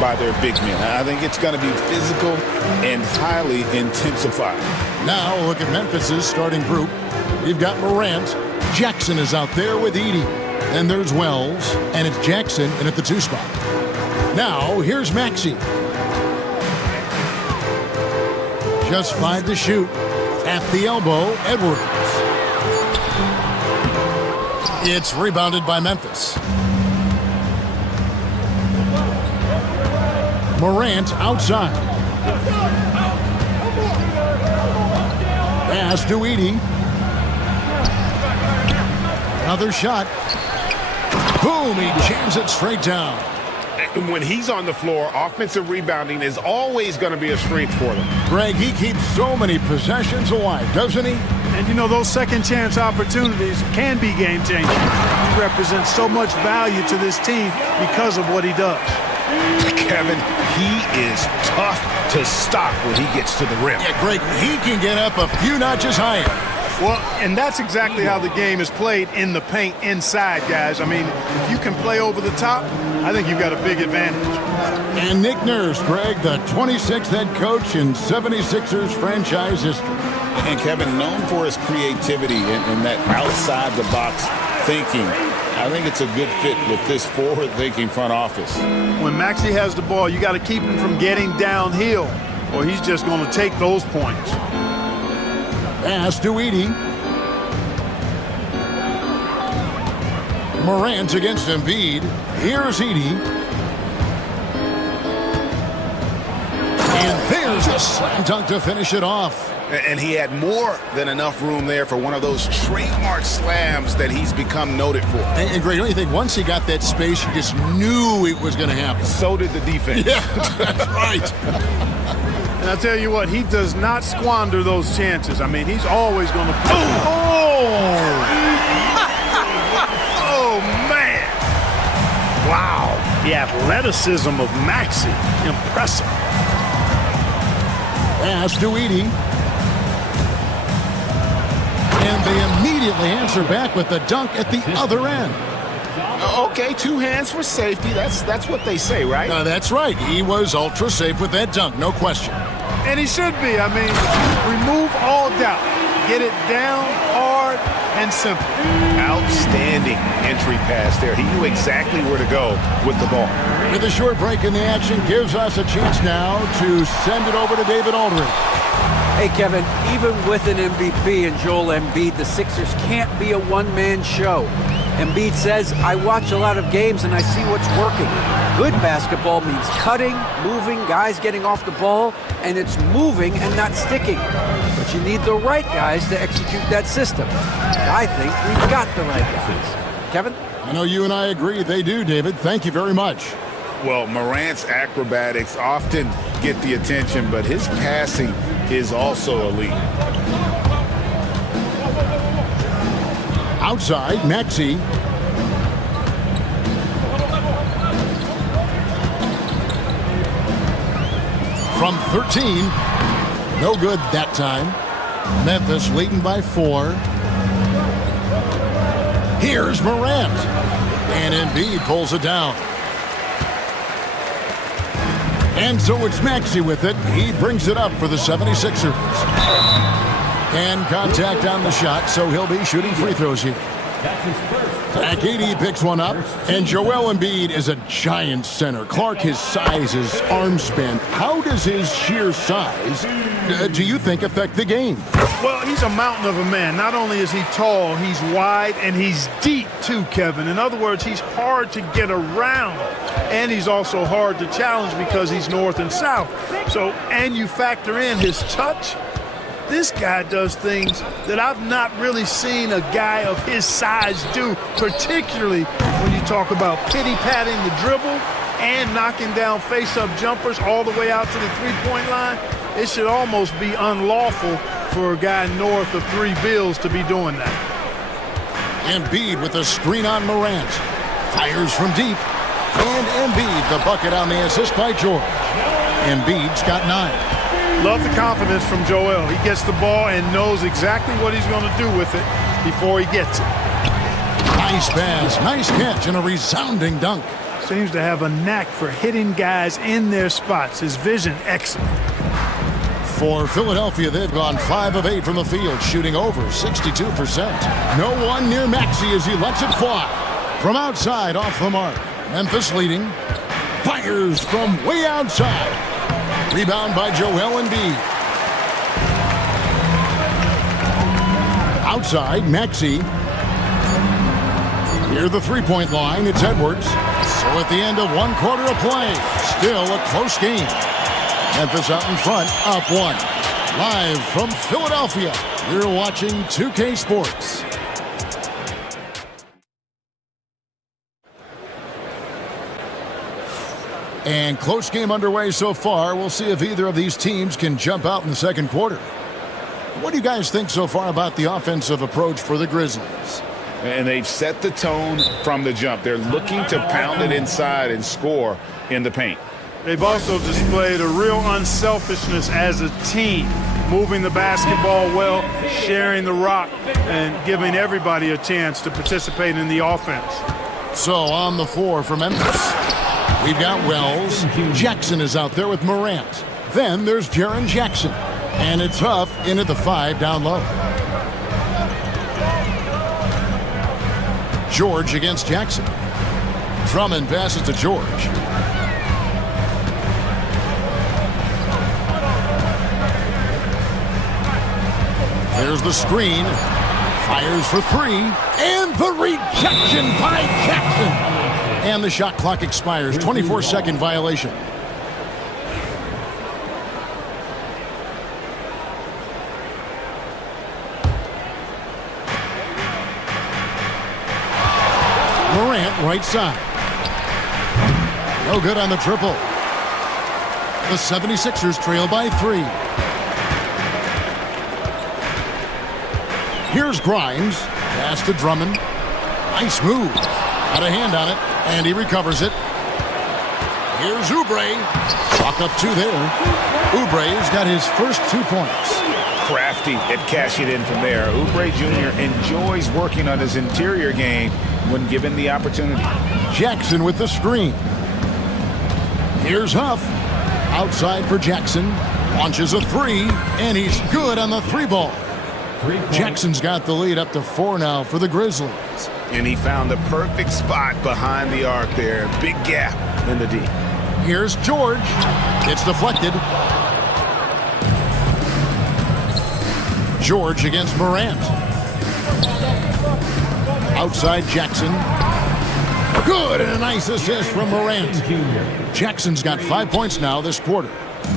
by their big men. I think it's going to be physical and highly intensified. Now look at Memphis's starting group. We've got Morant. Jackson is out there with Edey. And there's Wells, and it's Jackson in at the 2 spot. Now here's Maxey. Just 5 to shoot. At the elbow, Edwards. It's rebounded by Memphis. Morant outside. Pass to Edey. Another shot. Boom, he jams it straight down. When he's on the floor, offensive rebounding is always going to be a strength for them. Greg, he keeps so many possessions alive, doesn't he? And you know, those second chance opportunities can be game changing. He represents so much value to this team because of what he does. Kevin, he is tough to stop when he gets to the rim. Yeah, Greg, he can get up a few notches higher. Well, and that's exactly how the game is played in the paint inside, guys. I mean, if you can play over the top, I think you've got a big advantage. And Nick Nurse, Greg, the 26th head coach in 76ers franchise history. And Kevin, known for his creativity and that outside-the-box thinking. I think it's a good fit with this forward-thinking front office. When Maxey has the ball, you got to keep him from getting downhill, or he's just going to take those points. Pass to Edey. Morant against Embiid. Here's Edey. And there's the slam dunk to finish it off. And he had more than enough room there for one of those trademark slams that he's become noted for. And Greg, don't you think once he got that space, you just knew it was going to happen? So did the defense. Yeah, that's right. And I'll tell you what, he does not squander those chances. I mean, he's always going to... Oh! Oh, man! Wow, the athleticism of Maxey, impressive. Pass to Edey. And they immediately answer back with the dunk at the other end. Okay, 2 hands for safety. That's what they say, right? That's right. He was ultra safe with that dunk, no question. And he should be. I mean, remove all doubt. Get it down, hard, and simple. Outstanding entry pass there. He knew exactly where to go with the ball. With a short break in the action, gives us a chance now to send it over to David Aldridge. Hey, Kevin, even with an MVP and Joel Embiid, the Sixers can't be a one-man show. Embiid says, I watch a lot of games and I see what's working. Good basketball means cutting, moving, guys getting off the ball, and it's moving and not sticking. But you need the right guys to execute that system. And I think we've got the right guys. Kevin? I know you and I agree. They do, David. Thank you very much. Well, Morant's acrobatics often get the attention, but his passing is also elite. Outside, Maxey. From 13. No good that time. Memphis leading by 4. Here's Morant. And Embiid pulls it down. And so it's Maxey with it. He brings it up for the 76ers. And contact on the shot, so he'll be shooting free throws here. Zach Edey picks one up, and Joel Embiid is a giant center. Clark, his size, his arm span. How does his sheer size, do you think, affect the game? Well, he's a mountain of a man. Not only is he tall, he's wide, and he's deep too, Kevin. In other words, he's hard to get around. And he's also hard to challenge because he's north and south. So, and you factor in his touch, this guy does things that I've not really seen a guy of his size do, particularly when you talk about pity-patting the dribble and knocking down face-up jumpers all the way out to the three-point line. It should almost be unlawful for a guy north of 3 bills to be doing that. Embiid with a screen on Morant. Fires from deep. And Embiid, the bucket on the assist by George. Embiid's got 9. Love the confidence from Joel. He gets the ball and knows exactly what he's going to do with it before he gets it. Nice pass, nice catch, and a resounding dunk. Seems to have a knack for hitting guys in their spots. His vision, excellent. For Philadelphia, they've gone 5 of 8 from the field, shooting over 62%. No one near Maxey as he lets it fly. From outside, off the mark. Memphis leading. Fires from way outside. Rebound by Joel Embiid. Outside, Maxey. Near the three-point line, it's Edwards. So at the end of one quarter of play, still a close game. Memphis out in front, up 1. Live from Philadelphia, you're watching 2K Sports. And close game underway so far. We'll see if either of these teams can jump out in the second quarter. What do you guys think so far about the offensive approach for the Grizzlies? And they've set the tone from the jump. They're looking to pound it inside and score in the paint. They've also displayed a real unselfishness as a team, moving the basketball well, sharing the rock, and giving everybody a chance to participate in the offense. So on the floor for Memphis, we've got Wells. Jackson is out there with Morant. Then there's Jaren Jackson. And it's Huff in at the 5 down low. George against Jackson. Drummond passes to George. There's the screen. Fires for 3. And the rejection by Jackson. And the shot clock expires. 24-second violation. Morant, right side. No good on the triple. The 76ers trail by 3. Here's Grimes. Pass to Drummond. Nice move. Got a hand on it, and he recovers it. Here's Oubre. Walk up 2 there. Oubre's got his first 2 points. Crafty at cashing in from there. Oubre Jr. enjoys working on his interior game when given the opportunity. Jackson with the screen. Here's Huff. Outside for Jackson. Launches a 3, and he's good on the 3-ball. Jackson's got the lead up to 4 now for the Grizzlies. And he found the perfect spot behind the arc there. Big gap in the D. Here's George. It's deflected. George against Morant. Outside Jackson. Good, and a nice assist from Morant. Jackson's got 5 points now this quarter.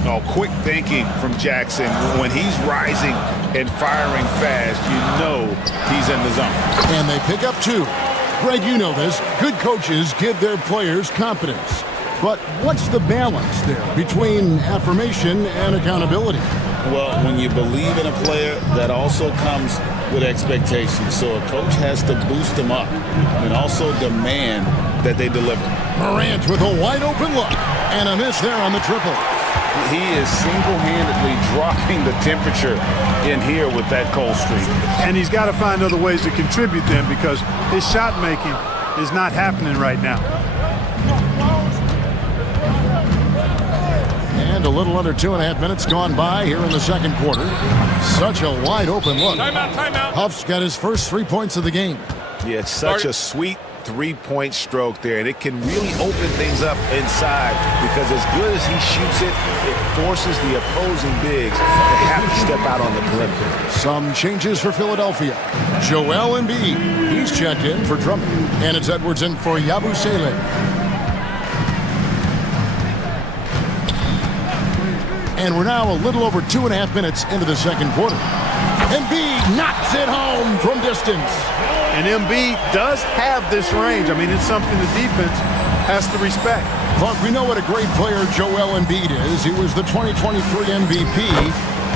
Oh, quick thinking from Jackson. When he's rising and firing fast, you know he's in the zone. And they pick up 2. Greg, you know this. Good coaches give their players confidence. But what's the balance there between affirmation and accountability? Well, when you believe in a player, that also comes with expectations. So a coach has to boost them up and also demand that they deliver. Morant with a wide open look and a miss there on the triple. He is single-handedly dropping the temperature in here with that cold streak. And he's got to find other ways to contribute then, because his shot making is not happening right now. And a little under 2.5 minutes gone by here in the second quarter. Such a wide open look. Timeout. Huff's got his first 3 points of the game. Yeah, it's such a sweet 3-point stroke there, and it can really open things up inside, because as good as he shoots it, it forces the opposing bigs to have to step out on the perimeter. Some changes for Philadelphia. Joel Embiid, he's checked in for Drummond, and it's Edwards in for Yabusele. And we're now a little over 2.5 minutes into the second quarter. Embiid knocks it home from distance. And Embiid does have this range. I mean, it's something the defense has to respect. But we know what a great player Joel Embiid is. He was the 2023 MVP,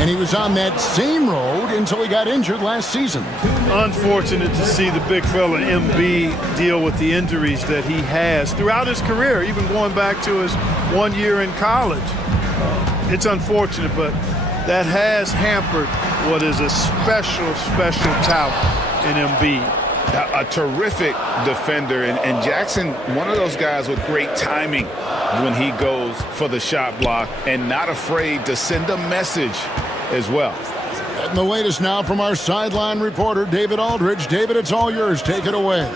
and he was on that same road until he got injured last season. Unfortunate to see the big fella Embiid deal with the injuries that he has throughout his career, even going back to his 1 year in college. It's unfortunate, but that has hampered what is a special talent in Embiid. A terrific defender, and Jackson, one of those guys with great timing when he goes for the shot block and not afraid to send a message as well. And the latest now from our sideline reporter, David Aldridge. David, it's all yours. Take it away.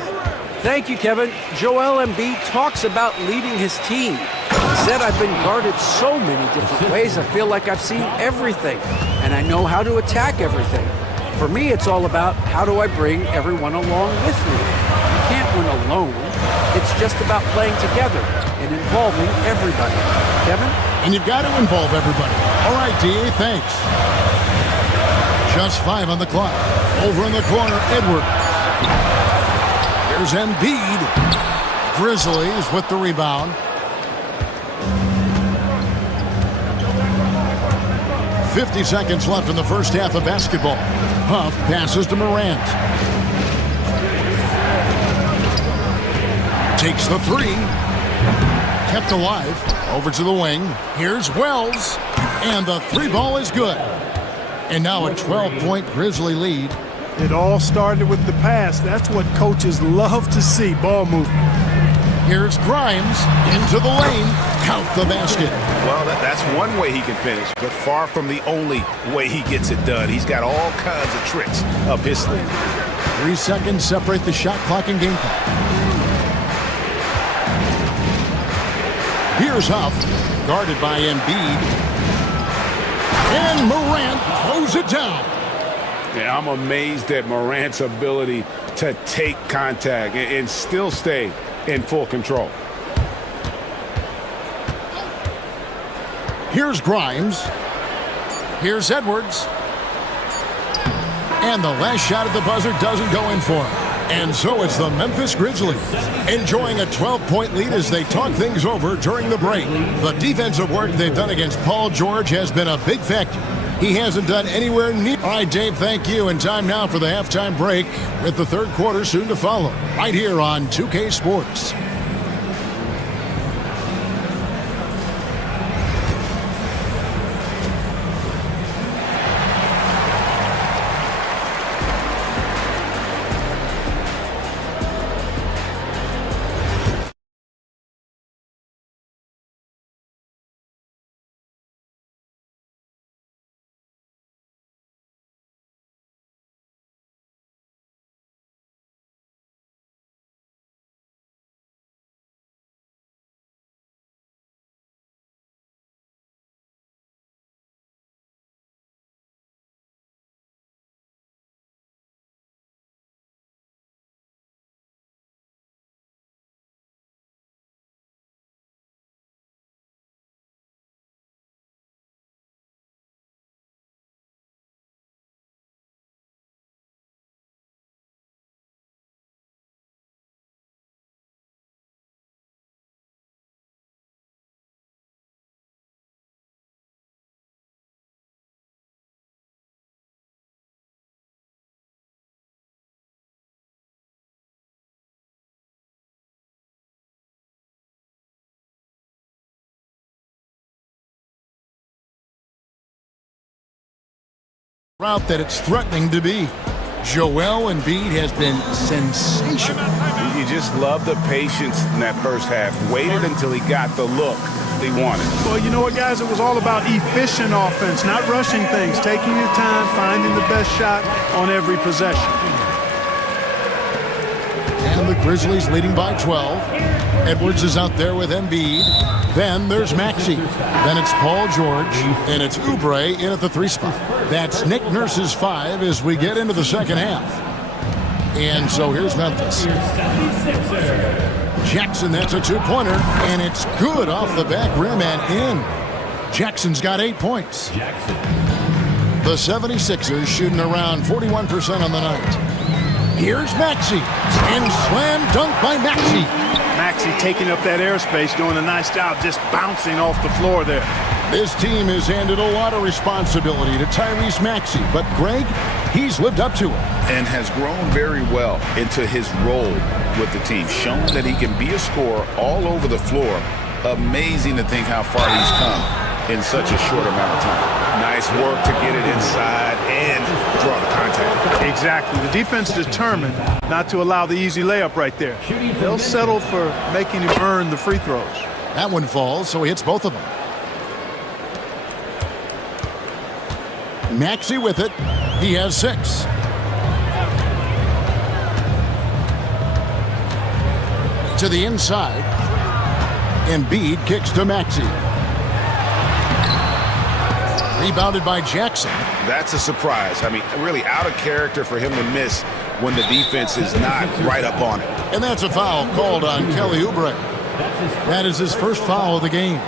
Thank you, Kevin. Joel Embiid talks about leading his team. He said, I've been guarded so many different ways. I feel like I've seen everything, and I know how to attack everything. For me, it's all about how do I bring everyone along with me. You can't win alone. It's just about playing together and involving everybody. Kevin? And you've got to involve everybody. All right, D.A., thanks. Just 5 on the clock. Over in the corner, Edwards. There's Embiid. Grizzlies with the rebound. 50 seconds left in the first half of basketball. Huff passes to Morant. Takes the three. Kept alive. Over to the wing. Here's Wells. And the three ball is good. And now a 12-point Grizzly lead. It all started with the pass. That's what coaches love to see, ball movement. Here's Grimes into the lane. Count the basket. Well, that's one way he can finish, but far from the only way he gets it done. He's got all kinds of tricks up his sleeve. 3 seconds separate the shot clock and game clock. Here's Huff, guarded by Embiid. And Morant throws it down. Yeah, I'm amazed at Morant's ability to take contact and still stay in full control. Here's Grimes. Here's Edwards. And the last shot at the buzzer doesn't go in for him. And so it's the Memphis Grizzlies enjoying a 12-point lead as they talk things over during the break. The defensive work they've done against Paul George has been a big factor. He hasn't done anywhere near. All right, Dave, thank you. And time now for the halftime break with the third quarter soon to follow. Right here on 2K Sports. Route that it's threatening to be. Joel Embiid has been sensational. You just love the patience in that first half. Waited until he got the look they wanted. Well, you know what, guys? It was all about efficient offense, not rushing things, taking your time, finding the best shot on every possession. And the Grizzlies leading by 12. Edwards is out there with Embiid. Then there's Maxey. Then it's Paul George. And it's Oubre in at the 3 spot. That's Nick Nurse's 5 as we get into the second half. And so here's Memphis. Jackson, that's a 2-pointer. And it's good off the back rim and in. Jackson's got 8 points. The 76ers shooting around 41% on the night. Here's Maxey. And slam dunk by Maxey. Maxey taking up that airspace, doing a nice job just bouncing off the floor there. This team has handed a lot of responsibility to Tyrese Maxey, but Greg, he's lived up to it. And has grown very well into his role with the team, shown that he can be a scorer all over the floor. Amazing to think how far he's come in such a short amount of time. Nice nice work to get it inside and draw the contact. Exactly. The defense determined not to allow the easy layup right there. They'll settle for making him earn the free throws. That one falls, so he hits both of them. Maxey with it. He has 6. To the inside. Embiid kicks to Maxey. Rebounded by Jackson. That's a surprise. I mean, really out of character for him to miss when the defense is not right up on it. And that's a foul called on Kelly Oubre. That is his first foul of the game.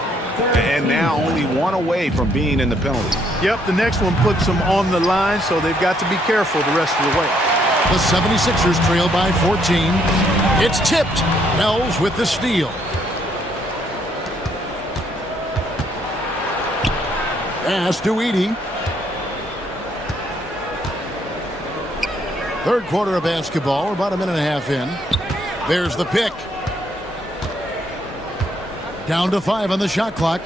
And now only one away from being in the penalty. Yep, the next one puts them on the line, so they've got to be careful the rest of the way. The 76ers trail by 14. It's tipped. Wells with the steal. Pass to Edey. Third quarter of basketball. We're about a minute and a half in. There's the pick. Down to 5 on the shot clock.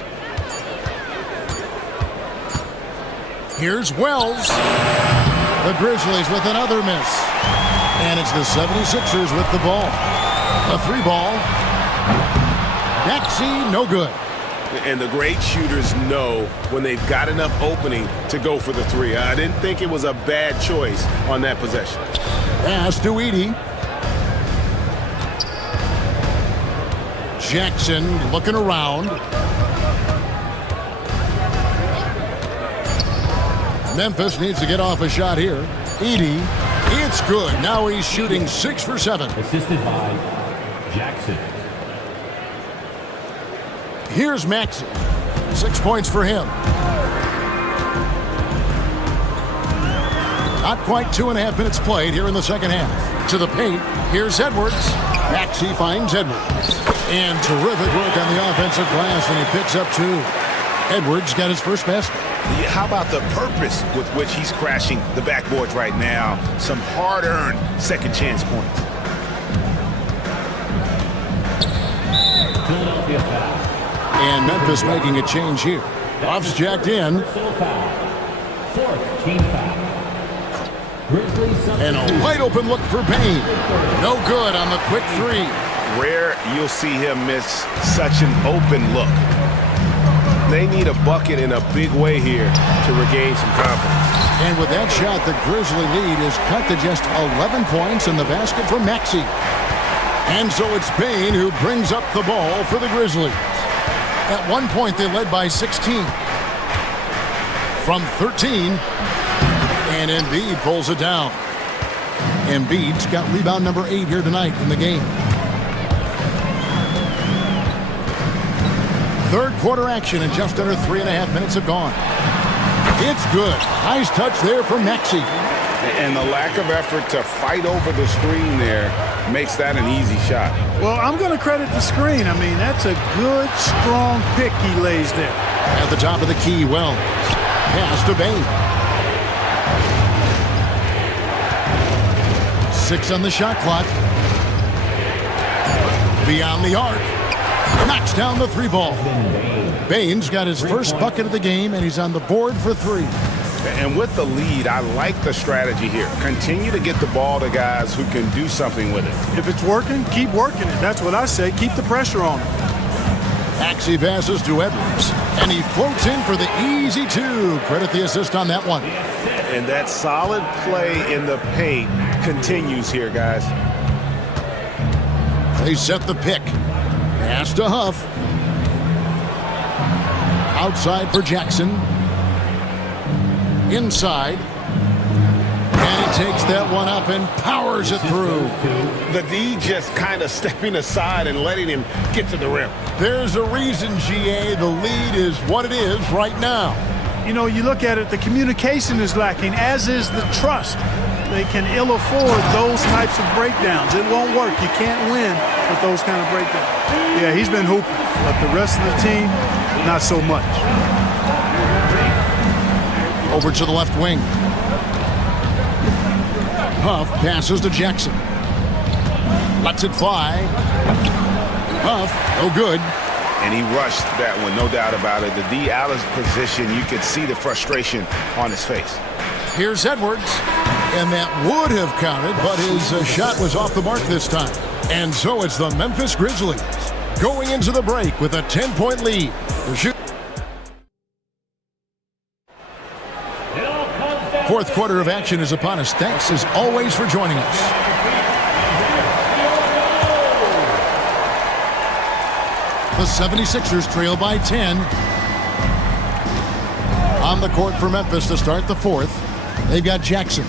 Here's Wells. The Grizzlies with another miss. And it's the 76ers with the ball. A 3-ball. Maxey, no good. And the great shooters know when they've got enough opening to go for the 3. I didn't think it was a bad choice on that possession. Pass to Edey. Jackson looking around. Memphis needs to get off a shot here. Edey, it's good. Now he's shooting 6 for 7. Assisted by Jackson. Here's Maxey. 6 points for him. Not quite 2.5 minutes played here in the second half. To the paint. Here's Edwards. Maxey finds Edwards. And terrific work on the offensive glass, and he picks up 2. Edwards got his first basket. Yeah, how about the purpose with which he's crashing the backboards right now? Some hard-earned second chance points. Philadelphia foul. And Memphis making a change here. Buff's jacked in. Fourth team foul. Grizzlies. And a wide open look for Payne. No good on the quick 3. Rare you'll see him miss such an open look. They need a bucket in a big way here to regain some confidence. And with that shot, the Grizzly lead is cut to just 11 points in the basket for Maxey. And so it's Payne who brings up the ball for the Grizzlies. At one point, they led by 16. From 13, and Embiid pulls it down. Embiid's got rebound number 8 here tonight in the game. Third quarter action, and just under 3.5 minutes have gone. It's good. Nice touch there for Maxey. And the lack of effort to fight over the screen there makes that an easy shot. Well, I'm going to credit the screen. I mean, that's a good, strong pick he lays there. At the top of the key, Wells. Pass to Bain. 6 on the shot clock. Beyond the arc. Knocks down the 3-ball. Bain's got his first bucket of the game, and he's on the board for 3. And with the lead, I like the strategy here. Continue to get the ball to guys who can do something with it. If it's working, keep working it. That's what I say. Keep the pressure on him. Maxey passes to Edwards, and he floats in for the easy 2. Credit the assist on that one. And that solid play in the paint continues here, guys. They set the pick. Pass to Huff. Outside for Jackson. Inside. And he takes that one up and powers it through. The D just kind of stepping aside and letting him get to the rim. There's a reason, GA. The lead is what it is right now. You know, you look at it, the communication is lacking, as is the trust. They can ill afford those types of breakdowns. It won't work. You can't win with those kind of breakdowns. Yeah, he's been hooping, but the rest of the team, not so much. Over to the left wing. Huff passes to Jackson. Lets it fly. Huff, no good. And he rushed that one, no doubt about it. The D out of position, you could see the frustration on his face. Here's Edwards, and that would have counted, but his shot was off the mark this time. And so it's the Memphis Grizzlies going into the break with a 10-point lead. Fourth quarter of action is upon us. Thanks as always for joining us. The 76ers trail by 10. On the court for Memphis to start the fourth. They've got Jackson.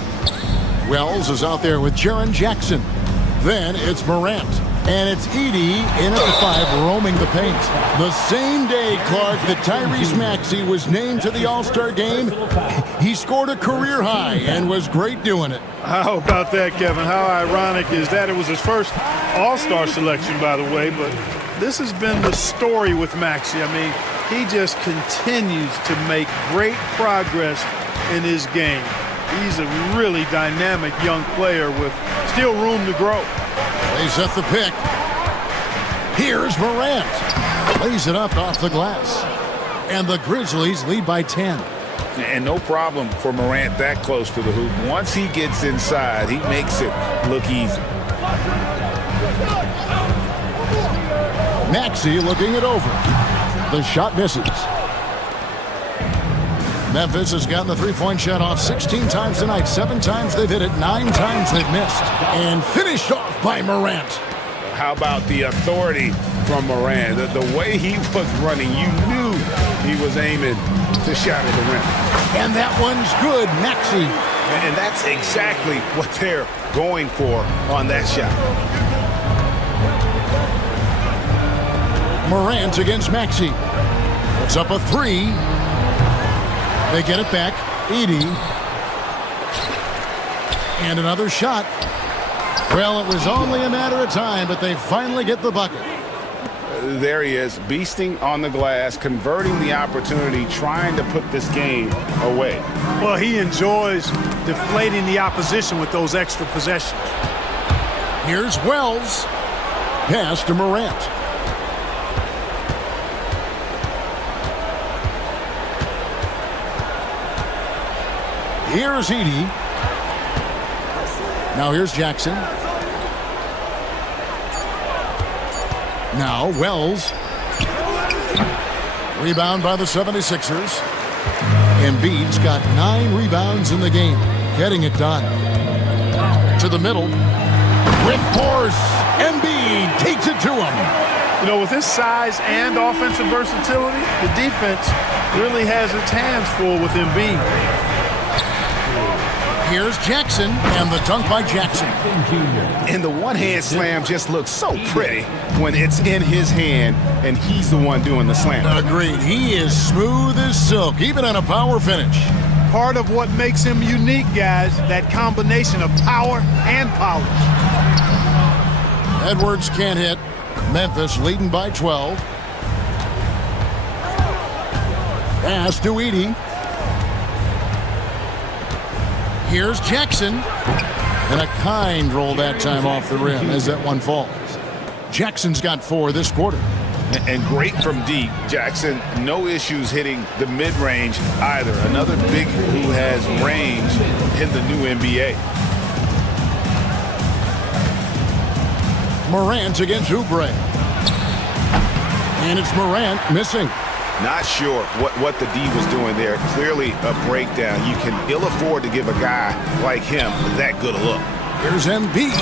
Wells is out there with Jaren Jackson. Then it's Morant. And it's Edey in at the 5, roaming the paint. The same day, Clark, that Tyrese Maxey was named to the All-Star game, he scored a career high and was great doing it. How about that, Kevin? How ironic is that? It was his first All-Star selection, by the way, but this has been the story with Maxey. I mean, he just continues to make great progress in his game. He's a really dynamic young player with still room to grow. They set the pick. Here's Morant. Lays it up off the glass. And the Grizzlies lead by 10. And no problem for Morant that close to the hoop. Once he gets inside, he makes it look easy. Maxey looking it over. The shot misses. Memphis has gotten the three-point shot off 16 times tonight. 7 times they've hit it, 9 times they've missed. And finished off by Morant. How about the authority from Morant? The way he was running, you knew he was aiming to shatter the rim. And that one's good, Maxey. And that's exactly what they're going for on that shot. Morant against Maxey. Puts up a 3. They get it back. Edey. And another shot. Well, it was only a matter of time, but they finally get the bucket. There he is, beasting on the glass, converting the opportunity, trying to put this game away. Well, he enjoys deflating the opposition with those extra possessions. Here's Wells. Pass to Morant. Here's Edey. Now here's Jackson. Now Wells. Rebound by the 76ers. Embiid's got 9 rebounds in the game. Getting it done. To the middle. With force. Embiid takes it to him. You know, with his size and offensive versatility, the defense really has its hands full with Embiid. Here's Jackson, and the dunk by Jackson. And the one-hand slam just looks so pretty when it's in his hand, and he's the one doing the slam. Agreed. He is smooth as silk, even on a power finish. Part of what makes him unique, guys, that combination of power and polish. Edwards can't hit. Memphis leading by 12. Pass to Edey. Here's Jackson. And a kind roll that time off the rim as that one falls. Jackson's got 4 this quarter. And great from deep. Jackson, no issues hitting the mid-range either. Another big who has range in the new NBA. Morant against Oubre. And it's Morant missing. Not sure what the D was doing there. Clearly a breakdown. You can ill afford to give a guy like him that good a look. Here's Embiid.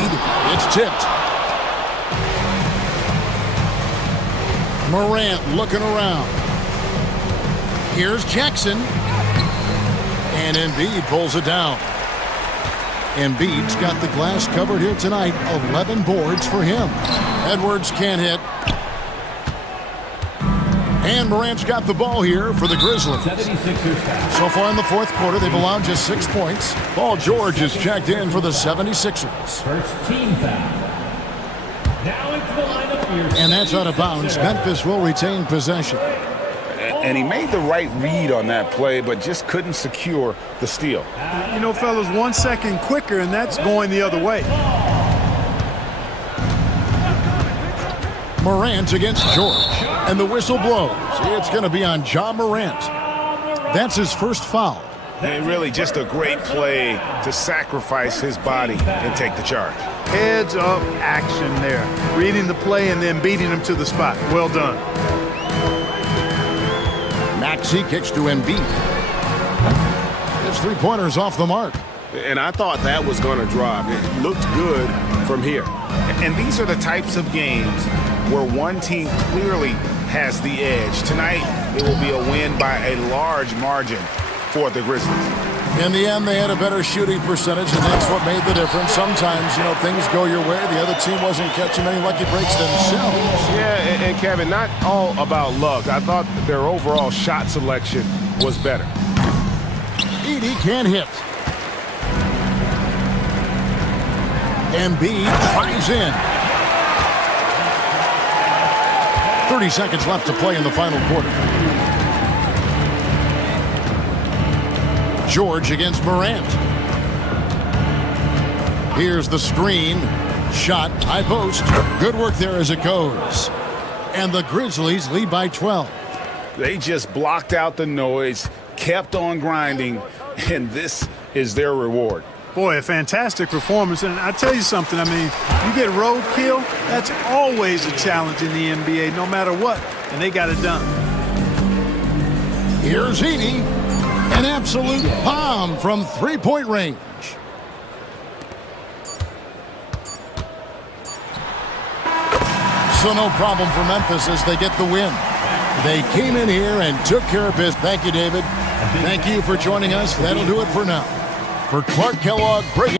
It's tipped. Morant looking around. Here's Jackson. And Embiid pulls it down. Embiid's got the glass covered here tonight. 11 boards for him. Edwards can't hit. And Morant's got the ball here for the Grizzlies. 76ers foul. So far in the fourth quarter, they've allowed just 6 points. Paul George is checked in for the 76ers. First team foul. Now into the lineup for your And that's out of bounds. Memphis will retain possession. And he made the right read on that play, but just couldn't secure the steal. You know, fellas, 1 second quicker, and that's going the other way. Morant against George. And the whistle blows. It's going to be on John Morant. That's his first foul. And really just a great play to sacrifice his body and take the charge. Heads up action there. Reading the play and then beating him to the spot. Well done. Maxey kicks to Embiid. His three-pointer's off the mark. And I thought that was going to drop. It looked good from here. And these are the types of games where one team clearly has the edge. Tonight, it will be a win by a large margin for the Grizzlies. In the end, they had a better shooting percentage, and that's what made the difference. Sometimes, things go your way. The other team wasn't catching many lucky breaks themselves. Yeah, and Kevin, not all about luck. I thought their overall shot selection was better. Edey can't hit. Embiid drives in. 30 seconds left to play in the final quarter. George against Morant. Here's the screen. Shot, high post. Good work there as it goes. And the Grizzlies lead by 12. They just blocked out the noise, kept on grinding, and this is their reward. Boy, a fantastic performance. And I tell you something, you get roadkill, that's always a challenge in the NBA, no matter what. And they got it done. Here's Edey. An absolute bomb from three-point range. So no problem for Memphis as they get the win. They came in here and took care of business. Thank you, David. Thank you for joining us. That'll do it for now. For Clark Kellogg, great.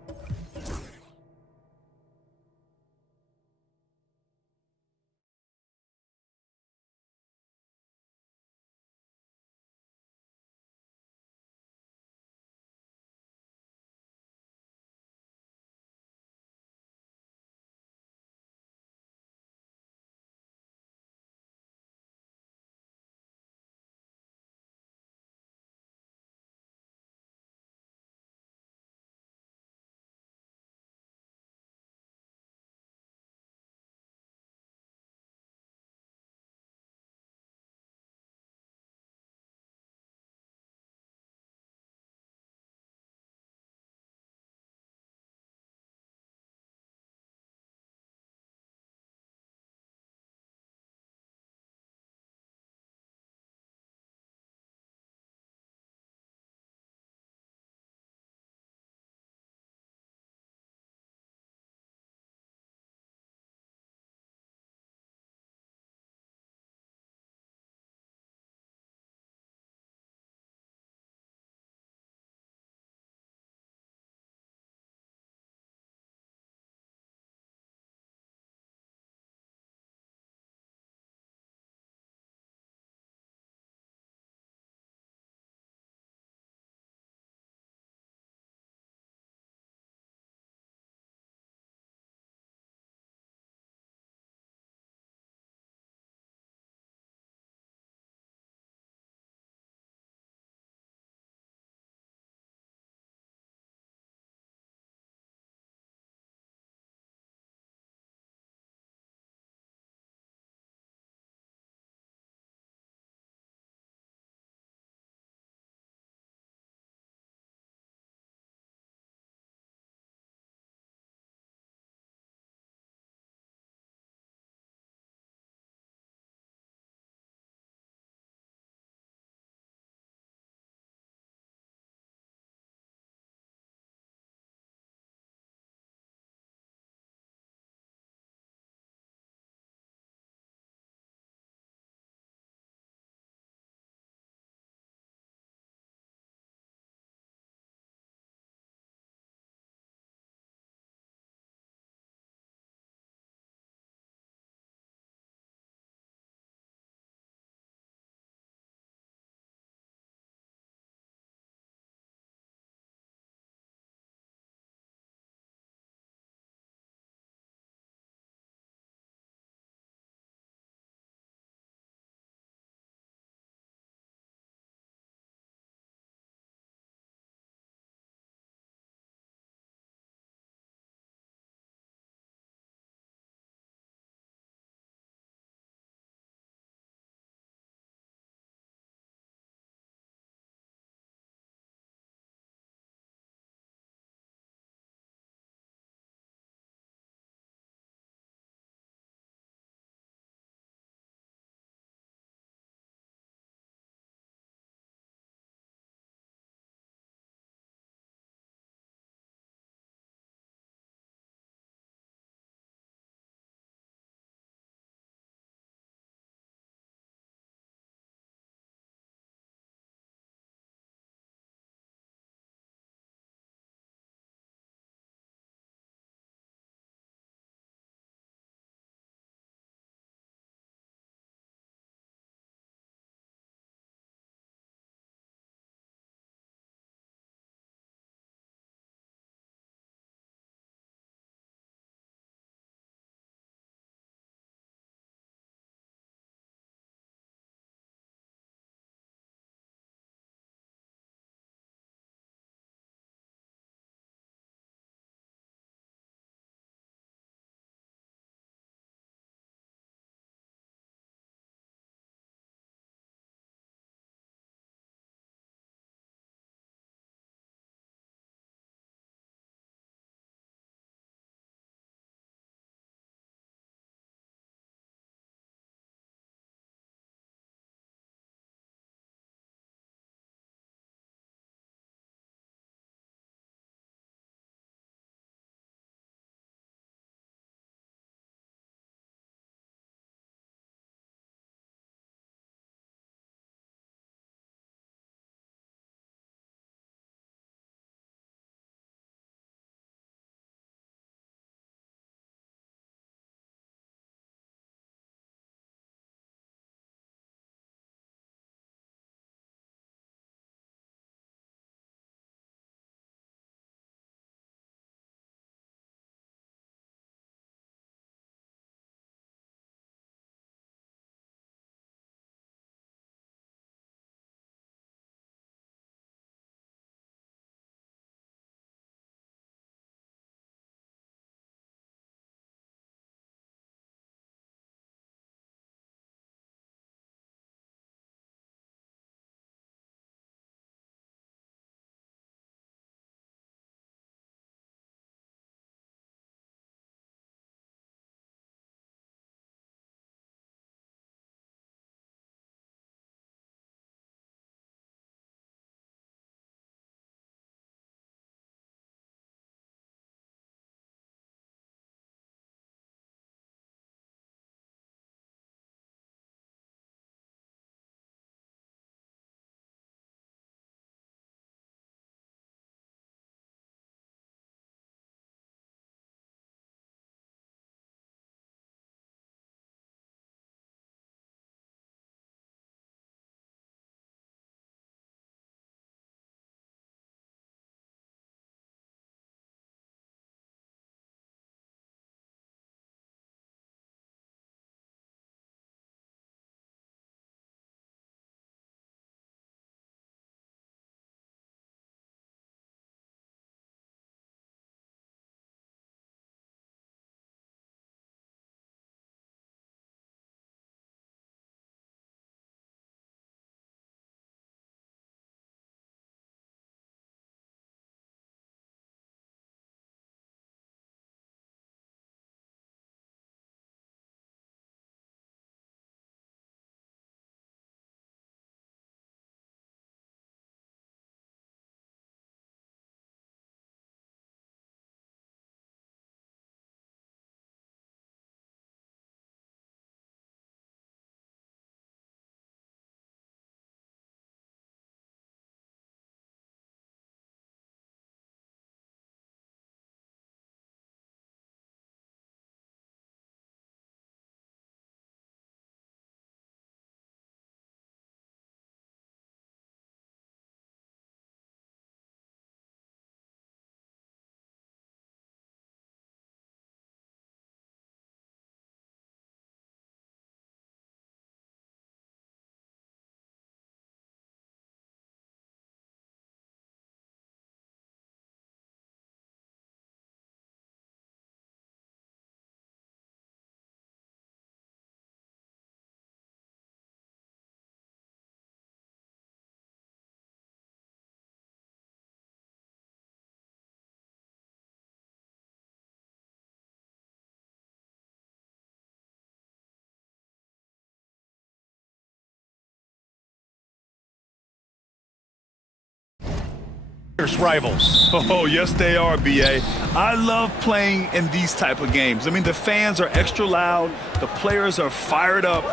fierce rivals. Oh, yes, they are, B.A. I love playing in these type of games. I mean, the fans are extra loud. The players are fired up.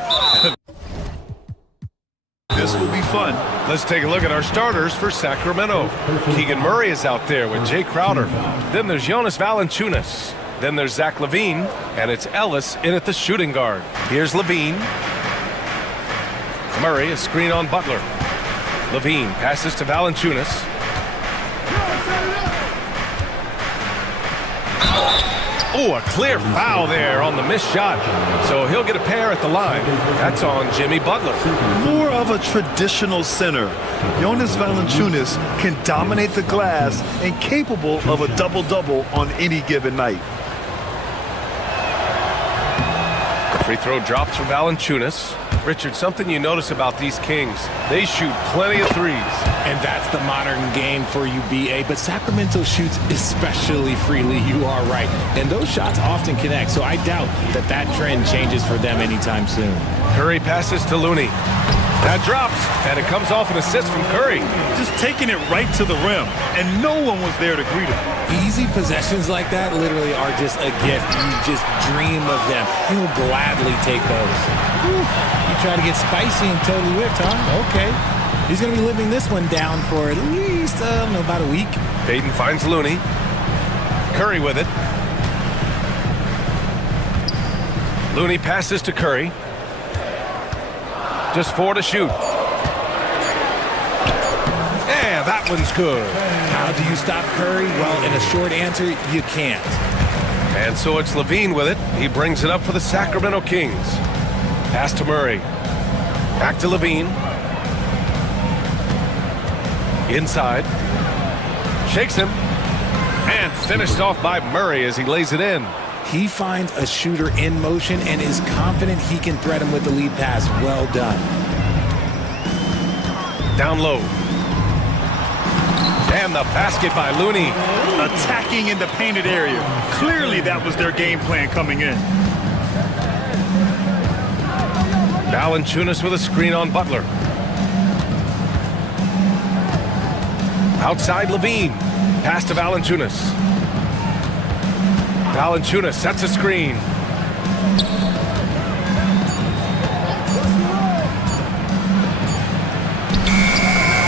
This will be fun. Let's take a look at our starters for Sacramento. Keegan Murray is out there with Jay Crowder. Then there's Jonas Valanciunas. Then there's Zach LaVine, and it's Ellis in at the shooting guard. Here's LaVine. Murray, a screen on Butler. LaVine passes to Valanciunas. Oh, a clear foul there on the missed shot. So he'll get a pair at the line. That's on Jimmy Butler. More of a traditional center. Jonas Valanciunas can dominate the glass and capable of a double-double on any given night. Free throw drops for Valanciunas. Richard, something you notice about these Kings, they shoot plenty of threes. And that's the modern game for you, BA. But Sacramento shoots especially freely, you are right. And those shots often connect, so I doubt that that trend changes for them anytime soon. Curry passes to Looney. That drops, and it comes off an assist from Curry. Just taking it right to the rim, and no one was there to greet him. Easy possessions like that literally are just a gift. You just dream of them. He'll gladly take those. Whew. You try to get spicy and totally whipped, huh? Okay. He's going to be living this one down for at least, I don't know, about a week. Payton finds Looney. Curry with it. Looney passes to Curry. Just 4 to shoot. Yeah, that one's good. How do you stop Curry? Well, in a short answer, you can't. And so it's LaVine with it. He brings it up for the Sacramento Kings. Pass to Murray. Back to LaVine. Inside. Shakes him. And finished off by Murray as he lays it in. He finds a shooter in motion and is confident he can threat him with the lead pass. Well done. Down low. And the basket by Looney. Attacking in the painted area. Clearly that was their game plan coming in. Valanciunas with a screen on Butler. Outside LaVine. Pass to Valanciunas. Valanciunas sets a screen.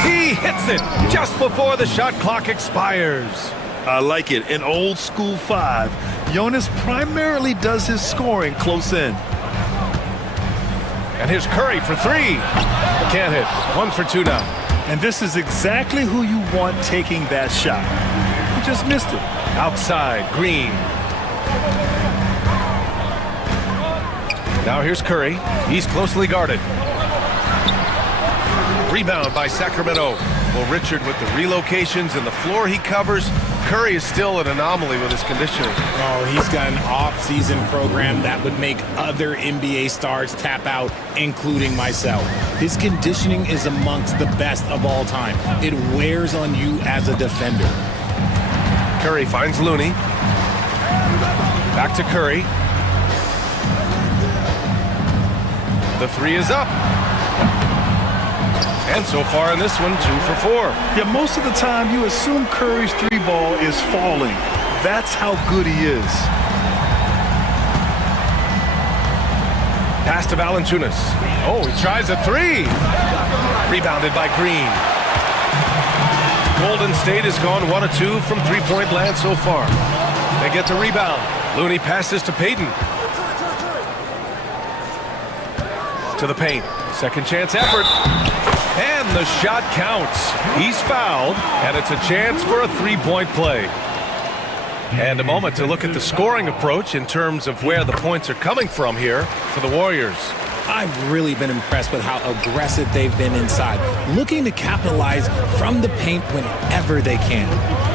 He hits it just before the shot clock expires. I like it. An old school 5. Jonas primarily does his scoring close in. And here's Curry for 3. Can't hit. 1 for 2 now. And this is exactly who you want taking that shot. He just missed it. Outside, Green. Now here's Curry. He's closely guarded. Rebound by Sacramento. Well, Richard, with the relocations and the floor he covers, Curry is still an anomaly with his conditioning. Oh, he's got an off-season program that would make other NBA stars tap out, including myself. His conditioning is amongst the best of all time. It wears on you as a defender. Curry finds Looney. Back to Curry. The 3 is up. And so far in this one, 2 for 4. Yeah, most of the time you assume Curry's 3-ball is falling. That's how good he is. Pass to Valanciunas. Oh, he tries a 3. Rebounded by Green. Golden State has gone 1 of 2 from three-point land so far. They get the rebound. Looney passes to Payton. To the paint. Second chance effort. And the shot counts. He's fouled, and it's a chance for a three-point play. And a moment to look at the scoring approach in terms of where the points are coming from here for the Warriors. I've really been impressed with how aggressive they've been inside, looking to capitalize from the paint whenever they can.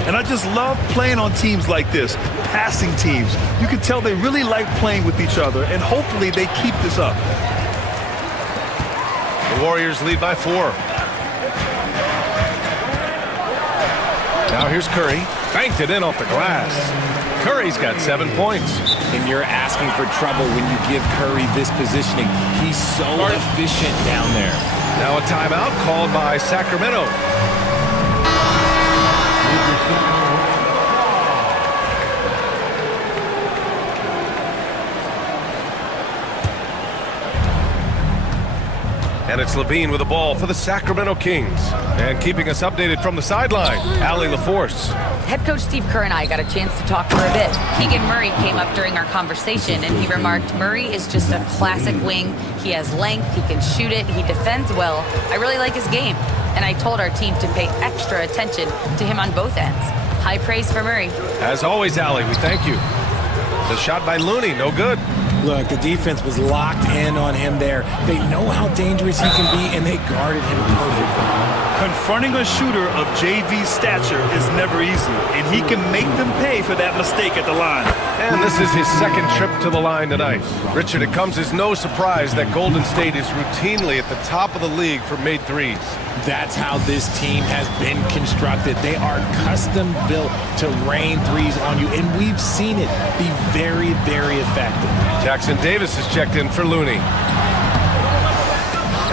And I just love playing on teams like this, passing teams. You can tell they really like playing with each other, and hopefully they keep this up. The Warriors lead by 4. Now here's Curry. Banked it in off the glass. Curry's got 7 points. And you're asking for trouble when you give Curry this positioning. He's so efficient down there. Now a timeout called by Sacramento. And it's Levine with the ball for the Sacramento Kings. And keeping us updated from the sideline, Allie LaForce. Head coach Steve Kerr and I got a chance to talk for a bit. Keegan Murray came up during our conversation and he remarked, Murray is just a classic wing. He has length, he can shoot it, he defends well. I really like his game. And I told our team to pay extra attention to him on both ends. High praise for Murray. As always, Allie, we thank you. The shot by Looney, no good. Look, the defense was locked in on him there. They know how dangerous he can be, and they guarded him perfectly. Confronting a shooter of JV's stature is never easy, and he can make them pay for that mistake at the line. And this is his second trip to the line tonight. Richard, it comes as no surprise that Golden State is routinely at the top of the league for made threes. That's how this team has been constructed. They are custom built to rain threes on you, and we've seen it be very, very effective. Jackson Davis is checked in for Looney.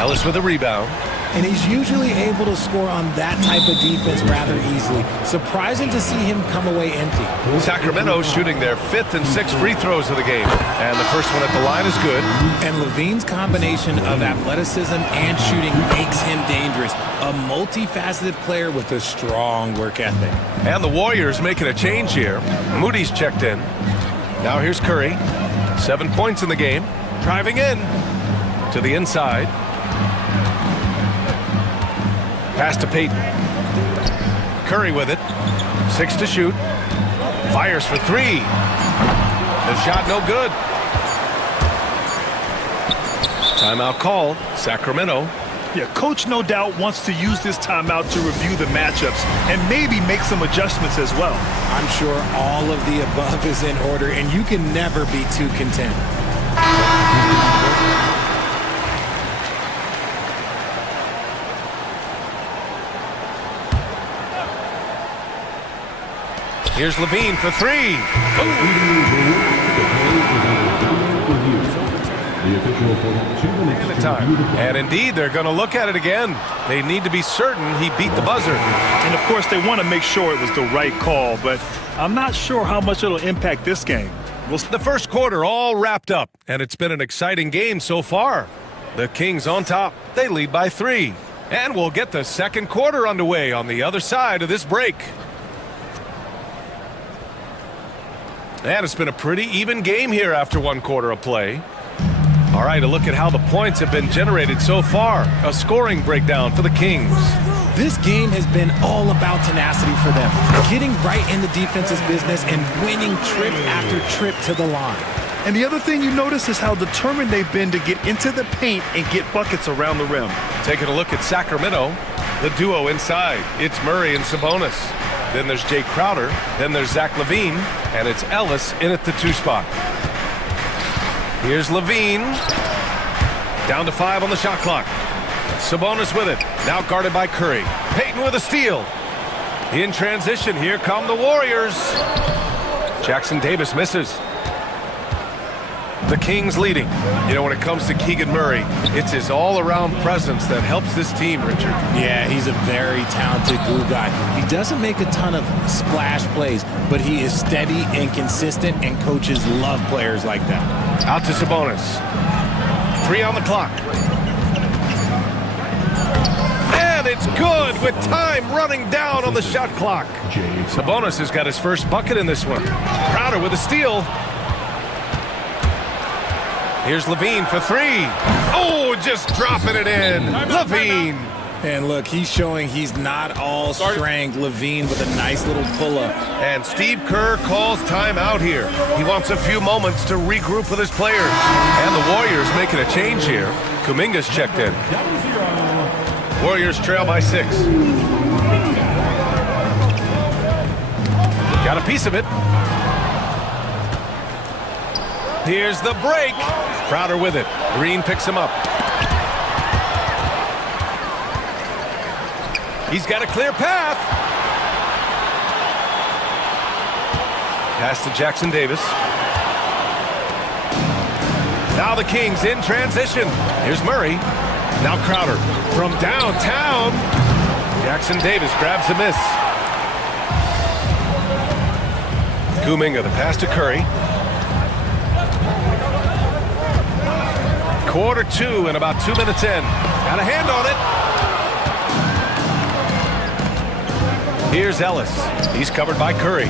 Ellis with a rebound. And he's usually able to score on that type of defense rather easily. Surprising to see him come away empty. Sacramento shooting their 5th and 6th free throws of the game. And the first one at the line is good. And Levine's combination of athleticism and shooting makes him dangerous. A multifaceted player with a strong work ethic. And the Warriors making a change here. Moody's checked in. Now here's Curry. 7 points in the game. Driving in to the inside. Pass to Peyton. Curry with it. 6 to shoot. Fires for 3. The shot no good. Timeout called. Sacramento. Yeah, coach no doubt wants to use this timeout to review the matchups and maybe make some adjustments as well. I'm sure all of the above is in order, and you can never be too content. Here's Levine for 3. And indeed, they're going to look at it again. They need to be certain he beat the buzzer. And of course, they want to make sure it was the right call, but I'm not sure how much it'll impact this game. Well, the first quarter all wrapped up, and it's been an exciting game so far. The Kings on top. They lead by 3. And we'll get the second quarter underway on the other side of this break. And it's been a pretty even game here after 1 quarter of play. All right, a look at how the points have been generated so far. A scoring breakdown for the Kings. This game has been all about tenacity for them. Getting right in the defense's business and winning trip after trip to the line. And the other thing you notice is how determined they've been to get into the paint and get buckets around the rim. Taking a look at Sacramento, the duo inside. It's Murray and Sabonis. Then there's Jay Crowder. Then there's Zach Levine. And it's Ellis in at the 2 spot. Here's Levine. Down to 5 on the shot clock. Sabonis with it. Now guarded by Curry. Peyton with a steal. In transition, here come the Warriors. Jackson Davis misses. The Kings leading. You know, when it comes to Keegan Murray, it's his all-around presence that helps this team, Richard. Yeah, he's a very talented glue guy. He doesn't make a ton of splash plays, but he is steady and consistent, and coaches love players like that. Out to Sabonis. 3 on the clock. And it's good with time running down on the shot clock. Sabonis has got his first bucket in this one. Crowder with a steal. Here's Levine for 3. Oh, just dropping it in. Levine. And look, he's showing he's not all strength. Levine with a nice little pull-up. And Steve Kerr calls timeout here. He wants a few moments to regroup with his players. And the Warriors making a change here. Kuminga's checked in. Warriors trail by 6. Got a piece of it. Here's the break. Crowder with it. Green picks him up. He's got a clear path. Pass to Jackson Davis. Now the Kings in transition. Here's Murray. Now Crowder from downtown. Jackson Davis grabs the miss. Kuminga, the pass to Curry. Quarter 2 and about 2 minutes in. Got a hand on it. Here's Ellis. He's covered by Curry.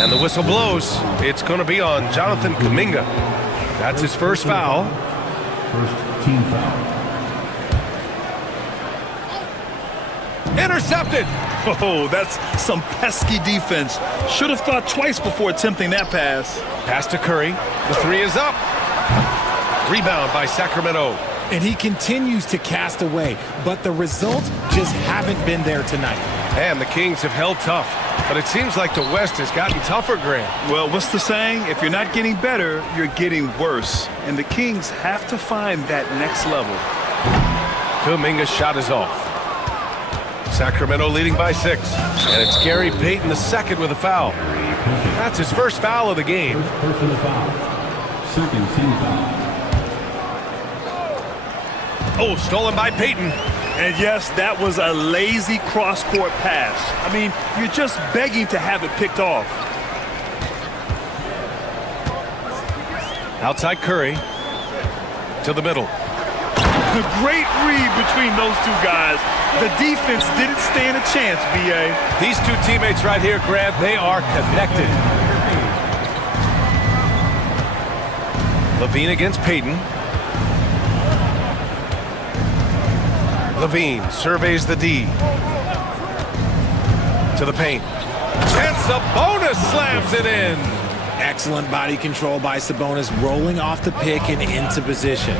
And the whistle blows. It's going to be on Jonathan Kuminga. That's his first foul. First team foul. Intercepted. Oh, that's some pesky defense. Should have thought twice before attempting that pass. Pass to Curry. The three is up. Rebound by Sacramento. And he continues to cast away, but the results just haven't been there tonight. And the Kings have held tough, but it seems like the West has gotten tougher, Grant. Well, what's the saying? If you're not getting better, you're getting worse. And the Kings have to find that next level. Kuminga's shot is off. Sacramento leading by 6. And it's Gary Payton II with a foul. That's his first foul of the game. First personal foul. Second team foul. Oh, stolen by Payton. And yes, that was a lazy cross-court pass. I mean, you're just begging to have it picked off. Outside Curry. To the middle. The great read between those two guys. The defense didn't stand a chance, B.A. These two teammates right here, Grant, they are connected. Levine against Payton. Levine surveys the D. To the paint. And Sabonis slams it in. Excellent body control by Sabonis, rolling off the pick and into position.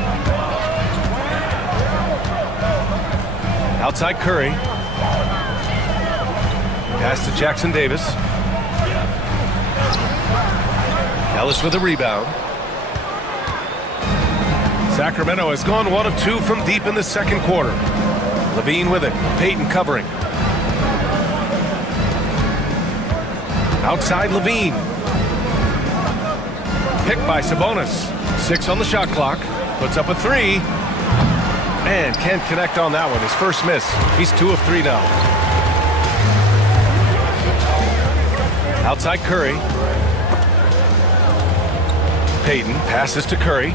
Outside Curry. Pass to Jackson Davis. Ellis with a rebound. Sacramento has gone 1 of 2 from deep in the second quarter. Levine with it. Payton covering. Outside Levine. Picked by Sabonis. 6 on the shot clock. Puts up a 3. And can't connect on that one. His first miss. He's 2 of 3 now. Outside Curry. Payton passes to Curry.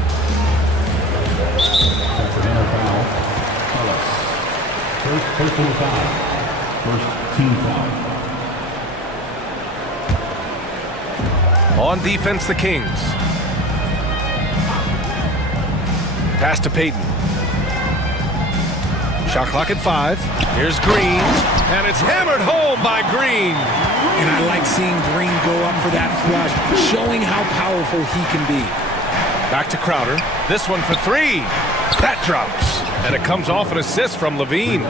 First personal foul. First team foul. On defense, the Kings. Pass to Payton. Shot clock at 5. Here's Green. And it's hammered home by Green. And I like seeing Green go up for that flush, showing how powerful he can be. Back to Crowder. This one for 3. That drops. And it comes off an assist from Levine.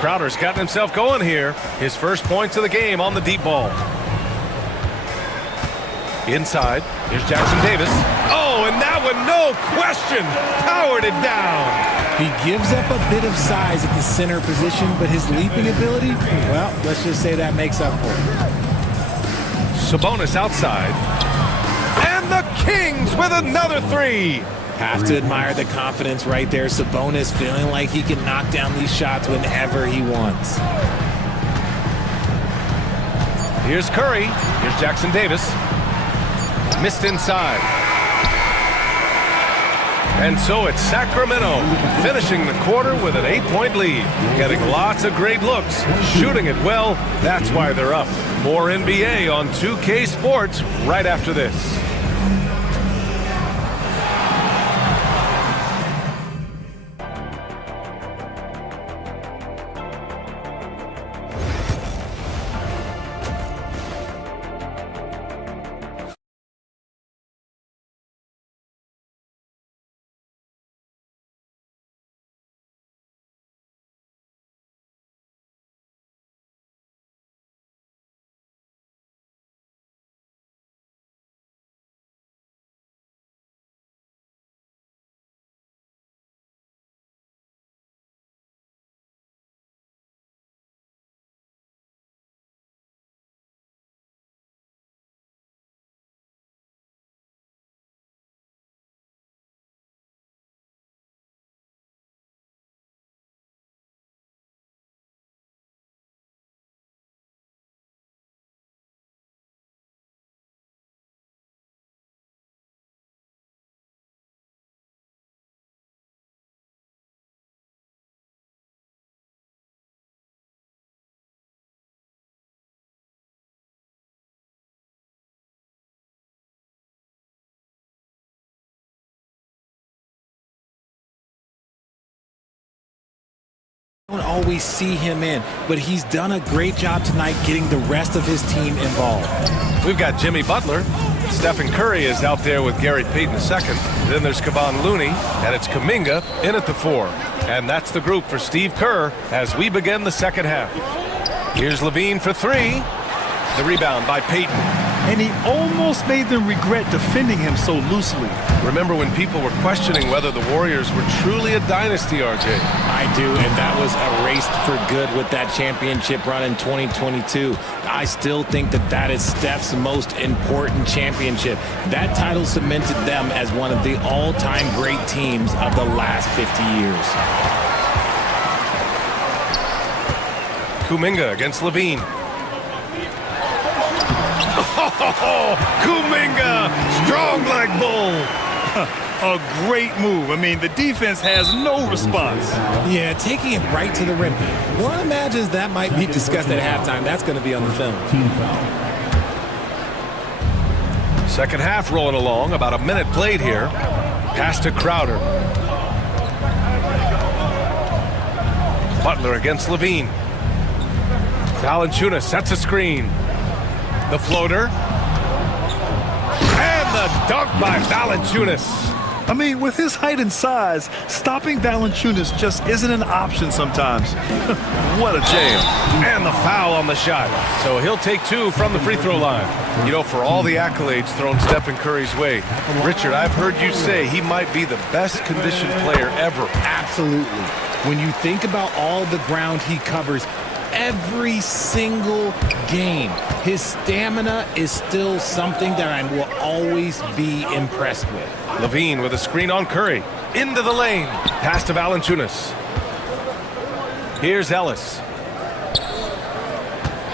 Crowder's gotten himself going here. His first points of the game on the deep ball. Inside. Here's Jackson Davis. Oh, and that one, no question, powered it down. He gives up a bit of size at the center position, but his leaping ability, well, let's just say that makes up for it. Sabonis outside. And the Kings with another 3. Have to admire the confidence right there. Sabonis feeling like he can knock down these shots whenever he wants. Here's Curry. Here's Jackson Davis. Missed inside. And so it's Sacramento finishing the quarter with an 8-point lead. Getting lots of great looks. Shooting it well. That's why they're up. More NBA on 2K Sports right after this. don't always see him in, but he's done a great job tonight getting the rest of his team involved. We've got Jimmy Butler. Stephen Curry is out there with Gary Payton II. Then there's Kevon Looney, and it's Kuminga in at the 4. And that's the group for Steve Kerr as we begin the second half. Here's Levine for 3. The rebound by Payton. And he almost made them regret defending him so loosely. Remember when people were questioning whether the Warriors were truly a dynasty, RJ? I do, and that was erased for good with that championship run in 2022. I still think that is Steph's most important championship. That title cemented them as one of the all-time great teams of the last 50 years. Kuminga against Levine. Oh, Kuminga, strong like bull. A great move. I mean, the defense has no response. Yeah, taking it right to the rim. One imagines that might be discussed at halftime. That's going to be on the film. Second half rolling along, about a minute played here. Pass to Crowder. Butler against Levine. Valanciunas sets a screen. The floater. And the dunk by Valanciunas. I mean, with his height and size, stopping Valanciunas just isn't an option sometimes. What a jam. And the foul on the shot. So he'll take 2 from the free throw line. You know, for all the accolades thrown Stephen Curry's way, Richard, I've heard you say he might be the best conditioned player ever. Absolutely. When you think about all the ground he covers, every single game, his stamina is still something that I will always be impressed with. Levine with a screen on Curry. Into the lane. Pass to Valanciunas. Here's Ellis.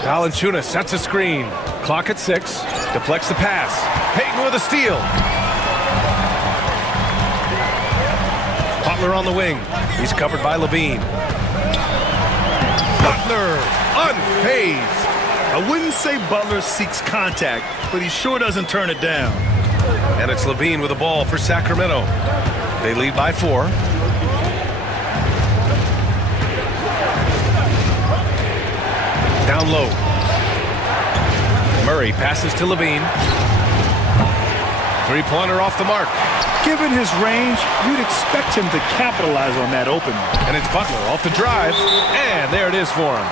Valanciunas sets a screen. Clock at 6. Deflects the pass. Payton with a steal. Butler on the wing. He's covered by Levine. Butler, unfazed. I wouldn't say Butler seeks contact, but he sure doesn't turn it down. And it's Levine with the ball for Sacramento. They lead by 4. Down low. Murray passes to Levine. Three-pointer off the mark. Given his range, you'd expect him to capitalize on that opening. And it's Butler off the drive. And there it is for him.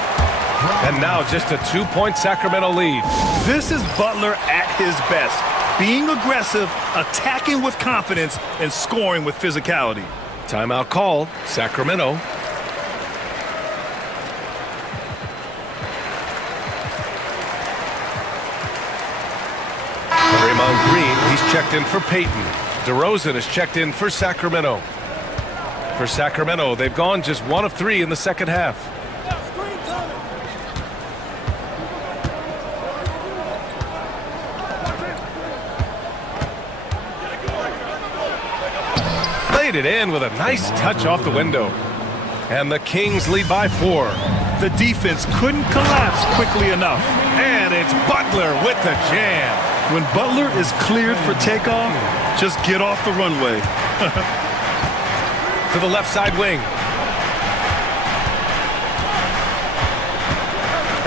And now just a 2-point Sacramento lead. This is Butler at his best. Being aggressive, attacking with confidence, and scoring with physicality. Timeout called. Sacramento. Draymond Green, he's checked in for Payton. DeRozan is checked in for Sacramento. For Sacramento, they've gone just 1 of 3 in the second half. Laid it in with a nice touch off the window. And the Kings lead by 4. The defense couldn't collapse quickly enough. And it's Butler with the jam. When Butler is cleared for takeoff, just get off the runway. To the left side wing.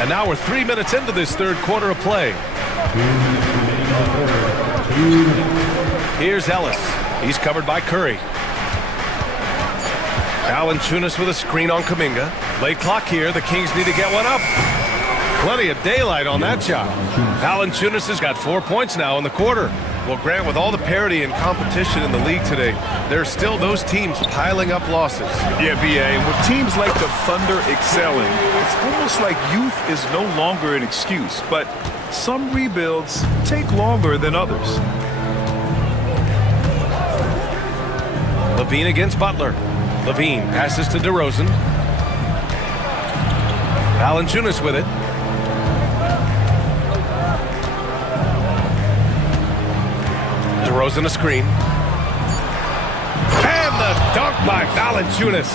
And now we're 3 minutes into this third quarter of play. Here's Ellis. He's covered by Curry. Valanciunas with a screen on Kuminga. Late clock here. The Kings need to get one up. Plenty of daylight on that shot. Valanciunas has got 4 points now in the quarter. Well, Grant, with all the parity and competition in the league today, there are still those teams piling up losses. Yeah, B.A., and with teams like the Thunder excelling, it's almost like youth is no longer an excuse, but some rebuilds take longer than others. Levine against Butler. Levine passes to DeRozan. Valanciunas with it. DeRozan a screen. And the dunk by Valanciunas.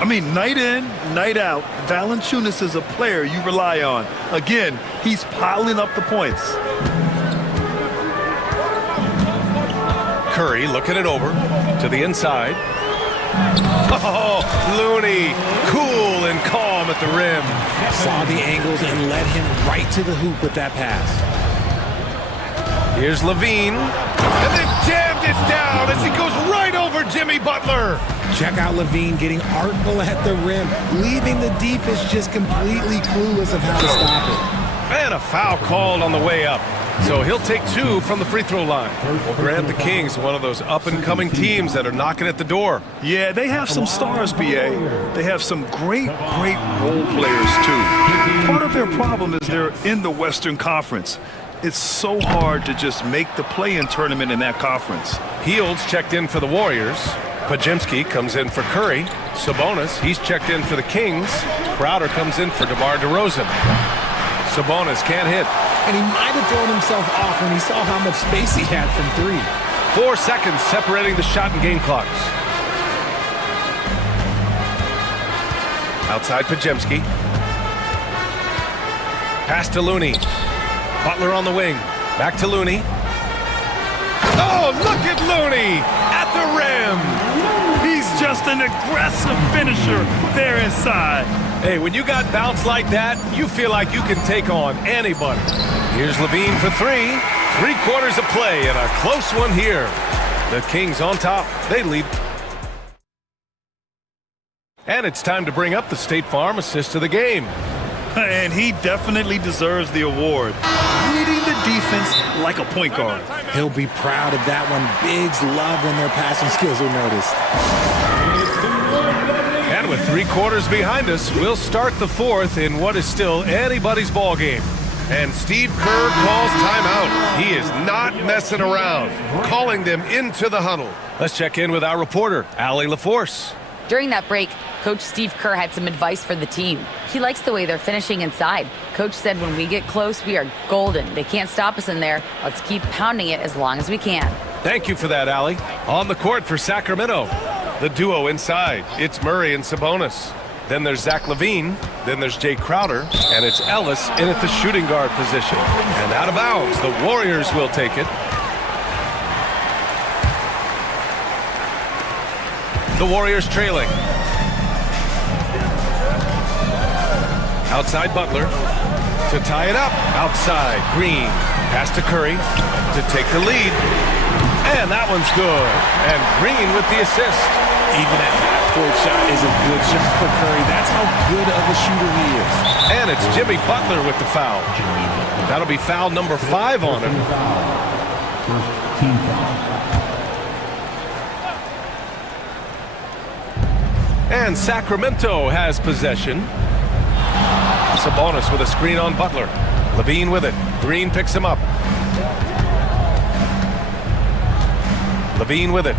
I mean, night in, night out, Valanciunas is a player you rely on. Again, he's piling up the points. Curry looking it over to the inside. Oh, Looney, cool and calm at the rim. Saw the angles and led him right to the hoop with that pass. Here's Levine, and then jammed it down as he goes right over Jimmy Butler. Check out Levine getting artful at the rim, leaving the defense just completely clueless of how to stop it. And a foul called on the way up. So he'll take 2 from the free throw line. Well, Grant, the Kings, one of those up-and-coming teams that are knocking at the door. Yeah, they have some stars, B.A. They have some great role players, too. Part of their problem is they're in the Western Conference. It's so hard to just make the play-in tournament in that conference. Fields checked in for the Warriors. Pajemski comes in for Curry. Sabonis, he's checked in for the Kings. Crowder comes in for DeMar DeRozan. Sabonis can't hit. And he might have thrown himself off when he saw how much space he had from 3. 4 seconds separating the shot and game clocks. Outside Pajemski. Pass to Looney. Butler on the wing. Back to Looney. Oh, look at Looney at the rim. He's just an aggressive finisher there inside. Hey, when you got bounce like that, you feel like you can take on anybody. Here's Levine for 3. 3 quarters of play and a close one here. The Kings on top. They lead. And it's time to bring up the State Farm assist of the game. And he definitely deserves the award. Reading the defense like a point guard. He'll be proud of that one. Bigs love when their passing skills are noticed. And with 3 quarters behind us, we'll start the 4th in what is still anybody's ball game. And Steve Kerr calls timeout. He is not messing around, calling them into the huddle. Let's check in with our reporter, Allie LaForce. During that break, Coach Steve Kerr had some advice for the team. He likes the way they're finishing inside. Coach said when we get close, we are golden. They can't stop us in there. Let's keep pounding it as long as we can. Thank you for that, Allie. On the court for Sacramento. The duo inside. It's Murray and Sabonis. Then there's Zach Levine. Then there's Jay Crowder. And it's Ellis in at the shooting guard position. And out of bounds, the Warriors will take it. The Warriors trailing. Outside Butler to tie it up. Outside Green. Pass to Curry to take the lead. And that one's good. And Green with the assist. Even a half-court shot is a good shot for Curry. That's how good of a shooter he is. And it's Jimmy Butler with the foul. That'll be foul number 5 on him. Team foul. And Sacramento has possession. Sabonis with a screen on Butler. Levine with it. Green picks him up. Levine with it.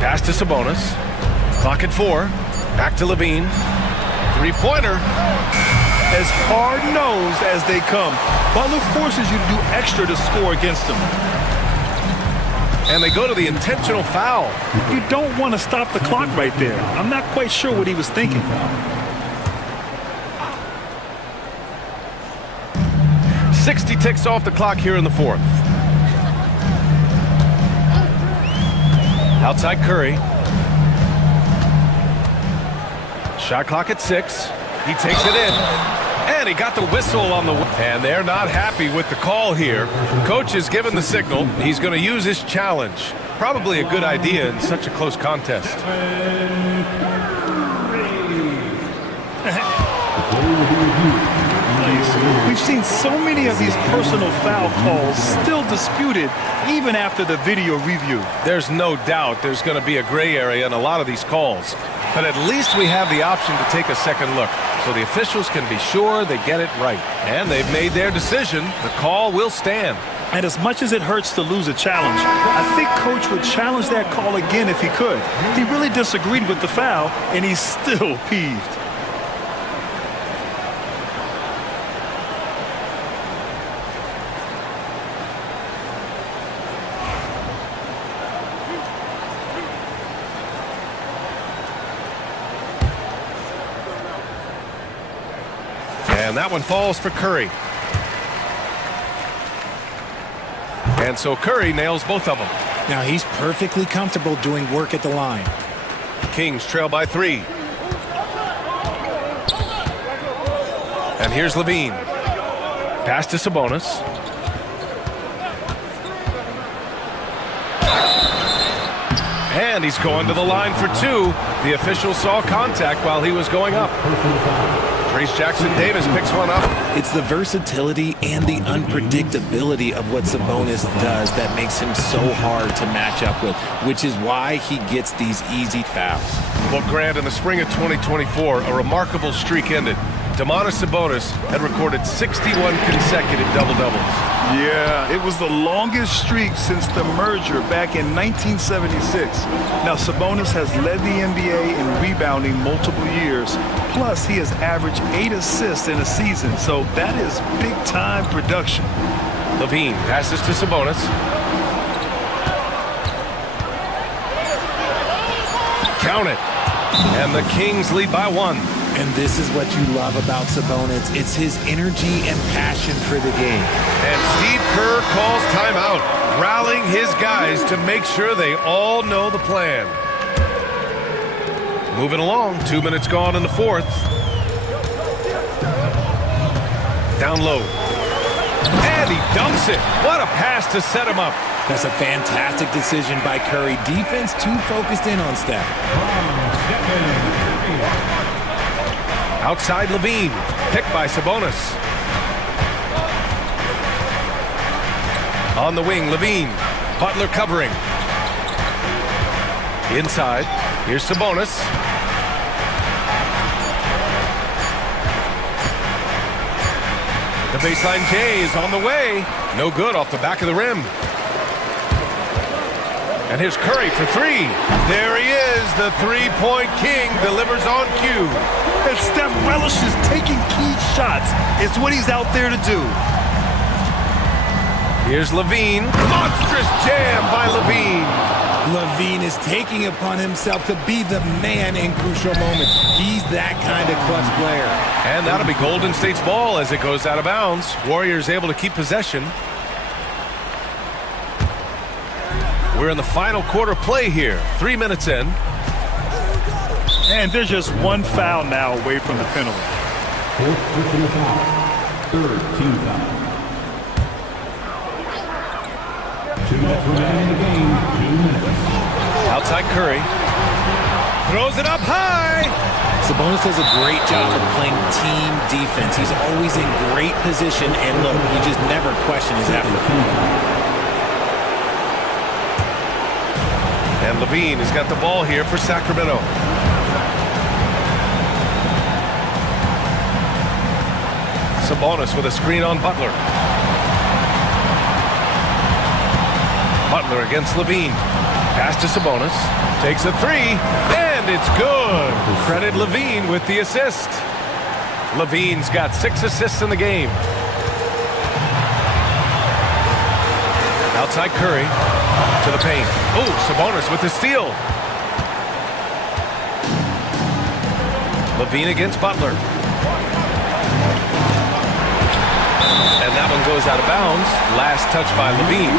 Pass to Sabonis. Clock at 4. Back to Levine. 3-pointer. As hard-nosed as they come, Butler forces you to do extra to score against them. And they go to the intentional foul. You don't want to stop the clock right there. I'm not quite sure what he was thinking. 60 ticks off the clock here in the 4th. Outside Curry. Shot clock at 6. He takes it in. And he got the whistle on the... And they're not happy with the call here. Coach has given the signal. He's going to use his challenge. Probably a good idea in such a close contest. We've seen so many of these personal foul calls still disputed even after the video review. There's no doubt there's going to be a gray area in a lot of these calls. But at least we have the option to take a second look, so the officials can be sure they get it right. And they've made their decision. The call will stand. And as much as it hurts to lose a challenge, I think Coach would challenge that call again if he could. He really disagreed with the foul, and he's still peeved. And that one falls for Curry. And so Curry nails both of them. Now he's perfectly comfortable doing work at the line. Kings trail by 3. And here's Levine. Pass to Sabonis. And he's going to the line for 2. The official saw contact while he was going up. Trace Jackson-Davis picks one up. It's the versatility and the unpredictability of what Sabonis does that makes him so hard to match up with, which is why he gets these easy fouls. Well, Grant, in the spring of 2024, a remarkable streak ended. Domantas Sabonis had recorded 61 consecutive double-doubles. Yeah, it was the longest streak since the merger back in 1976. Now, Sabonis has led the NBA in rebounding multiple years. Plus, he has averaged 8 assists in a season, so that is big-time production. Levine passes to Sabonis. Count it. And the Kings lead by 1. And this is what you love about Sabonis. It's his energy and passion for the game. And Steve Kerr calls timeout, rallying his guys to make sure they all know the plan. Moving along, 2 minutes gone in the 4th. Down low. And he dunks it. What a pass to set him up. That's a fantastic decision by Curry. Defense too focused in on Steph. Outside Levine, picked by Sabonis. On the wing, Levine. Butler covering. Inside, here's Sabonis. The baseline J is on the way. No good off the back of the rim. And here's Curry for 3. There he is, the three-point king delivers on cue. And Steph relishes taking key shots. It's what he's out there to do. Here's Levine. Monstrous jam by Levine. Levine is taking upon himself to be the man in crucial moments. He's that kind of clutch player. And that'll be Golden State's ball as it goes out of bounds. Warriors able to keep possession. We're in the final quarter play here. 3 minutes in. And there's just one foul now away from the penalty. Fourth personal foul. Third team foul. 2 minutes remaining in the game. 2 minutes. Outside Curry. Throws it up high. Sabonis does a great job of playing team defense. He's always in great position, and look, you just never question his effort. And Levine has got the ball here for Sacramento. Sabonis with a screen on Butler. Butler against Levine. Pass to Sabonis. Takes a 3. And it's good. Credit Levine with the assist. Levine's got 6 assists in the game. Outside Curry. To the paint. Oh, Sabonis with the steal. Levine against Butler. And that one goes out of bounds. Last touch by Levine.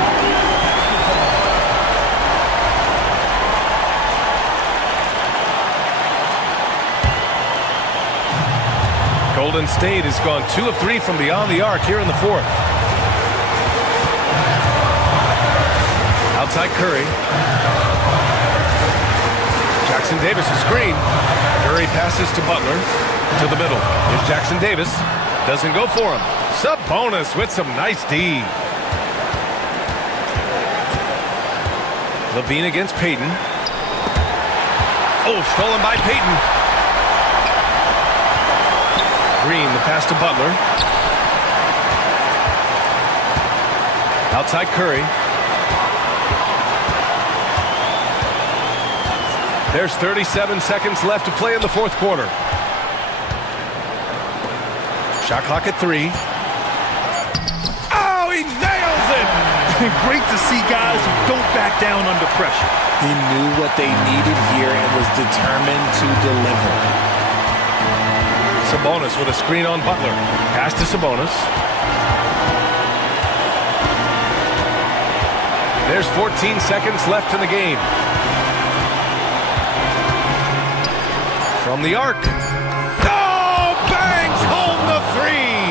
Golden State has gone 2 of 3 from beyond the arc here in the 4th. Outside Curry. Jackson-Davis a screen. Curry passes to Butler. To the middle. Here's Jackson-Davis. Doesn't go for him. Sabonis with some nice D. Levine against Payton. Oh, stolen by Payton. Green, the pass to Butler. Outside Curry. There's 37 seconds left to play in the 4th quarter. Shot clock at 3. Oh, he nails it! Great to see guys who don't back down under pressure. He knew what they needed here and was determined to deliver. Sabonis with a screen on Butler. Pass to Sabonis. There's 14 seconds left in the game. From the arc. Oh, bangs home the three.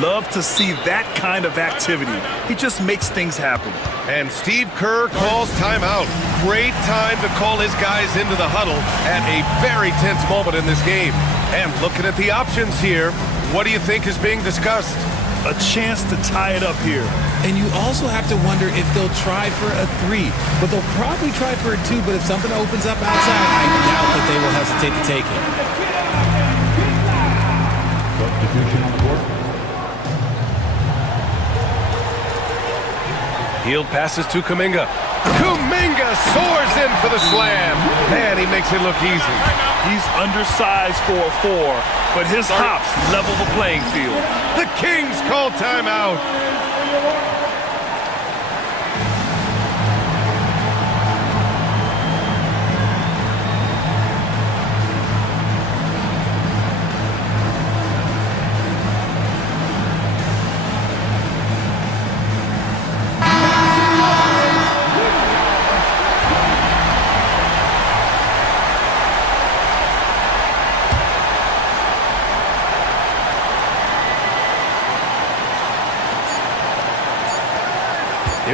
Love to see that kind of activity. He just makes things happen. And Steve Kerr calls timeout. Great time to call his guys into the huddle at a very tense moment in this game. And looking at the options here, what do you think is being discussed? A chance to tie it up here. And you also have to wonder if they'll try for a 3. But they'll probably try for a 2, but if something opens up outside, I doubt that they will hesitate to take it. Substitution on the court. Healed passes to Kuminga. Kuminga soars in for the slam. Man, he makes it look easy. He's undersized for a 4, but his hops level the playing field. The Kings call timeout.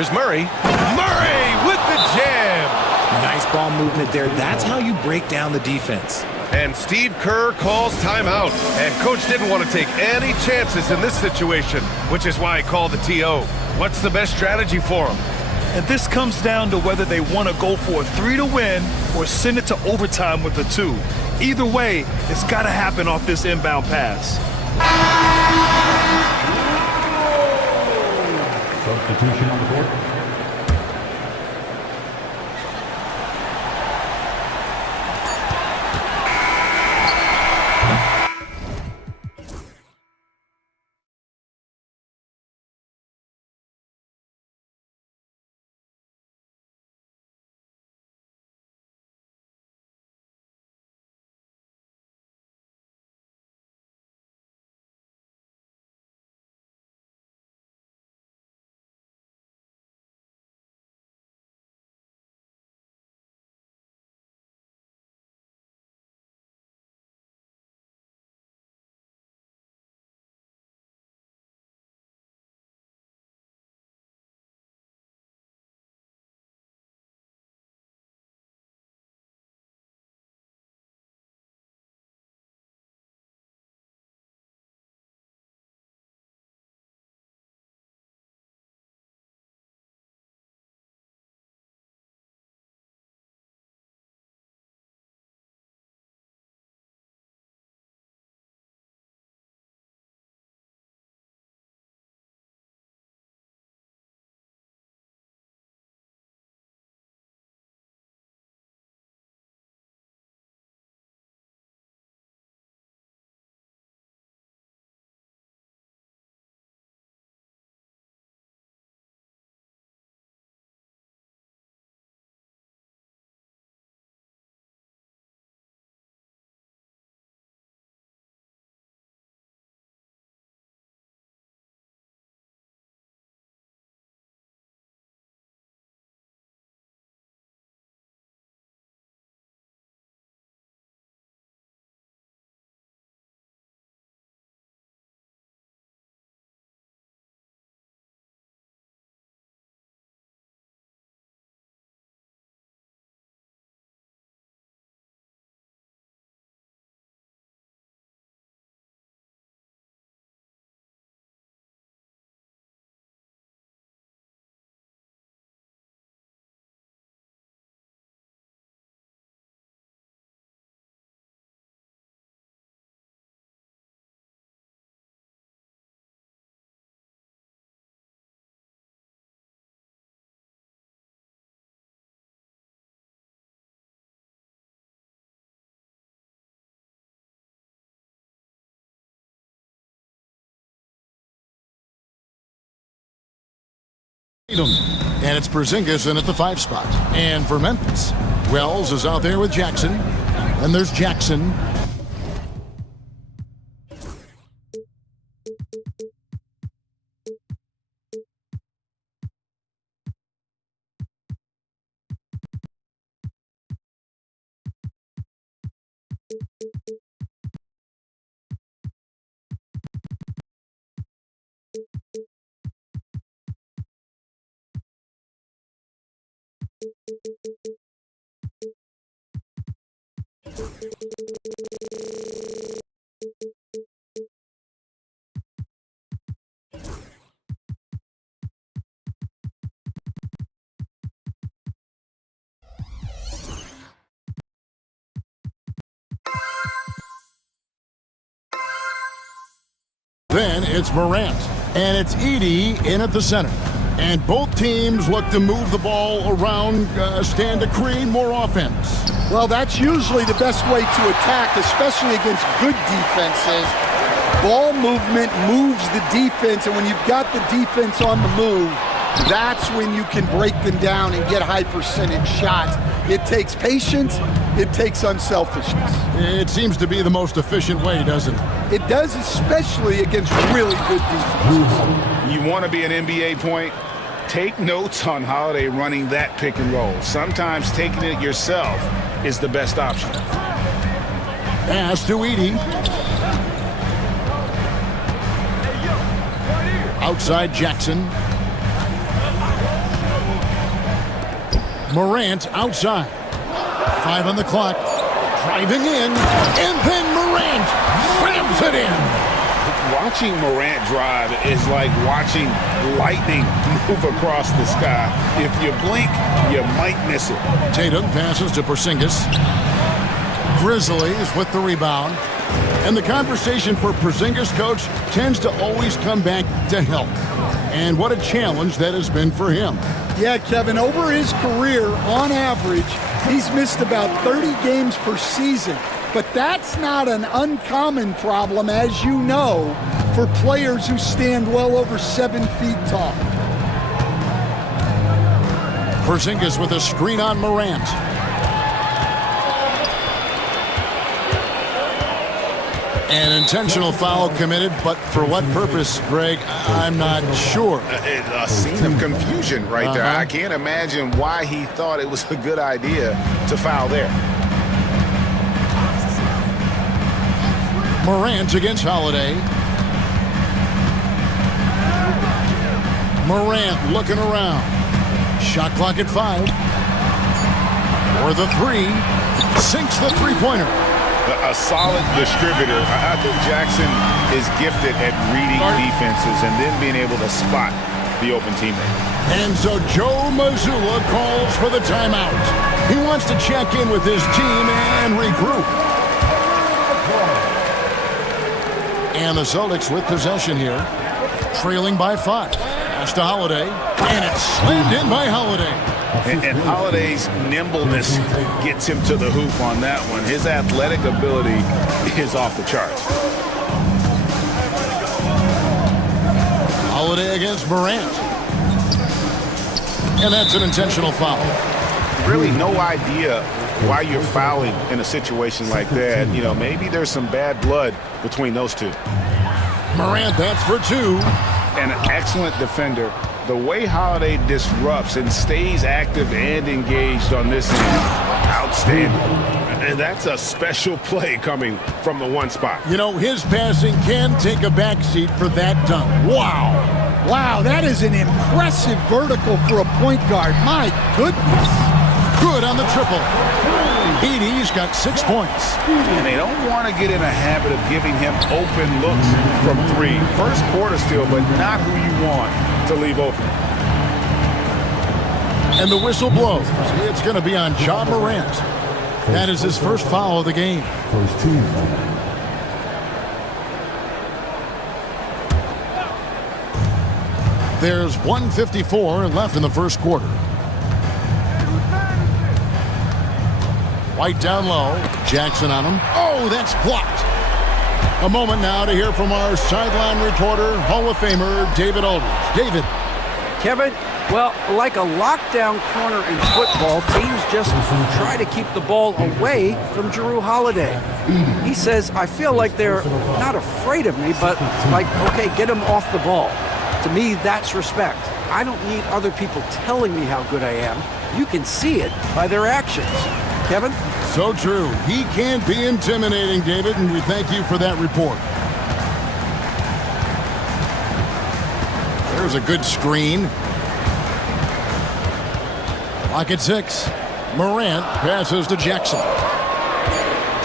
Here's Murray. Murray with the jam. Nice ball movement there. That's how you break down the defense. And Steve Kerr calls timeout. And coach didn't want to take any chances in this situation, which is why he called the TO. What's the best strategy for him? And this comes down to whether they want to go for a 3 to win or send it to overtime with a 2. Either way, it's got to happen off this inbound pass. Substitution on the court. And it's Porzingis in at the 5 spot. And for Memphis, Wells is out there with Jackson. And there's Jackson. Then it's Morant, and it's Edey in at the center. And both teams look to move the ball around, stand to create more offense. Well, that's usually the best way to attack, especially against good defenses. Ball movement moves the defense, and when you've got the defense on the move, that's when you can break them down and get high percentage shots. It takes patience. It takes unselfishness. It seems to be the most efficient way, doesn't it? It does, especially against really good defenses. You want to be an NBA point? Take notes on Holiday running that pick and roll. Sometimes taking it yourself is the best option. Pass to Edey. Outside Jackson. Morant outside. 5 on the clock. Driving in. And then Morant slams it in. Watching Morant drive is like watching lightning move across the sky. If you blink, you might miss it. Tatum passes to Porzingis. Grizzlies with the rebound. And the conversation for Porzingis, coach, tends to always come back to health. And what a challenge that has been for him. Yeah, Kevin, over his career, on average, he's missed about 30 games per season. But that's not an uncommon problem, as you know, for players who stand well over 7 feet tall. Porzingis with a screen on Morant. An intentional foul committed, but for what purpose, Greg, I'm not sure. A scene of confusion right there. I can't imagine why he thought it was a good idea to foul there. Morant against Holiday. Morant looking around. Shot clock at 5. For the 3. Sinks the three-pointer. A solid distributor. I think Jackson is gifted at reading defenses and then being able to spot the open teammate. And so Joe Mazzulla calls for the timeout. He wants to check in with his team and regroup. And the Celtics with possession here, trailing by 5. Pass to Holiday, and it's slammed in by Holiday. And Holiday's nimbleness gets him to the hoop on that one. His athletic ability is off the charts. Holiday against Morant. And that's an intentional foul. Really no idea why you're fouling in a situation like that. You know, maybe there's some bad blood between those two. Morant, that's for 2. An excellent defender. The way Holiday disrupts and stays active and engaged on this end, outstanding. And that's a special play coming from the one spot. You know, his passing can take a backseat for that dunk. Wow. Wow, that is an impressive vertical for a point guard. My goodness. Good on the triple. Edey's got 6 points. And they don't want to get in a habit of giving him open looks from 3. First quarter still, but not who you want to leave open. And the whistle blows. It's going to be on Ja Morant. That is his first foul of the game. First team. There's 1:54 left in the first quarter. White down low. Jackson on him. Oh, that's blocked. A moment now to hear from our sideline reporter, Hall of Famer David Aldridge. David. Kevin, well, like a lockdown corner in football, teams just try to keep the ball away from Jrue Holiday. He says, I feel like they're not afraid of me, but like, okay, get him off the ball. To me, that's respect. I don't need other people telling me how good I am. You can see it by their actions. Kevin? So true. He can't be intimidating, David, and we thank you for that report. There's a good screen. Clock at 6. Morant passes to Jackson.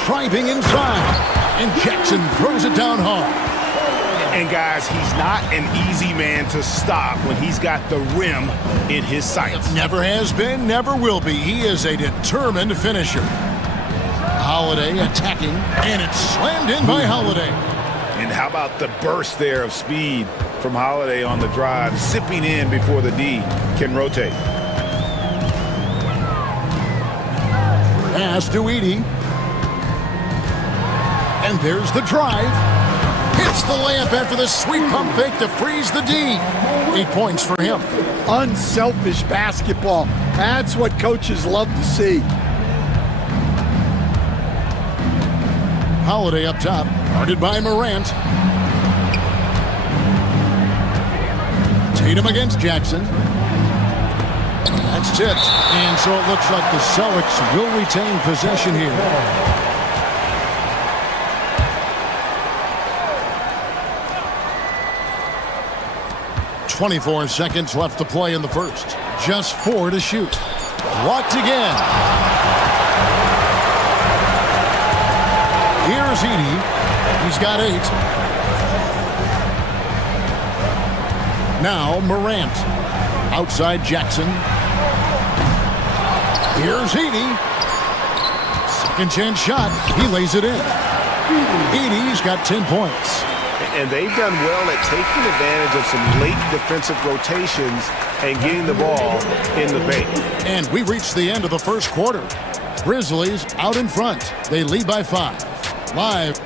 Driving inside. And Jackson throws it down hard. And guys, he's not an easy man to stop when he's got the rim in his sights. Never has been, never will be. He is a determined finisher. Holiday attacking, and it's slammed in by Holiday. And how about the burst there of speed from Holiday on the drive, zipping in before the D can rotate. Pass to Edey. And there's the drive. Hits the layup after the sweet pump fake to freeze the D. 8 points for him. Unselfish basketball. That's what coaches love to see. Holiday up top, guarded by Morant. Tatum against Jackson. That's tipped, and so it looks like the Celtics will retain possession here. 24 seconds left to play in the first. Just 4 to shoot. Blocked again. Here's Edey. He's got 8. Now Morant. Outside Jackson. Here's Edey. Second chance shot. He lays it in. Edey's got 10 points. And they've done well at taking advantage of some late defensive rotations and getting the ball in the paint. And we reached the end of the first quarter. Grizzlies out in front. They lead by 5. Live.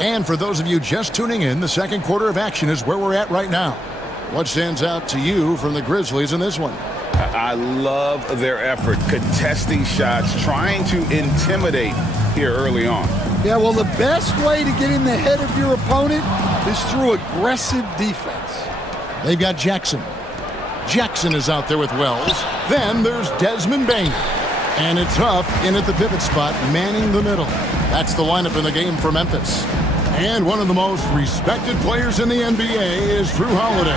And for those of you just tuning in, the second quarter of action is where we're at right now. What stands out to you from the Grizzlies in this one? I love their effort, contesting shots, trying to intimidate here early on. Yeah, well, the best way to get in the head of your opponent is through aggressive defense. They've got Jackson. Jackson is out there with Wells. Then there's Desmond Bane. And it's Huff in at the pivot spot, manning the middle. That's the lineup in the game for Memphis. And one of the most respected players in the NBA is Drew Holiday.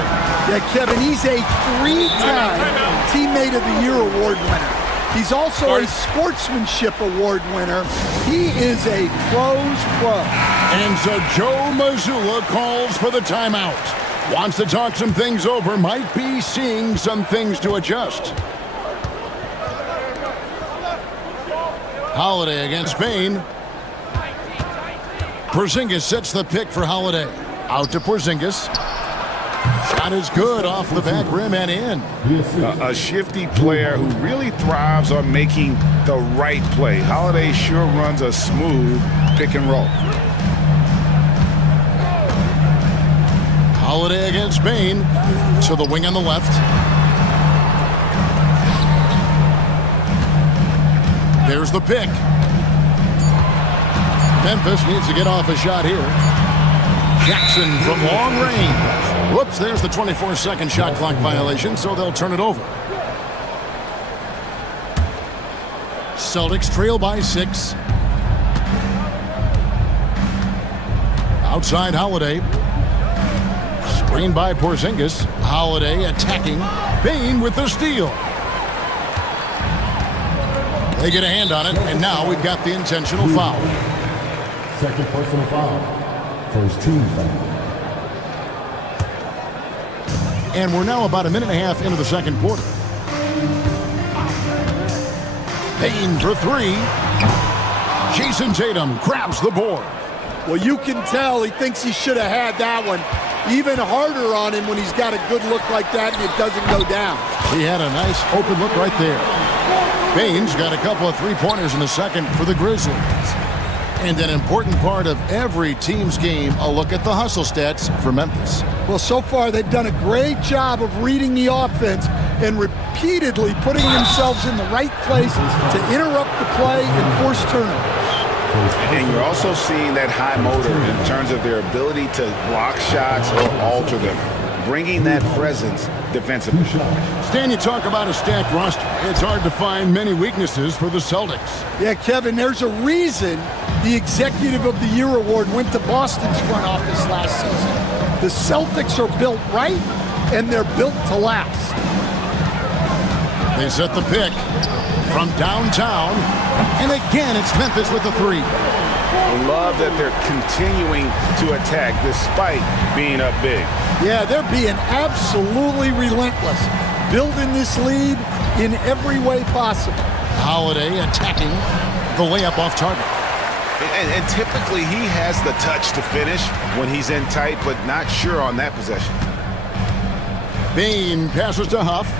Yeah, Kevin, he's a 3-time Teammate of the Year award winner. He's also a Sportsmanship Award winner. He is a pro's pro. And so Joe Mazzulla calls for the timeout. Wants to talk some things over, might be seeing some things to adjust. Holiday against Spain. Porzingis sets the pick for Holiday. Out to Porzingis. Shot is good off the back rim and in. A shifty player who really thrives on making the right play. Holiday sure runs a smooth pick and roll. Holiday against Spain. To the wing on the left. There's the pick. Memphis needs to get off a shot here. Jackson from long range. Whoops, there's the 24-second shot clock violation, so they'll turn it over. Celtics trail by 6. Outside Holiday. Screen by Porzingis. Holiday attacking. Bane with the steal. They get a hand on it, and now we've got the intentional foul. Second personal foul. First team foul. And we're now about a minute and a half into the second quarter. Bane for 3. Jason Tatum grabs the board. Well, you can tell he thinks he should have had that one. Even harder on him when he's got a good look like that and it doesn't go down. He had a nice open look right there. Bane's got a couple of three-pointers in the second for the Grizzlies. And an important part of every team's game, a look at the hustle stats for Memphis. Well, so far they've done a great job of reading the offense and repeatedly putting themselves in the right place to interrupt the play and force turnovers. And you're also seeing that high motor in terms of their ability to block shots or alter them, bringing that presence defensively. Stan, you talk about a stacked roster. It's hard to find many weaknesses for the Celtics. Yeah, Kevin, there's a reason the Executive of the Year award went to Boston's front office last season. The Celtics are built right, and they're built to last. They set the pick from downtown, and again it's Memphis with the 3. Love that they're continuing to attack despite being up big. Yeah, they're being absolutely relentless, building this lead in every way possible. Holiday attacking. The layup off target. And typically he has the touch to finish when he's in tight, but not sure on that possession. Bain passes to Huff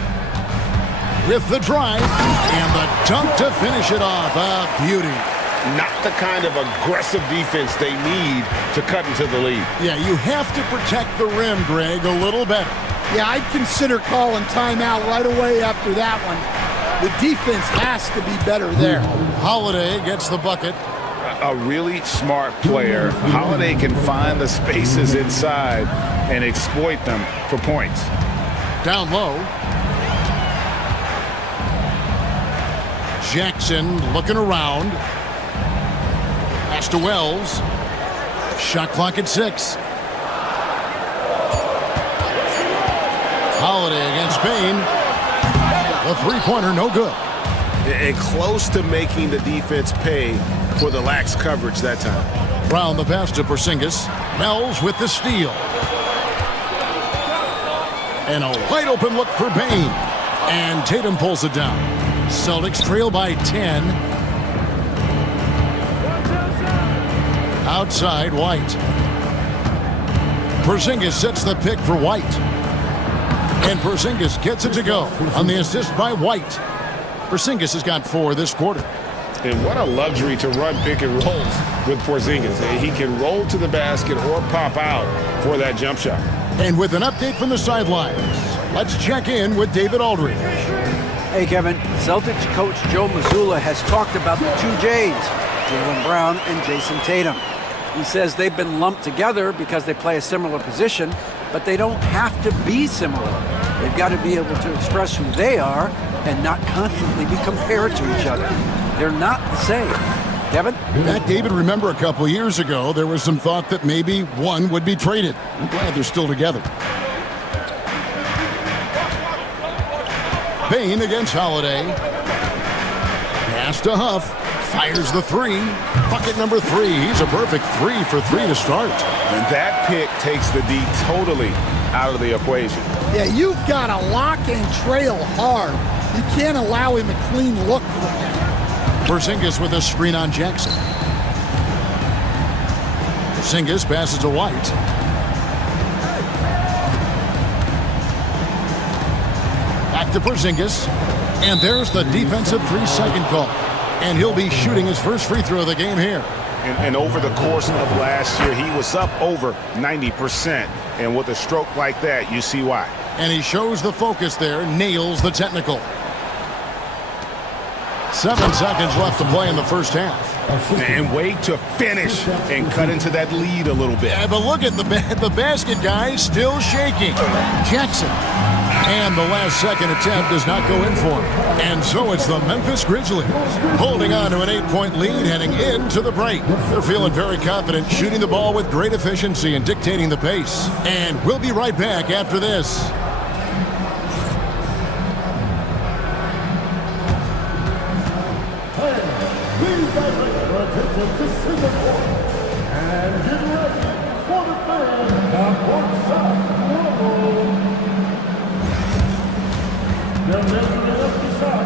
with the drive and the dunk to finish it off. A beauty. Not the kind of aggressive defense they need to cut into the lead. Yeah, you have to protect the rim, Greg, a little better. Yeah, I'd consider calling timeout right away after that one. The defense has to be better there. Holiday gets the bucket. A really smart player. Holiday can find the spaces inside and exploit them for points. Down low. Jackson looking around. Pass to Wells. Shot clock at 6. Holiday against Bain. The three-pointer no good. And close to making the defense pay for the lax coverage that time. Brown the pass to Porzingis. Mells with the steal. And a wide open look for Bain. And Tatum pulls it down. Celtics trail by 10. Outside White. Porzingis sets the pick for White. And Porzingis gets it to go on the assist by White. Porzingis has got 4 this quarter. And what a luxury to run pick and rolls with Porzingis. He can roll to the basket or pop out for that jump shot. And with an update from the sidelines, let's check in with David Aldridge. Hey, Kevin. Celtics coach Joe Mazzulla has talked about the two J's, Jaylen Brown and Jason Tatum. He says they've been lumped together because they play a similar position, but they don't have to be similar. They've got to be able to express who they are and not constantly be compared to each other. They're not the same. Kevin? That, David, remember a couple years ago, there was some thought that maybe one would be traded. I'm glad they're still together. Bain against Holiday. Pass to Huff. Fires the 3. Bucket number 3. He's a perfect 3 for 3 to start. And that pick takes the D totally out of the equation. Yeah, you've got to lock and trail hard. You can't allow him a clean look from that. Porzingis with a screen on Jackson. Porzingis passes to White. Back to Porzingis. And there's the defensive 3-second call. And he'll be shooting his first free throw of the game here. And over the course of last year, he was up over 90%. And with a stroke like that, you see why. And he shows the focus there, nails the technical. 7 seconds left to play in the first half. And wait to finish and cut into that lead a little bit. Yeah, but look at the basket, guys, still shaking. Jackson. And the last second attempt does not go in for him. And so it's the Memphis Grizzlies holding on to an 8-point lead heading into the break. They're feeling very confident, shooting the ball with great efficiency and dictating the pace. And we'll be right back after this. And get ready for the fan, courtside. They're measuring up the shot.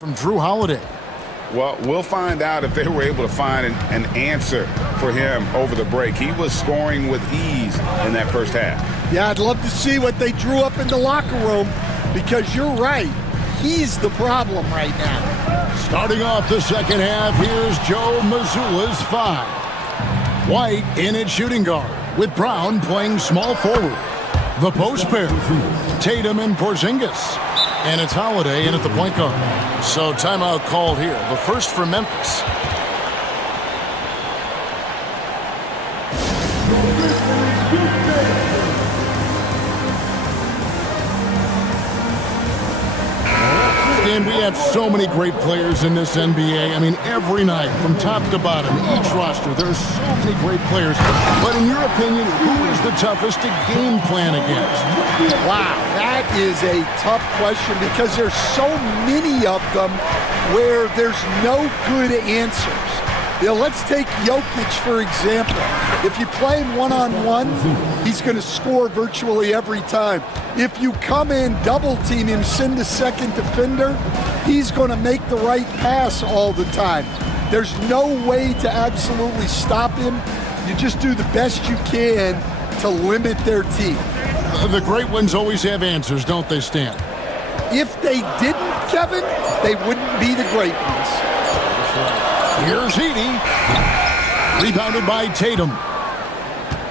from Drew Holiday. Well, we'll find out if they were able to find an answer for him over the break. He was scoring with ease in that first half. Yeah, I'd love to see what they drew up in the locker room, because you're right. He's the problem right now. Starting off the second half, here's Joe Mazzulla's 5. White in at shooting guard, with Brown playing small forward. The post pair, Tatum and Porzingis. And it's Holiday in at the point guard. So timeout called here, the first for Memphis. And we have so many great players in this NBA. I mean, every night, from top to bottom, each roster, there's so many great players. But in your opinion, who is the toughest to game plan against? Wow, that is a tough question, because there's so many of them where there's no good answers. You know, let's take Jokic, for example. If you play him one-on-one, he's going to score virtually every time. If you come in, double-team him, send a second defender, he's going to make the right pass all the time. There's no way to absolutely stop him. You just do the best you can to limit their team. The great ones always have answers, don't they, Stan? If they didn't, Kevin, they wouldn't be the great ones. Here's Heaney. Rebounded by Tatum.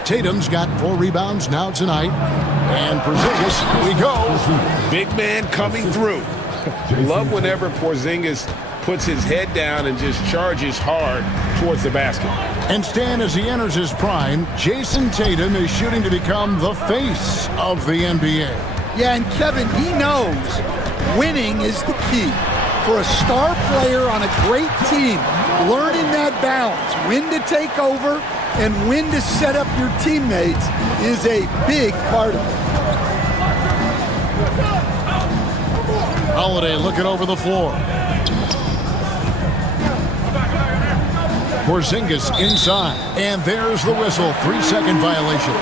Tatum's got 4 rebounds now tonight. And Porzingis, here we go. Big man coming through. Love whenever Porzingis puts his head down and just charges hard towards the basket. And Stan, as he enters his prime, Jason Tatum is shooting to become the face of the NBA. Yeah, and Kevin, he knows winning is the key. For a star player on a great team, learning that balance, when to take over and when to set up your teammates, is a big part of it. Holiday looking over the floor. Porzingis inside. And there's the whistle. 3-second violation.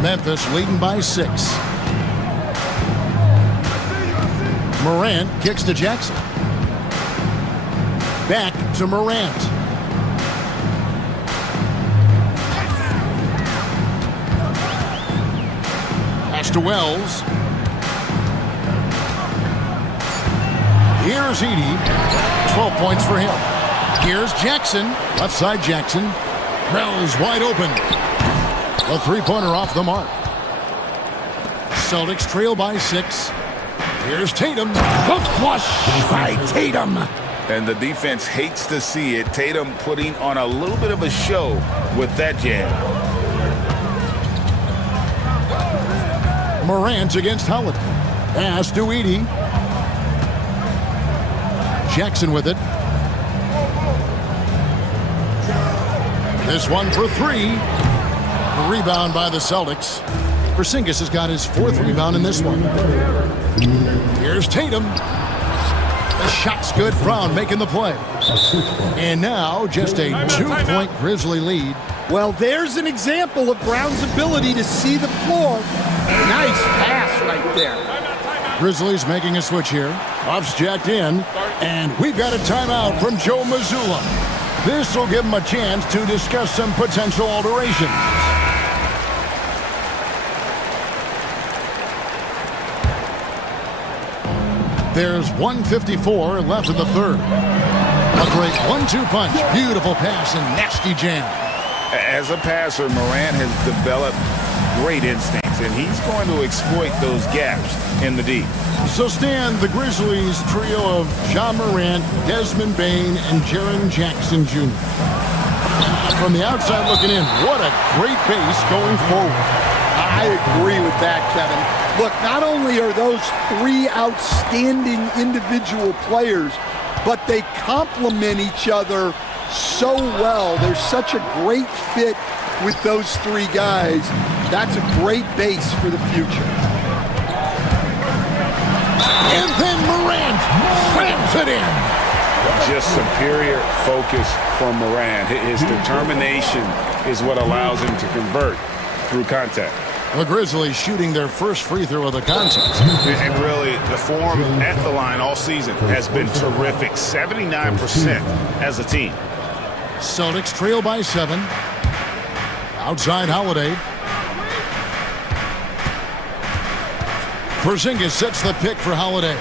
Memphis leading by 6. Morant kicks to Jackson. Back to Morant. Pass to Wells. Here's Edey. 12 points for him. Here's Jackson. Left side Jackson. Wells wide open. A three-pointer off the mark. Celtics trail by 6. Here's Tatum. The flush by Tatum. And the defense hates to see it. Tatum putting on a little bit of a show with that jam. Morant against Holiday. Pass to Edey. Jackson with it. This one for 3. A rebound by the Celtics. Porzingis has got his 4th rebound in this one. Here's Tatum. The shot's good. Brown making the play. And now just a 2-point Grizzly lead. Well, there's an example of Brown's ability to see the floor. Nice pass right there. Grizzlies making a switch here. Off's jacked in. And we've got a timeout from Joe Mazzulla. This will give him a chance to discuss some potential alterations. There's 1:54 left in the third. A great 1-2 punch. Beautiful pass and nasty jam. As a passer, Morant has developed great instincts, and he's going to exploit those gaps in the D. So, Stan, the Grizzlies trio of Ja Morant, Desmond Bane, and Jaren Jackson Jr. From the outside looking in, what a great base going forward. I agree with that, Kevin. Look, not only are those 3 outstanding individual players, but they complement each other so well. There's such a great fit with those 3 guys. That's a great base for the future. And then Morant slams it in. Just superior focus from Morant. His determination is what allows him to convert through contact. The Grizzlies shooting their first free throw of the contest. And really, the form at the line all season has been terrific. 79% as a team. Celtics trail by 7. Outside Holiday. Porzingis sets the pick for Holiday.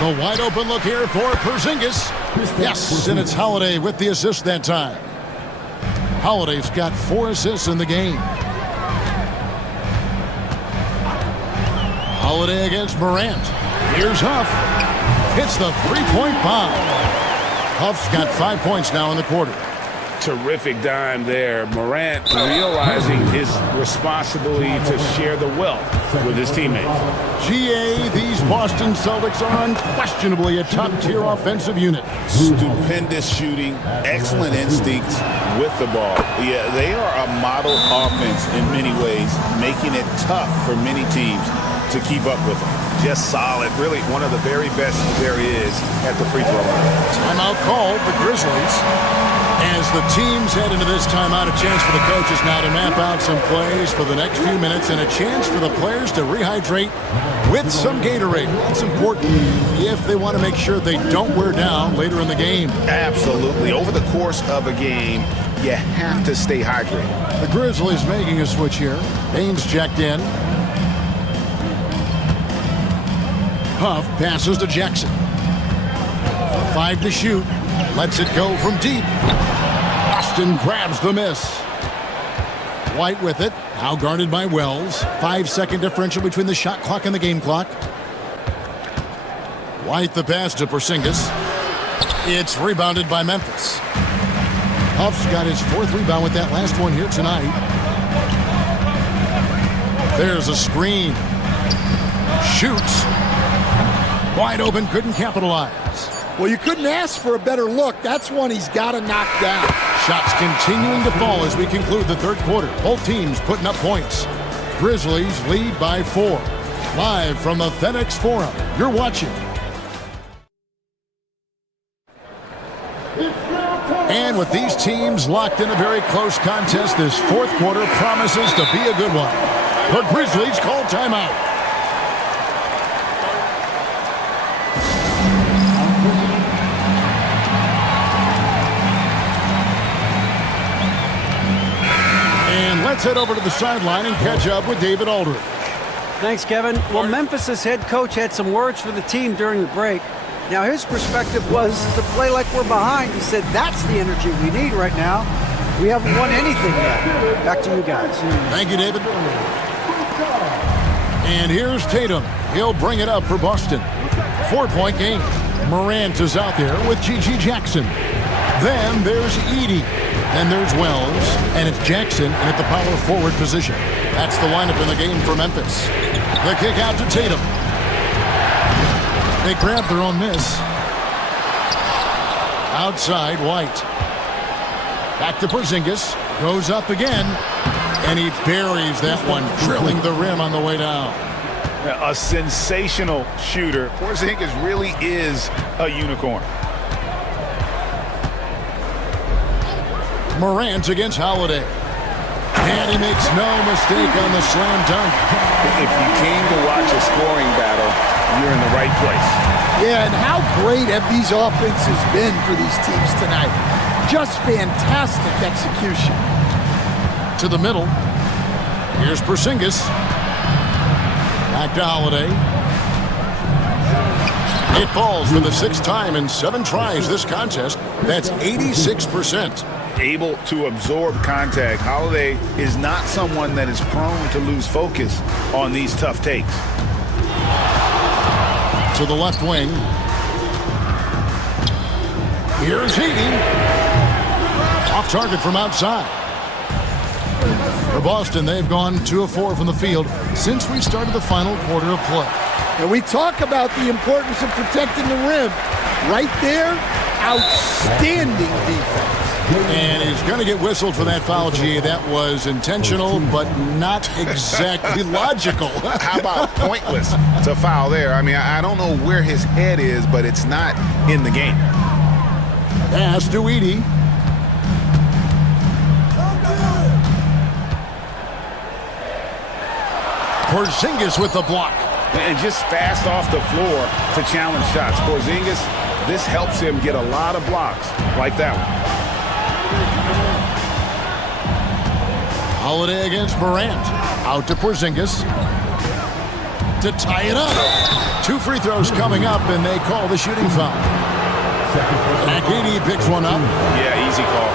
The wide open look here for Porzingis. Yes, and it's Holiday with the assist that time. Holiday's got 4 assists in the game. Holiday against Morant. Here's Huff. Hits the three-point bomb. Huff's got 5 points now in the quarter. Terrific dime there. Morant realizing his responsibility to share the wealth with his teammates. GA, these Boston Celtics are unquestionably a top-tier offensive unit. Stupendous shooting, excellent instincts with the ball. Yeah, they are a model offense in many ways, making it tough for many teams to keep up with them. Just solid, really one of the very best there is at the free throw line. Timeout called, the Grizzlies. As the teams head into this timeout, a chance for the coaches now to map out some plays for the next few minutes and a chance for the players to rehydrate with some Gatorade. That's important if they want to make sure they don't wear down later in the game. Absolutely. Over the course of a game, you have to stay hydrated. The Grizzlies making a switch here. Baines checked in. Huff passes to Jackson. 5 to shoot. Lets it go from deep. Boston grabs the miss. White with it. Now guarded by Wells. 5-second differential between the shot clock and the game clock. White the pass to Porzingis. It's rebounded by Memphis. Huff's got his 4th rebound with that last one here tonight. There's a screen. Shoots. Wide open, couldn't capitalize. Well, you couldn't ask for a better look. That's one he's got to knock down. Shots continuing to fall as we conclude the third quarter. Both teams putting up points. Grizzlies lead by 4. Live from the FedEx Forum, you're watching. And with these teams locked in a very close contest, this fourth quarter promises to be a good one. The Grizzlies call timeout. Let's head over to the sideline and catch up with David Aldridge. Thanks, Kevin. Well, Memphis's head coach had some words for the team during the break. Now, his perspective was to play like we're behind. He said that's the energy we need right now. We haven't won anything yet. Back to you guys. Thank you, David. And here's Tatum. He'll bring it up for Boston. 4-point game. Morant is out there with G.G. Jackson. Then there's Edey. Then there's Wells, and it's Jackson and at the power forward position. That's the lineup in the game for Memphis. The kick out to Tatum. They grab their own miss. Outside, White. Back to Porzingis. Goes up again, and he buries that one, drilling the rim on the way down. A sensational shooter. Porzingis really is a unicorn. Morant against Holiday. And he makes no mistake on the slam dunk. If you came to watch a scoring battle, you're in the right place. Yeah, and how great have these offenses been for these teams tonight? Just fantastic execution. To the middle. Here's Porzingis. Back to Holiday. It falls for the 6th time in 7 tries this contest. That's 86%. Able to absorb contact. Holiday is not someone that is prone to lose focus on these tough takes. To the left wing. Here's Edey. Off target from outside. For Boston, they've gone 2 of 4 from the field since we started the final quarter of play. And we talk about the importance of protecting the rim. Right there, outstanding defense. And he's going to get whistled for that foul, G. That was intentional, but not exactly logical. How about pointless to foul there? I mean, I don't know where his head is, but it's not in the game. Pass to Edey. Porzingis with the block. And just fast off the floor to challenge shots. Porzingis, this helps him get a lot of blocks like that one. Holiday against Morant. Out to Porzingis. To tie it up. 2 free throws coming up, and they call the shooting foul. McGeady picks one up. Yeah, easy call.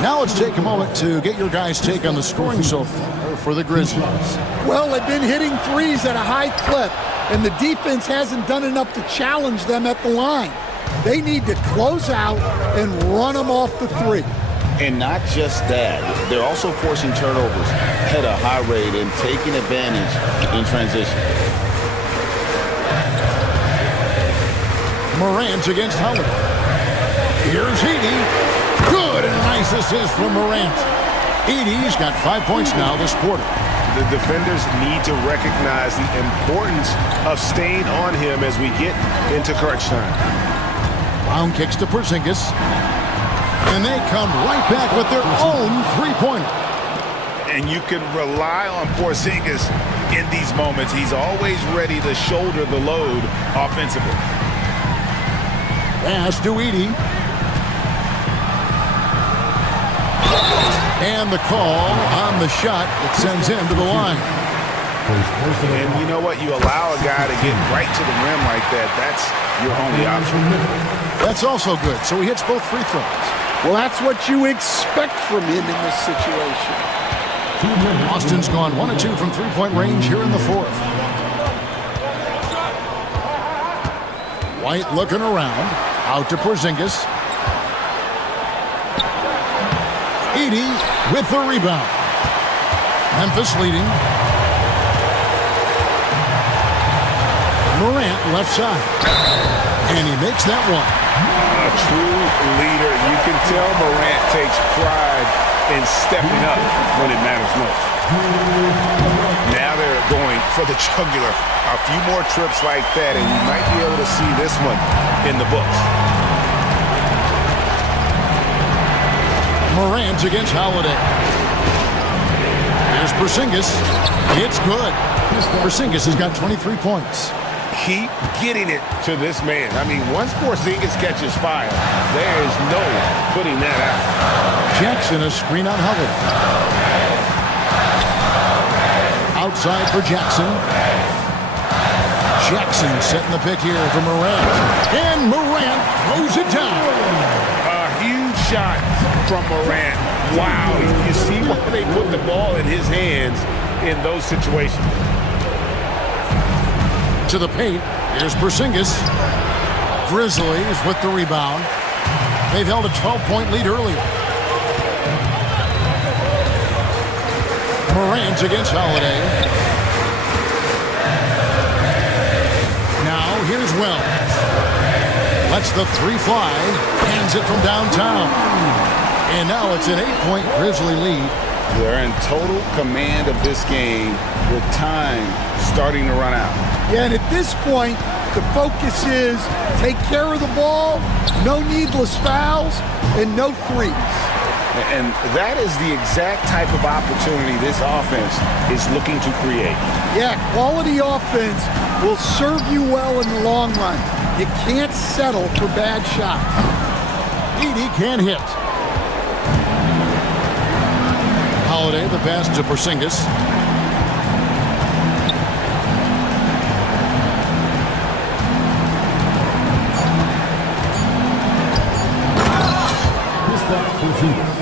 Now let's take a moment to get your guys' take on the scoring so far for the Grizzlies. Well, they've been hitting threes at a high clip, and the defense hasn't done enough to challenge them at the line. They need to close out and run them off the three. And not just that, they're also forcing turnovers at a high rate and taking advantage in transition. Morant against Holiday. Here's Edey. Good, and a nice assist from Morant. Edey's got 5 points now this quarter. The defenders need to recognize the importance of staying on him as we get into crunch time. Brown kicks to Porzingis. And they come right back with their own three-pointer. And you can rely on Porzingis in these moments. He's always ready to shoulder the load offensively. Pass to Edey. And the call on the shot that sends him to the line. And you know what? You allow a guy to get right to the rim like that. That's your only option. That's also good. So he hits both free throws. Well, that's what you expect from him in this situation. Austin's gone 1 of 2 from three-point range here in the fourth. White looking around. Out to Porzingis. Edey with the rebound. Memphis leading. Morant left side. And he makes that one. A true leader. You can tell Morant takes pride in stepping up when it matters most. Now they're going for the jugular. A few more trips like that, and we might be able to see this one in the books. Morant against Holiday. Here's Porzingis. It's good. Porzingis has got 23 points. Keep getting it to this man. I mean, once Porzingis catches fire, there is no putting that out. Jackson, a screen on Holiday. Outside for Jackson. Jackson setting the pick here for Morant. And Morant throws it down. A huge shot from Morant. Wow, you see why they put the ball in his hands in those situations. To the paint. Here's Porzingis. Grizzlies with the rebound. They've held a 12-point lead earlier. Morant against Holiday. Now here's Wells. Lets the three fly. Hands it from downtown. And now it's an 8-point Grizzly lead. They're in total command of this game with time starting to run out. Yeah, and at this point, the focus is take care of the ball, no needless fouls, and no threes. And that is the exact type of opportunity this offense is looking to create. Yeah, quality offense will serve you well in the long run. You can't settle for bad shots. Edey can't hit. Holiday, the pass to Porzingis. Porzingis.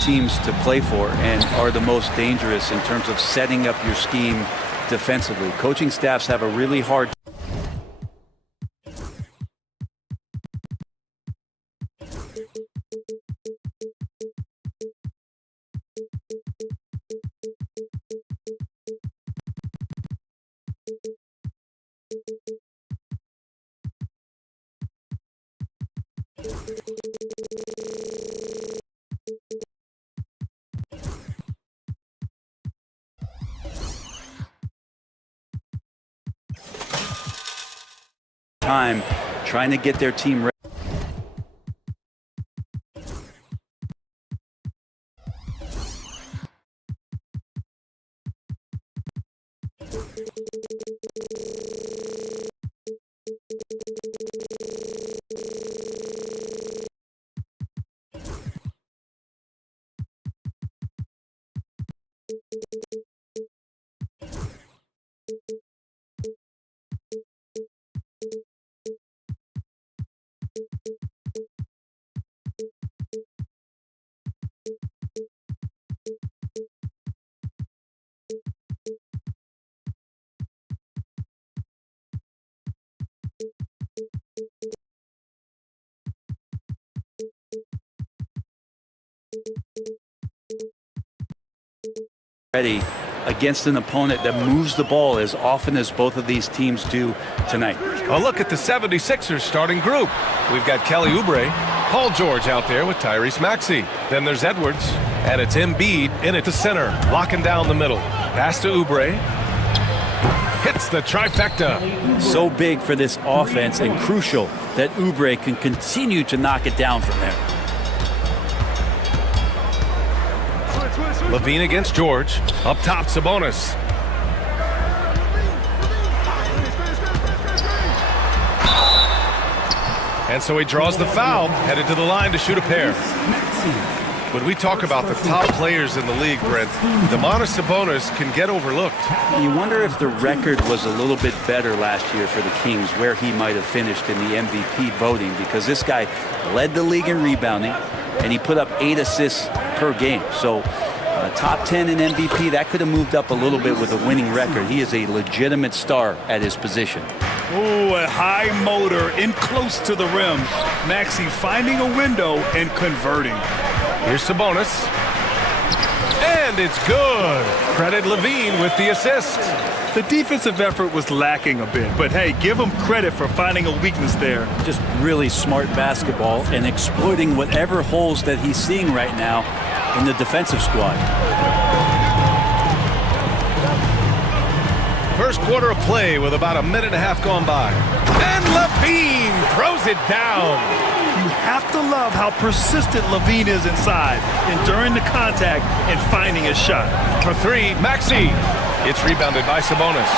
Teams to play for and are the most dangerous in terms of setting up your scheme defensively. Coaching staffs have a really hard time trying to get their team ready. Ready against an opponent that moves the ball as often as both of these teams do tonight. A look at the 76ers starting group. We've got Kelly Oubre, Paul George out there with Tyrese Maxey. Then there's Edwards, and it's Embiid in at the center, locking down the middle. Pass to Oubre. Hits the trifecta. So big for this offense and crucial that Oubre can continue to knock it down from there. Levine against George. Up top, Sabonis. And so he draws the foul, headed to the line to shoot a pair. When we talk about the top players in the league, Brent, Domantas Sabonis can get overlooked. You wonder if the record was a little bit better last year for the Kings, where he might have finished in the MVP voting, because this guy led the league in rebounding, and he put up 8 assists per game. So top 10 in MVP, that could have moved up a little bit with a winning record. He is a legitimate star at his position. Ooh, a high motor in close to the rim. Maxey finding a window and converting. Here's Sabonis. And it's good. Credit Levine with the assist. The defensive effort was lacking a bit, but hey, give him credit for finding a weakness there. Just really smart basketball and exploiting whatever holes that he's seeing right now in the defensive squad. First quarter of play with about a minute and a half gone by. And Levine throws it down. You have to love how persistent Levine is inside, enduring the contact and finding a shot. For three, Maxey. It's rebounded by Sabonis.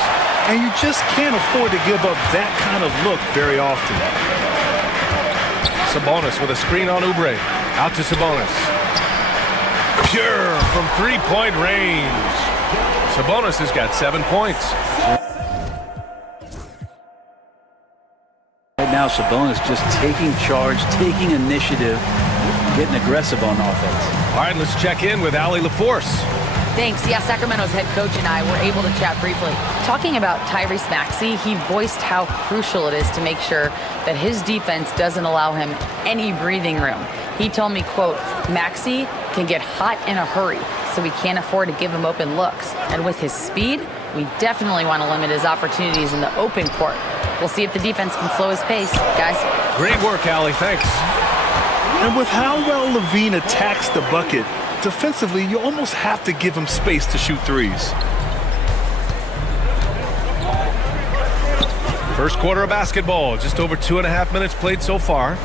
And you just can't afford to give up that kind of look very often. Sabonis with a screen on Oubre. Out to Sabonis. Pure from three-point range. Sabonis has got 7 points. Right now, Sabonis just taking charge, taking initiative, getting aggressive on offense. All right, let's check in with Allie LaForce. Thanks. Yeah, Sacramento's head coach and I were able to chat briefly. Talking about Tyrese Maxey, he voiced how crucial it is to make sure that his defense doesn't allow him any breathing room. He told me, quote, Maxey can get hot in a hurry, so we can't afford to give him open looks. And with his speed, we definitely want to limit his opportunities in the open court. We'll see if the defense can slow his pace, guys. Great work, Allie. Thanks. And with how well Levine attacks the bucket, defensively, you almost have to give him space to shoot threes. First quarter of basketball, just over 2.5 minutes played so far.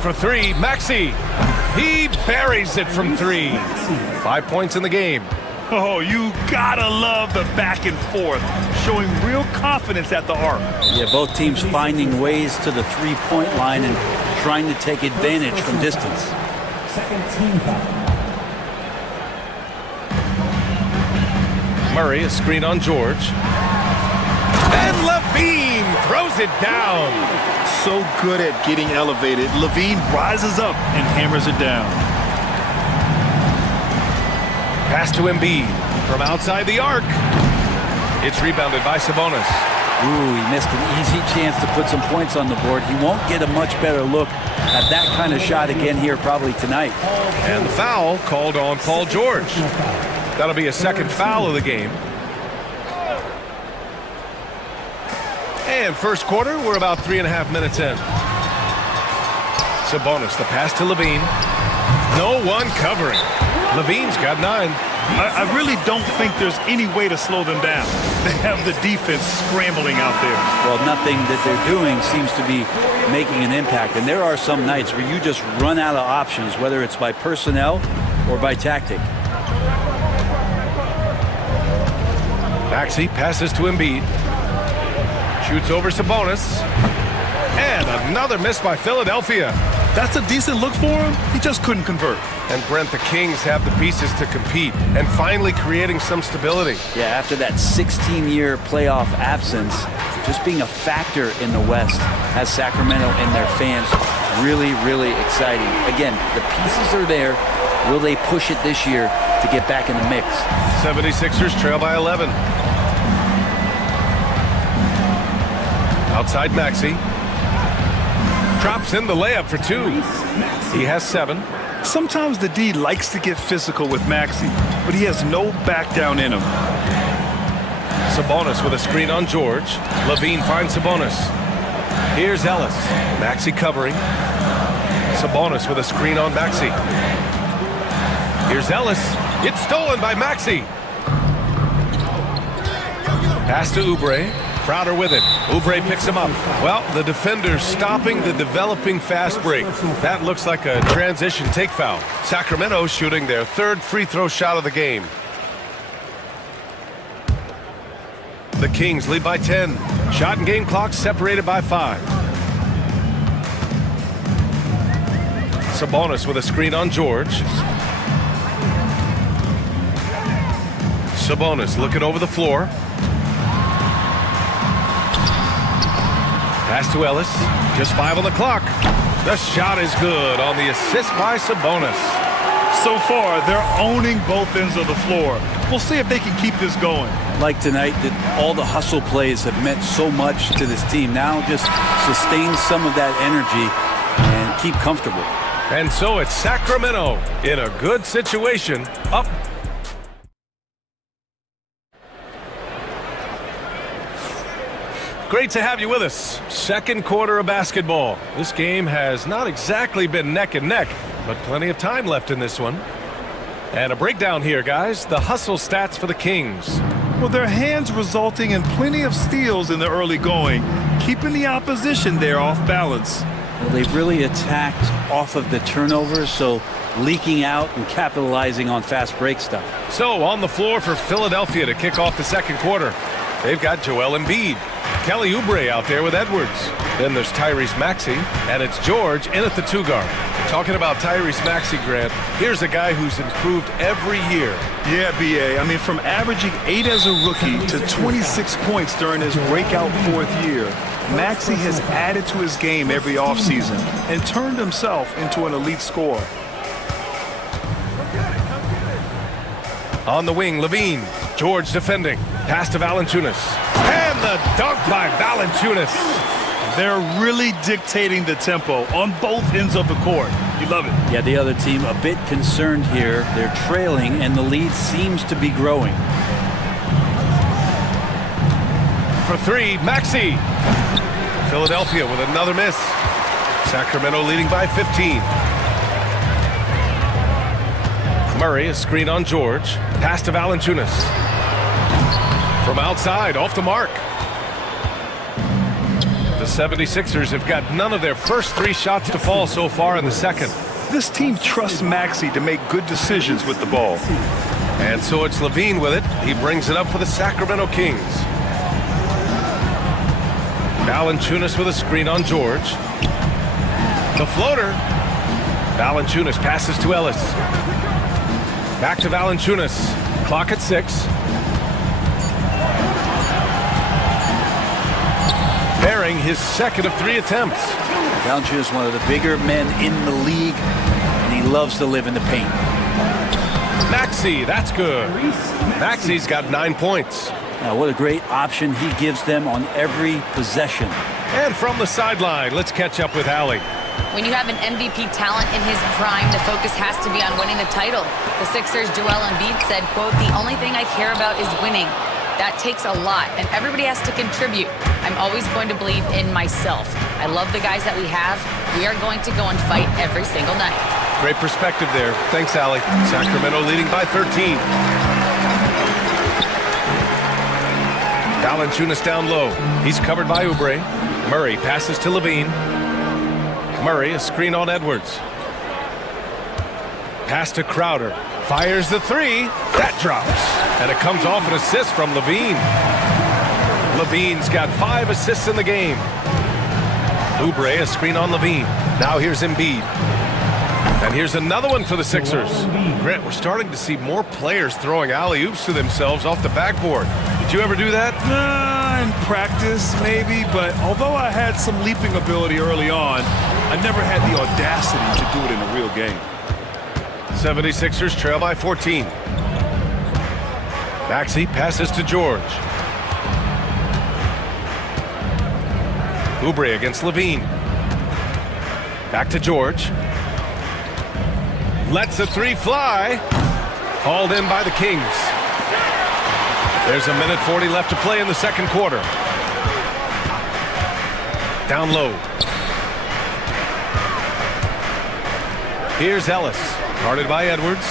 For three, Maxey. He buries it from three. 5 points in the game. Oh, you gotta love the back and forth, showing real confidence at the arc. Yeah, both teams finding ways to the three-point line and trying to take advantage from distance. Second team foul. Murray, a screen on George. And Levine throws it down. So good at getting elevated. Levine rises up and hammers it down. Pass to Embiid from outside the arc. It's rebounded by Sabonis. Ooh, he missed an easy chance to put some points on the board. He won't get a much better look at that kind of shot again here probably tonight. And the foul called on Paul George. That'll be a second foul of the game. And first quarter, we're about 3.5 minutes in. Sabonis, the pass to Levine. No one covering. Levine's got 9. I really don't think there's any way to slow them down. They have the defense scrambling out there. Well, nothing that they're doing seems to be making an impact. And there are some nights where you just run out of options, whether it's by personnel or by tactic. Maxey passes to Embiid. Shoots over Sabonis. And another miss by Philadelphia. That's a decent look for him. He just couldn't convert. And Brent, the Kings have the pieces to compete and finally creating some stability. Yeah, after that 16-year playoff absence, just being a factor in the West has Sacramento and their fans really, really exciting. Again, the pieces are there. Will they push it this year to get back in the mix? 76ers trail by 11. Outside Maxey. Drops in the layup for 2. He has 7. Sometimes the D likes to get physical with Maxey, but he has no back down in him. Sabonis with a screen on George. Levine finds Sabonis. Here's Ellis. Maxey covering. Sabonis with a screen on Maxey. Here's Ellis. It's stolen by Maxey. Pass to Oubre. Crowder with it. Oubre picks him up. Well, the defender's stopping the developing fast break. That looks like a transition take foul. Sacramento shooting their 3rd free throw shot of the game. The Kings lead by 10. Shot and game clock separated by 5. Sabonis with a screen on George. Sabonis looking over the floor. Pass to Ellis. Just 5 on the clock. The shot is good on the assist by Sabonis. So far, they're owning both ends of the floor. We'll see if they can keep this going. Like tonight, that all the hustle plays have meant so much to this team. Now just sustain some of that energy and keep comfortable. And so it's Sacramento in a good situation, up. Great to have you with us. Second quarter of basketball. This game has not exactly been neck and neck, but plenty of time left in this one. And a breakdown here, guys. The hustle stats for the Kings. Well, their hands resulting in plenty of steals in the early going, keeping the opposition there off balance. Well, they've really attacked off of the turnovers, so leaking out and capitalizing on fast break stuff. So on the floor for Philadelphia to kick off the second quarter, they've got Joel Embiid. Kelly Oubre out there with Edwards. Then there's Tyrese Maxey, and it's George in at the 2 guard. Talking about Tyrese Maxey, Grant, here's a guy who's improved every year. Yeah, B.A. I mean, from averaging 8 as a rookie to 26 points during his breakout 4th year, Maxey has added to his game every offseason and turned himself into an elite scorer. On the wing, Levine. George defending. Pass to Valanciunas. And the dunk by Valanciunas. They're really dictating the tempo on both ends of the court. You love it. Yeah, the other team a bit concerned here. They're trailing, and the lead seems to be growing. For 3, Maxey. Philadelphia with another miss. Sacramento leading by 15. Murray, a screen on George. Pass to Valanciunas. From outside, off the mark. The 76ers have got none of their first 3 shots to fall so far in the second. This team trusts Maxey to make good decisions with the ball. And so it's Levine with it. He brings it up for the Sacramento Kings. Valanciunas with a screen on George. The floater. Valanciunas passes to Ellis. Back to Valanciunas. Clock at 6. Bearing his second of 3 attempts. Valanciunas is one of the bigger men in the league, and he loves to live in the paint. Maxey, that's good. Maxey's got 9 points. Now, what a great option he gives them on every possession. And from the sideline, let's catch up with Allie. When you have an MVP talent in his prime, the focus has to be on winning the title. The Sixers' Joel Embiid said, quote, "The only thing I care about is winning. That takes a lot, and everybody has to contribute. I'm always going to believe in myself. I love the guys that we have. We are going to go and fight every single night." Great perspective there. Thanks, Allie. Sacramento leading by 13. Valanciunas down low. He's covered by Oubre. Murray passes to Levine. Murray, a screen on Edwards. Pass to Crowder. Fires the 3. That drops. And it comes off an assist from Levine. Levine's got 5 assists in the game. Oubre, a screen on Levine. Now here's Embiid. And here's another one for the Sixers. Grant, we're starting to see more players throwing alley-oops to themselves off the backboard. Did you ever do that? In practice, maybe, but although I had some leaping ability early on, I never had the audacity to do it in a real game. 76ers trail by 14. Maxey passes to George. Oubre against Levine. Back to George. Lets a 3 fly. Hauled in by the Kings. There's a minute 40 left to play in the second quarter. Down low. Here's Ellis. Guarded by Edwards.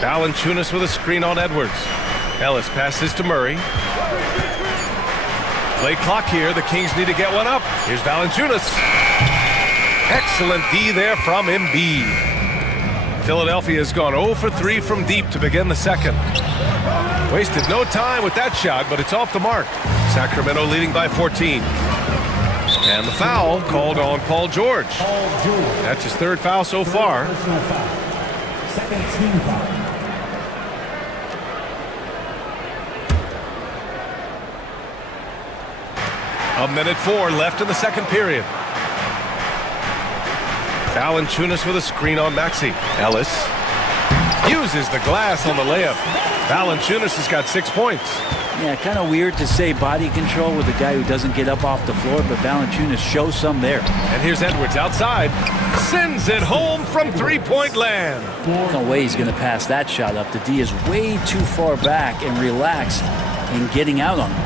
Valanciunas with a screen on Edwards. Ellis passes to Murray. Play clock here. The Kings need to get one up. Here's Valanciunas. Excellent D there from Embiid. Philadelphia has gone 0 for 3 from deep to begin the second. Wasted no time with that shot, but it's off the mark. Sacramento leading by 14. And the foul called on Paul George. That's his 3rd foul so far. Second team foul. A minute 4 left in the second period. Valanciunas with a screen on Maxey. Ellis uses the glass on the layup. Valanciunas has got 6 points. Yeah, kind of weird to say body control with a guy who doesn't get up off the floor, but Valanciunas shows some there. And here's Edwards outside. Sends it home from 3-point land. There's no way he's going to pass that shot up. The D is way too far back and relaxed in getting out on him.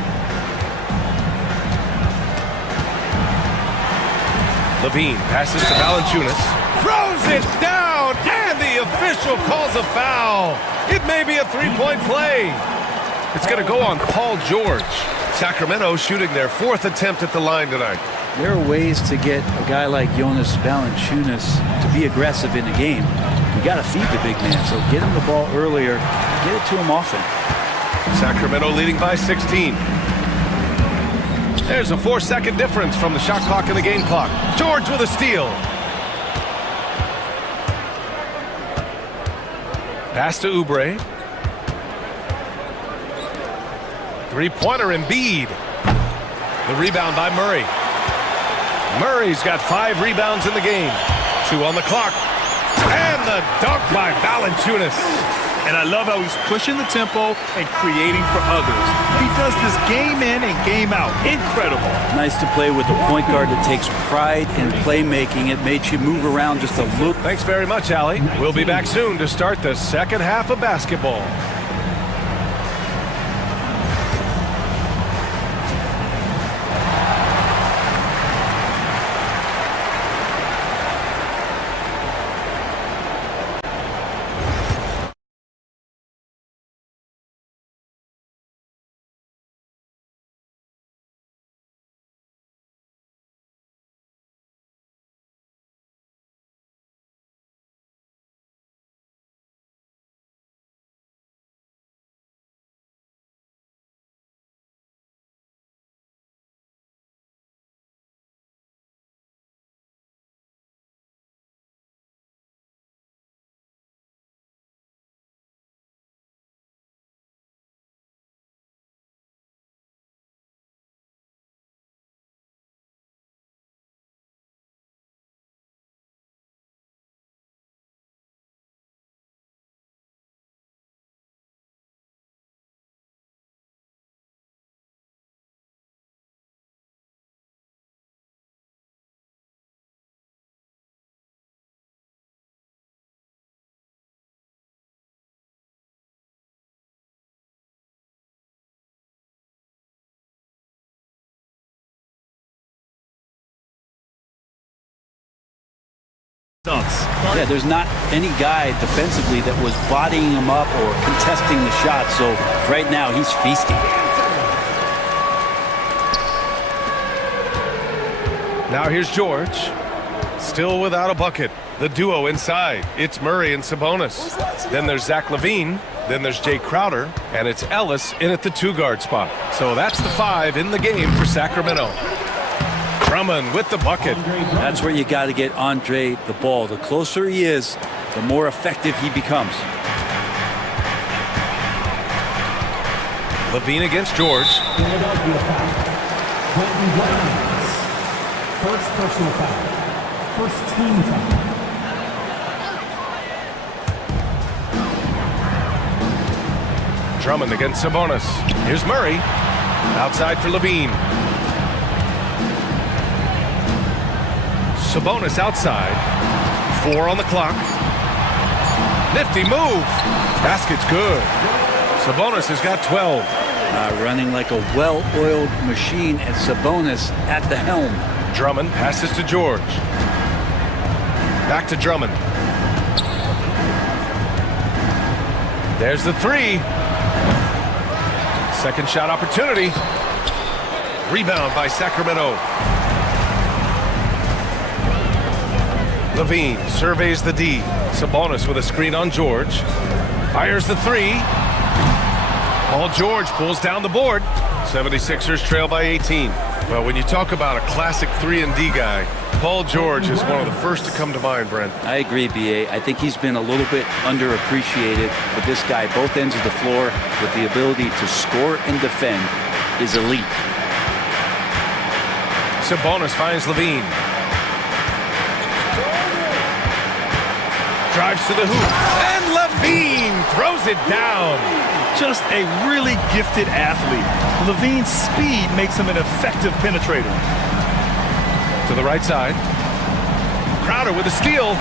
Levine passes to Valanciunas. Throws it down, and the official calls a foul. It may be a 3-point play. It's going to go on Paul George. Sacramento shooting their 4th attempt at the line tonight. There are ways to get a guy like Jonas Valanciunas to be aggressive in the game. You got to feed the big man, so get him the ball earlier, get it to him often. Sacramento leading by 16. There's a 4-second difference from the shot clock and the game clock. George with a steal. Pass to Oubre. 3-pointer Embiid. The rebound by Murray. Murray's got 5 rebounds in the game. 2 on the clock. And the dunk by Valanciunas. And I love how he's pushing the tempo and creating for others. He does this game in and game out. Incredible. Nice to play with a point guard that takes pride in playmaking. It made you move around just a little. Thanks very much, Allie. We'll be back soon to start the second half of basketball. dunks. Yeah, there's not any guy defensively that was bodying him up or contesting the shot, so right now he's feasting. Now here's George. Still without a bucket. The duo inside. It's Murray and Sabonis. Then there's Zach LaVine. Then there's Jay Crowder. And it's Ellis in at the 2-guard spot. So that's the 5 in the game for Sacramento. Drummond with the bucket. That's where you got to get Andre the ball. The closer he is, the more effective he becomes. LaVine against George. Philadelphia foul. Quentin Grimes. First personal foul. First team foul. Drummond against Sabonis. Here's Murray. Outside for LaVine. Sabonis outside. 4 on the clock. Nifty move. Basket's good. Sabonis has got 12. Running like a well-oiled machine, and Sabonis at the helm. Drummond passes to George. Back to Drummond. There's the 3. Second shot opportunity. Rebound by Sacramento. LaVine surveys the D. Sabonis with a screen on George. Fires the 3. Paul George pulls down the board. 76ers trail by 18. Well, when you talk about a classic 3-and-D guy, Paul George is one of the first to come to mind, Brent. I agree, B.A. I think he's been a little bit underappreciated, but this guy, both ends of the floor, with the ability to score and defend, is elite. Sabonis finds LaVine. Drives to the hoop, and LaVine throws it down. Just a really gifted athlete. LaVine's speed makes him an effective penetrator. To the right side. Crowder with a steal.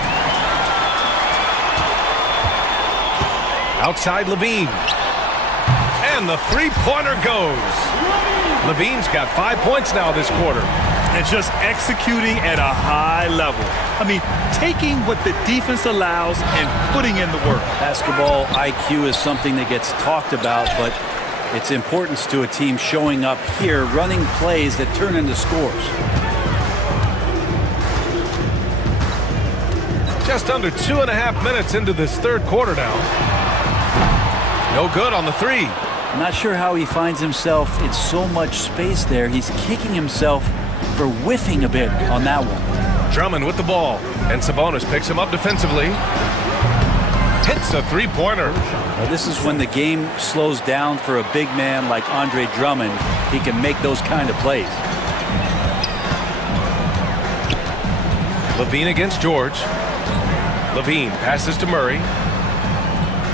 Outside LaVine. And the 3-pointer goes. LaVine's got 5 points now this quarter. And just executing at a high level. I mean, taking what the defense allows and putting in the work. Basketball IQ is something that gets talked about, but its importance to a team showing up here, running plays that turn into scores. Just under 2.5 minutes into this third quarter now. No good on the 3. I'm not sure how he finds himself in so much space there. He's kicking himself for whiffing a bit on that one. Drummond with the ball, and Sabonis picks him up defensively. Hits a 3-pointer. Well, this is when the game slows down for a big man like Andre Drummond. He can make those kind of plays. LaVine against George. LaVine passes to Murray.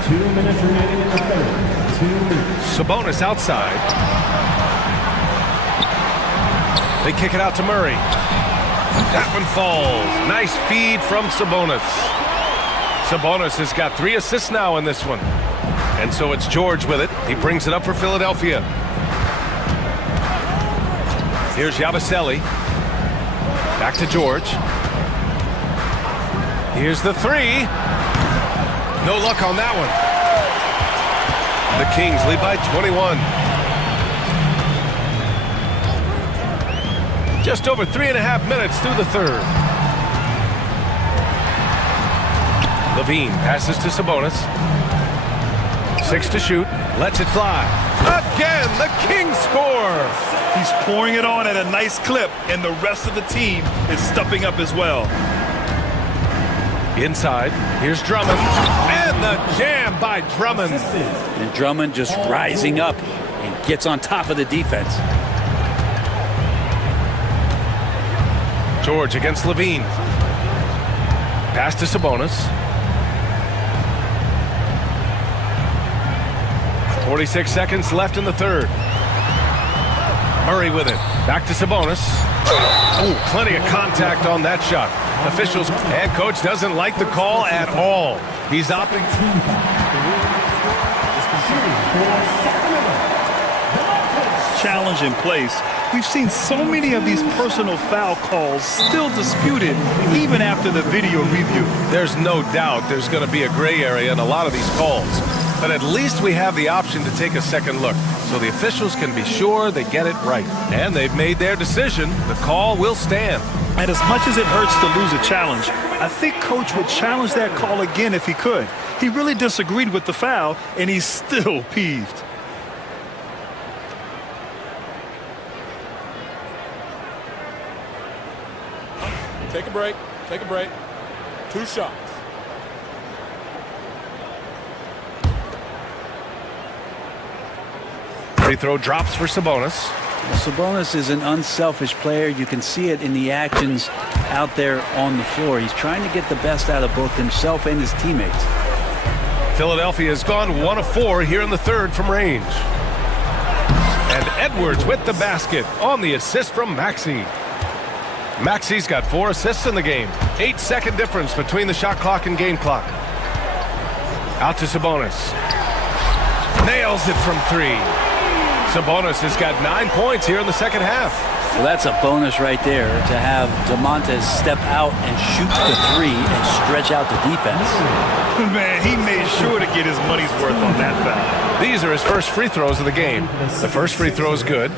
2 minutes remaining in the third. 2 minutes. Sabonis outside. They kick it out to Murray. That one falls. Nice feed from Sabonis. Sabonis has got 3 assists now in this one. And so it's George with it. He brings it up for Philadelphia. Here's Yabusele. Back to George. Here's the 3. No luck on that one. The Kings lead by 21. Just over 3.5 minutes through the third. LaVine passes to Sabonis. 6 to shoot. Lets it fly. Again, the Kings score. He's pouring it on at a nice clip, and the rest of the team is stepping up as well. Inside, here's Drummond. And the jam by Drummond. And Drummond just rising up and gets on top of the defense. George against LaVine. Pass to Sabonis. 46 seconds left in the third. Murray with it. Back to Sabonis. Oh, plenty of contact on that shot. Officials and coach doesn't like the call at all. He's opting. Challenge in place. We've seen so many of these personal foul calls still disputed even after the video review. There's no doubt there's going to be a gray area in a lot of these calls. But at least we have the option to take a second look, so the officials can be sure they get it right. And they've made their decision. The call will stand. And as much as it hurts to lose a challenge, I think Coach would challenge that call again if he could. He really disagreed with the foul, and he's still peeved. Take a break. Take a break. 2 shots. Free throw drops for Sabonis. Sabonis is an unselfish player. You can see it in the actions out there on the floor. He's trying to get the best out of both himself and his teammates. Philadelphia has gone 1 of 4 here in the third from range. And Edwards with the basket on the assist from Maxey. Maxey's got 4 assists in the game. 8-second difference between the shot clock and game clock. Out to Sabonis. Nails it from 3. Sabonis has got 9 points here in the second half. Well, that's a bonus right there to have DeMontis step out and shoot the 3 and stretch out the defense. Man, he made sure to get his money's worth on that foul. These are his first free throws of the game. The first free throw is good.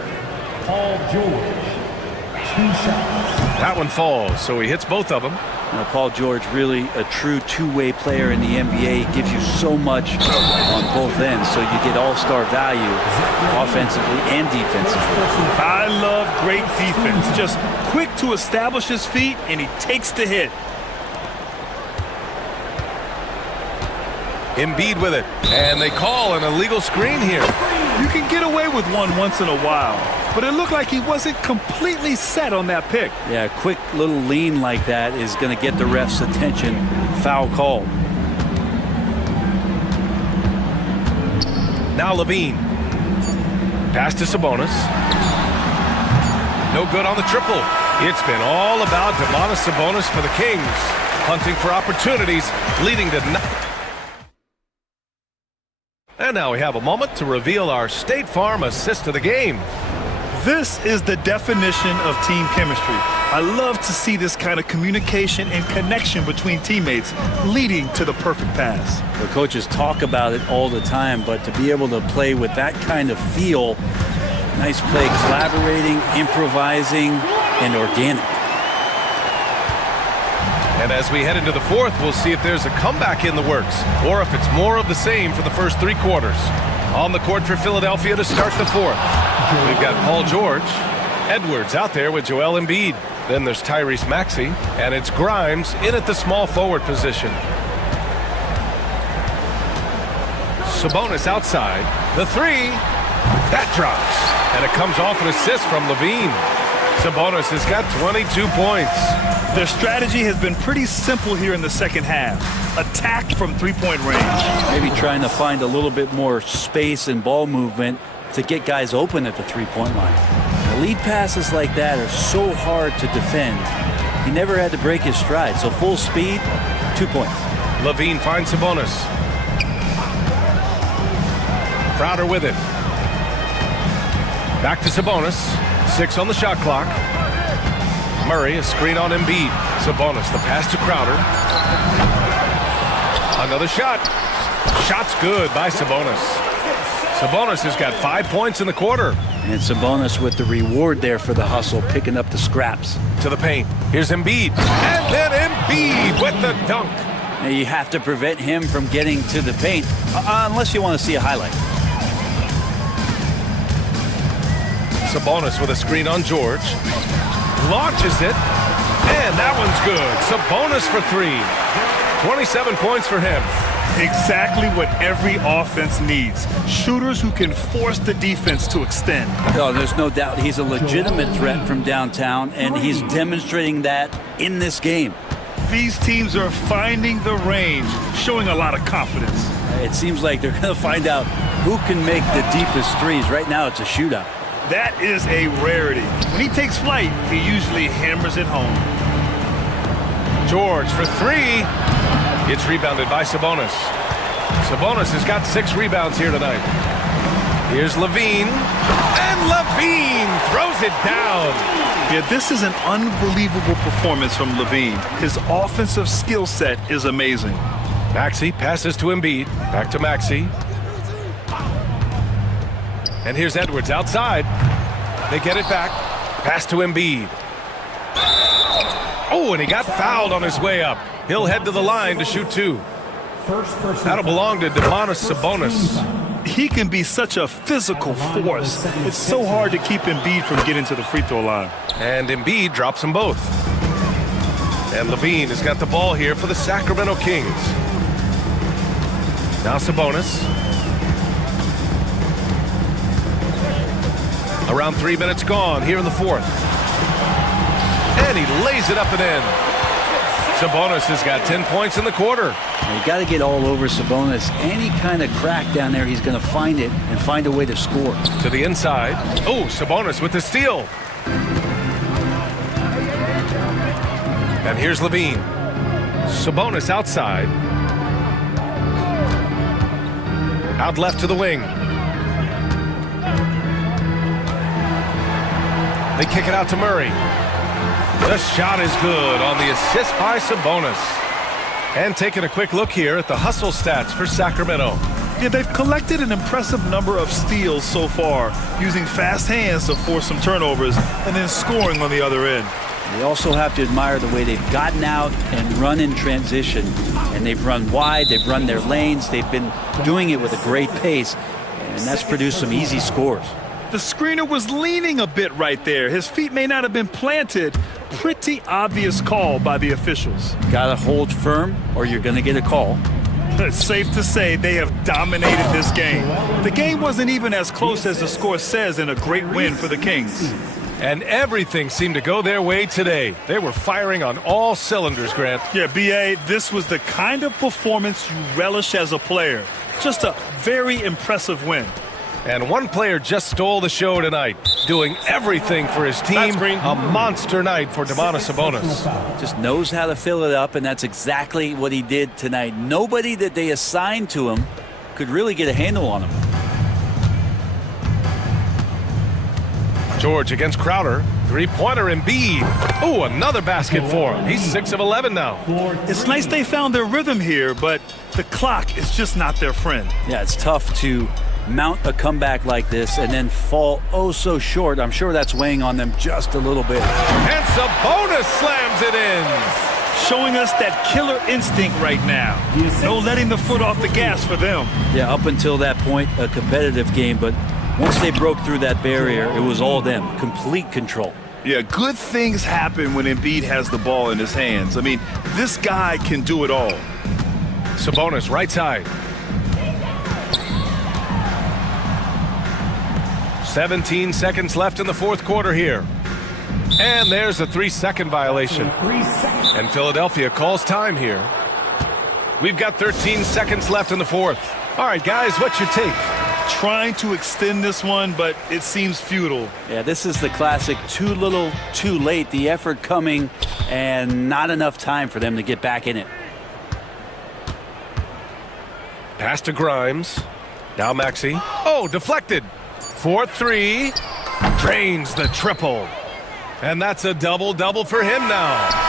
Paul George, 2 shots. That one falls, so he hits both of them. Now, Paul George, really a true two-way player in the NBA. He gives you so much on both ends, so you get all-star value offensively and defensively. I love great defense. Just quick to establish his feet, and he takes the hit. Embiid with it, and they call an illegal screen here. You can get away with one once in a while, but it looked like he wasn't completely set on that pick. Yeah, a quick little lean like that is going to get the ref's attention. Foul called. Now Levine. Pass to Sabonis. No good on the triple. It's been all about Domantas Sabonis for the Kings. Hunting for opportunities, leading to nothing. And now we have a moment to reveal our State Farm assist of the game. This is the definition of team chemistry. I love to see this kind of communication and connection between teammates leading to the perfect pass. The coaches talk about it all the time, but to be able to play with that kind of feel, nice play, collaborating, improvising, and organic. And as we head into the fourth, we'll see if there's a comeback in the works or if it's more of the same for the first 3 quarters. On the court for Philadelphia to start the fourth. We've got Paul George, Edwards out there with Joel Embiid. Then there's Tyrese Maxey, and it's Grimes in at the small forward position. Sabonis outside. The 3, that drops. And it comes off an assist from Levine. Sabonis has got 22 points. Their strategy has been pretty simple here in the second half. Attack from 3-point range. Maybe trying to find a little bit more space and ball movement to get guys open at the 3-point line. The lead passes like that are so hard to defend. He never had to break his stride, so full speed, 2 points. Levine finds Sabonis. Crowder with it. Back to Sabonis. 6 on the shot clock. Murray, a screen on Embiid. Sabonis, the pass to Crowder. Another shot. Shot's good by Sabonis. Sabonis has got 5 points in the quarter. And Sabonis with the reward there for the hustle, picking up the scraps. To the paint. Here's Embiid. And then Embiid with the dunk. Now you have to prevent him from getting to the paint, unless you want to see a highlight. Sabonis with a screen on George. Launches it. And that one's good. Sabonis for 3. 27 points for him. Exactly what every offense needs. Shooters who can force the defense to extend. Oh, there's no doubt he's a legitimate threat from downtown, and he's demonstrating that in this game. These teams are finding the range, showing a lot of confidence. It seems like they're going to find out who can make the deepest threes. Right now, it's a shootout. That is a rarity. When he takes flight, he usually hammers it home. George for 3. It's rebounded by Sabonis. Sabonis has got 6 rebounds here tonight. Here's Levine. And Levine throws it down. Yeah, this is an unbelievable performance from Levine. His offensive skill set is amazing. Maxey passes to Embiid. Back to Maxey. And here's Edwards outside. They get it back. Pass to Embiid. Oh, and he got fouled on his way up. He'll head to the line to shoot two. That'll belong to Sabonis. He can be such a physical force. It's so hard to keep Embiid from getting to the free throw line. And Embiid drops them both. And Levine has got the ball here for the Sacramento Kings. Now Sabonis. Around 3 minutes gone here in the fourth. And he lays it up and in. Sabonis has got 10 points in the quarter. You got to get all over Sabonis. Any kind of crack down there, he's going to find it and find a way to score. To the inside. Oh, Sabonis with the steal. And here's Levine. Sabonis outside. Out left to the wing. They kick it out to Murray. The shot is good on the assist by Sabonis. And taking a quick look here at the hustle stats for Sacramento. Yeah, they've collected an impressive number of steals so far, using fast hands to force some turnovers and then scoring on the other end. We also have to admire the way they've gotten out and run in transition. And they've run wide, they've run their lanes, they've been doing it with a great pace. And that's produced some easy scores. The screener was leaning a bit right there. His feet may not have been planted. Pretty obvious call by the officials. Got to hold firm or you're going to get a call. It's safe to say they have dominated this game. The game wasn't even as close as the score says in a great win for the Kings. And everything seemed to go their way today. They were firing on all cylinders, Grant. Yeah, B.A., this was the kind of performance you relish as a player. Just a very impressive win. And one player just stole the show tonight, doing everything for his team. A monster night for Sabonis. Just knows how to fill it up, and that's exactly what he did tonight. Nobody that they assigned to him could really get a handle on him. George against Crowder. Three-pointer Embiid. Oh, another basket for him. He's 6 of 11 now. It's nice they found their rhythm here, but the clock is just not their friend. Yeah, it's tough to mount a comeback like this and then fall oh so short. I'm sure that's weighing on them just a little bit. And Sabonis slams it in. Showing us that killer instinct right now. No letting the foot off the gas for them. Yeah, up until that point, a competitive game, but once they broke through that barrier, it was all them. Complete control. Yeah, good things happen when Embiid has the ball in his hands. I mean, this guy can do it all. Sabonis, right side. 17 seconds left in the fourth quarter here. And there's a 3-second violation. And Philadelphia calls time here. We've got 13 seconds left in the fourth. All right, guys, what's your take? Trying to extend this one, but it seems futile. Yeah, this is the classic too little, too late. The effort coming and not enough time for them to get back in it. Pass to Grimes. Now Maxey. Oh, deflected. 4-3. Drains the triple. And that's a double-double for him now.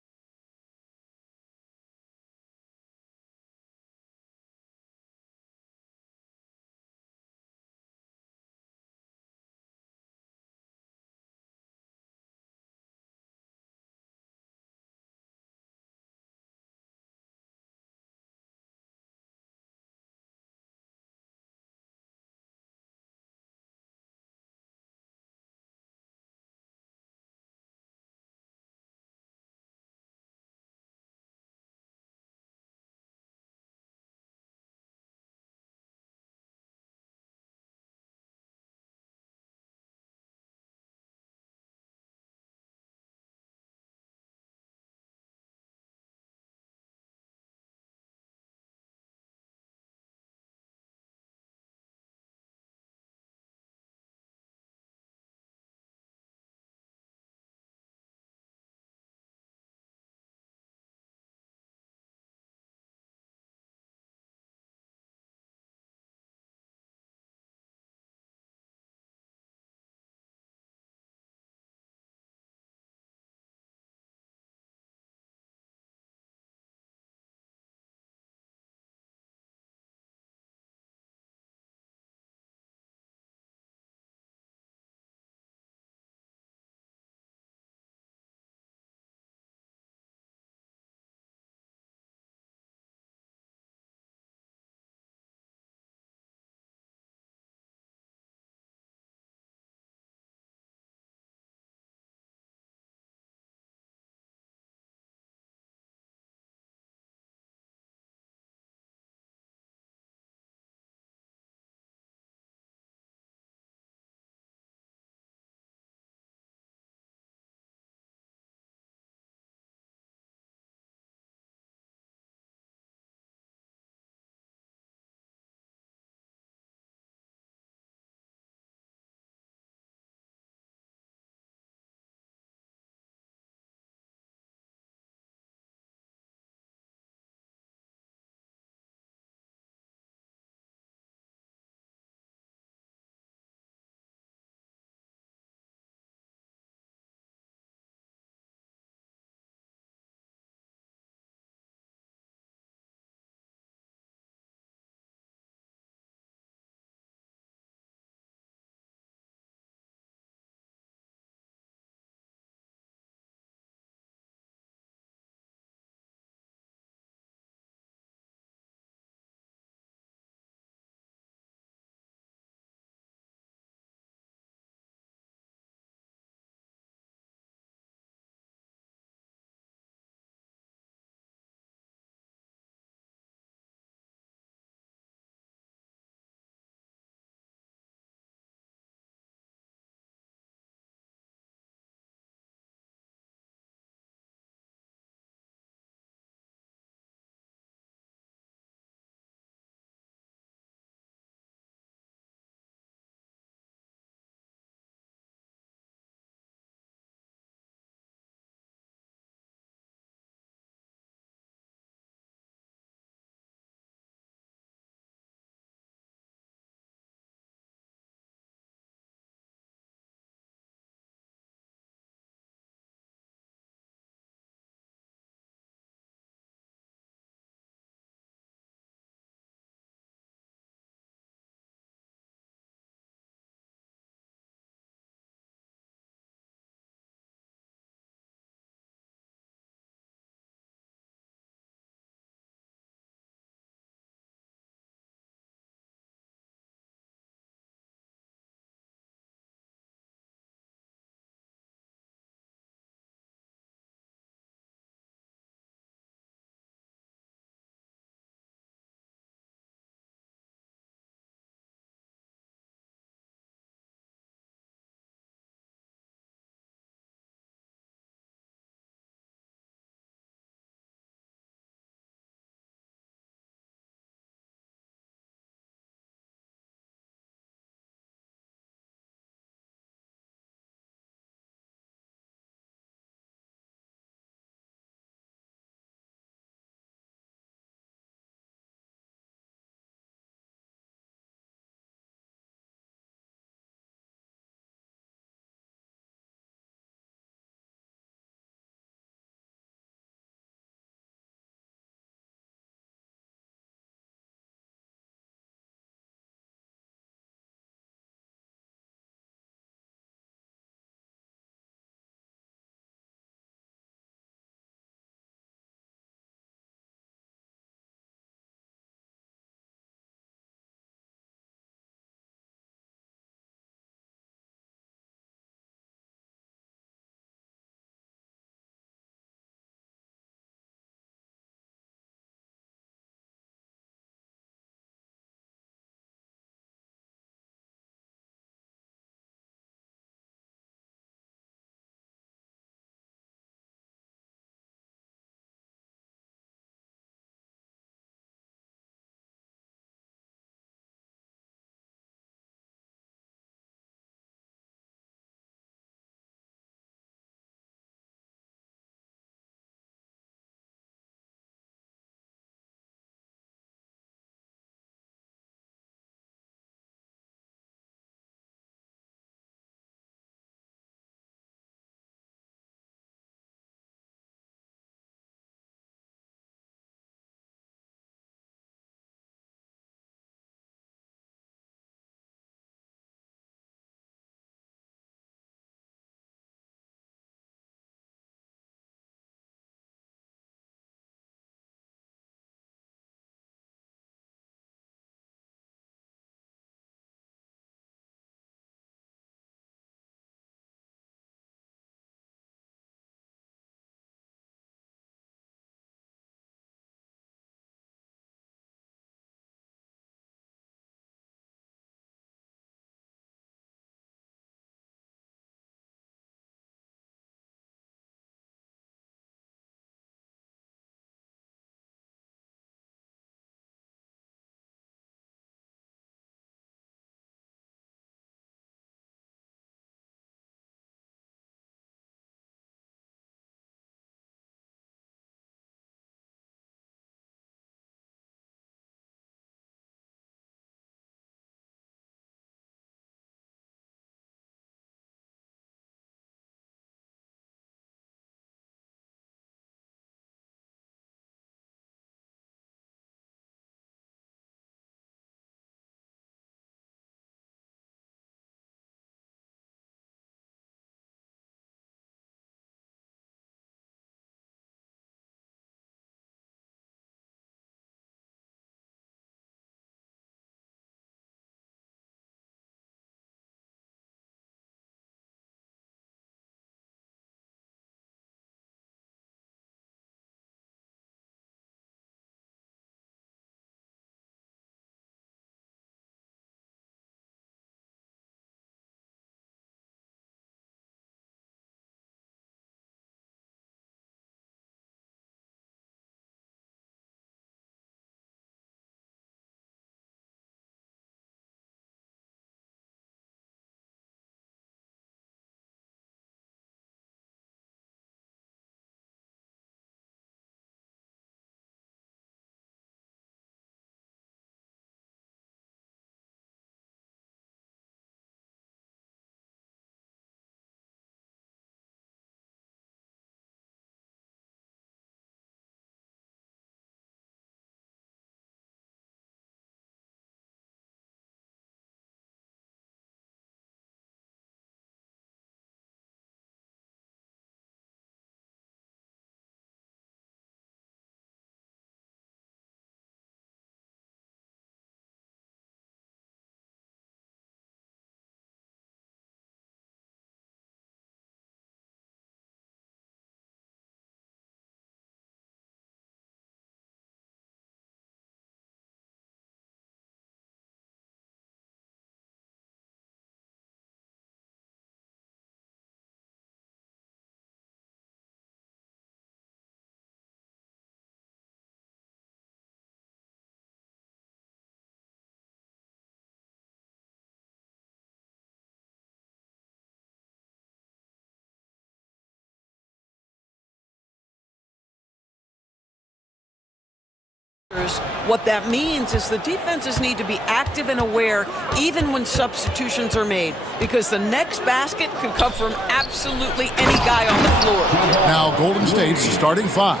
What that means is the defenses need to be active and aware even when substitutions are made, because the next basket could come from absolutely any guy on the floor. Now Golden State's starting five.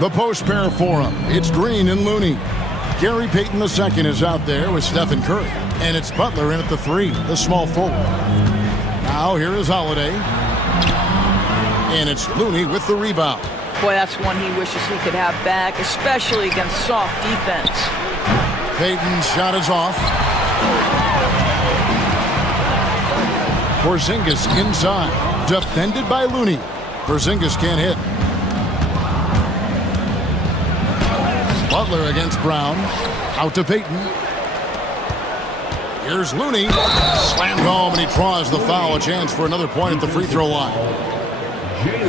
The post pair for him. It's Green and Looney. Gary Payton II is out there with Stephen Curry. And it's Butler in at the three, the small forward. Now here is Holiday. And it's Looney with the rebound. Boy, that's one he wishes he could have back, especially against soft defense. Payton's shot is off. Porzingis inside. Defended by Looney. Porzingis can't hit. Butler against Brown. Out to Payton. Here's Looney. Slammed home, and he draws the foul. A chance for another point at the free throw line.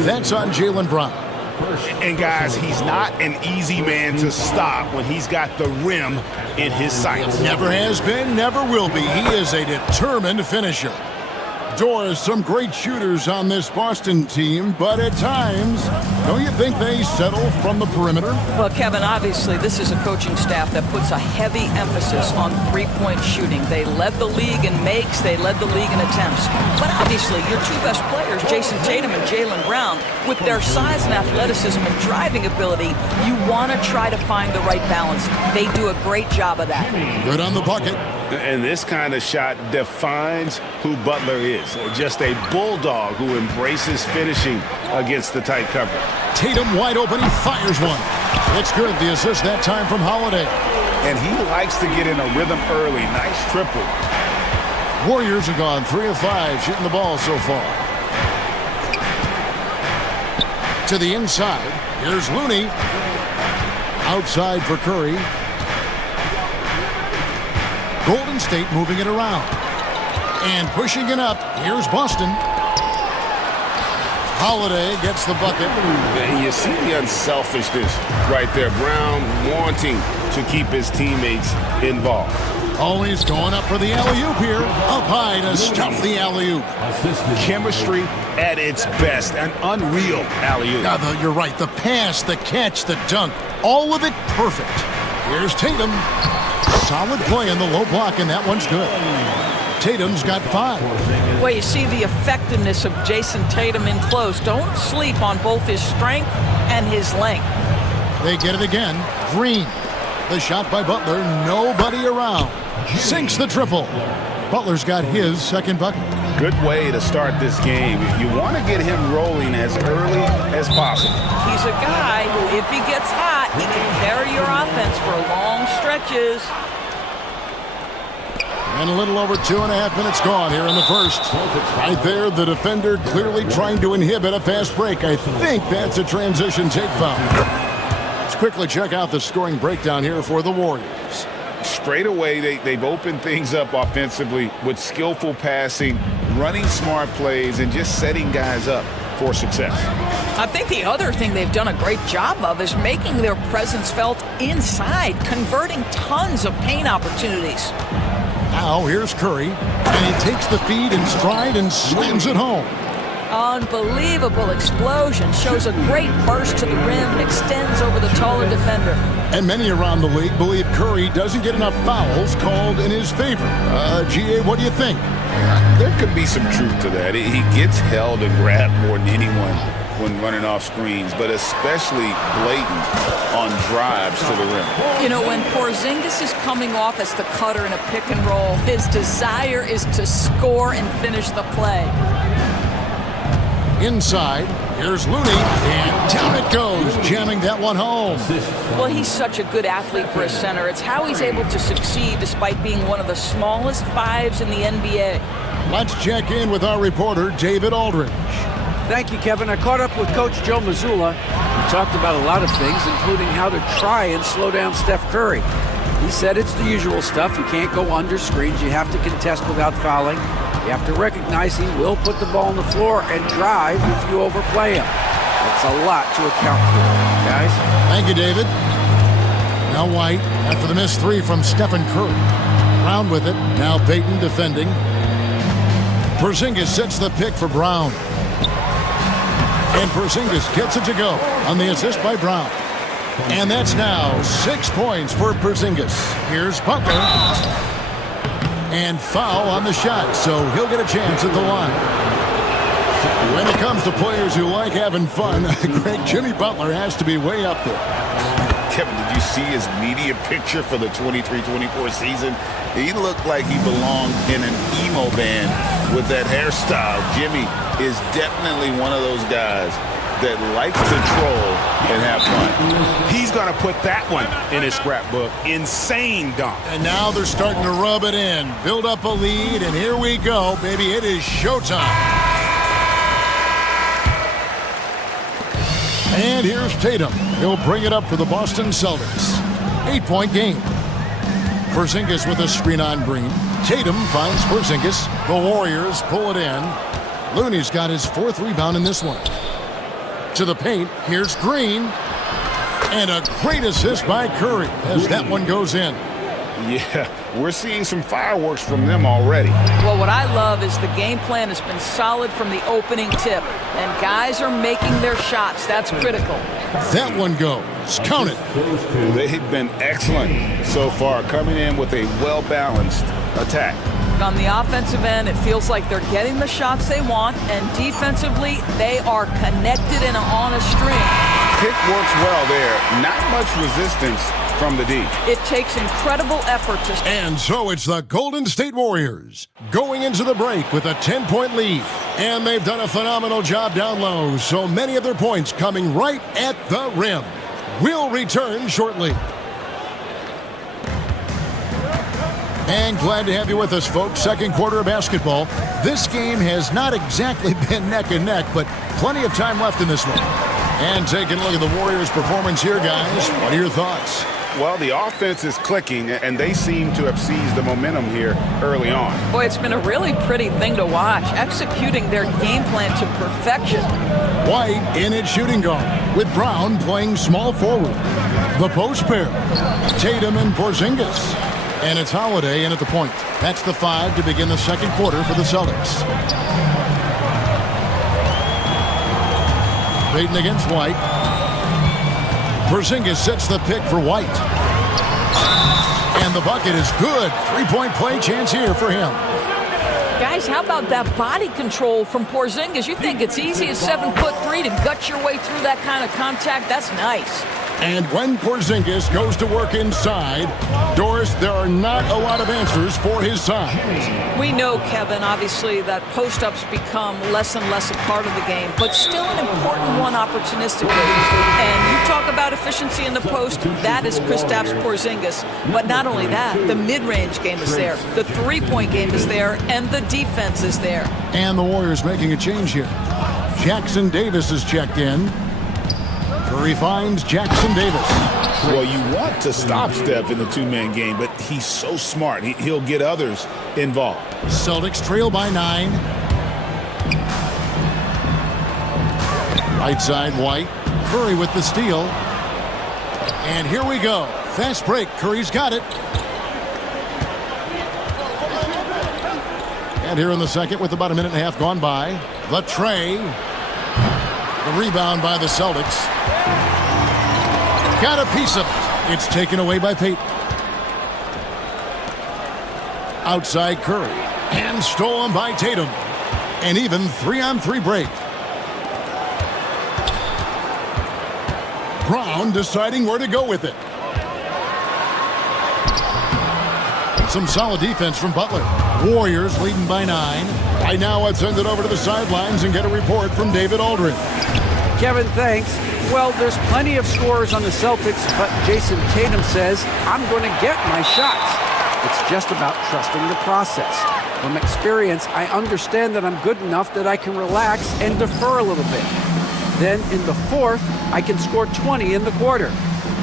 That's on Jaylen Brown. And guys, he's not an easy man to stop when he's got the rim in his sights. Never has been, never will be. He is a determined finisher. Doris, some great shooters on this Boston team, but at times, don't you think they settle from the perimeter? Well, Kevin, obviously this is a coaching staff that puts a heavy emphasis on three-point shooting. They led the league in makes, they led the league in attempts. But obviously, your two best players, Jason Tatum and Jaylen Brown, with their size and athleticism and driving ability, you want to try to find the right balance. They do a great job of that. Good on the bucket. And this kind of shot defines who Butler is. Just a bulldog who embraces finishing against the tight cover. Tatum wide open, he fires one. It's good, the assist that time from Holiday. And he likes to get in a rhythm early. Nice triple. Warriors are gone 3 of 5 shooting the ball so far. To the inside, here's Looney. Outside for Curry. Golden State moving it around. And pushing it up, here's Boston. Holiday gets the bucket. And you see the unselfishness right there. Brown wanting to keep his teammates involved. Always going up for the alley-oop here. Up high to stuff the alley-oop. Chemistry at its best. An unreal alley-oop. Yeah, you're right. The pass, the catch, the dunk. All of it perfect. Here's Tatum. Solid play in the low block, and that one's good. Tatum's got 5. Well, you see the effectiveness of Jason Tatum in close. Don't sleep on both his strength and his length. They get it again. Green. The shot by Butler. Nobody around. Sinks the triple. Butler's got his second bucket. Good way to start this game. You want to get him rolling as early as possible. He's a guy who, if he gets hot, he can carry your offense for long stretches. And a little over 2.5 minutes gone here in the first. Right there, the defender clearly trying to inhibit a fast break. I think that's a transition take foul. Let's quickly check out the scoring breakdown here for the Warriors. Straight away, they've opened things up offensively with skillful passing, running smart plays, and just setting guys up for success. I think the other thing they've done a great job of is making their presence felt inside, converting tons of paint opportunities. Now here's Curry, and he takes the feed in stride and slams it home. Unbelievable explosion. Shows a great burst to the rim and extends over the taller defender. And many around the league believe Curry doesn't get enough fouls called in his favor. GA, what do you think? There could be some truth to that. He gets held and grabbed more than anyone when running off screens, but especially blatant on drives to the rim. You know, when Porzingis is coming off as the cutter in a pick and roll, his desire is to score and finish the play. Inside, here's Looney, and down it goes, jamming that one home. Well, he's such a good athlete for a center. It's how he's able to succeed despite being one of the smallest fives in the NBA. Let's check in with our reporter, David Aldridge. Thank you, Kevin. I caught up with Coach Joe Mazzulla. We talked about a lot of things, including how to try and slow down Steph Curry. He said it's the usual stuff. You can't go under screens. You have to contest without fouling. You have to recognize he will put the ball on the floor and drive if you overplay him. That's a lot to account for, guys. Thank you, David. Now White, after the missed 3 from Stephen Curry. Brown with it. Now Payton defending. Porzingis sets the pick for Brown. And Porzingis gets it to go on the assist by Brown. And that's now 6 points for Porzingis. Here's Butler. And foul on the shot, so he'll get a chance at the line. When it comes to players who like having fun, Greg, Jimmy Butler has to be way up there. Kevin, did you see his media picture for the 23-24 season? He looked like he belonged in an emo band with that hairstyle. Jimmy is definitely one of those guys that likes to troll and have fun. He's going to put that one in his scrapbook. Insane dunk. And now they're starting to rub it in, build up a lead, and here we go, baby. It is showtime. And here's Tatum. He'll bring it up for the Boston Celtics. 8-point game. Porzingis with a screen on Green. Tatum finds Porzingis. The Warriors pull it in. Looney's got his 4th rebound in this one. To the paint, here's Green. And a great assist by Curry as that one goes in. Yeah, we're seeing some fireworks from them already. Well, what I love is the game plan has been solid from the opening tip, and guys are making their shots. That's critical. That one goes. Count it. They've been excellent so far, coming in with a well-balanced attack. On the offensive end, it feels like they're getting the shots they want, and defensively, they are connected and on a string. Pick works well there. Not much resistance from the D. It takes incredible effort to... And so it's the Golden State Warriors going into the break with a 10-point lead. And they've done a phenomenal job down low, so many of their points coming right at the rim. We'll return shortly. And glad to have you with us, folks. Second quarter of basketball. This game has not exactly been neck and neck, but plenty of time left in this one. And taking a look at the Warriors' performance here, guys. What are your thoughts? Well, the offense is clicking, and they seem to have seized the momentum here early on. Boy, it's been a really pretty thing to watch, executing their game plan to perfection. White in at shooting guard, with Brown playing small forward. The post pair, Tatum and Porzingis. And it's Holiday in at the point. That's the 5 to begin the second quarter for the Celtics. Payton against White. Porzingis sets the pick for White. And the bucket is good. 3-point play chance here for him. Guys, how about that body control from Porzingis? You think it's easy at 7'3" to gut your way through that kind of contact? That's nice. And when Porzingis goes to work inside, Doris, there are not a lot of answers for his size. We know, Kevin, obviously, that post-ups become less and less a part of the game, but still an important one opportunistically. And you talk about efficiency in the post, that is Kristaps Porzingis. But not only that, the mid-range game is there, the three-point game is there, and the defense is there. And the Warriors making a change here. Jackson Davis is checked in. Curry finds Jackson Davis. Well, you want to stop Steph in the two-man game, but he's so smart. He'll get others involved. Celtics trail by 9. Right side, White. Curry with the steal. And here we go. Fast break. Curry's got it. And here in the second with about a minute and a half gone by. The tray. The rebound by the Celtics. Got a piece of it. It's taken away by Payton. Outside Curry. And stolen by Tatum. And even 3-on-3 break. Brown deciding where to go with it. Some solid defense from Butler. Warriors leading by 9. Right now, let's send it over to the sidelines and get a report from David Aldridge. Kevin, thanks. Well, there's plenty of scorers on the Celtics, but Jason Tatum says, I'm going to get my shots. It's just about trusting the process. From experience, I understand that I'm good enough that I can relax and defer a little bit. Then in the fourth, I can score 20 in the quarter.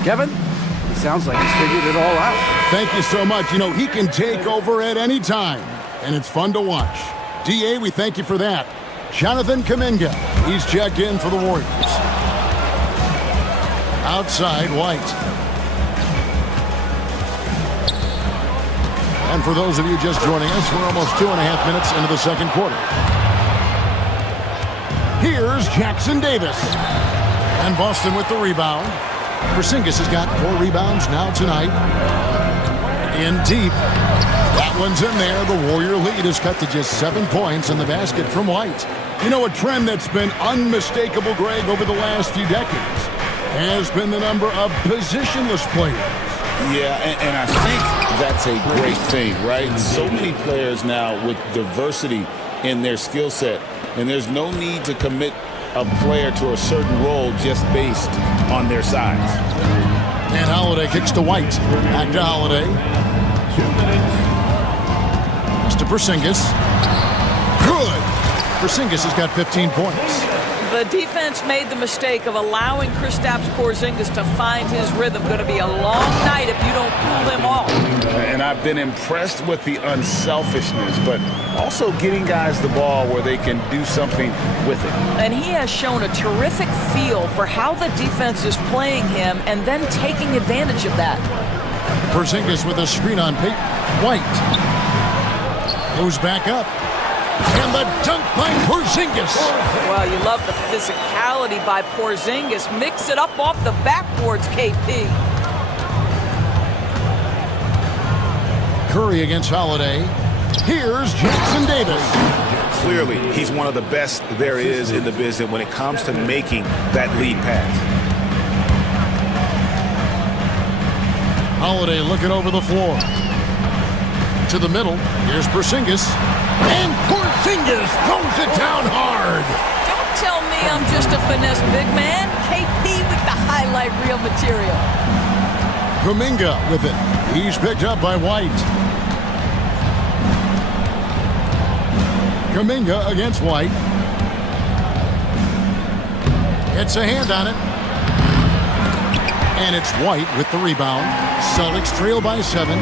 Kevin, it sounds like he's figured it all out. Thank you so much. You know, he can take over at any time, and it's fun to watch. DA, we thank you for that. Jonathan Kuminga, he's checked in for the Warriors. Outside, White. And for those of you just joining us, we're almost 2.5 minutes into the second quarter. Here's Jackson Davis. And Boston with the rebound. Porzingis has got 4 rebounds now tonight. In deep. That one's in there. The Warrior lead is cut to just 7 points in the basket from White. You know, a trend that's been unmistakable, Greg, over the last few decades has been the number of positionless players. Yeah, and I think that's a great thing, right? So many players now with diversity in their skill set, and there's no need to commit a player to a certain role just based on their size. And Holiday kicks to White. Back to Holiday. 2 minutes. Pass to Porzingis. Good. Porzingis has got 15 points. The defense made the mistake of allowing Kristaps Porzingis to find his rhythm. Going to be a long night if you don't cool him off. And I've been impressed with the unselfishness, but also getting guys the ball where they can do something with it. And he has shown a terrific feel for how the defense is playing him and then taking advantage of that. Porzingis with a screen on Peyton. White goes back up. And the dunk by Porzingis. Well, you love the physicality by Porzingis. Mix it up off the backboards, KP. Curry against Holiday. Here's Jackson Davis. Clearly, he's one of the best there is in the business when it comes to making that lead pass. Holiday looking over the floor. To the middle. Here's Porzingis. And Porzingis throws it down hard. Don't tell me I'm just a finesse big man. KP with the highlight reel material. Kuminga with it. He's picked up by White. Kuminga against White. It's a hand on it. And it's White with the rebound. Celtics trail by 7.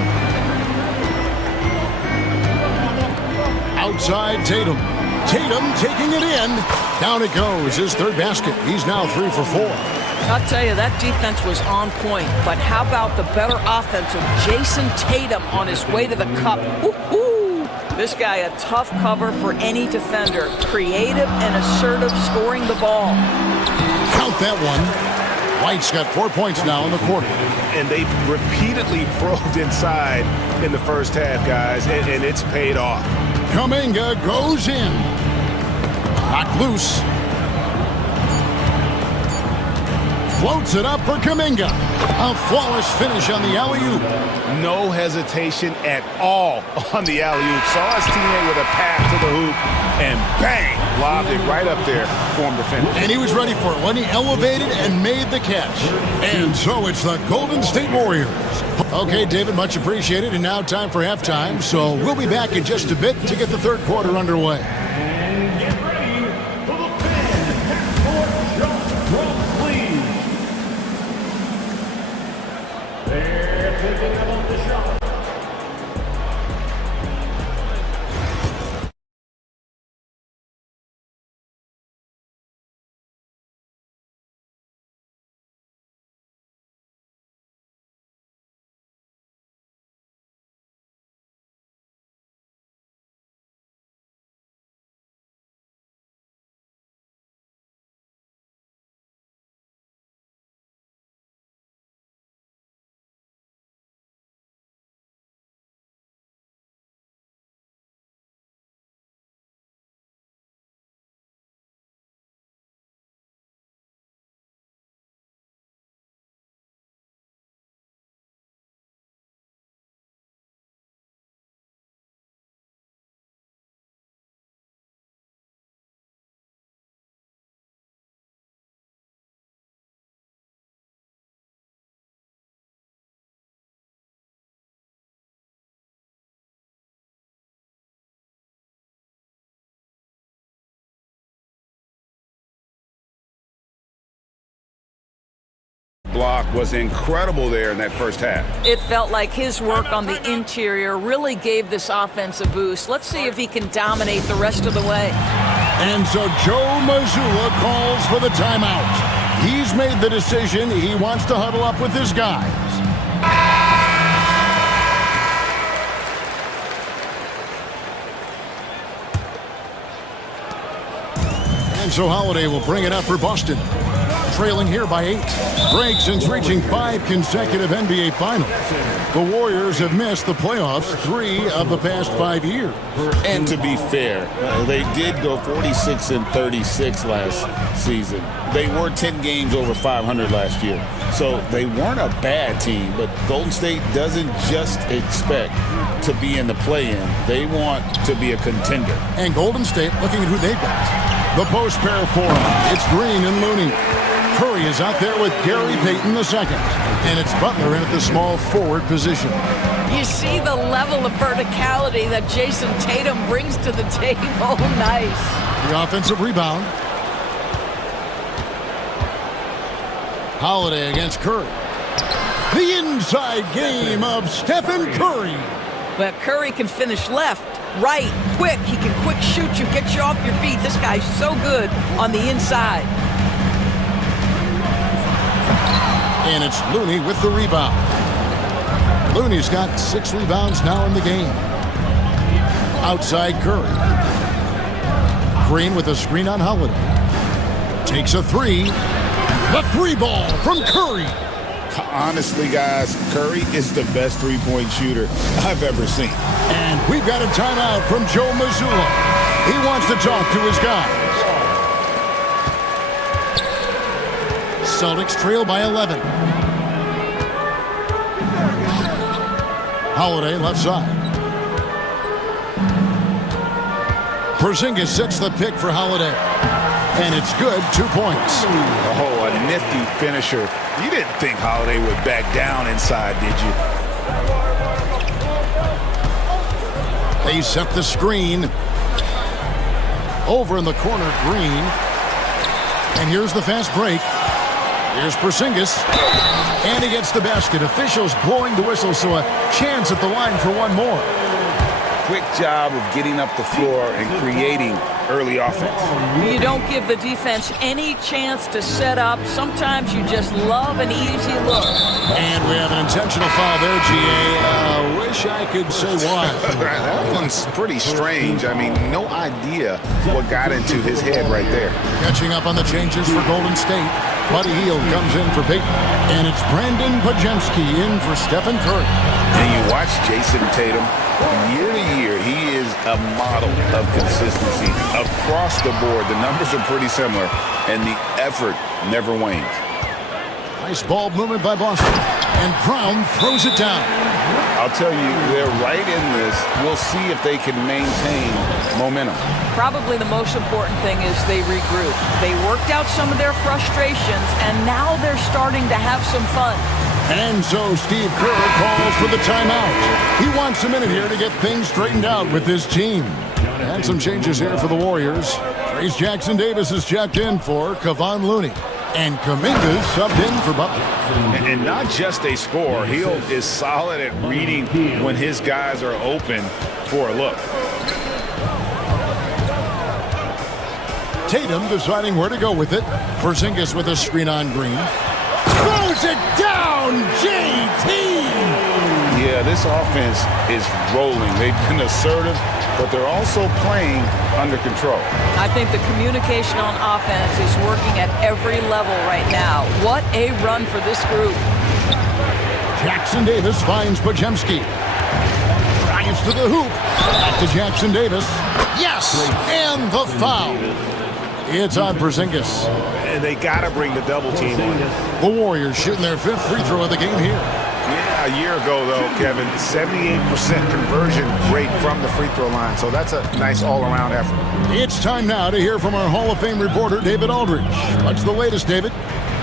Outside Tatum. Tatum taking it in. Down it goes. His 3rd basket. He's now 3 for 4. I'll tell you, that defense was on point. But how about the better offense of Jason Tatum on his way to the cup? Woo-hoo! This guy a tough cover for any defender. Creative and assertive scoring the ball. Count that one. White's got 4 points now in the quarter. And they've repeatedly probed inside in the first half, guys, and it's paid off. Kuminga goes in. Knocked loose. Floats it up for Kuminga. A flawless finish on the alley-oop. No hesitation at all on the alley-oop. Saw his teammate with a pass to the hoop, and bang, lobbed it right up there for him to finish. And he was ready for it when he elevated and made the catch. And so it's the Golden State Warriors. Okay, David, much appreciated. And now time for halftime. So we'll be back in just a bit to get the 3rd quarter underway. And get ready for the fan half-court shot drop, please. They're thinking about the shot. Block was incredible there in that first half. It felt like his work on the interior really gave this offense a boost. Let's see if he can dominate the rest of the way. And so Joe Mazzulla calls for the timeout. He's made the decision. He wants to huddle up with his guys. And so Holiday will bring it up for Boston. trailing here by 8. Break since reaching 5 consecutive NBA Finals. The Warriors have missed the playoffs 3 of the past 5 years. And to be fair, they did go 46-36 last season. They were 10 games over 500 last year. So they weren't a bad team, but Golden State doesn't just expect to be in the play-in. They want to be a contender. And Golden State looking at who they've got. The post pair for them. It's Green and Looney. Curry is out there with Gary Payton II. And it's Butler in at the small forward position. You see the level of verticality that Jason Tatum brings to the table. Nice. The offensive rebound. Holiday against Curry. The inside game of Stephen Curry. But Curry can finish left, right, quick. He can quick shoot you, get you off your feet. This guy's so good on the inside. And it's Looney with the rebound. Looney's got 6 rebounds now in the game. Outside Curry. Green with a screen on Holiday. Takes a 3. The 3 ball from Curry. Honestly, guys, Curry is the best three-point shooter I've ever seen. And we've got a timeout from Joe Mazzulla. He wants to talk to his guys. Celtics trail by 11. Holiday left side. Porzingis sets the pick for Holiday. And it's good, 2 points. Oh, a nifty finisher. You didn't think Holiday would back down inside, did you? They set the screen. Over in the corner, Green. And here's the fast break. Here's Porzingis. And he gets the basket. Officials blowing the whistle, so a chance at the line for one more. Quick job of getting up the floor and creating early offense. You don't give the defense any chance to set up. Sometimes you just love an easy look. And we have an intentional foul there, GA. Wish I could say why. That one's pretty strange. I mean, no idea what got into his head right there. Catching up on the changes for Golden State. Buddy Hield comes in for Payton. And it's Brandon Pajemski in for Stephen Curry. And you watch Jason Tatum, year to year, he is a model of consistency across the board. The numbers are pretty similar, and the effort never wanes. Nice ball movement by Boston. And Brown throws it down. I'll tell you, they're right in this. We'll see if they can maintain momentum. Probably the most important thing is they regroup. They worked out some of their frustrations, and now they're starting to have some fun. And so Steve Kerr calls for the timeout. He wants a minute here to get things straightened out with his team. And some changes here for the Warriors. Trace Jackson-Davis is checked in for Kevon Looney. And Kuminga's subbed in for Butler. And not just a scorer. Hield is solid at reading when his guys are open for a look. Tatum deciding where to go with it. Porzingis with a screen on Green. Throws it down, JT! Yeah, this offense is rolling. They've been assertive, but they're also playing under control. I think the communication on offense is working at every level right now. What a run for this group. Jackson-Davis finds Pajemski. Drives to the hoop. Back to Jackson-Davis. Yes! And the foul. It's on Porzingis. And they got to bring the double team on. The Warriors shooting their 5th free throw of the game here. Yeah, a year ago, though, Kevin, 78% conversion rate from the free throw line. So that's a nice all-around effort. It's time now to hear from our Hall of Fame reporter, David Aldridge. What's the latest, David?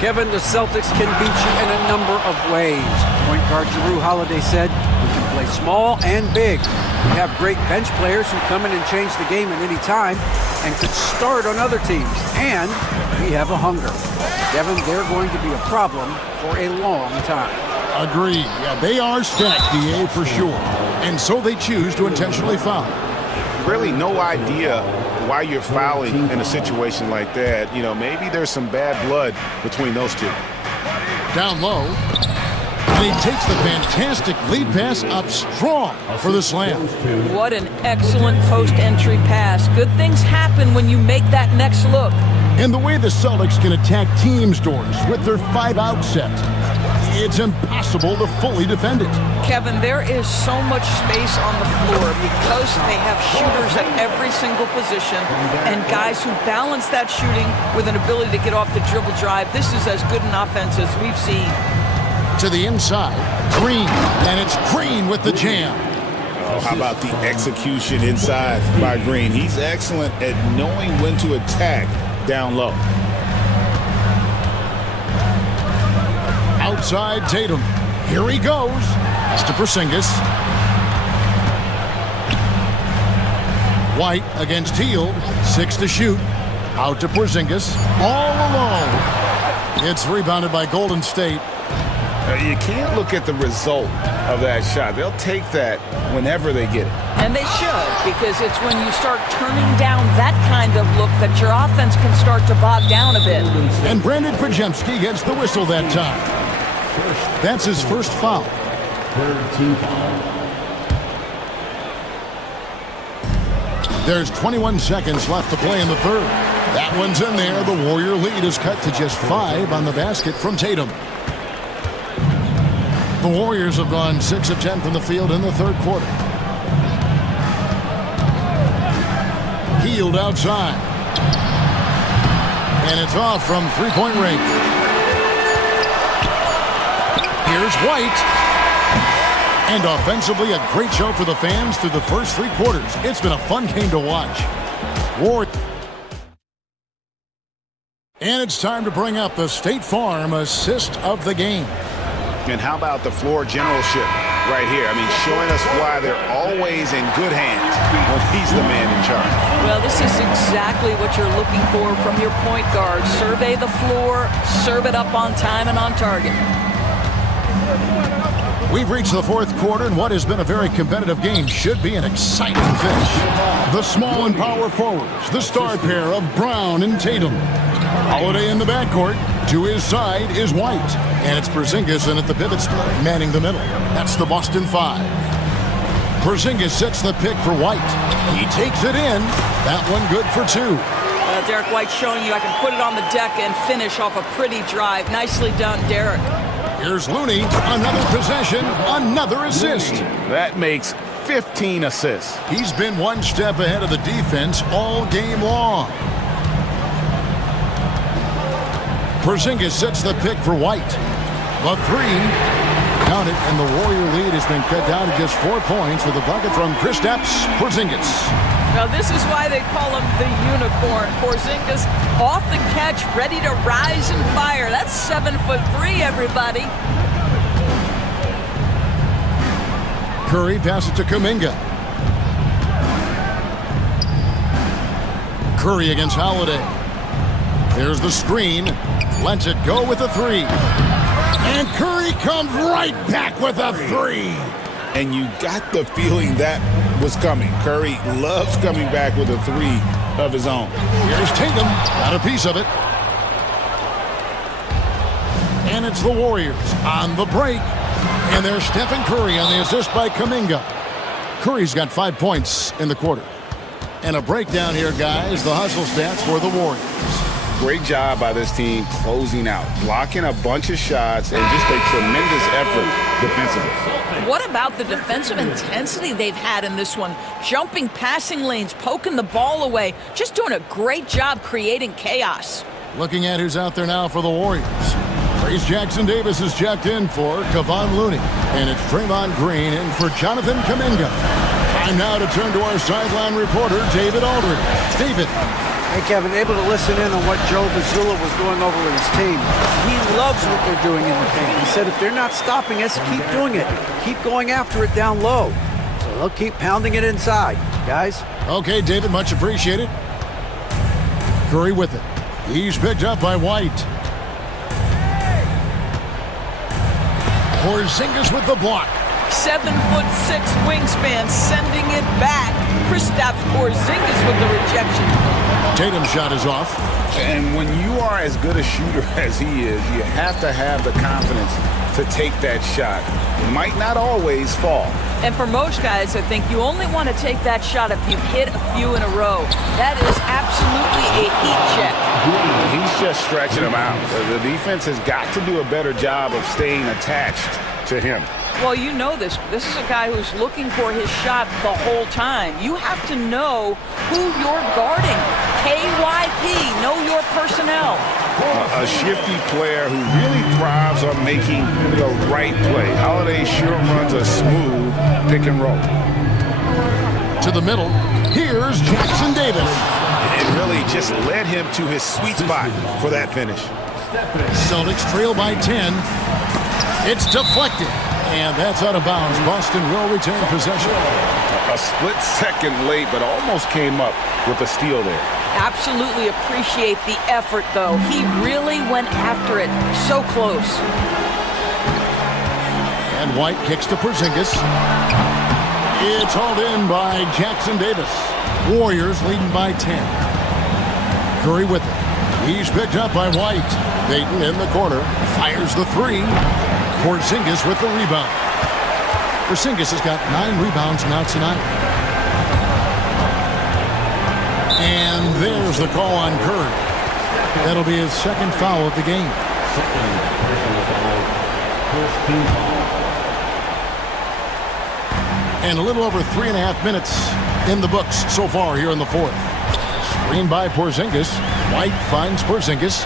Kevin, the Celtics can beat you in a number of ways. Point guard Jrue Holiday said, we can play small and big. We have great bench players who come in and change the game at any time and could start on other teams. And we have a hunger. Kevin, they're going to be a problem for a long time. Agreed. Yeah, they are stacked, DA, for sure. And so they choose to intentionally foul. Really no idea why you're fouling in a situation like that. You know, maybe there's some bad blood between those two. Down low. And he takes the fantastic lead pass up strong for the slam. What an excellent post-entry pass. Good things happen when you make that next look. And the way the Celtics can attack teams' doors with their 5-out set, it's impossible to fully defend it. Kevin, there is so much space on the floor because they have shooters at every single position and guys who balance that shooting with an ability to get off the dribble drive. This is as good an offense as we've seen. To the inside, Green, and it's Green with the jam. Oh, how about the execution inside by Green? He's excellent at knowing when to attack down low. Outside Tatum. Here he goes. It's to Porzingis. White against Hield. 6 to shoot. Out to Porzingis. All alone. It's rebounded by Golden State. You can't look at the result of that shot. They'll take that whenever they get it. And they should, because it's when you start turning down that kind of look that your offense can start to bog down a bit. And Brandon Podziemski gets the whistle that time. That's his first foul. There's 21 seconds left to play in the third. That one's in there. The Warrior lead is cut to just 5 on the basket from Tatum. The Warriors have gone 6 of 10 from the field in the third quarter. Hield outside. And it's off from three-point range. Here's White. And offensively, a great show for the fans through the first 3 quarters. It's been a fun game to watch. And it's time to bring up the State Farm assist of the game. And how about the floor generalship right here? I mean, showing us why they're always in good hands when he's the man in charge. Well, this is exactly what you're looking for from your point guard. Survey the floor, serve it up on time and on target. We've reached the fourth quarter, and what has been a very competitive game should be an exciting finish. The small and power forwards, the star pair of Brown and Tatum. Holiday in the backcourt. To his side is White. And it's Porzingis in at the pivot spot, manning the middle. That's the Boston 5. Porzingis sets the pick for White. He takes it in. That one good for 2. Derek White showing you I can put it on the deck and finish off a pretty drive. Nicely done, Derek. Here's Looney. Another possession, another assist. That makes 15 assists. He's been one step ahead of the defense all game long. Porzingis sets the pick for White. The 3. Count it, and the Warrior lead has been cut down to just 4 points with a bucket from Kristaps Porzingis. Now this is why they call him the unicorn. Porzingis off the catch, ready to rise and fire. That's 7'3", everybody. Curry passes to Kuminga. Curry against Holiday. There's the screen. Lets it go with a 3. And Curry comes right back with a 3. And you got the feeling that was coming. Curry loves coming back with a 3 of his own. Here's Tatum. Got a piece of it. And it's the Warriors on the break. And there's Stephen Curry on the assist by Kuminga. Curry's got 5 points in the quarter. And a breakdown here, guys. The hustle stats for the Warriors. Great job by this team closing out, blocking a bunch of shots, and just a tremendous effort defensively. What about the defensive intensity they've had in this one? Jumping passing lanes, poking the ball away, just doing a great job creating chaos. Looking at who's out there now for the Warriors. Trace Jackson-Davis is checked in for Kevon Looney. And it's Draymond Green in for Jonathan Kuminga. Time now to turn to our sideline reporter, David Aldridge. David. Hey, Kevin, able to listen in on what Joe Mazzulla was going over with his team. He loves what they're doing in the paint. He said if they're not stopping us, keep doing it. Keep going after it down low. So they'll keep pounding it inside, guys. Okay, David, much appreciated. Curry with it. He's picked up by White. Porzingis with the block. 7'6" wingspan, sending it back Kristaps Porzingis with the rejection. Tatum's shot is off. And when you are as good a shooter as he is, you have to have the confidence to take that shot. It might not always fall. And for most guys, I think you only want to take that shot if you've hit a few in a row. That is absolutely a heat check. He's just stretching him out. The defense has got to do a better job of staying attached to him. Well, you know this. This is a guy who's looking for his shot the whole time. You have to know who you're guarding. KYP, know your personnel. A shifty player who really thrives on making the right play. Holiday sure runs a smooth pick and roll. To the middle, here's Jackson Davis. It really just led him to his sweet spot for that finish. Celtics trail by 10. It's deflected, and that's out of bounds. Boston will retain possession. A split second late, but almost came up with a steal there. Absolutely appreciate the effort, though. He really went after it. So close. And White kicks to Porzingis. It's hauled in by Jackson Davis. Warriors leading by 10. Curry with it. He's picked up by White. Dayton in the corner. Fires the three. Porzingis with the rebound. Porzingis has got 9 rebounds now tonight. And there's the call on Curry. That'll be his second foul of the game. Second personal foul. First team foul. And a little over 3.5 minutes in the books so far here in the fourth. Screen by Porzingis. White finds Porzingis.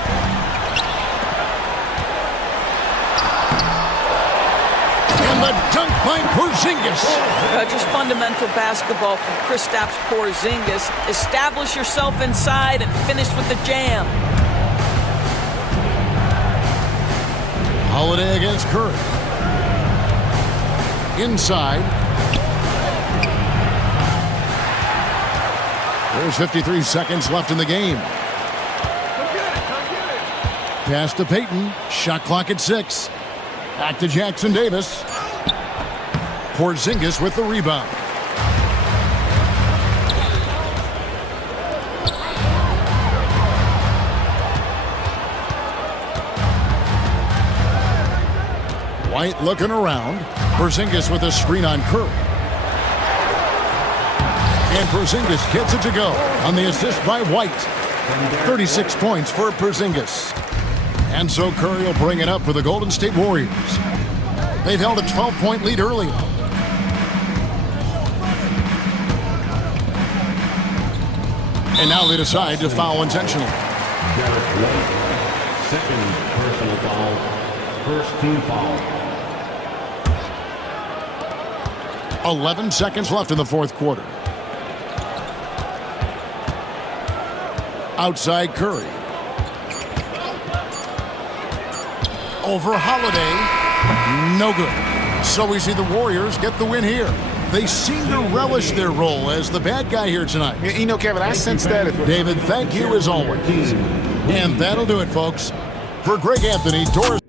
And the dunk by Porzingis. Just fundamental basketball from Kristaps Porzingis. Establish yourself inside and finish with the jam. Holiday against Curry. Inside. There's 53 seconds left in the game. Pass to Payton. Shot clock at 6. Back to Jackson Davis. Porzingis with the rebound. White looking around. Porzingis with a screen on Curry. And Porzingis gets it to go on the assist by White. 36 points for Porzingis. And so Curry will bring it up for the Golden State Warriors. They've held a 12-point lead early. And now they decide to foul intentionally. Derek White, second personal foul, first team foul. 11 seconds left in the fourth quarter. Outside Curry. Over Holiday. No good. So we see the Warriors get the win here. They seem to relish their role as the bad guy here tonight. You know, Kevin, I sense that. David, thank you as always. And that'll do it, folks. For Greg Anthony, Doris.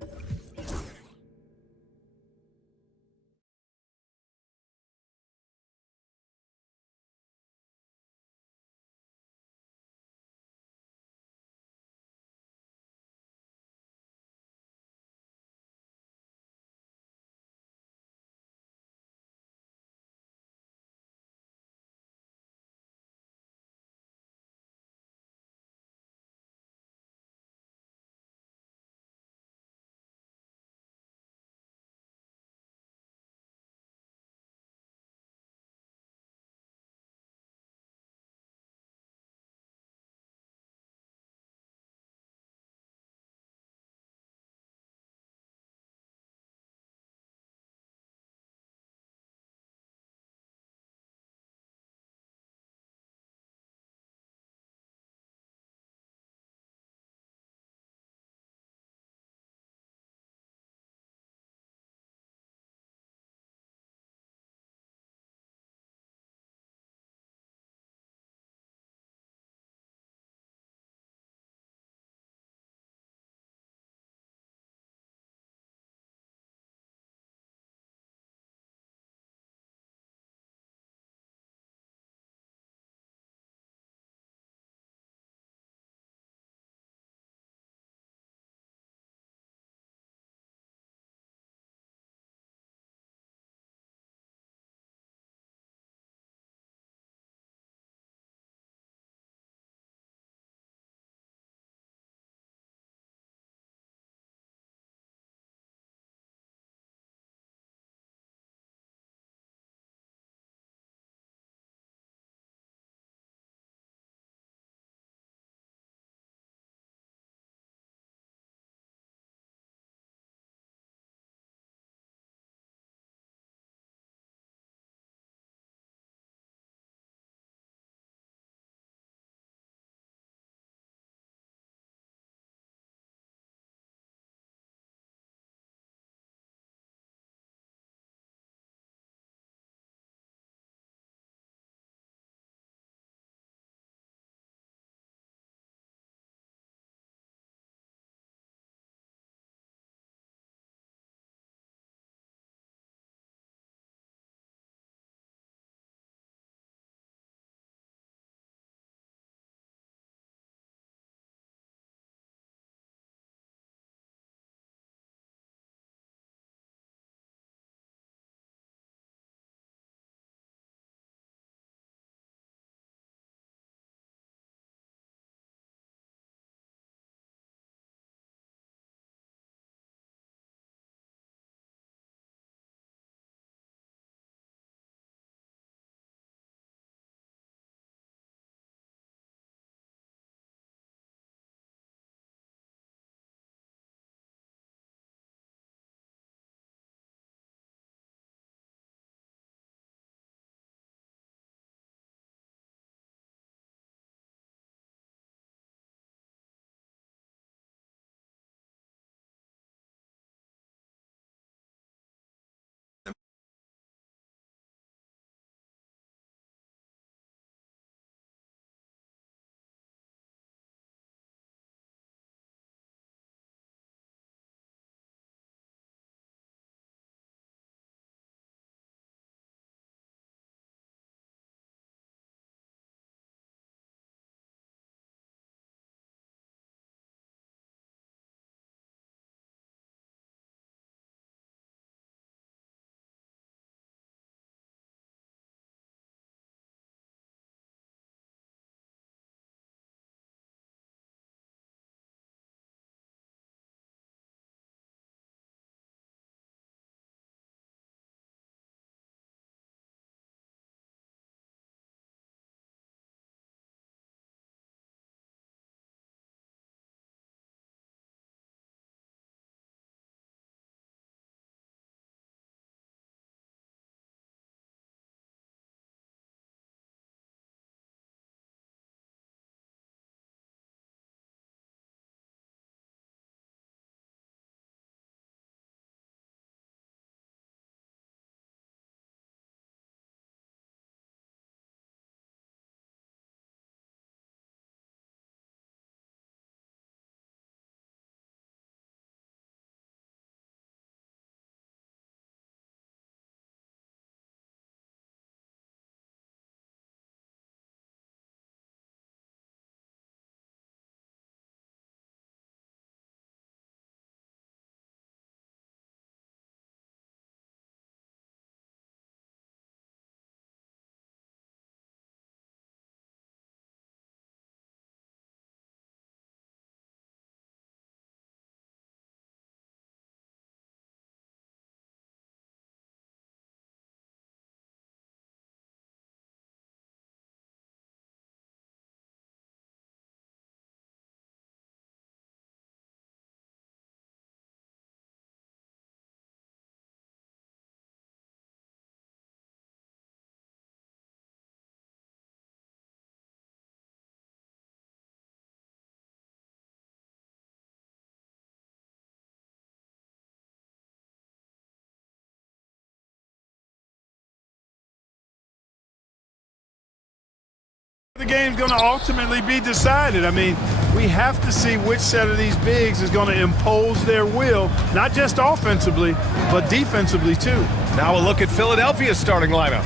The game's going to ultimately be decided. I mean, we have to see which set of these bigs is going to impose their will, not just offensively, but defensively too. Now a look at Philadelphia's starting lineup.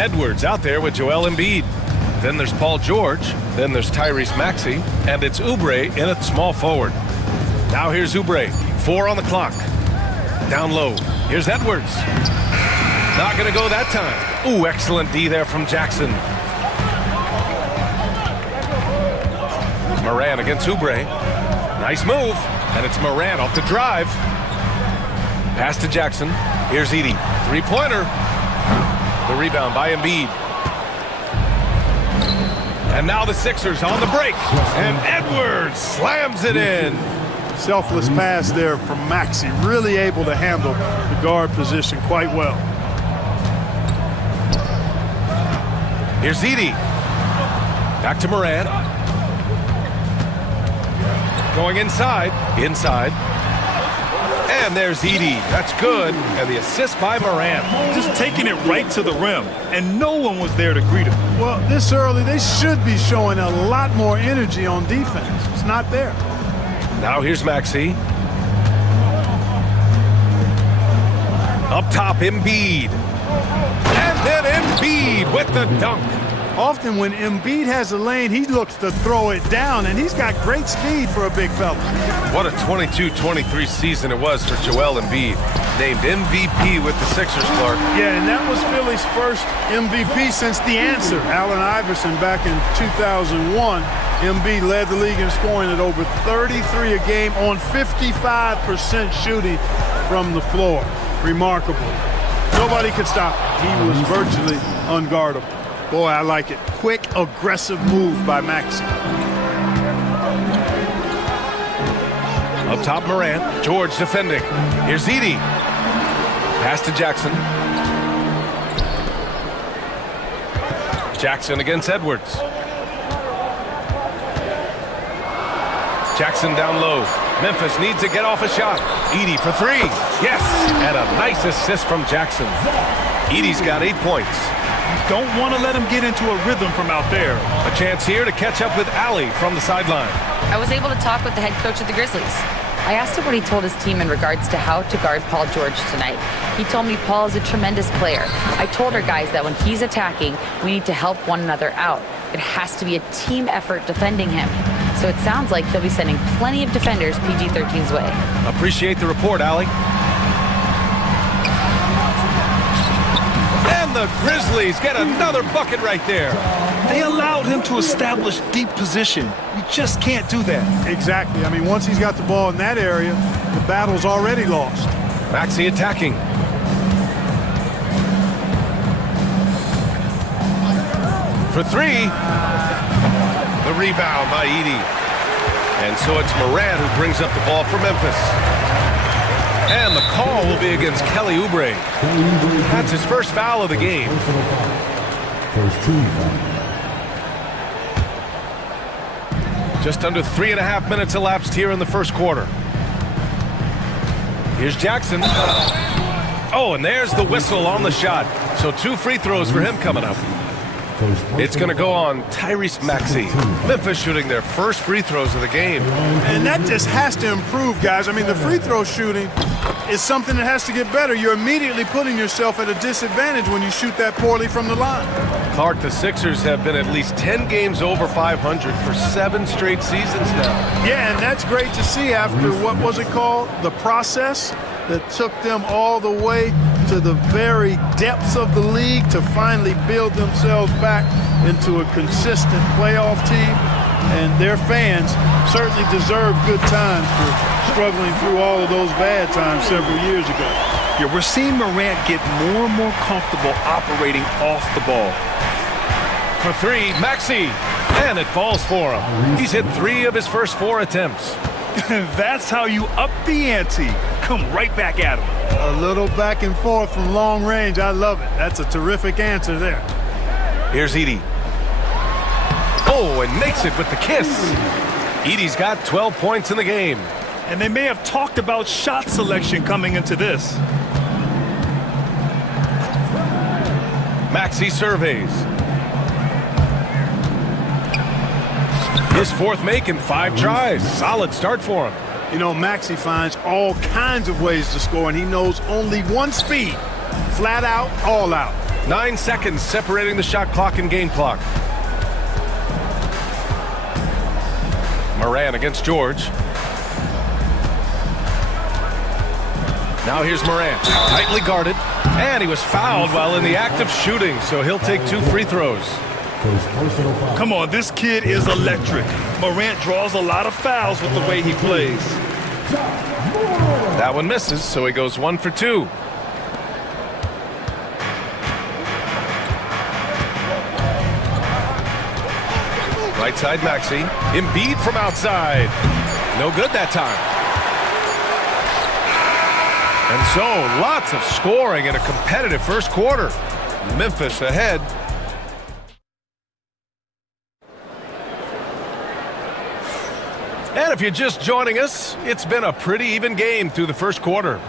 Edwards out there with Joel Embiid. Then there's Paul George. Then there's Tyrese Maxey. And it's Oubre in at small forward. Now here's Oubre. 4 on the clock. Down low. Here's Edwards. Not going to go that time. Ooh, excellent D there from Jackson. Moran against Oubre. Nice move. And it's Moran off the drive. Pass to Jackson. Here's Edey. Three-pointer. The rebound by Embiid. And now the Sixers on the break. And Edwards slams it in. Selfless pass there from Maxey. Really able to handle the guard position quite well. Here's Edey. Back to Moran. Going inside. And there's Edey. That's good. And the assist by Moran. Just taking it right to the rim, and no one was there to greet him. Well, this early, they should be showing a lot more energy on defense. It's not there. Now here's Maxey. Up top, Embiid. And then Embiid with the dunk. Often when Embiid has a lane, he looks to throw it down, and he's got great speed for a big fella. What a 22-23 season it was for Joel Embiid. Named MVP with the Sixers, Clark. Yeah, and that was Philly's first MVP since the answer. Allen Iverson back in 2001. Embiid led the league in scoring at over 33 a game on 55% shooting from the floor. Remarkable. Nobody could stop him. He was virtually unguardable. Boy, I like it. Quick, aggressive move by Maxey. Up top, Moran. George defending. Here's Edey. Pass to Jackson. Jackson against Edwards. Jackson down low. Memphis needs to get off a shot. Edey for 3. Yes! And a nice assist from Jackson. Edey's got 8 points. Don't want to let him get into a rhythm from out there. A chance here to catch up with Allie from the sideline. I was able to talk with the head coach of the Grizzlies. I asked him what he told his team in regards to how to guard Paul George tonight. He told me Paul is a tremendous player. I told our guys that when he's attacking, we need to help one another out. It has to be a team effort defending him. So it sounds like he'll be sending plenty of defenders PG-13's way. Appreciate the report, Allie. And the Grizzlies get another bucket right there. They allowed him to establish deep position. You just can't do that. Exactly. I mean, once he's got the ball in that area, the battle's already lost. Maxey attacking. For 3. The rebound by Edey. And so it's Moran who brings up the ball for Memphis. And the call will be against Kelly Oubre. That's his first foul of the game. Just under 3.5 minutes elapsed here in the first quarter. Here's Jackson. Oh, and there's the whistle on the shot. So 2 free throws for him coming up. It's going to go on Tyrese Maxey. Memphis shooting their first free throws of the game. And that just has to improve, guys. I mean, the free throw shooting is something that has to get better. You're immediately putting yourself at a disadvantage when you shoot that poorly from the line. Clark, the Sixers have been at least 10 games over 500 for 7 straight seasons now. Yeah, and that's great to see after, what was it called? The process that took them all the way to the very depths of the league to finally build themselves back into a consistent playoff team. And their fans certainly deserve good times for struggling through all of those bad times several years ago. Yeah, we're seeing Morant get more and more comfortable operating off the ball. For 3, Maxey. And it falls for him. He's hit 3 of his first 4 attempts. That's how you up the ante. Come right back at him. A little back and forth from long range. I love it. That's a terrific answer there. Here's Edey. Oh, and makes it with the kiss. Edey's got 12 points in the game. And they may have talked about shot selection coming into this. Maxey surveys. His fourth make in 5 tries. Solid start for him. You know, Maxey finds all kinds of ways to score, and he knows only one speed. Flat out, all out. 9 seconds separating the shot clock and game clock. Moran against George. Now here's Moran, tightly guarded, and he was fouled while in the act of shooting, so he'll take 2 free throws. Come on, this kid is electric. Morant draws a lot of fouls with the way he plays. That one misses, so he goes 1 for 2. Right side Maxey. Embiid from outside. No good that time. And so, lots of scoring in a competitive first quarter. Memphis ahead. And if you're just joining us, it's been a pretty even game through the first quarter.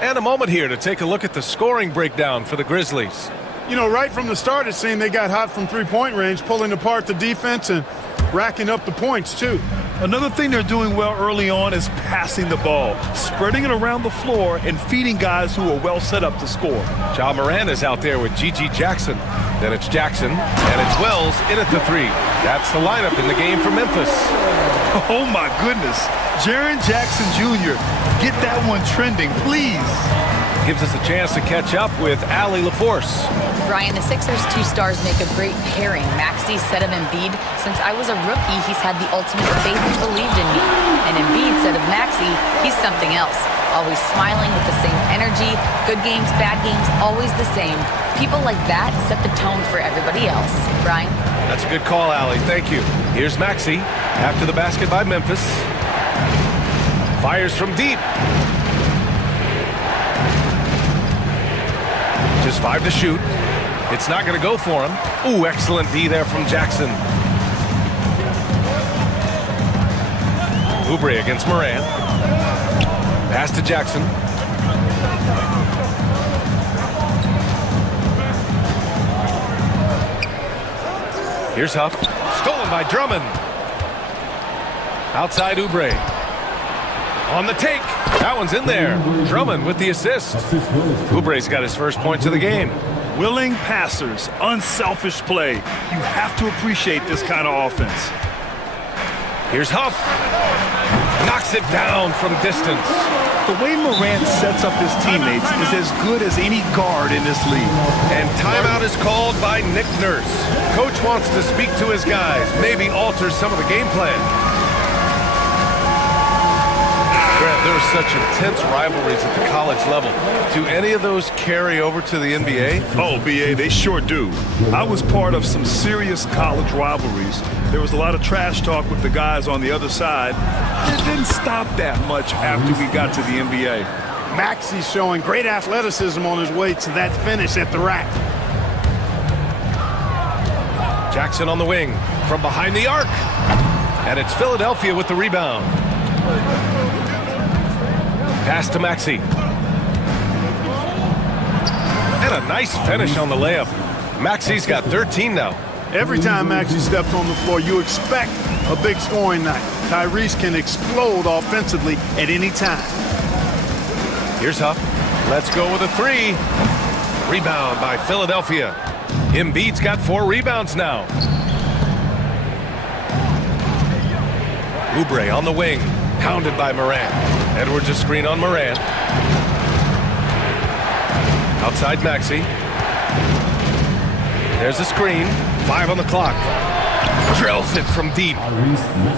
And a moment here to take a look at the scoring breakdown for the Grizzlies. You know, right from the start, it seemed they got hot from three-point range, pulling apart the defense and racking up the points, too. Another thing they're doing well early on is passing the ball, spreading it around the floor and feeding guys who are well set up to score. Ja Morant is out there with Gigi Jackson. Then it's Jackson, and it's Wells in at the 3. That's the lineup in the game for Memphis. Oh, my goodness. Jaren Jackson Jr., get that one trending, please. Gives us a chance to catch up with Allie LaForce. Brian, the Sixers' 2 stars make a great pairing. Maxey said of Embiid, since I was a rookie, he's had the ultimate faith and believed in me. And Embiid said of Maxey, he's something else. Always smiling with the same energy. Good games, bad games, always the same. People like that set the tone for everybody else. Brian? That's a good call, Allie. Thank you. Here's Maxey after the basket by Memphis. Fires from deep. Just 5 to shoot. It's not going to go for him. Ooh, excellent D there from Jackson. Oubre against Moran. Pass to Jackson. Here's Huff. Stolen by Drummond. Outside Oubre. On the take. That one's in there. Drummond with the assist. Oubre's got his first points of the game. Willing passers, unselfish play. You have to appreciate this kind of offense. Here's Huff. Knocks it down from distance. The way Morant sets up his teammates is as good as any guard in this league. And timeout is called by Nick Nurse. Coach wants to speak to his guys, maybe alter some of the game plan. Grant, there are such intense rivalries at the college level. Do any of those carry over to the NBA? Oh, BA, they sure do. I was part of some serious college rivalries. There was a lot of trash talk with the guys on the other side. It didn't stop that much after we got to the NBA. Maxey's showing great athleticism on his way to that finish at the rack. Jackson on the wing from behind the arc. And it's Philadelphia with the rebound. Pass to Maxey. And a nice finish on the layup. Maxey's got 13 now. Every time Maxey steps on the floor, you expect a big scoring night. Tyrese can explode offensively at any time. Here's Huff. Let's go with a 3. Rebound by Philadelphia. Embiid's got 4 rebounds now. Oubre on the wing. Pounded by Moran. Edwards a screen on Moran. Outside Maxey. There's a screen. 5 on the clock. Drills it from deep.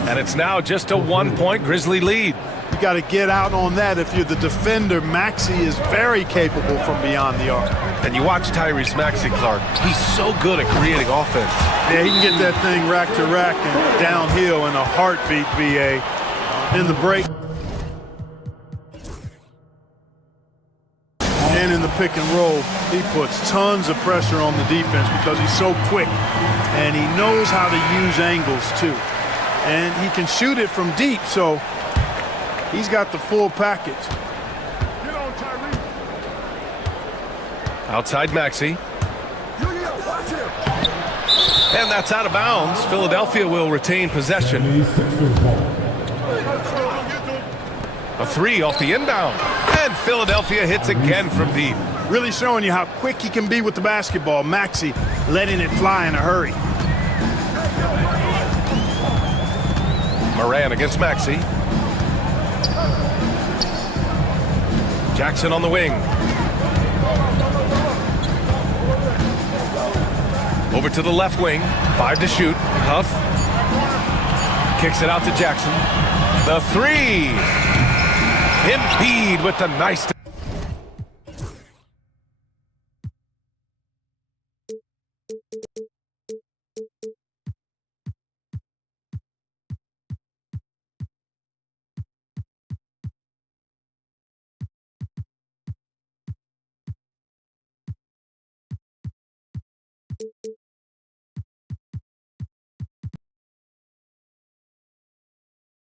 And it's now just a 1-point Grizzly lead. You got to get out on that if you're the defender. Maxey is very capable from beyond the arc. And you watch Tyrese Maxey, Clark. He's so good at creating offense. Yeah, he can get that thing rack to rack and downhill in a heartbeat, BA. In the break. And in the pick and roll, he puts tons of pressure on the defense because he's so quick. And he knows how to use angles, too. And he can shoot it from deep, so he's got the full package. Outside Maxey. And that's out of bounds. Philadelphia will retain possession. A three off the inbound. And Philadelphia hits again from deep. Really showing you how quick he can be with the basketball. Maxey letting it fly in a hurry. Moran against Maxey. Jackson on the wing. Over to the left wing. 5 to shoot. Huff. Kicks it out to Jackson. The three. Embiid with the nice...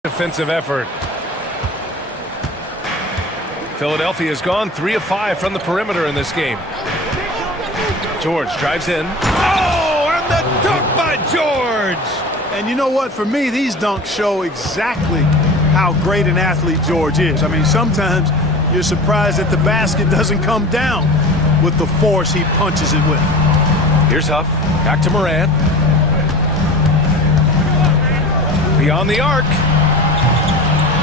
defensive effort. Philadelphia has gone 3 of 5 from the perimeter in this game. George drives in. Oh, and the dunk by George! And you know what? For me, these dunks show exactly how great an athlete George is. I mean, sometimes you're surprised that the basket doesn't come down with the force he punches it with. Here's Huff. Back to Morant. Beyond the arc.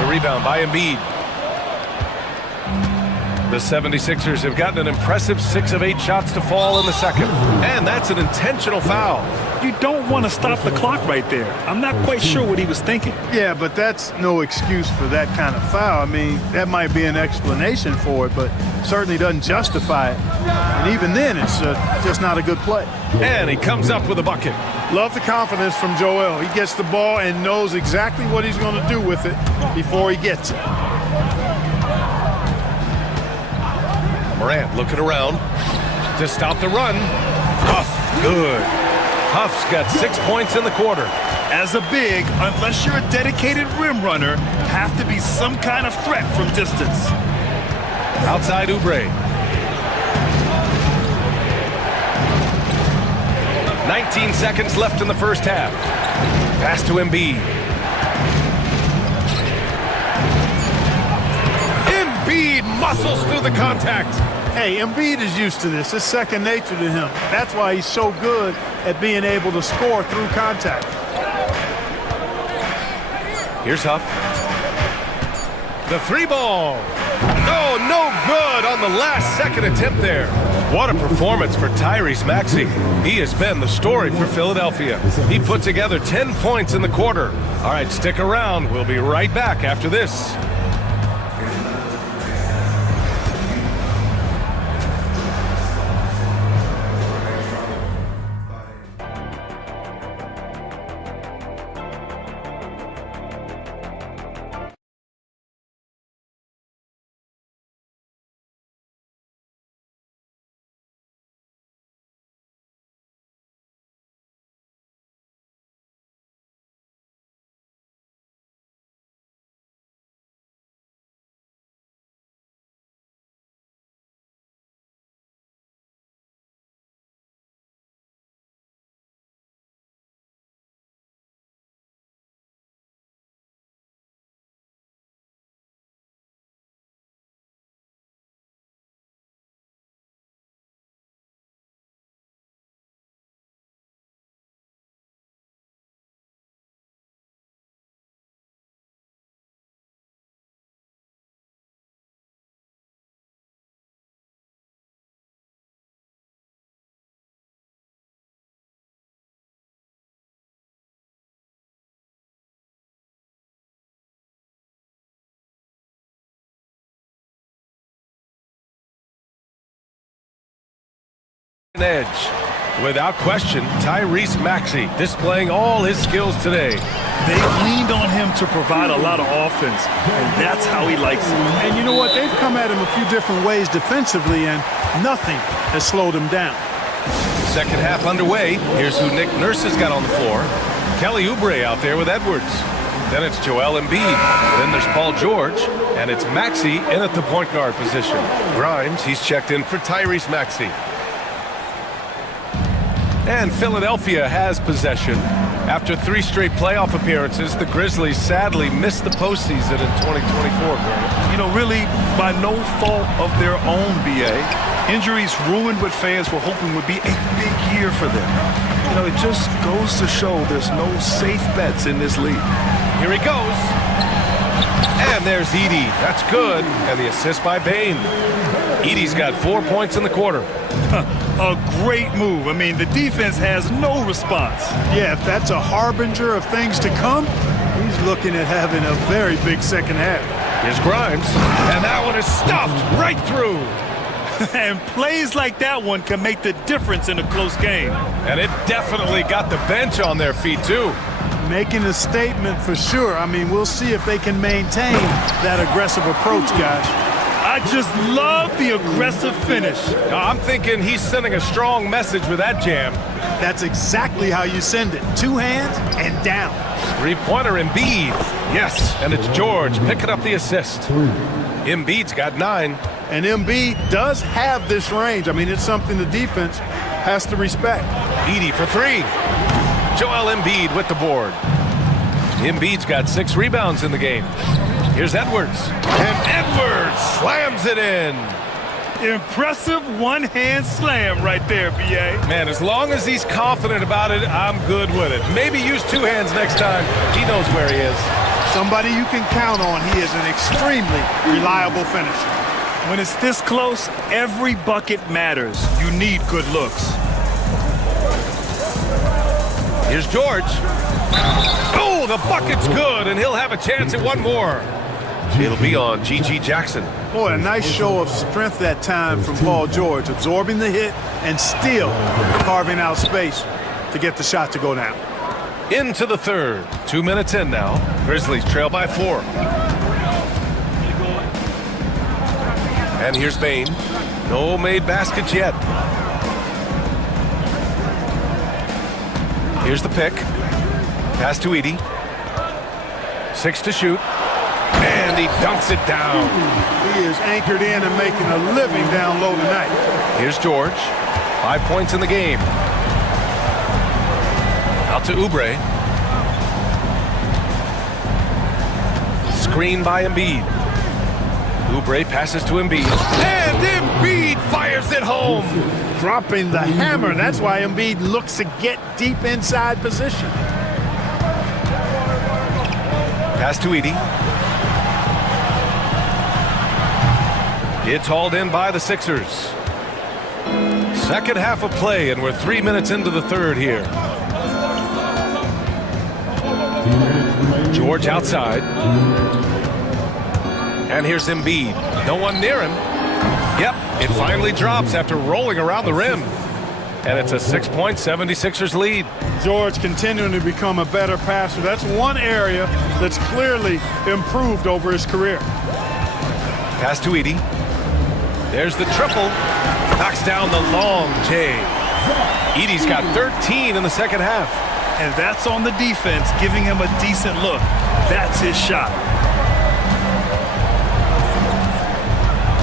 The rebound by Embiid. The 76ers have gotten an impressive 6 of 8 shots to fall in the second. And that's an intentional foul. You don't want to stop the clock right there. I'm not quite sure what he was thinking. Yeah, but that's no excuse for that kind of foul. I mean, that might be an explanation for it, but certainly doesn't justify it. And even then, it's just not a good play. And he comes up with a bucket. Love the confidence from Joel. He gets the ball and knows exactly what he's going to do with it before he gets it. Morant looking around to stop the run. Huff, good. Huff's got 6 points in the quarter. As a big, unless you're a dedicated rim runner, have to be some kind of threat from distance. Outside Oubre. 19 seconds left in the first half. Pass to Embiid. Embiid muscles through the contact. Hey, Embiid is used to this. It's second nature to him. That's why he's so good at being able to score through contact. Here's Huff. The three ball. Oh, no good on the last second attempt there. What a performance for Tyrese Maxey. He has been the story for Philadelphia. He put together 10 points in the quarter. All right, stick around. We'll be right back after this. Edge. Without question, Tyrese Maxey displaying all his skills today. They've leaned on him to provide a lot of offense, and that's how he likes it. And you know what? They've come at him a few different ways defensively, and nothing has slowed him down. Second half underway. Here's who Nick Nurse has got on the floor. Kelly Oubre out there with Edwards. Then it's Joel Embiid. Then there's Paul George. And it's Maxey in at the point guard position. Grimes, he's checked in for Tyrese Maxey. And Philadelphia has possession. After 3 straight playoff appearances, the Grizzlies sadly missed the postseason in 2024, Grant. You know, really by no fault of their own, BA. Injuries ruined what fans were hoping would be a big year for them. You know, it just goes to show there's no safe bets in this league. Here he goes. And there's Edey. That's good. And the assist by Bane. Edey's got 4 points in the quarter. A great move. I mean, the defense has no response. Yeah, if that's a harbinger of things to come, he's looking at having a very big second half. Here's Grimes. And that one is stuffed right through. And plays like that one can make the difference in a close game. And it definitely got the bench on their feet, too. Making a statement for sure. I mean, we'll see if they can maintain that aggressive approach, guys. I just love the aggressive finish. I'm thinking he's sending a strong message with that jam. That's exactly how you send it. 2 hands and down. 3-pointer Embiid. Yes, and it's George picking up the assist. Embiid's got 9. And Embiid does have this range. I mean, it's something the defense has to respect. Edey for 3. Joel Embiid with the board. Embiid's got 6 rebounds in the game. Here's Edwards. And Edwards slams it in. Impressive one-hand slam right there, B.A. Man, as long as he's confident about it, I'm good with it. Maybe use 2 hands next time. He knows where he is. Somebody you can count on. He is an extremely reliable finisher. When it's this close, every bucket matters. You need good looks. Here's George. Oh, the bucket's good, and he'll have a chance at one more. It'll be on G.G. Jackson. Boy, a nice show of strength that time from Paul George, absorbing the hit and still carving out space to get the shot to go down. Into the third. 2 minutes in now. Grizzlies trail by 4. And here's Bane. No made baskets yet. Here's the pick. Pass to Edey. 6 to shoot. And he dunks it down. He is anchored in and making a living down low tonight. Here's George. 5 points in the game. Out to Oubre. Screen by Embiid. Oubre passes to Embiid. And Embiid fires it home. Dropping the hammer. That's why Embiid looks to get deep inside position. Pass to Edey. It's hauled in by the Sixers. Second half of play, and we're 3 minutes into the third here. George outside. And here's Embiid. No one near him. Yep, it finally drops after rolling around the rim. And it's a 6-point 76ers lead. George continuing to become a better passer. That's one area that's clearly improved over his career. Pass to Edey. There's the triple. Knocks down the long J. Edey's got 13 in the second half. And that's on the defense, giving him a decent look. That's his shot.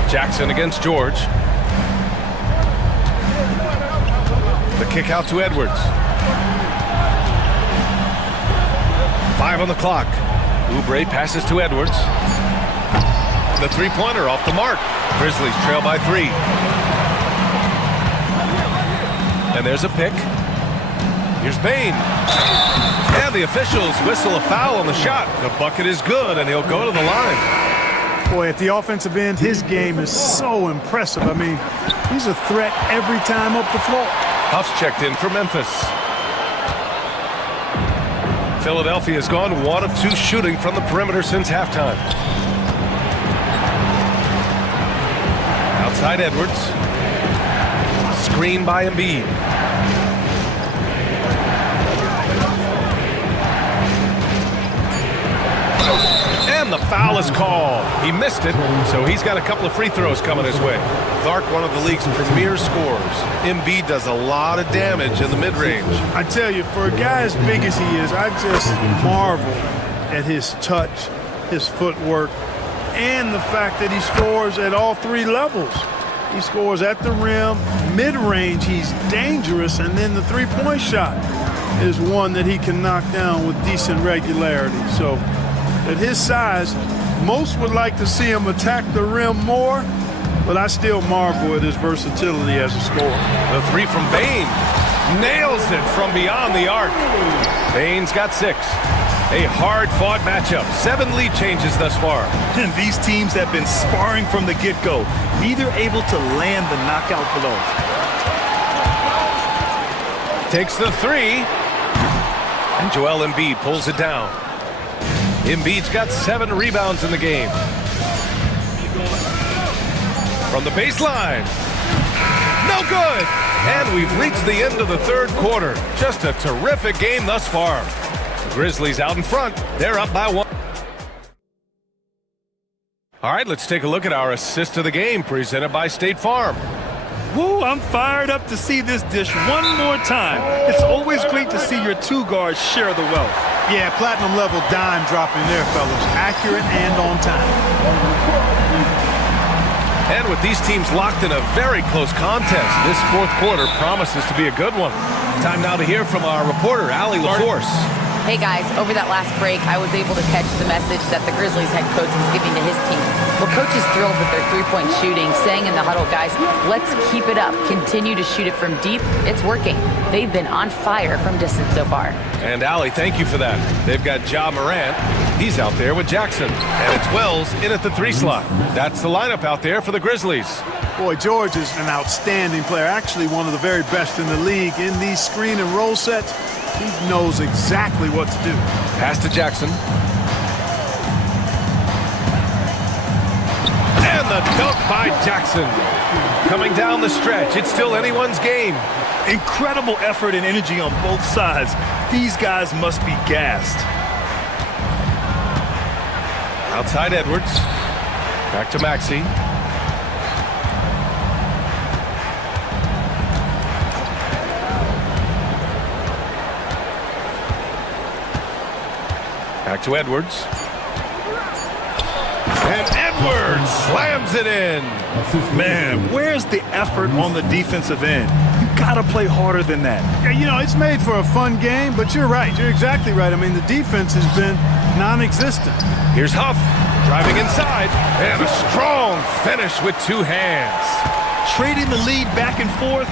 Jackson against George. The kick out to Edwards. 5 on the clock. Oubre passes to Edwards. The 3-pointer off the mark. Grizzlies trail by 3. And there's a pick. Here's Bane. And the officials whistle a foul on the shot. The bucket is good, and he'll go to the line. Boy, at the offensive end, his game is so impressive. I mean, he's a threat every time up the floor. Huff's checked in for Memphis. Philadelphia has gone 1 of 2 shooting from the perimeter since halftime. Outside Edwards. Screen by Embiid. And the foul is called. He missed it, so he's got a couple of free throws coming his way. Clark, one of the league's premier scorers. Embiid does a lot of damage in the mid-range. I tell you, for a guy as big as he is, I just marvel at his touch, his footwork, and the fact that he scores at all 3 levels. He scores at the rim, mid-range, he's dangerous, and then the three-point shot is one that he can knock down with decent regularity. So at his size, most would like to see him attack the rim more, but I still marvel at his versatility as a scorer. The three from Bain. Nails it from beyond the arc. Bain's got 6. A hard-fought matchup. 7 lead changes thus far. And these teams have been sparring from the get-go, neither able to land the knockout blow. Takes the 3. And Joel Embiid pulls it down. Embiid's got 7 rebounds in the game. From the baseline. No good! And we've reached the end of the third quarter. Just a terrific game thus far. The Grizzlies out in front. They're up by 1. All right, let's take a look at our assist of the game presented by State Farm. Woo, I'm fired up to see this dish one more time. It's always great to see your two guards share the wealth. Yeah, platinum level dime dropping there, fellas. Accurate and on time. And with these teams locked in a very close contest, this fourth quarter promises to be a good one. Time now to hear from our reporter, Allie LaForce. Hey guys, over that last break, I was able to catch the message that the Grizzlies head coach was giving to his team. Well, coach is thrilled with their three-point shooting, saying in the huddle, guys, let's keep it up. Continue to shoot it from deep. It's working. They've been on fire from distance so far. And Allie, thank you for that. They've got Ja Morant. He's out there with Jackson. And it's Wells in at the 3 slot. That's the lineup out there for the Grizzlies. Boy, George is an outstanding player. Actually, one of the very best in the league. In these screen and roll sets, he knows exactly what to do. Pass to Jackson. And the dunk by Jackson. Coming down the stretch, it's still anyone's game. Incredible effort and energy on both sides. These guys must be gassed. Outside Edwards. Back to Maxey. Back to Edwards. And Edwards slams it in. Man, where's the effort on the defensive end? You gotta play harder than that. Yeah, you know, it's made for a fun game, but you're right. You're exactly right. I mean, the defense has been non-existent. Here's Huff driving inside. And a strong finish with 2 hands. Trading the lead back and forth,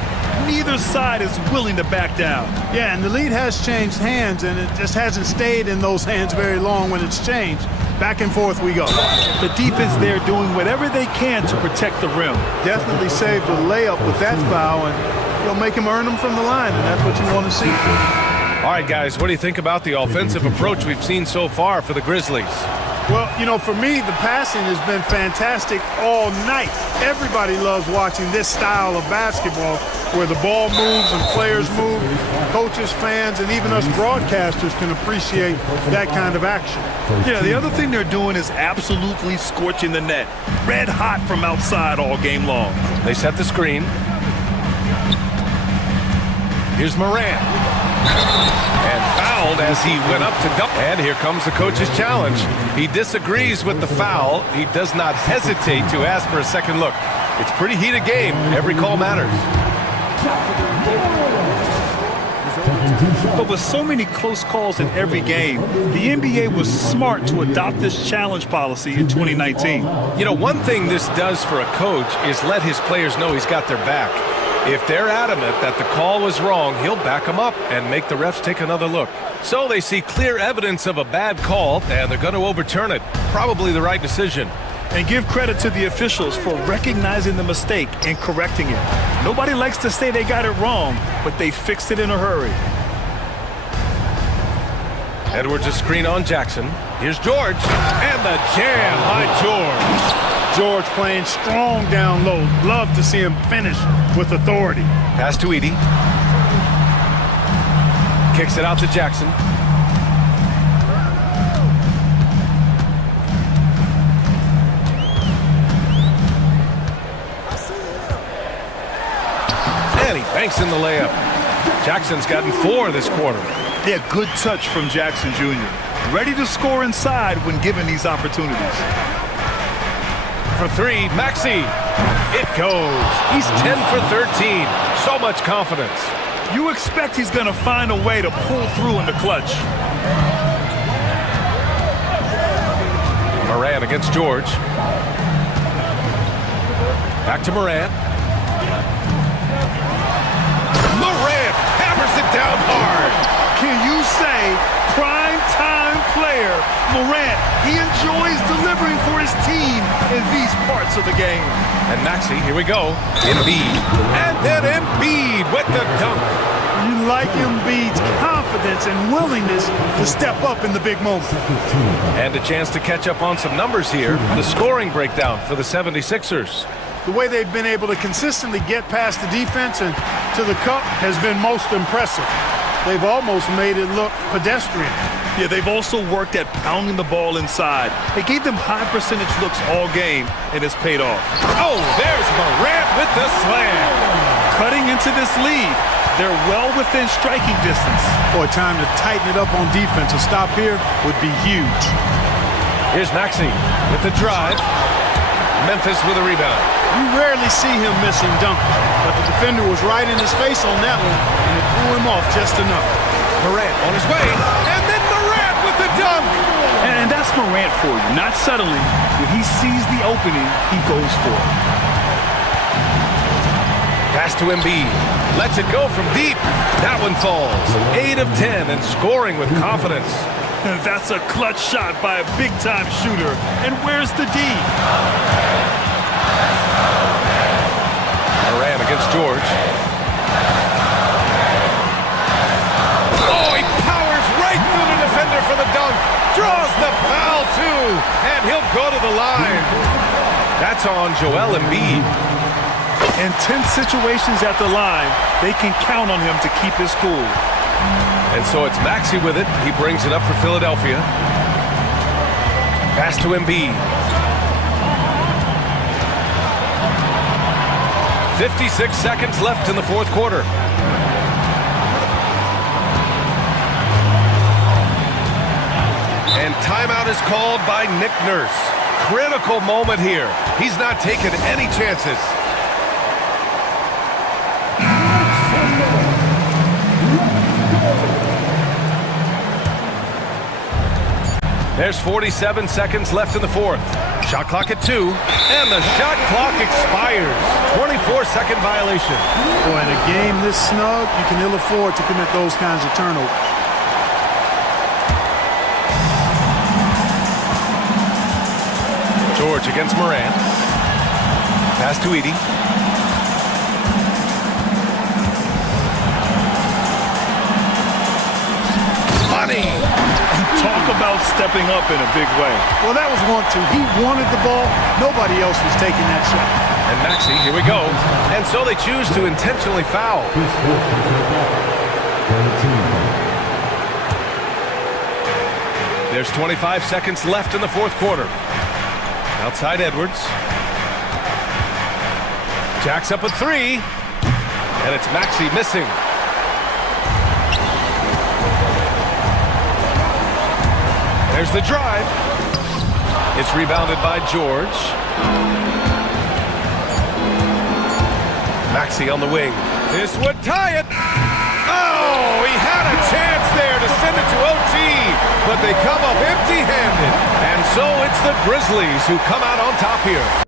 neither side is willing to back down. Yeah, and the lead has changed hands, and it just hasn't stayed in those hands very long when it's changed. Back and forth we go. The defense there doing whatever they can to protect the rim. Definitely saved a layup with that foul, and you'll make him earn them from the line, and that's what you want to see. All right, guys, what do you think about the offensive approach we've seen so far for the Grizzlies? Well, you know, for me, the passing has been fantastic all night. Everybody loves watching this style of basketball where the ball moves and players move. Coaches, fans, and even us broadcasters can appreciate that kind of action. Yeah, the other thing they're doing is absolutely scorching the net. Red hot from outside all game long. They set the screen. Here's Morant. And fouled as he went up to dunk. And here comes the coach's challenge. He disagrees with the foul. He does not hesitate to ask for a second look. It's a pretty heated game. Every call matters. But with so many close calls in every game, the NBA was smart to adopt this challenge policy in 2019. You know, one thing this does for a coach is let his players know he's got their back. If they're adamant that the call was wrong, he'll back them up and make the refs take another look. So they see clear evidence of a bad call, and they're going to overturn it. Probably the right decision. And give credit to the officials for recognizing the mistake and correcting it. Nobody likes to say they got it wrong, but they fixed it in a hurry. Edwards a screen on Jackson. Here's George. And the jam by George. George playing strong down low. Love to see him finish with authority. Pass to Edey. Kicks it out to Jackson. And he banks in the layup. Jackson's gotten 4 this quarter. Yeah, good touch from Jackson Jr. Ready to score inside when given these opportunities. for three. Maxey. It goes. He's 10 for 13. So much confidence. You expect he's going to find a way to pull through in the clutch. Morant against George. Back to Morant. Morant hammers it down hard. Can you say prime time player Morant? He enjoys delivering for his team in these parts of the game. And Maxey, here we go. Embiid. And then Embiid with the dunk. You like Embiid's confidence and willingness to step up in the big moment. And a chance to catch up on some numbers here. The scoring breakdown for the 76ers. The way they've been able to consistently get past the defense and to the cup has been most impressive. They've almost made it look pedestrian. Yeah, they've also worked at pounding the ball inside. It gave them high percentage looks all game, and it's paid off. Oh, there's Morant with the slam. Cutting into this lead. They're well within striking distance. Boy, time to tighten it up on defense. A stop here would be huge. Here's Maxey with the drive. Memphis with a rebound. You rarely see him missing dunks, but the defender was right in his face on that one, and it threw him off just enough. Morant on his way, and then Morant with the dunk. And that's Morant for you. Not settling. When he sees the opening, he goes for it. Pass to Embiid. Lets it go from deep. That one falls. 8 of 10 and scoring with confidence. That's a clutch shot by a big-time shooter. And where's the D? Morant against George. Oh, he powers right through the defender for the dunk. Draws the foul, too. And he'll go to the line. That's on Joel Embiid. In tense situations at the line, they can count on him to keep his cool. And so it's Maxey with it. He brings it up for Philadelphia. Pass to Embiid. 56 seconds left in the fourth quarter. And timeout is called by Nick Nurse. Critical moment here. He's not taking any chances. There's 47 seconds left in the fourth. Shot clock at 2, and the shot clock expires. 24-second violation. Boy, in a game this snug, you can ill afford to commit those kinds of turnovers. George against Morant. Pass to Edey. Money. Talk about stepping up in a big way. Well, that was 1-2. He wanted the ball. Nobody else was taking that shot. And Maxey, here we go. And so they choose to intentionally foul. There's 25 seconds left in the fourth quarter. Outside Edwards. Jacks up a 3. And it's Maxey missing. There's the drive. It's rebounded by George. Maxey on the wing. This would tie it. Oh, he had a chance there to send it to OT, but they come up empty-handed. And so it's the Grizzlies who come out on top here.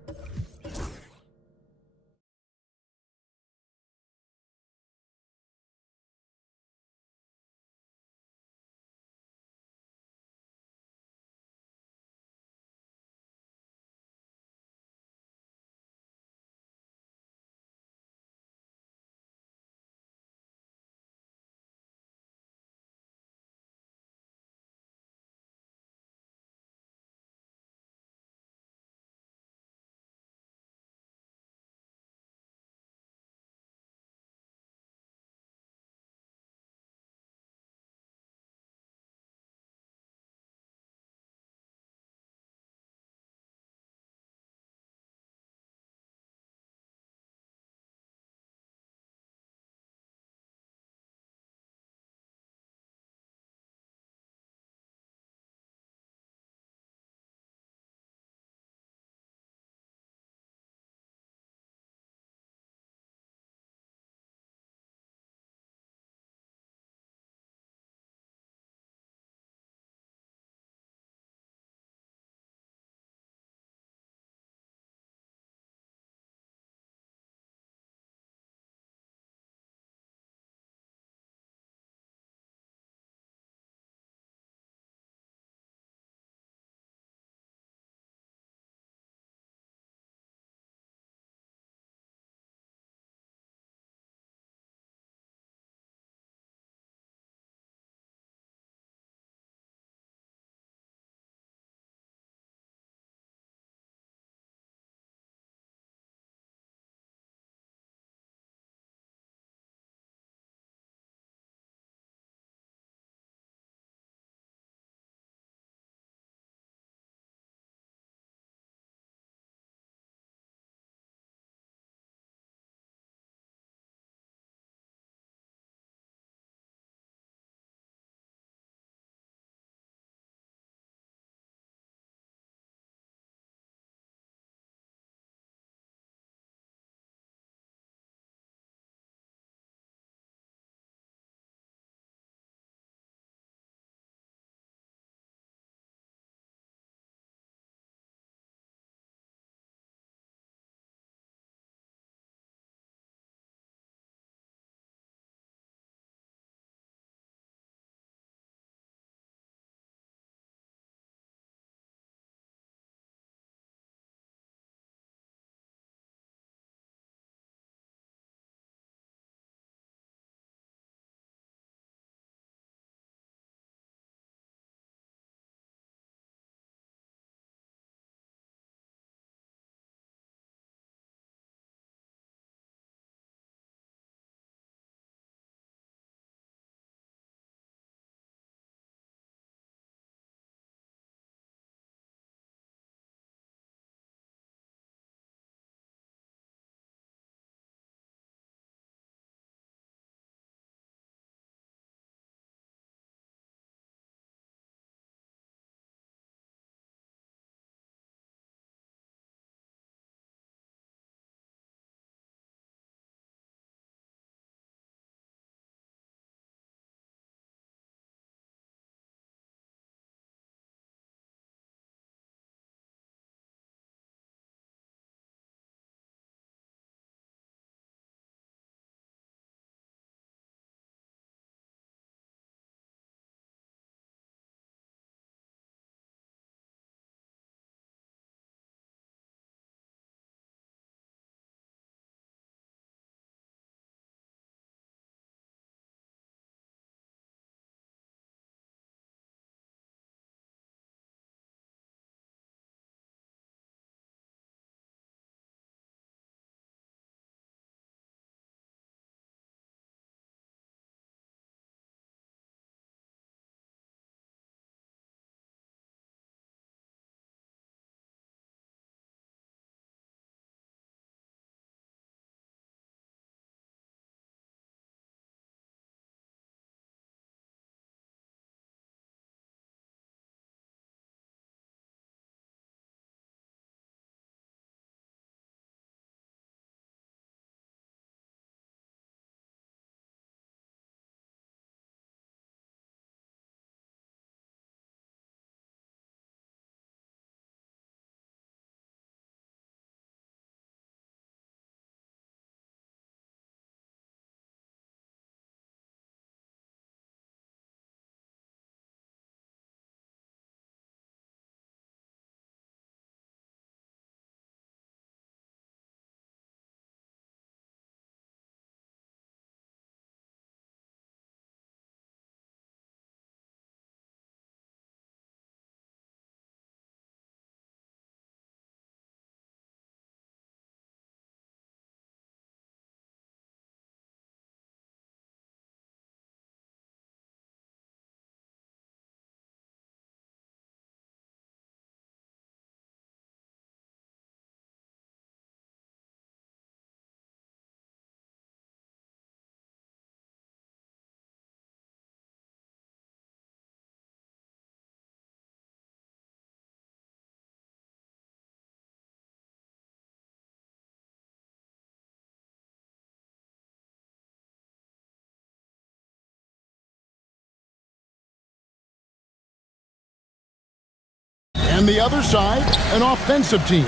And the other side, an offensive team.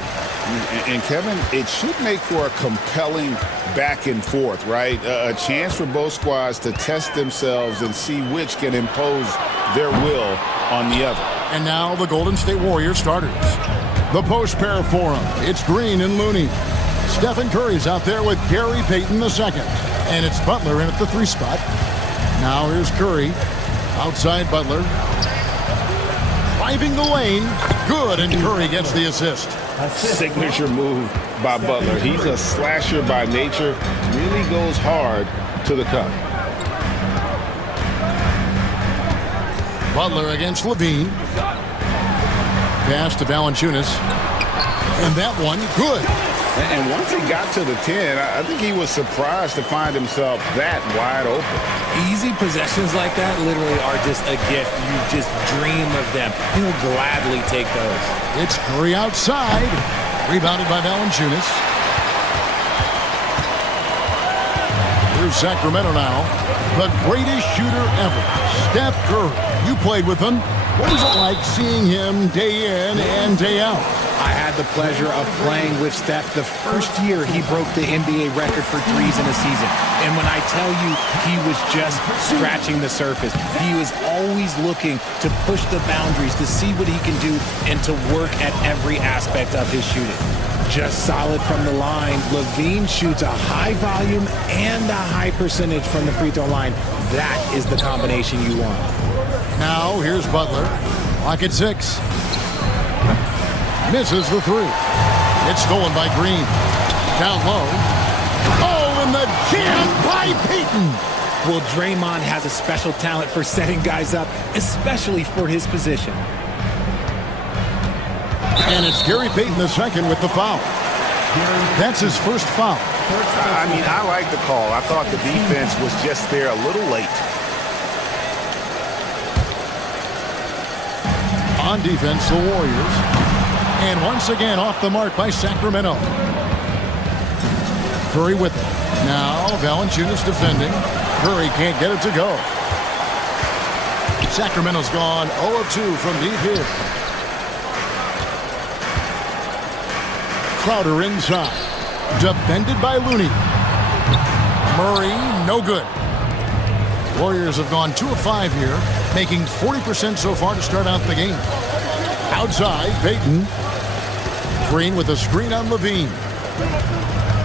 And Kevin, it should make for a compelling back and forth, right? A chance for both squads to test themselves and see which can impose their will on the other. And now the Golden State Warriors starters. The post pair for them. It's Green and Looney. Stephen Curry's out there with Gary Payton II. And it's Butler in at the 3 spot. Now here's Curry. Outside Butler. Driving the lane. Good, and Curry gets the assist. Signature move by Butler. He's a slasher by nature. Really goes hard to the cup. Butler against Levine. Pass to Valanciunas. And that one, good. And once he got to the 10, I think he was surprised to find himself that wide open. Easy possessions like that literally are just a gift. You just dream of them. He'll gladly take those. It's Curry outside. Rebounded by Valanciunas. Here's Sacramento now. The greatest shooter ever, Steph Curry. You played with him. What was it like seeing him day in and day out? I had the pleasure of playing with Steph the first year he broke the NBA record for threes in a season. And when I tell you he was just scratching the surface, he was always looking to push the boundaries, to see what he can do, and to work at every aspect of his shooting. Just solid from the line. Levine shoots a high volume and a high percentage from the free throw line. That is the combination you want. Now here's Butler. Clock at 6. Misses the 3. It's stolen by Green. Down low. Oh, and the jam by Payton. Well, Draymond has a special talent for setting guys up, especially for his position. And it's Gary Payton II with the foul. That's his first foul. I mean, I like the call. I thought the defense was just there a little late. On defense, the Warriors. And once again, off the mark by Sacramento. Curry with it. Now, Valanciunas defending. Curry can't get it to go. Sacramento's gone 0 of 2 from deep here. Crowder inside. Defended by Looney. Murray, no good. Warriors have gone 2 of 5 here, making 40% so far to start out the game. Outside, Payton. Green with a screen on Levine.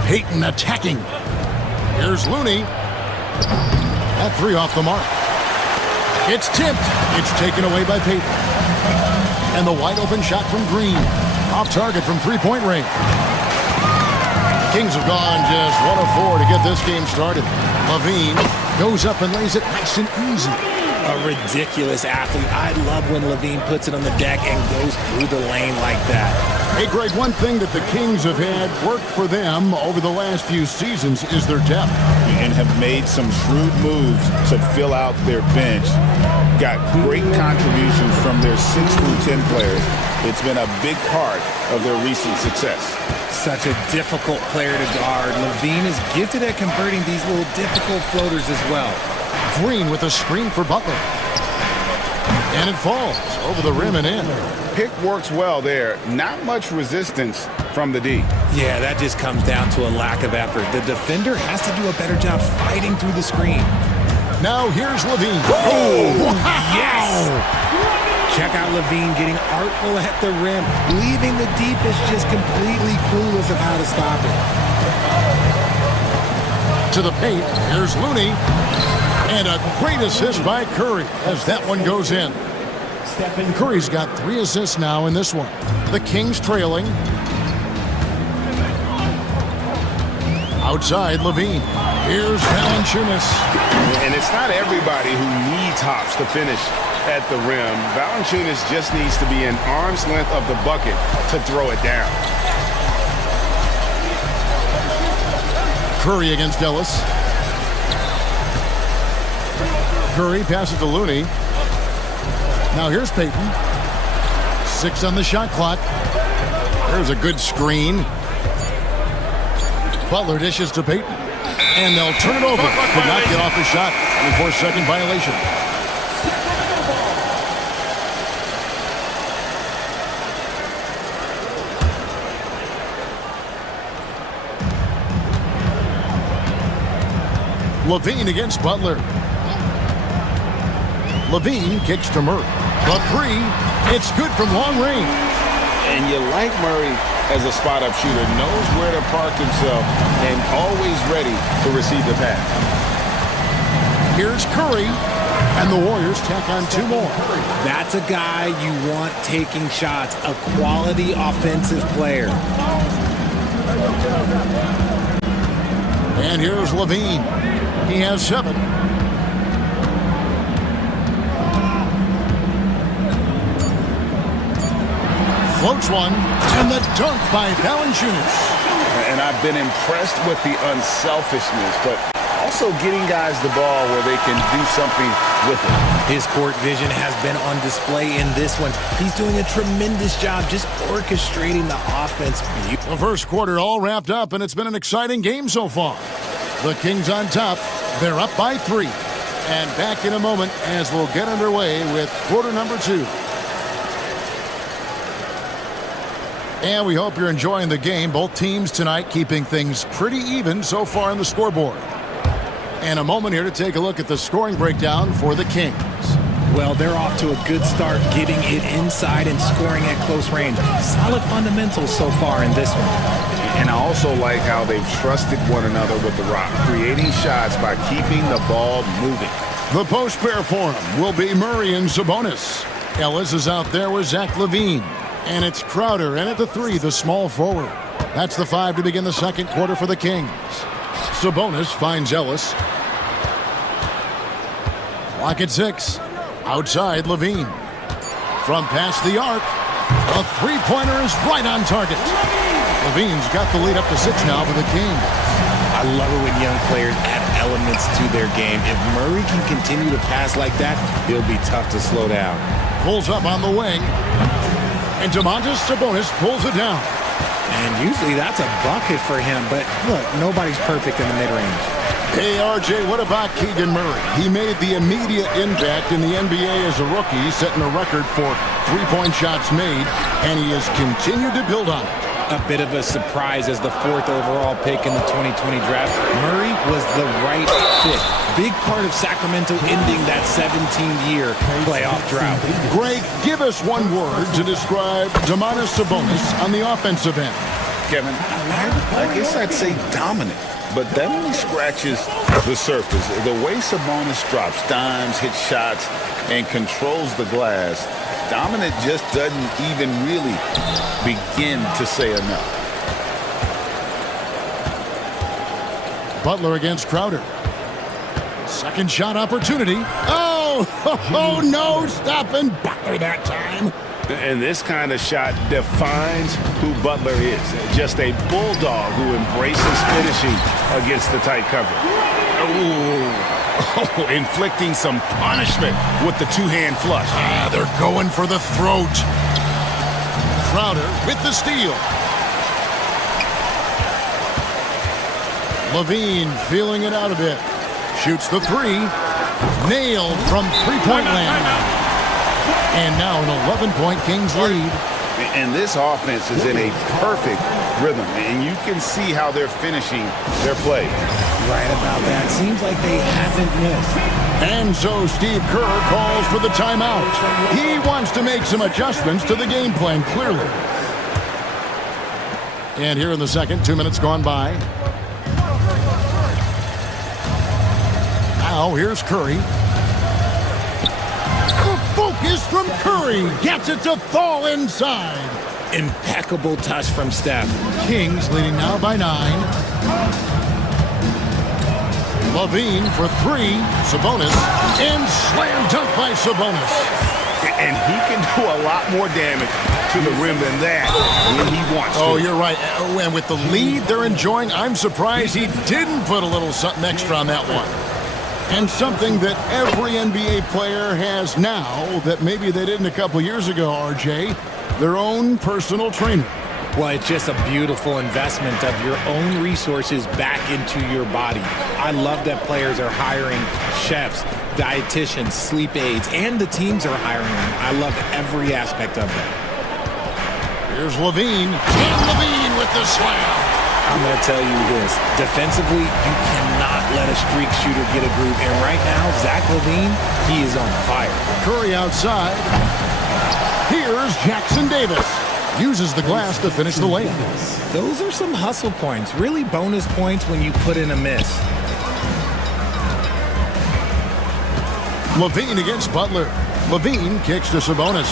Payton attacking. Here's Looney. That 3 off the mark. It's tipped. It's taken away by Payton. And the wide open shot from Green. Off target from 3-point range. The Kings have gone just 1 of 4 to get this game started. Levine goes up and lays it nice and easy. A ridiculous athlete. I love when Levine puts it on the deck and goes through the lane like that. Hey, Greg, one thing that the Kings have had work for them over the last few seasons is their depth. And have made some shrewd moves to fill out their bench. Got great contributions from their 6 through 10 players. It's been a big part of their recent success. Such a difficult player to guard. Levine is gifted at converting these little difficult floaters as well. Green with a screen for Butler. And it falls over the rim and in. Pick works well there. Not much resistance from the D. Yeah, that just comes down to a lack of effort. The defender has to do a better job fighting through the screen. Now here's Levine. Oh, yes! Check out Levine getting artful at the rim, leaving the defense just completely clueless of how to stop it. To the paint, here's Looney. And a great assist by Curry as that one goes in. Curry's got 3 assists now in this one. The Kings trailing. Outside, Levine. Here's Valanciunas. And it's not everybody who needs hops to finish at the rim. Valanciunas just needs to be an arm's length of the bucket to throw it down. Curry against Ellis. Curry passes to Looney. Now here's Payton. 6 on the shot clock. There's a good screen. Butler dishes to Payton. And they'll turn it over. Could not get off the shot. 24-second violation. Levine against Butler. Levine kicks to Murray. The three, it's good from long range. And you like Murray as a spot-up shooter, knows where to park himself, and always ready to receive the pass. Here's Curry, and the Warriors tack on 2 more. That's a guy you want taking shots, a quality offensive player. And here's Levine. He has 7. Floats one, and the dunk by Valanciunas. And I've been impressed with the unselfishness, but also getting guys the ball where they can do something with it. His court vision has been on display in this one. He's doing a tremendous job just orchestrating the offense. The first quarter all wrapped up, and it's been an exciting game so far. The Kings on top. They're up by 3. And back in a moment as we'll get underway with quarter number 2. And we hope you're enjoying the game. Both teams tonight keeping things pretty even so far on the scoreboard. And a moment here to take a look at the scoring breakdown for the Kings. Well, they're off to a good start getting it inside and scoring at close range. Solid fundamentals so far in this one. And I also like how they've trusted one another with the rock, creating shots by keeping the ball moving. The post pair for him will be Murray and Sabonis. Ellis is out there with Zach LaVine. And it's Crowder, and at the 3, the small forward. That's the 5 to begin the second quarter for the Kings. Sabonis finds Ellis. Clock at 6. Outside, LaVine. From past the arc, a three-pointer is right on target. LaVine's got the lead up to 6 now for the Kings. I love it when young players add elements to their game. If Murray can continue to pass like that, it'll be tough to slow down. Pulls up on the wing. And Domantas Sabonis pulls it down. And usually that's a bucket for him, but look, nobody's perfect in the mid-range. Hey, RJ, what about Keegan Murray? He made the immediate impact in the NBA as a rookie, setting a record for three-point shots made, and he has continued to build on it. A bit of a surprise as the 4th overall pick in the 2020 draft. Murray was the right fit. Big part of Sacramento ending that 17-year playoff drought. Greg, give us one word to describe Domantas Sabonis on the offensive end. Kevin, I guess I'd say dominant, but that only scratches the surface. The way Sabonis drops dimes, hits shots, and controls the glass, dominant just doesn't even really begin to say enough. Butler against Crowder. Second shot opportunity. Oh, no, stopping Butler that time. And this kind of shot defines who Butler is. Just a bulldog who embraces finishing against the tight cover. Ooh. Inflicting some punishment with the two-hand flush. They're going for the throat. Crowder with the steal. LaVine feeling it out a bit. Shoots the 3. Nailed from three-point land. And now an 11-point Kings lead. And this offense is in a perfect rhythm. And you can see how they're finishing their play. Right about that. Seems like they haven't missed. And so Steve Kerr calls for the timeout. He wants to make some adjustments to the game plan, clearly. And here in the second, 2 minutes gone by. Now here's Curry. The focus from Curry gets it to fall inside. Impeccable touch from Steph. Kings leading now by 9. LaVine for 3. Sabonis. And slam dunk by Sabonis. And he can do a lot more damage to the rim than that when he wants to. Oh, you're right. And with the lead they're enjoying, I'm surprised he didn't put a little something extra on that one. And something that every NBA player has now that maybe they didn't a couple years ago, RJ, their own personal trainer. Well, it's just a beautiful investment of your own resources back into your body. I love that players are hiring chefs, dietitians, sleep aides, and the teams are hiring them. I love every aspect of that. Here's LaVine. And LaVine with the slam. I'm going to tell you this. Defensively, you cannot let a streak shooter get a groove. And right now, Zach LaVine, he is on fire. Curry outside. Here's Jackson Davis. Uses the glass to finish the layup. Those are some hustle points. Really bonus points when you put in a miss. LaVine against Butler. LaVine kicks to Sabonis.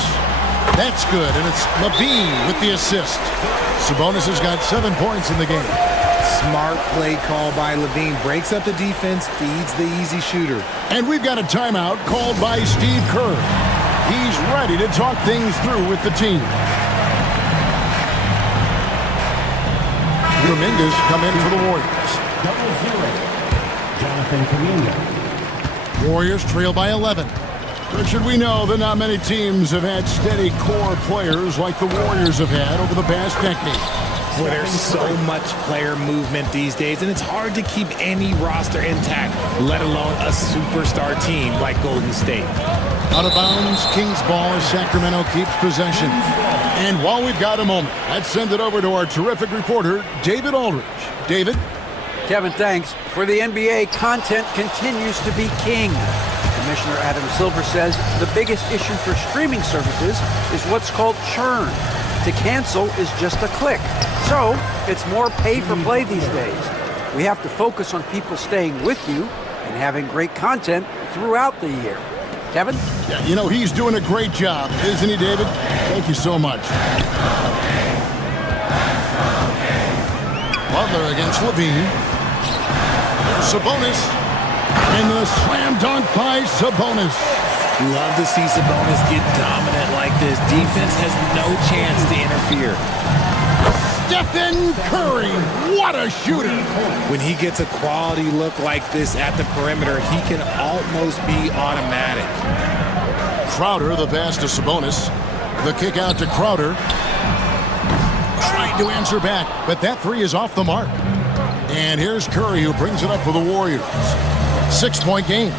That's good, and it's LaVine with the assist. Sabonis has got 7 points in the game. Smart play call by LaVine. Breaks up the defense, feeds the easy shooter. And we've got a timeout called by Steve Kerr. He's ready to talk things through with the team. Dominguez come in for the Warriors. 0-0. Jonathan Kuminga. Warriors trail by 11. Richard, we know that not many teams have had steady core players like the Warriors have had over the past decade. Well, there's so much player movement these days, and it's hard to keep any roster intact, let alone a superstar team like Golden State. Out of bounds, Kings ball as Sacramento keeps possession. And while we've got a moment, let's send it over to our terrific reporter, David Aldridge. David? Kevin, thanks. For the NBA, content continues to be king. Commissioner Adam Silver says the biggest issue for streaming services is what's called churn. To cancel is just a click. So it's more pay for play these days. We have to focus on people staying with you and having great content throughout the year. Kevin? Yeah, you know, he's doing a great job, isn't he, David? Thank you so much. Butler against LaVine. There's Sabonis. And the slam dunk by Sabonis. Love to see Sabonis get dominant like this. Defense has no chance to interfere. Stephen Curry, what a shooter. When he gets a quality look like this at the perimeter, he can almost be automatic. Crowder, the pass to Sabonis. The kick out to Crowder. Trying to answer back, but that three is off the mark. And here's Curry, who brings it up for the Warriors. 6-point game.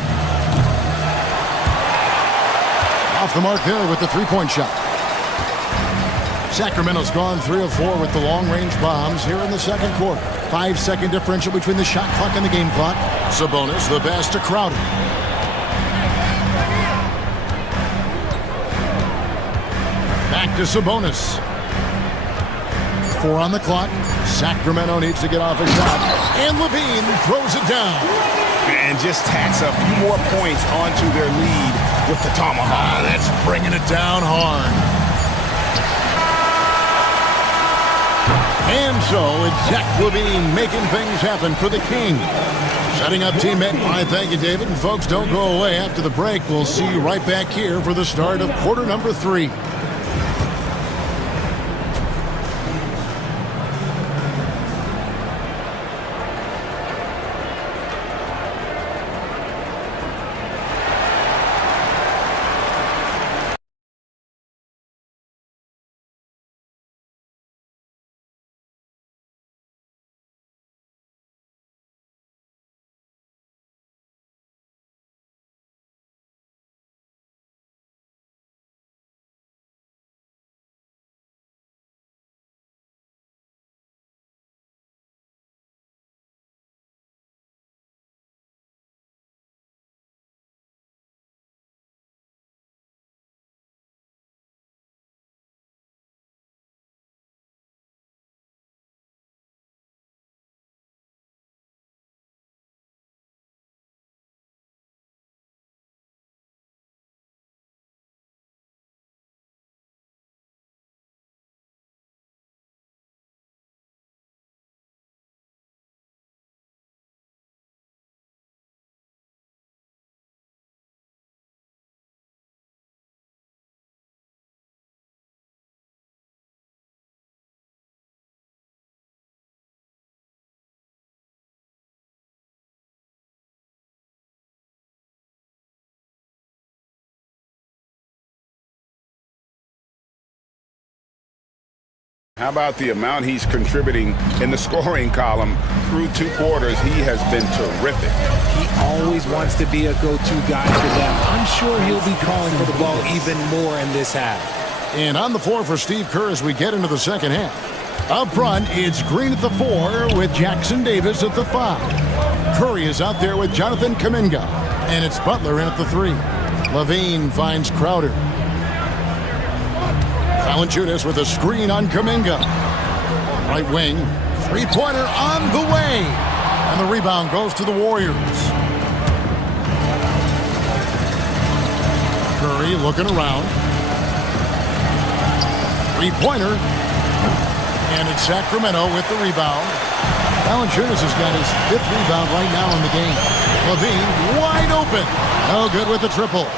Off the mark there with the three-point shot. Sacramento's gone 3 of 4 with the long-range bombs here in the second quarter. 5-second differential between the shot clock and the game clock. Sabonis, the pass to Crowder. Back to Sabonis. 4 on the clock. Sacramento needs to get off a shot. And LaVine throws it down. And just tacks a few more points onto their lead with the tomahawk. That's bringing it down hard. And so it's Zach LaVine making things happen for the Kings. Setting up teammate. I thank you, David. And folks, don't go away. After the break, we'll see you right back here for the start of quarter number 3. How about the amount he's contributing in the scoring column through 2 quarters? He has been terrific. He always wants to be a go-to guy for them. I'm sure he'll be calling for the ball even more in this half. And on the floor for Steve Kerr as we get into the second half. Up front, it's Green at the 4 with Jackson Davis at the 5. Curry Curry is out there with Jonathan Kuminga. And it's Butler in at the 3. Levine finds Crowder. Valanciunas with a screen on Kuminga. Right wing. Three-pointer on the way. And the rebound goes to the Warriors. Curry looking around. Three-pointer. And it's Sacramento with the rebound. Valanciunas has got his 5th rebound right now in the game. Levine wide open. No good with the triple.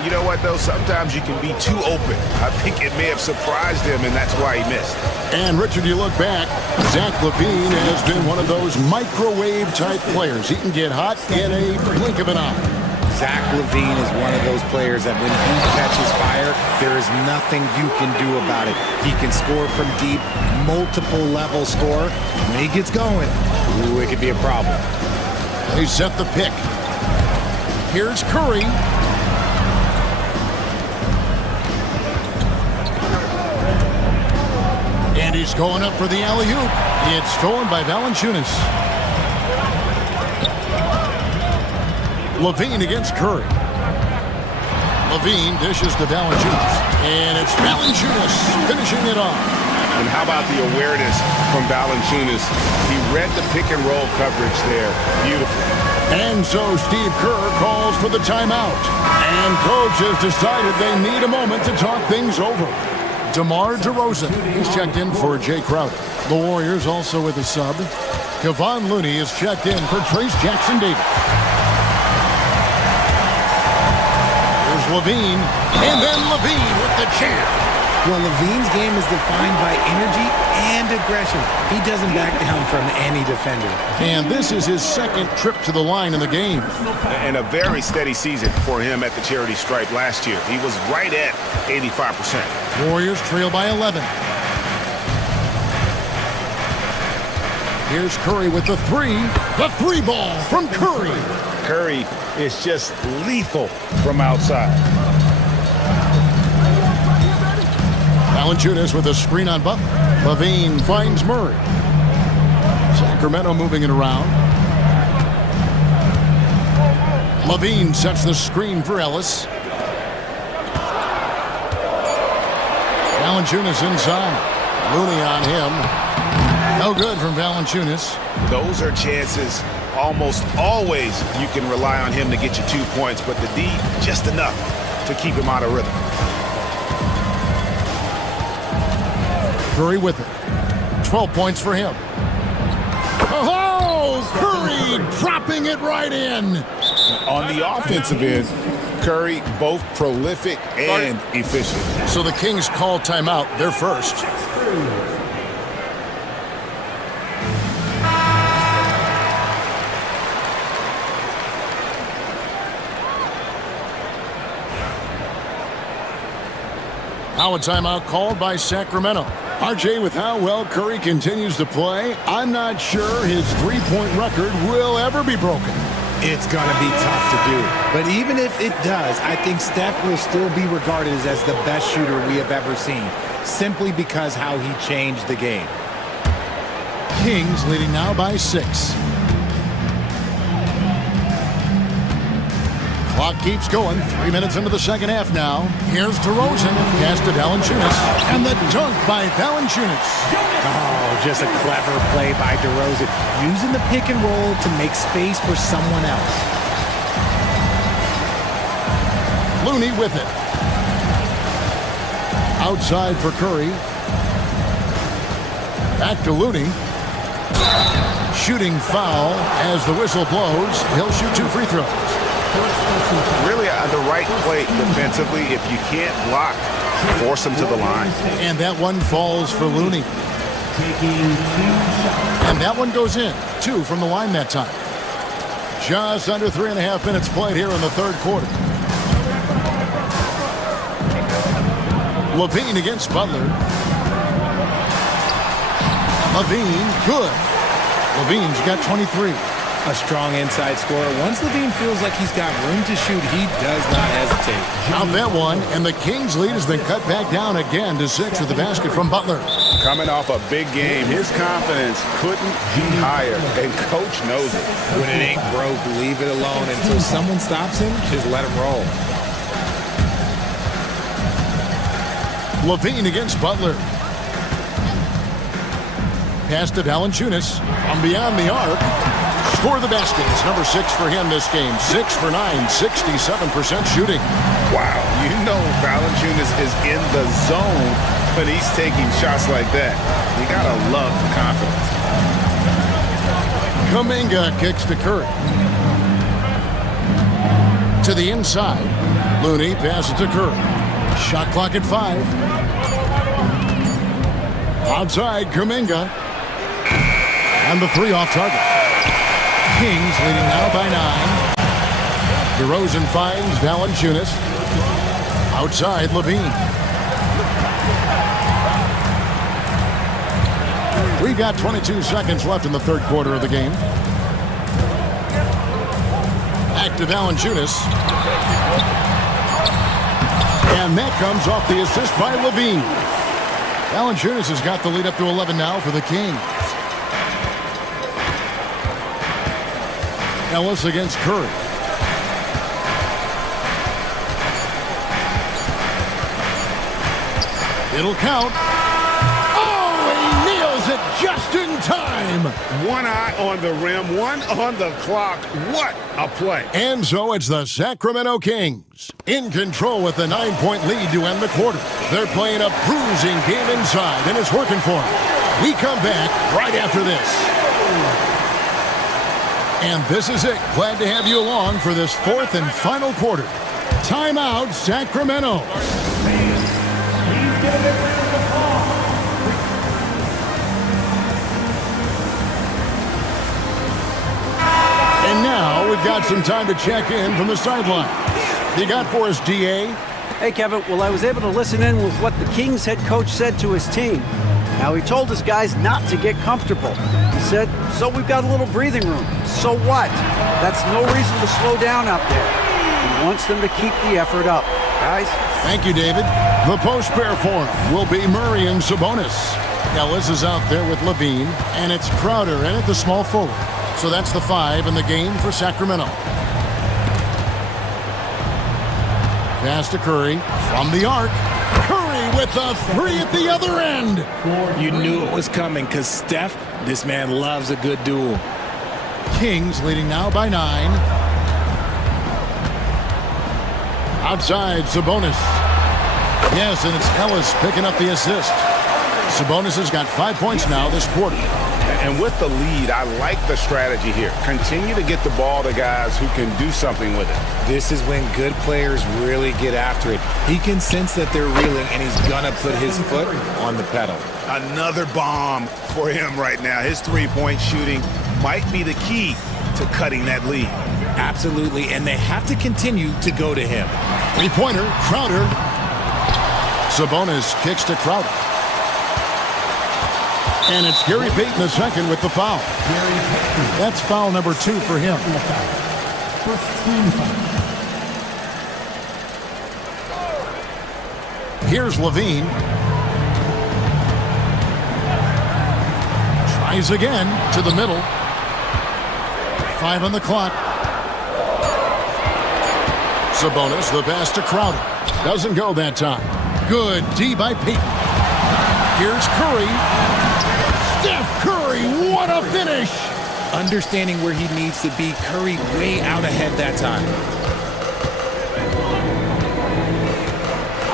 You know what, though? Sometimes you can be too open. I think it may have surprised him, and that's why he missed. And, Richard, you look back, Zach LaVine has been one of those microwave-type players. He can get hot in a blink of an eye. Zach LaVine is one of those players that when he catches fire, there is nothing you can do about it. He can score from deep, multiple level score. When he gets going, ooh, it could be a problem. They set the pick. Here's Curry. And he's going up for the alley-oop. It's stolen by Valanciunas. Levine against Curry. Levine dishes to Valanciunas. And it's Valanciunas finishing it off. And how about the awareness from Valanciunas? He read the pick-and-roll coverage there. Beautiful. And so Steve Kerr calls for the timeout. And coach has decided they need a moment to talk things over. DeMar DeRozan is checked in for Jay Crowder. The Warriors also with a sub. Kevon Looney is checked in for Trace Jackson-Davis. Here's Levine, and then Levine with the jam. Well, Levine's game is defined by energy and aggression. He doesn't back down from any defender. And this is his 2nd trip to the line in the game. And a very steady season for him at the charity stripe last year. He was right at 85%. Warriors trail by 11. Here's Curry with the 3. The 3 ball from Curry. Curry is just lethal from outside. Valanciunas with a screen on Butler. Levine finds Murray. Sacramento moving it around. Levine sets the screen for Ellis. Valanciunas inside. Looney on him. No good from Valanciunas. Those are chances almost always you can rely on him to get you 2 points, but the D, just enough to keep him out of rhythm. Curry with it. 12 points for him. Oh, Curry dropping it right in. On the offensive end, Curry both prolific and efficient. So the Kings call timeout. They're first. Now a timeout called by Sacramento. RJ, with how well Curry continues to play, I'm not sure his three-point record will ever be broken. It's going to be tough to do. But even if it does, I think Steph will still be regarded as the best shooter we have ever seen, simply because how he changed the game. Kings leading now by 6. Clock keeps going. 3 minutes into the second half now. Here's DeRozan. Pass to Valanciunas. And the dunk by Valanciunas. Oh, just a clever play by DeRozan. Using the pick and roll to make space for someone else. Looney with it. Outside for Curry. Back to Looney. Shooting foul as the whistle blows. He'll shoot 2 free throws. Really the right play defensively. If you can't block, force him to the line. And that one falls for Looney. And that one goes in. 2 from the line that time. Just under 3.5 minutes played here in the third quarter. Levine against Butler. Levine, good. Levine's got 23. a strong inside scorer. Once Levine feels like he's got room to shoot, he does not hesitate. Count that one, and the Kings lead has been cut back down again to 6 with the basket from Butler. Coming off a big game, his confidence couldn't be higher, and Coach knows it. When it ain't broke, leave it alone until someone stops him. Just let him roll. Levine against Butler. Pass to Valanciunas from beyond the arc. Score the basket. It's number 6 for him this game. 6 for 9, 67% shooting. Wow, you know Valanciunas is in the zone when he's taking shots like that. You gotta love the confidence. Kuminga kicks to Curry. To the inside. Looney passes to Curry. Shot clock at 5. Outside, Kuminga. And the 3 off target. Kings leading now by 9. DeRozan finds Valanciunas. Outside, Levine. We've got 22 seconds left in the third quarter of the game. Back to Valanciunas. And that comes off the assist by Levine. Valanciunas has got the lead up to 11 now for the Kings. Ellis against Curry. It'll count. Oh, he nails it just in time. One eye on the rim, one on the clock. What a play. And so it's the Sacramento Kings in control with a 9-point lead to end the quarter. They're playing a bruising game inside, and it's working for them. We come back right after this. And this is it. Glad to have you along for this fourth and final quarter. Timeout, Sacramento. And now we've got some time to check in from the sideline. You got for us, DA? Hey, Kevin. Well, I was able to listen in with what the Kings head coach said to his team. Now, he told his guys not to get comfortable. He said, so we've got a little breathing room. So what? That's no reason to slow down out there. He wants them to keep the effort up. Guys? Thank you, David. The post pair for him will be Murray and Sabonis. Ellis is out there with Levine, and it's Crowder in at the small forward. So that's the 5 in the game for Sacramento. Pass to Curry from the arc. Curry with the 3 at the other end. You knew it was coming because Steph, this man loves a good duel. Kings leading now by 9. Outside, Sabonis. Yes, and it's Ellis picking up the assist. Sabonis has got 5 points now this quarter. And with the lead, I like the strategy here. Continue to get the ball to guys who can do something with it. This is when good players really get after it. He can sense that they're reeling, and he's going to put his foot on the pedal. Another bomb for him right now. His three-point shooting might be the key to cutting that lead. Absolutely, and they have to continue to go to him. Three-pointer, Crowder. Sabonis kicks to Crowder. And it's Gary Payton the second with the foul. That's foul number 2 for him. Here's Levine. Tries again to the middle. 5 on the clock. Sabonis, the pass to Crowder. Doesn't go that time. Good D by Payton. Here's Curry. Steph Curry, what a finish! Understanding where he needs to be, Curry way out ahead that time.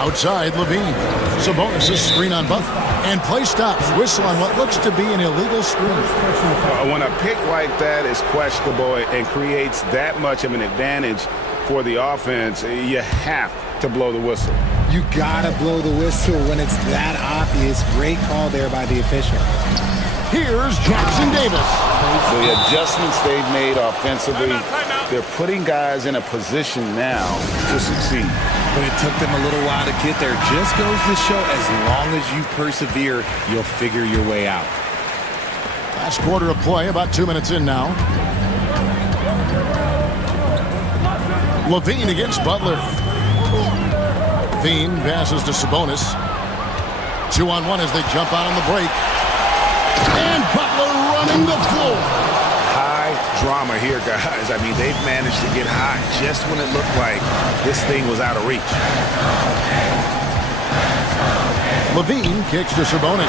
Outside, Levine. Sabonis' screen on Butler. And play stops. Whistle on what looks to be an illegal screen. When a pick like that is questionable and creates that much of an advantage for the offense, you have to blow the whistle. You gotta blow the whistle when it's that obvious. Great call there by the official. Here's Jackson Davis. The adjustments they've made offensively, they're putting guys in a position now to succeed. But it took them a little while to get there. Just goes to show as long as you persevere, you'll figure your way out. Last quarter of play, about 2 minutes in now. Levine against Butler. Levine passes to Sabonis. 2-on-1 as they jump out on the break. And Butler running the floor. High drama here, guys. I mean, they've managed to get hot just when it looked like this thing was out of reach. Levine kicks to Sabonis.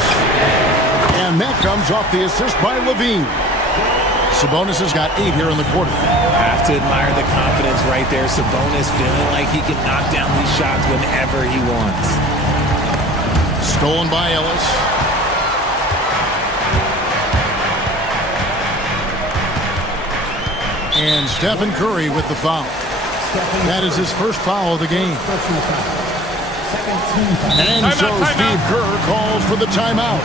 And that comes off the assist by Levine. Sabonis has got 8 here in the quarter. Have to admire the confidence right there. Sabonis feeling like he can knock down these shots whenever he wants. Stolen by Ellis. And Stephen Curry with the foul. That is his first foul of the game. And so Steve Kerr calls for the timeout.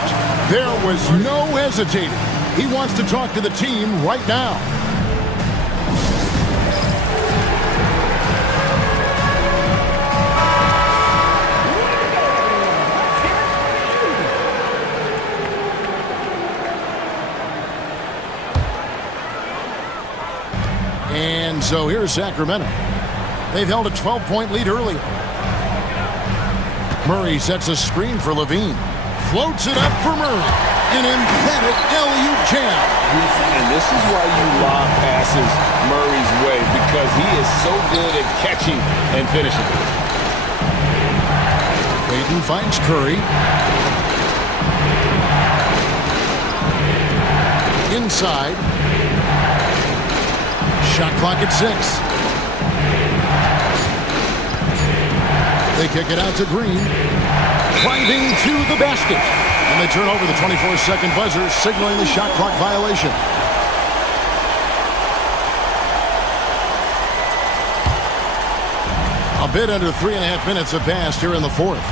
There was no hesitating. He wants to talk to the team right now. And so here's Sacramento. They've held a 12-point lead earlier. Murray sets a screen for Levine. Floats it up for Murray. An emphatic alley-oop jam. And this is why you lob passes Murray's way, because he is so good at catching and finishing. Payton finds Curry. Inside. Shot clock at 6. They kick it out to Green. Driving to the basket. And they turn over the 24-second buzzer, signaling the shot clock violation. A bit under 3.5 minutes have passed here in the fourth.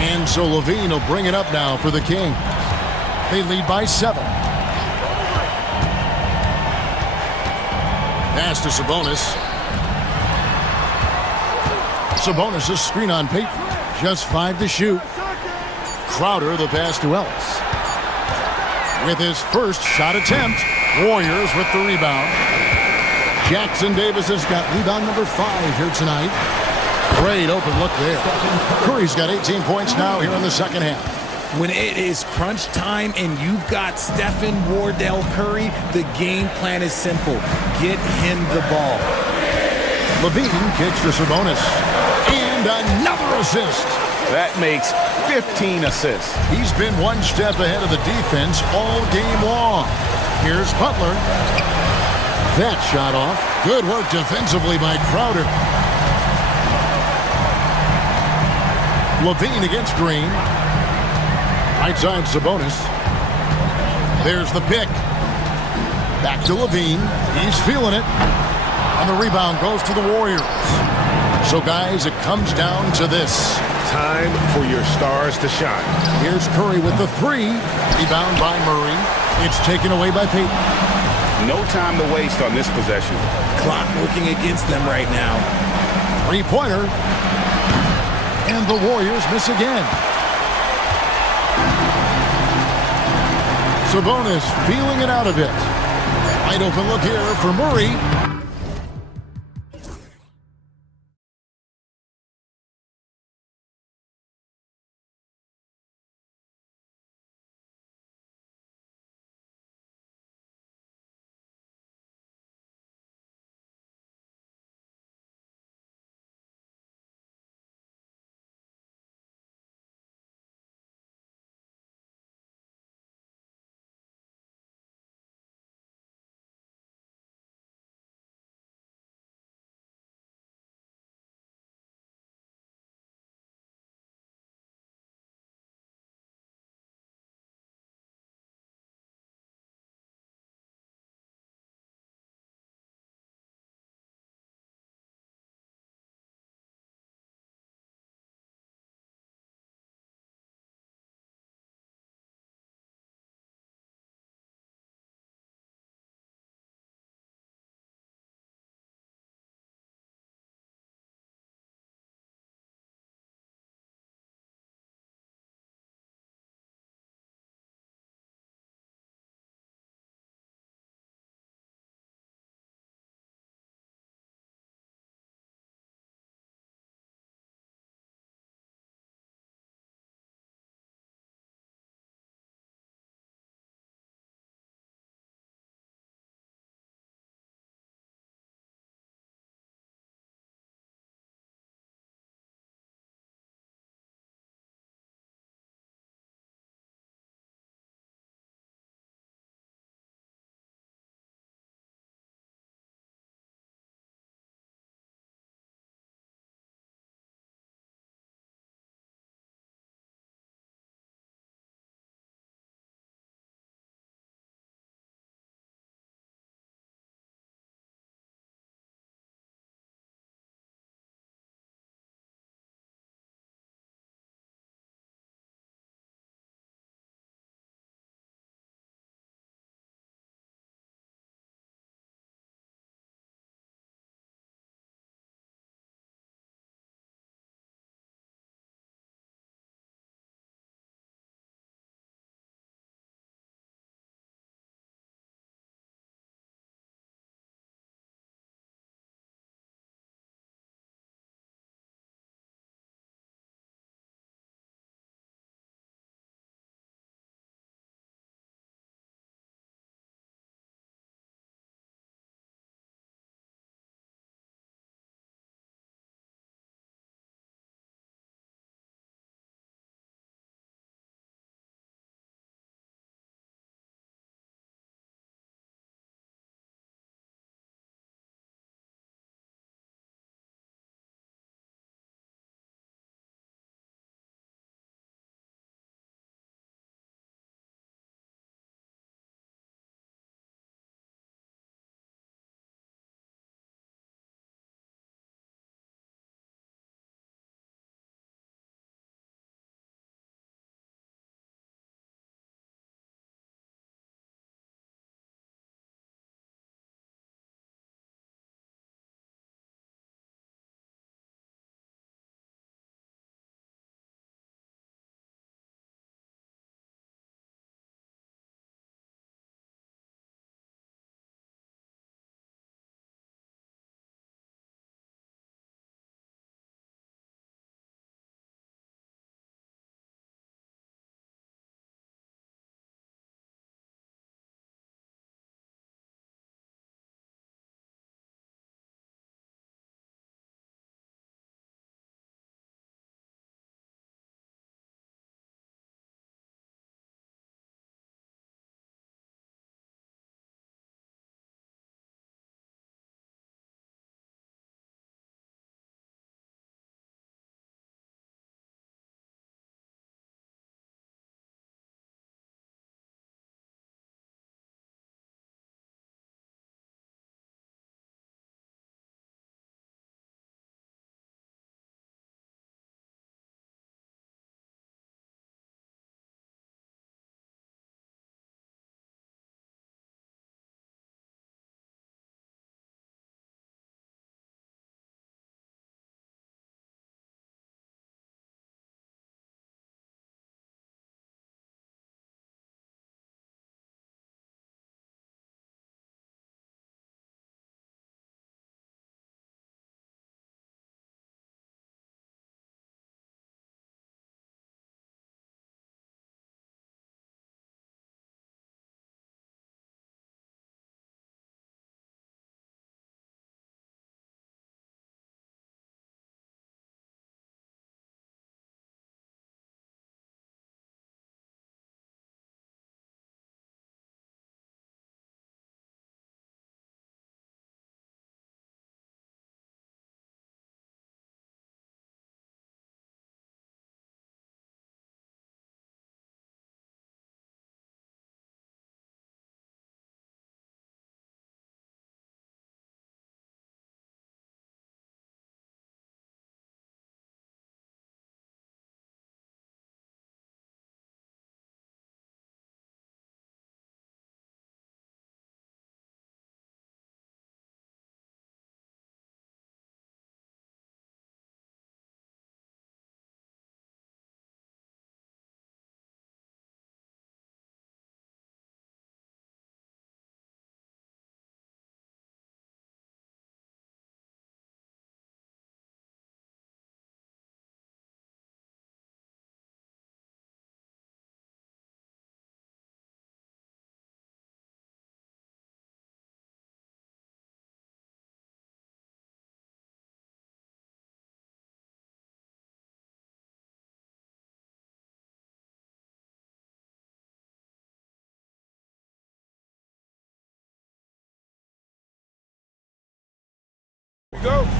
And so Levine will bring it up now for the Kings. They lead by 7. Pass to Sabonis. Sabonis' screen on Payton. Just 5 to shoot. Crowder the pass to Ellis. With his first shot attempt. Warriors with the rebound. Jackson Davis has got rebound number 5 here tonight. Great open look there. Curry's got 18 points now here in the second half. When it is crunch time and you've got Stephen Wardell Curry, the game plan is simple. Get him the ball. Levine kicks to Sabonis. And another assist. That makes 15 assists. He's been one step ahead of the defense all game long. Here's Butler. That shot off. Good work defensively by Crowder. Levine against Green. Right side Sabonis. There's the pick. Back to Levine. He's feeling it. And the rebound goes to the Warriors. So, guys, it comes down to this. Time for your stars to shine. Here's Curry with the 3. Rebound by Murray. It's taken away by Payton. No time to waste on this possession. Clock working against them right now. 3-pointer. And the Warriors miss again. Sabonis feeling it out a bit. Wide open look here for Murray.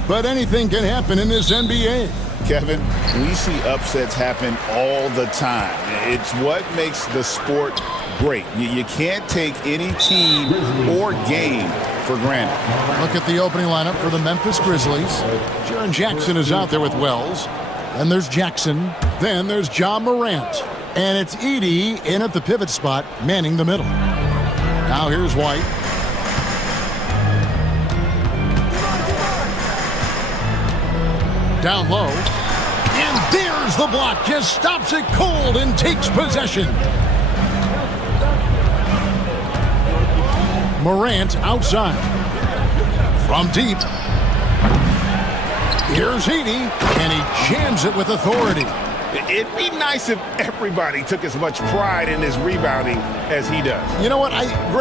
But anything can happen in this NBA. Kevin, we see upsets happen all the time. It's what makes the sport great. You can't take any team or game for granted. Look at the opening lineup for the Memphis Grizzlies. Jaren Jackson is out there with Wells. Then there's Jackson. Then there's Ja Morant. And it's Edey in at the pivot spot, manning the middle. Now here's White. Down low. And there's the block. Just stops it cold and takes possession. Morant outside. From deep. Here's Edey, and he jams it with authority. It'd be nice if everybody took as much pride in his rebounding as he does. You know what?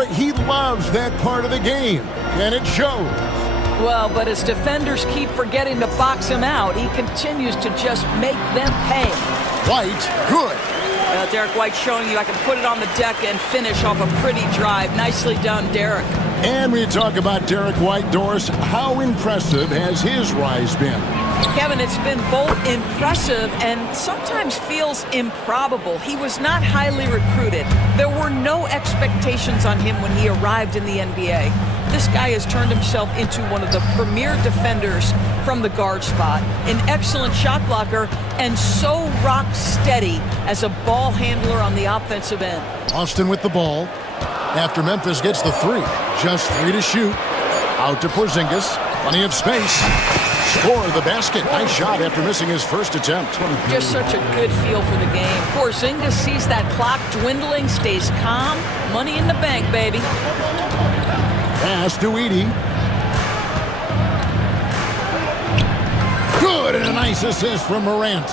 He loves that part of the game, and it shows. Well, but as defenders keep forgetting to box him out, he continues to just make them pay. White, good. Derek White showing you I can put it on the deck and finish off a pretty drive. Nicely done, Derek. And we talk about Derek White, Doris. How impressive has his rise been? Kevin, it's been both impressive and sometimes feels improbable. He was not highly recruited. There were no expectations on him when he arrived in the NBA. This guy has turned himself into one of the premier defenders from the guard spot, an excellent shot blocker, and so rock steady as a ball handler on the offensive end. Austin with the ball. After Memphis gets the three. Just 3 to shoot. Out to Porzingis. Plenty of space. Score the basket. Nice shot after missing his first attempt. Just such a good feel for the game. Porzingis sees that clock dwindling, stays calm. Money in the bank, baby. Pass to Edey. Good, and a nice assist from Morant.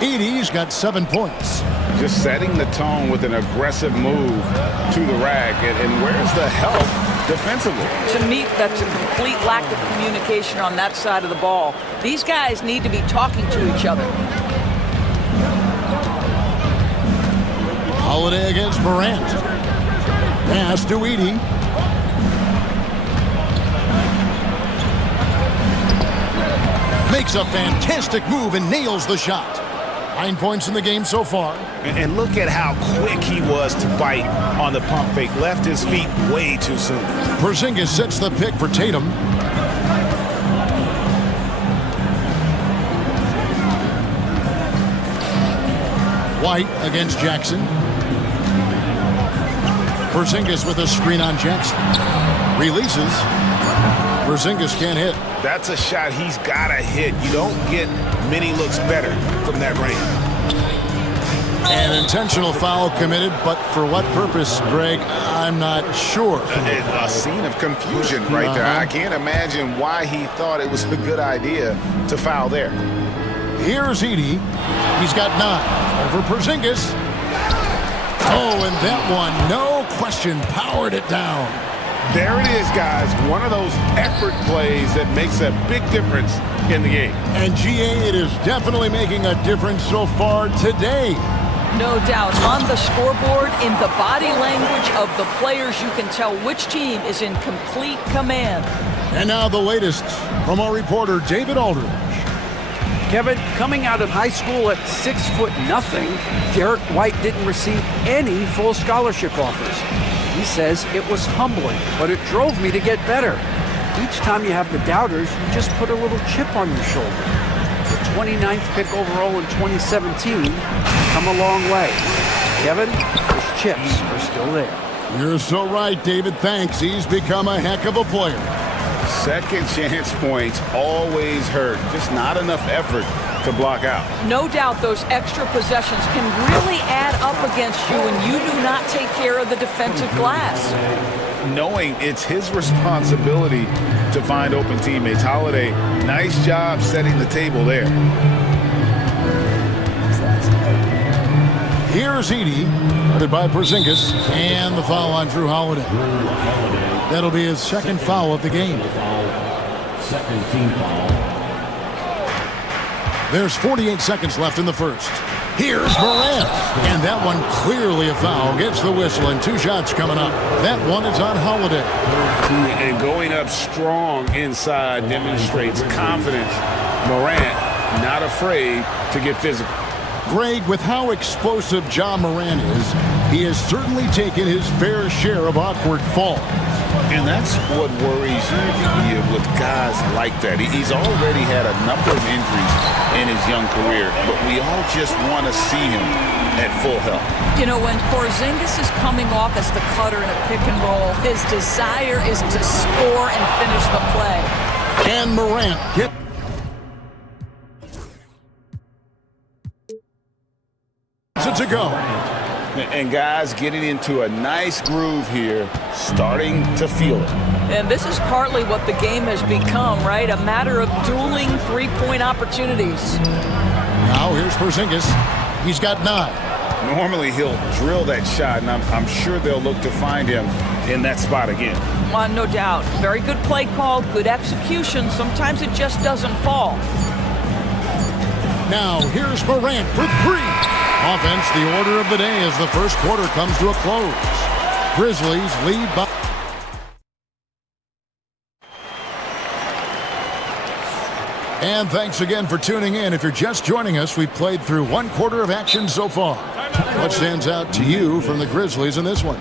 Edey's got 7 points. Just setting the tone with an aggressive move to the rack. And where's the help defensively? To me, that's a complete lack of communication on that side of the ball. These guys need to be talking to each other. Holiday against Morant. Pass to Edey. Makes a fantastic move and nails the shot. 9 points in the game so far. And look at how quick he was to bite on the pump fake. Left his feet way too soon. Porzingis sets the pick for Tatum. White against Jackson. Porzingis with a screen on Jackson. Releases. Porzingis can't hit. That's a shot he's got to hit. You don't get many looks better from that range. An intentional foul committed, but for what purpose, Greg? I'm not sure. A scene of confusion right there. I can't imagine why he thought it was a good idea to foul there. Here's Edey. He's got 9 over Porzingis. Oh, and that one, no question, powered it down. There it is, guys. One of those effort plays that makes a big difference in the game. And GA, it is definitely making a difference so far today. No doubt. On the scoreboard, in the body language of the players, you can tell which team is in complete command. And now the latest from our reporter, David Aldridge. Kevin, coming out of high school at 6'0", Derek White didn't receive any full scholarship offers. He says it was humbling, but it drove me to get better. Each time you have the doubters, you just put a little chip on your shoulder. The 29th pick overall in 2017 come a long way. Kevin, those chips are still there. You're so right, David. Thanks. He's become a heck of a player. Second chance points always hurt. Just not enough effort to block out. No doubt those extra possessions can really add up against you when you do not take care of the defensive glass. Knowing it's his responsibility to find open teammates. Holiday, nice job setting the table there. Here's Edey, guarded by Porzingis, and the foul on Drew Holiday. That'll be his second foul of the game. Second team foul. There's 48 seconds left in the first. Here's Morant. And that one clearly a foul. Gets the whistle, and 2 shots coming up. That one is on Holiday. And going up strong inside demonstrates confidence. Morant not afraid to get physical. Greg, with how explosive Ja Morant is, he has certainly taken his fair share of awkward falls. And that's what worries you with guys like that. He's already had a number of injuries in his young career, but we all just want to see him at full health. You know, when Porzingis is coming off as the cutter in a pick and roll, his desire is to score and finish the play. And Morant gets it to go. And guys getting into a nice groove here, starting to feel it. And this is partly what the game has become, right? A matter of dueling three-point opportunities. Now here's Porzingis. He's got 9. Normally he'll drill that shot, and I'm sure they'll look to find him in that spot again. No doubt. Very good play call, good execution. Sometimes it just doesn't fall. Now here's Morant for 3. Offense, the order of the day as the first quarter comes to a close. Grizzlies lead by... And thanks again for tuning in. If you're just joining us, we've played through 1 quarter of action so far. What stands out to you from the Grizzlies in this one?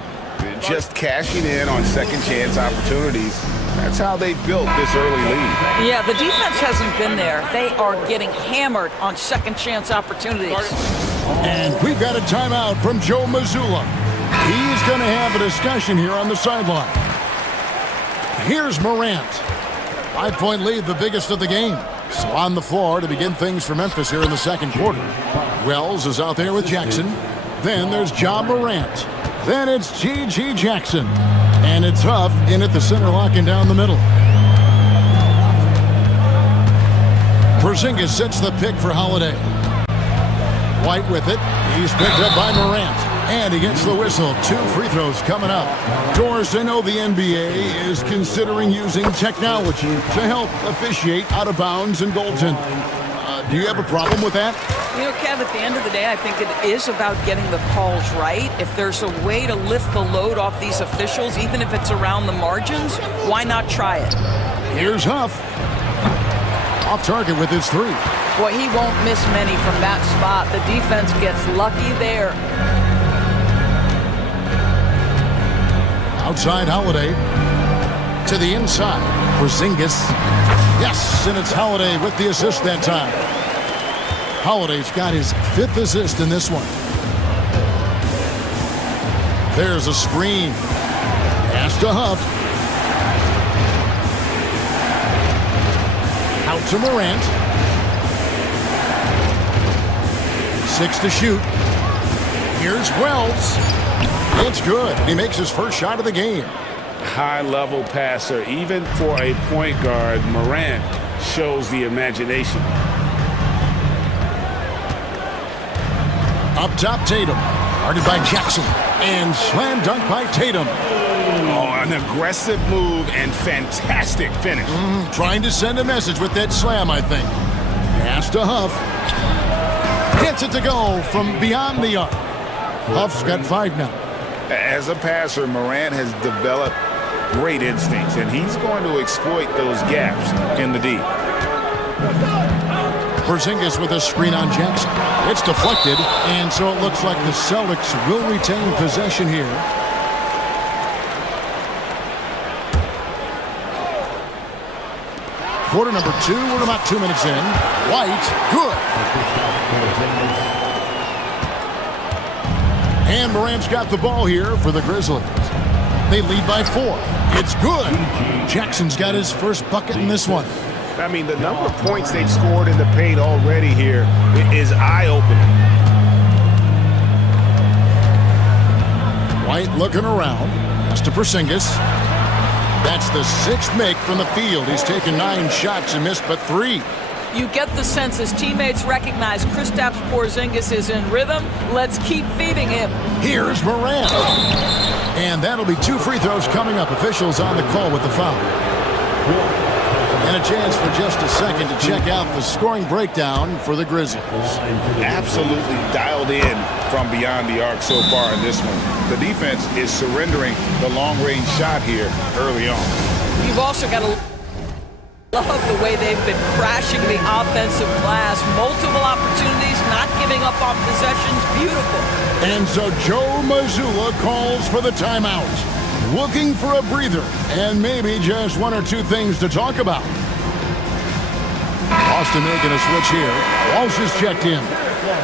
Just cashing in on second chance opportunities. That's how they built this early lead. Yeah, the defense hasn't been there. They are getting hammered on second chance opportunities. And we've got a timeout from Joe Mazzulla. He's going to have a discussion here on the sideline. Here's Morant. 5-point lead, the biggest of the game. So on the floor to begin things for Memphis here in the second quarter. Wells is out there with Jackson. Then there's Ja Morant. Then it's G.G. Jackson. And it's Huff in at the center, locking down the middle. Porzingis sets the pick for Holiday. White with it. He's picked up by Morant. And he gets the whistle. 2 free throws coming up. Doris, I know the NBA is considering using technology to help officiate out of bounds and goaltending. Do you have a problem with that? You know, Kev, at the end of the day, I think it is about getting the calls right. If there's a way to lift the load off these officials, even if it's around the margins, why not try it? Here's Huff. Off target with his 3. Boy, he won't miss many from that spot. The defense gets lucky there. Outside Holiday. To the inside. Porzingis. Yes, and it's Holiday with the assist that time. Holiday's got his 5th assist in this one. There's a screen. Pass to Huff. Out to Morant. 6 to shoot. Here's Wells. It's good. He makes his first shot of the game. High-level passer. Even for a point guard, Morant shows the imagination. Up top, Tatum. Guarded by Jackson. And slam dunk by Tatum. Oh, an aggressive move and fantastic finish. Trying to send a message with that slam, I think. Pass to Huff. Gets it to go from beyond the arc. Huff's got 5 now. As a passer, Morant has developed great instincts, and he's going to exploit those gaps in the D. Porzingis with a screen on Jackson. It's deflected, and so it looks like the Celtics will retain possession here. Quarter number 2, we're about 2 minutes in. White, good. And Morant's got the ball here for the Grizzlies. They lead by 4. It's good. Jackson's got his first bucket in this one. I mean, the number of points they've scored in the paint already here is eye-opening. White looking around. Pass to Porzingis. That's the 6th make from the field. He's taken 9 shots and missed but 3. You get the sense his teammates recognize Kristaps Porzingis is in rhythm. Let's keep feeding him. Here's Morant. And that'll be 2 free throws coming up. Officials on the call with the foul. And And a chance for just a second to check out the scoring breakdown for the Grizzlies. Absolutely dialed in from beyond the arc so far in this one. The defense is surrendering the long-range shot here early on. You've also got to love the way they've been crashing the offensive glass. Multiple opportunities, not giving up on possessions. Beautiful. And so Joe Mazzulla calls for the timeout. Looking for a breather and maybe just one or two things to talk about. Austin making a switch here. Walsh is checked in.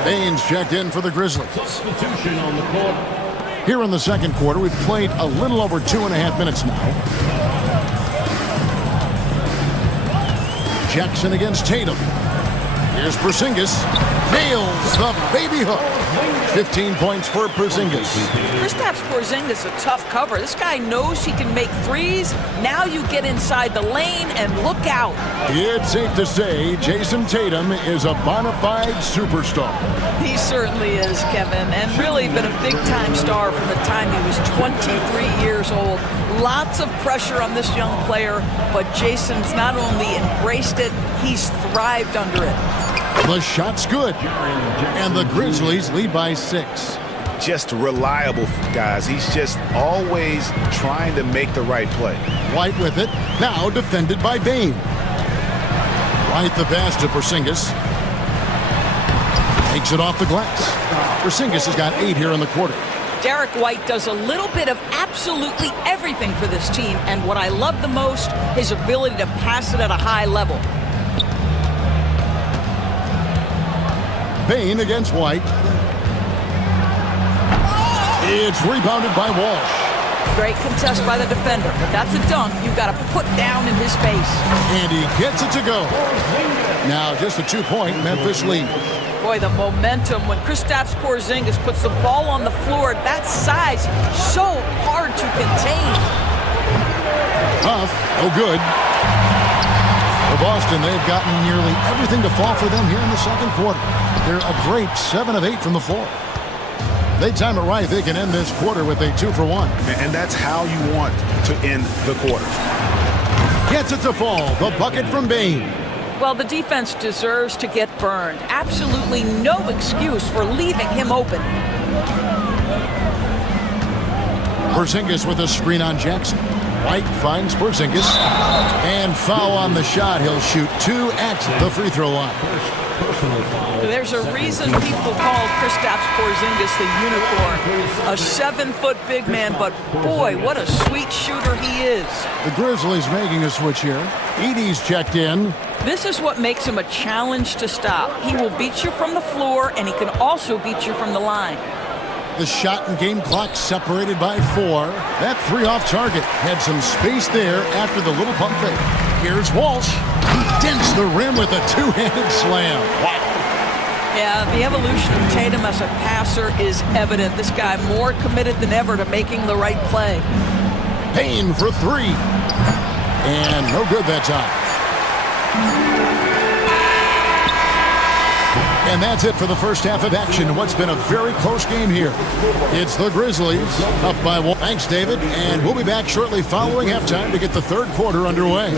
Baines checked in for the Grizzlies. Substitution on the court. Here in the second quarter, we've played a little over 2.5 minutes now. Jackson against Tatum. Here's Porzingis. Nails the baby hook. 15 points for Porzingis. Kristaps Porzingis, a tough cover. This guy knows he can make threes. Now you get inside the lane and look out. It's safe to say Jason Tatum is a bona fide superstar. He certainly is, Kevin, and really been a big-time star from the time he was 23 years old. Lots of pressure on this young player, but Jason's not only embraced it, he's thrived under it. The shot's good, and the Grizzlies lead by 6. Just reliable, guys. He's just always trying to make the right play. White with it, now defended by Bane. White the pass to Porzingis. Takes it off the glass. Porzingis has got 8 here in the quarter. Derek White does a little bit of absolutely everything for this team, and what I love the most, his ability to pass it at a high level. Bane against White. It's rebounded by Walsh. Great contest by the defender, but that's a dunk you've got to put down in his face. And he gets it to go. Now just a 2-point Memphis lead. Boy, the momentum when Kristaps Porzingis puts the ball on the floor at that size, so hard to contain. Tough, no good. For Boston, they've gotten nearly everything to fall for them here in the second quarter. They're a great 7 of 8 from the floor. They time it right, they can end this quarter with a 2-for-1. And that's how you want to end the quarter. Gets it to fall, the bucket from Bane. Well, the defense deserves to get burned. Absolutely no excuse for leaving him open. Porzingis with a screen on Jackson. White finds Porzingis. And foul on the shot. He'll shoot 2 at the free throw line. There's a reason people call Kristaps Porzingis the unicorn. A 7-foot big man, but boy, what a sweet shooter he is. The Grizzlies making a switch here. Edey's checked in. This is what makes him a challenge to stop. He will beat you from the floor, and he can also beat you from the line. The shot and game clock separated by 4. That 3 off target had some space there after the little pump fake. Here's Walsh. He dents the rim with a 2-handed slam. Wow. Yeah, the evolution of Tatum as a passer is evident. This guy more committed than ever to making the right play. Payne for 3. And no good that time. And that's it for the first half of action. What's been a very close game here. It's the Grizzlies up by 1. Thanks, David. And we'll be back shortly following halftime to get the third quarter underway.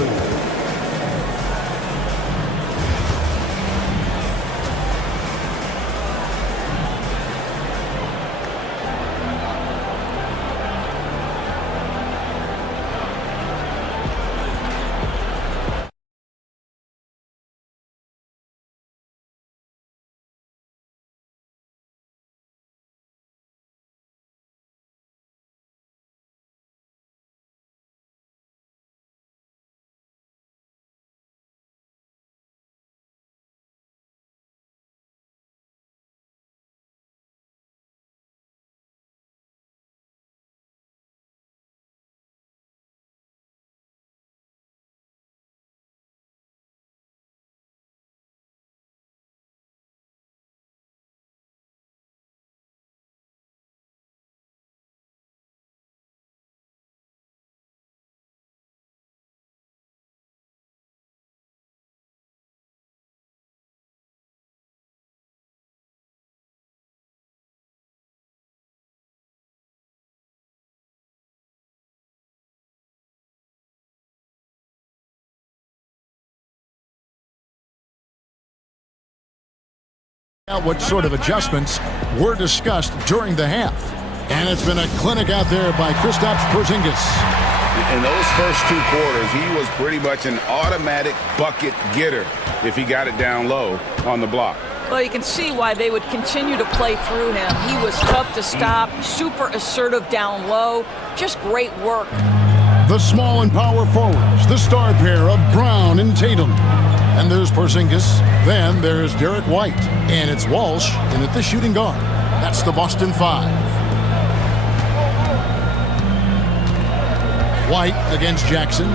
What sort of adjustments were discussed during the half. And it's been a clinic out there by Kristaps Porzingis. In those first 2 quarters, he was pretty much an automatic bucket getter if he got it down low on the block. Well, you can see why they would continue to play through him. He was tough to stop, super assertive down low, just great work. The small and power forwards, the star pair of Brown and Tatum. And there's Porzingis. Then there's Derek White. And it's Walsh in at the shooting guard. That's the Boston 5. White against Jackson.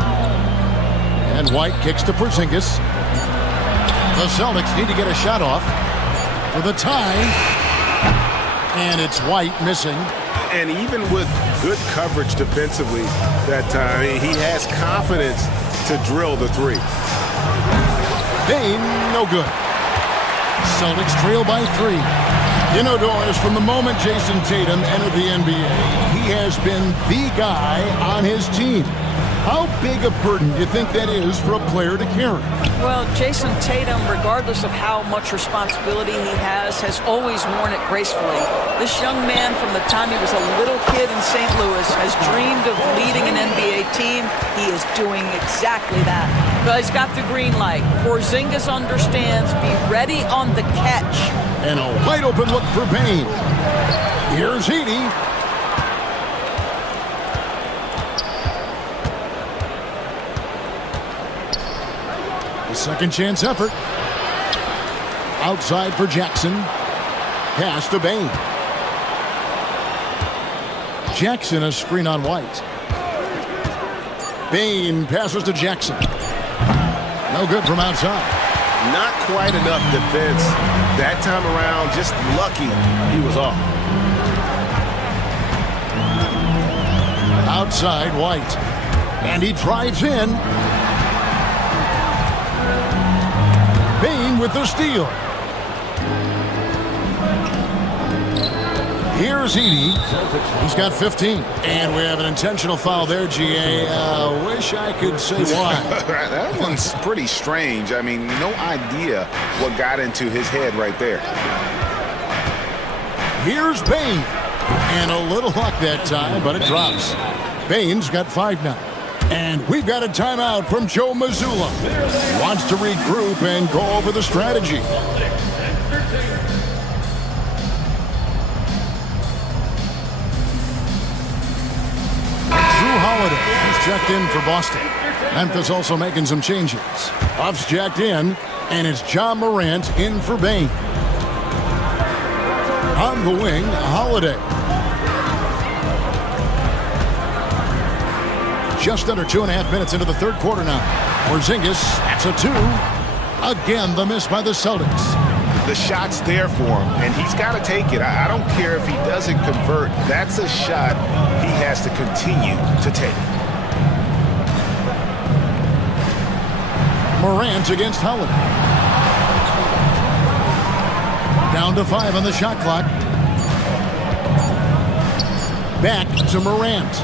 And White kicks to Porzingis. The Celtics need to get a shot off for the tie. And it's White missing. And even with good coverage defensively that time, he has confidence to drill the 3. Bain, no good. Celtics trail by 3. You know, Doris, from the moment Jason Tatum entered the NBA, he has been the guy on his team. How big a burden do you think that is for a player to carry? Well, Jason Tatum, regardless of how much responsibility he has always worn it gracefully. This young man, from the time he was a little kid in St. Louis, has dreamed of leading an NBA team. He is doing exactly that. But he's got the green light. Porzingis understands. Be ready on the catch. And a wide open look for Bain. Here's Heaney. A second chance effort. Outside for Jackson. Pass to Bain. Jackson a screen on White. Bain passes to Jackson. No good from outside. Not quite enough defense that time around. Just lucky he was off. Outside White. And he drives in. Bain with the steal. Here's Edie. He's got 15. And we have an intentional foul there, GA. Wish I could say why. That one's pretty strange. I mean, no idea what got into his head right there. Here's Bain. And a little luck that time, but it drops. Bain's got 5 now. And we've got a timeout from Joe Mazzulla. Wants to regroup and go over the strategy. He's checked in for Boston. Memphis also making some changes. Huff's jacked in, and it's John Morant in for Bain. On the wing, Holiday. Just under 2.5 minutes into the third quarter now. Porzingis, that's a 2. Again, the miss by the Celtics. The shot's there for him, and he's got to take it. I don't care if he doesn't convert. That's a shot he has to continue to take. Morant against Holiday. Down to 5 on the shot clock. Back to Morant.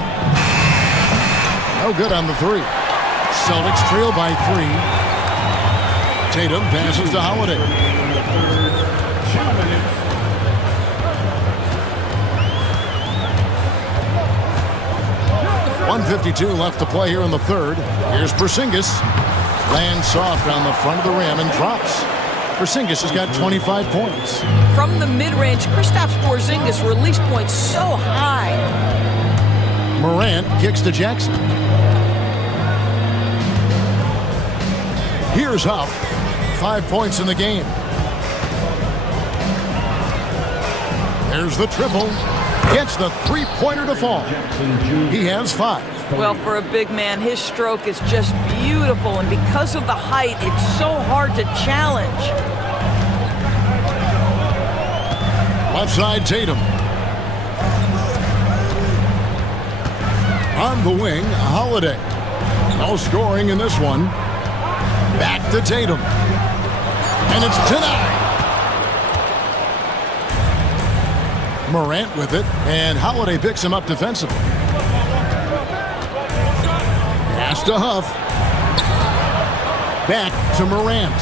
No good on the 3. Celtics trail by 3. Tatum passes to Holiday. 1:52 left to play here in the third. Here's Porzingis. Lands soft on the front of the rim and drops. Porzingis has got 25 points. From the mid-range, Kristaps Porzingis release points so high. Morant kicks to Jackson. Here's Huff. 5 points in the game. There's the triple. Gets the three-pointer to fall. He has 5. Well, for a big man, his stroke is just beautiful, and because of the height, it's so hard to challenge. Left side, Tatum. On the wing, Holiday. No scoring in this one. Back to Tatum. And it's denied. Morant with it, and Holiday picks him up defensively. Pass to Huff. Back to Morant.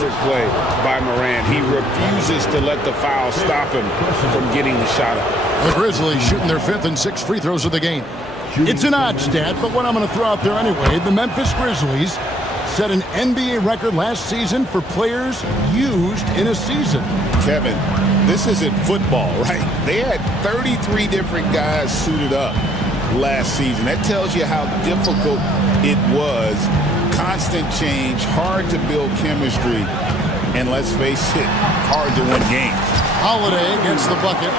Perfect play by Morant. He refuses to let the foul stop him from getting the shot up. The Grizzlies shooting their 5th and 6th free throws of the game. It's an odd stat, but what I'm going to throw out there anyway. The Memphis Grizzlies set an NBA record last season for players used in a season. Kevin, this isn't football, right? They had 33 different guys suited up last season. That tells you how difficult it was. Constant change, hard to build chemistry, and let's face it, hard to win games. Holiday gets the bucket.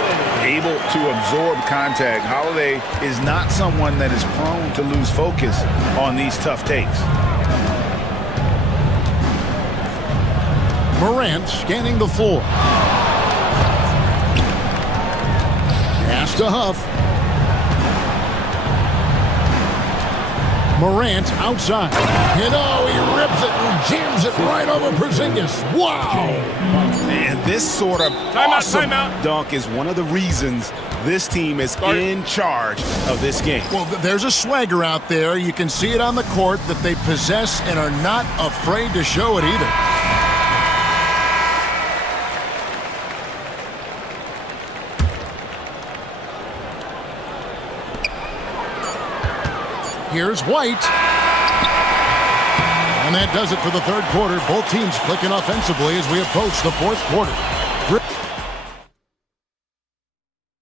Able to absorb contact. Holiday is not someone that is prone to lose focus on these tough takes. Morant scanning the floor. Pass to Huff. Morant outside. And oh, he rips it and jams it right over Porzingis. Wow! And this sort of awesome dunk is one of the reasons this team is in charge of this game. Well, there's a swagger out there. You can see it on the court that they possess and are not afraid to show it either. Here's White. And that does it for the 3rd quarter. Both teams clicking offensively as we approach the 4th quarter.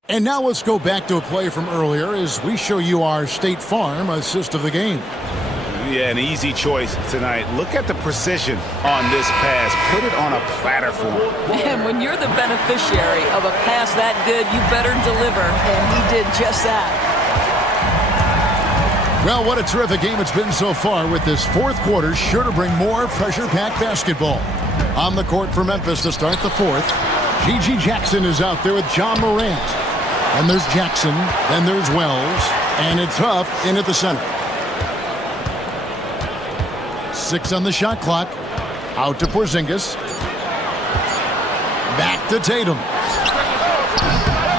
And now let's go back to a play from earlier as we show you our State Farm assist of the game. Yeah, an easy choice tonight. Look at the precision on this pass. Put it on a platter for him. And when you're the beneficiary of a pass that good, you better deliver. And he did just that. Well, what a terrific game it's been so far, with this 4th quarter sure to bring more pressure-packed basketball. On the court for Memphis to start the 4th, G.G. Jackson is out there with John Morant. And there's Jackson, then there's Wells, and it's Huff in at the center. 6 on the shot clock. Out to Porzingis. Back to Tatum.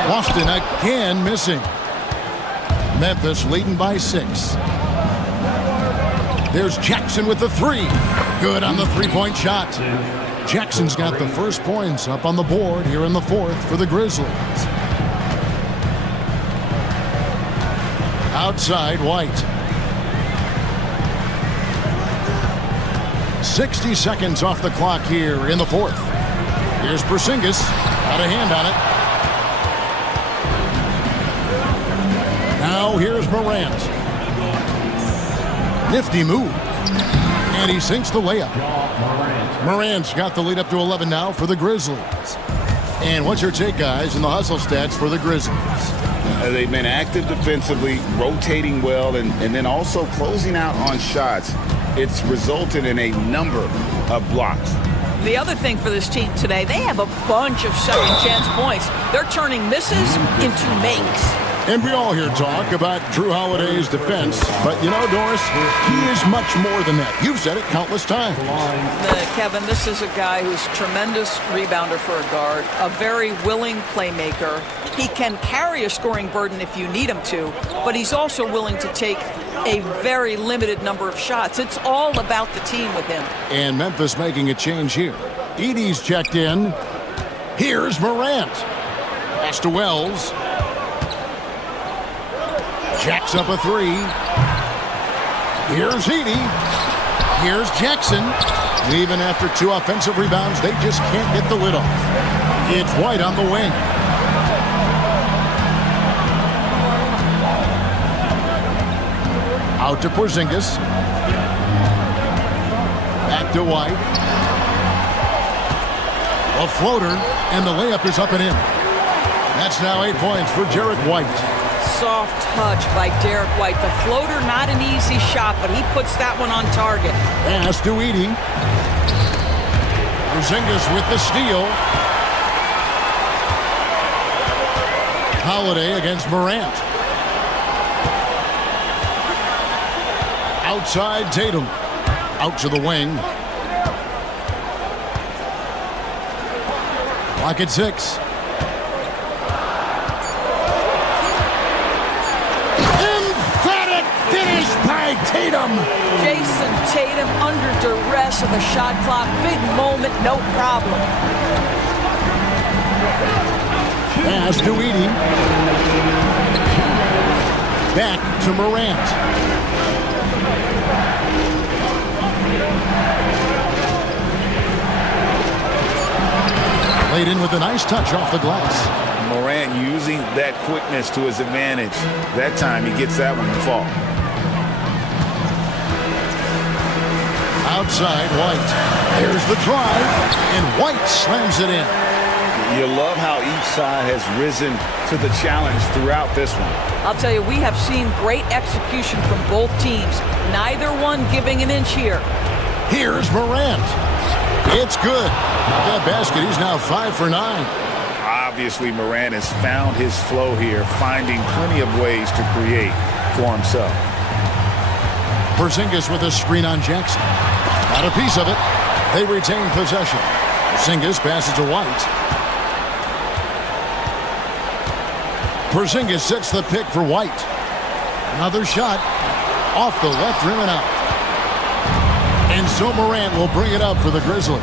Boston again missing. Memphis leading by 6. There's Jackson with the 3. Good on the 3-point shot. Jackson's got the first points up on the board here in the 4th for the Grizzlies. Outside, White. 60 seconds off the clock here in the 4th. Here's Porzingis. Got a hand on it. Now here's Morant. Nifty move. And he sinks the layup. Morant's got the lead up to 11 now for the Grizzlies. And what's your take, guys, in the hustle stats for the Grizzlies? They've been active defensively, rotating well, and then also closing out on shots. It's resulted in a number of blocks. The other thing for this team today, they have a bunch of second chance points. They're turning misses into makes. And we all hear talk about Drew Holiday's defense, but you know, Doris, he is much more than that. You've said it countless times. Kevin, this is a guy who's a tremendous rebounder for a guard, a very willing playmaker. He can carry a scoring burden if you need him to, but he's also willing to take a very limited number of shots. It's all about the team with him. And Memphis making a change here. Edey's checked in. Here's Morant. Pass to Wells. Jacks up a 3. Here's Edey. Here's Jackson. Even after 2 offensive rebounds, they just can't get the lid off. It's White on the wing. Out to Porzingis. Back to White. A floater, and the layup is up and in. That's now 8 points for Derek White. Soft touch by Derek White. The floater, not an easy shot, but he puts that one on target. Pass to Edey. Porzingis with the steal. Holiday against Morant. Outside Tatum. Out to the wing. Clock at 6. Finished by Tatum. Jason Tatum under duress of the shot clock. Big moment, no problem. Pass to Edey. Back to Morant. Laid in with a nice touch off the glass. Morant using that quickness to his advantage. That time he gets that one to fall. Outside White. Here's the drive, and White slams it in. You love how each side has risen to the challenge throughout this one. I'll tell you, we have seen great execution from both teams. Neither one giving an inch here. Here's Morant. It's good. With that basket, he's now 5 for 9. Obviously, Morant has found his flow here, finding plenty of ways to create for himself. Porzingis with a screen on Jackson. Got a piece of it. They retain possession. Porzingis passes to White. Porzingis sets the pick for White. Another shot off the left rim and out. And so Morant will bring it up for the Grizzlies.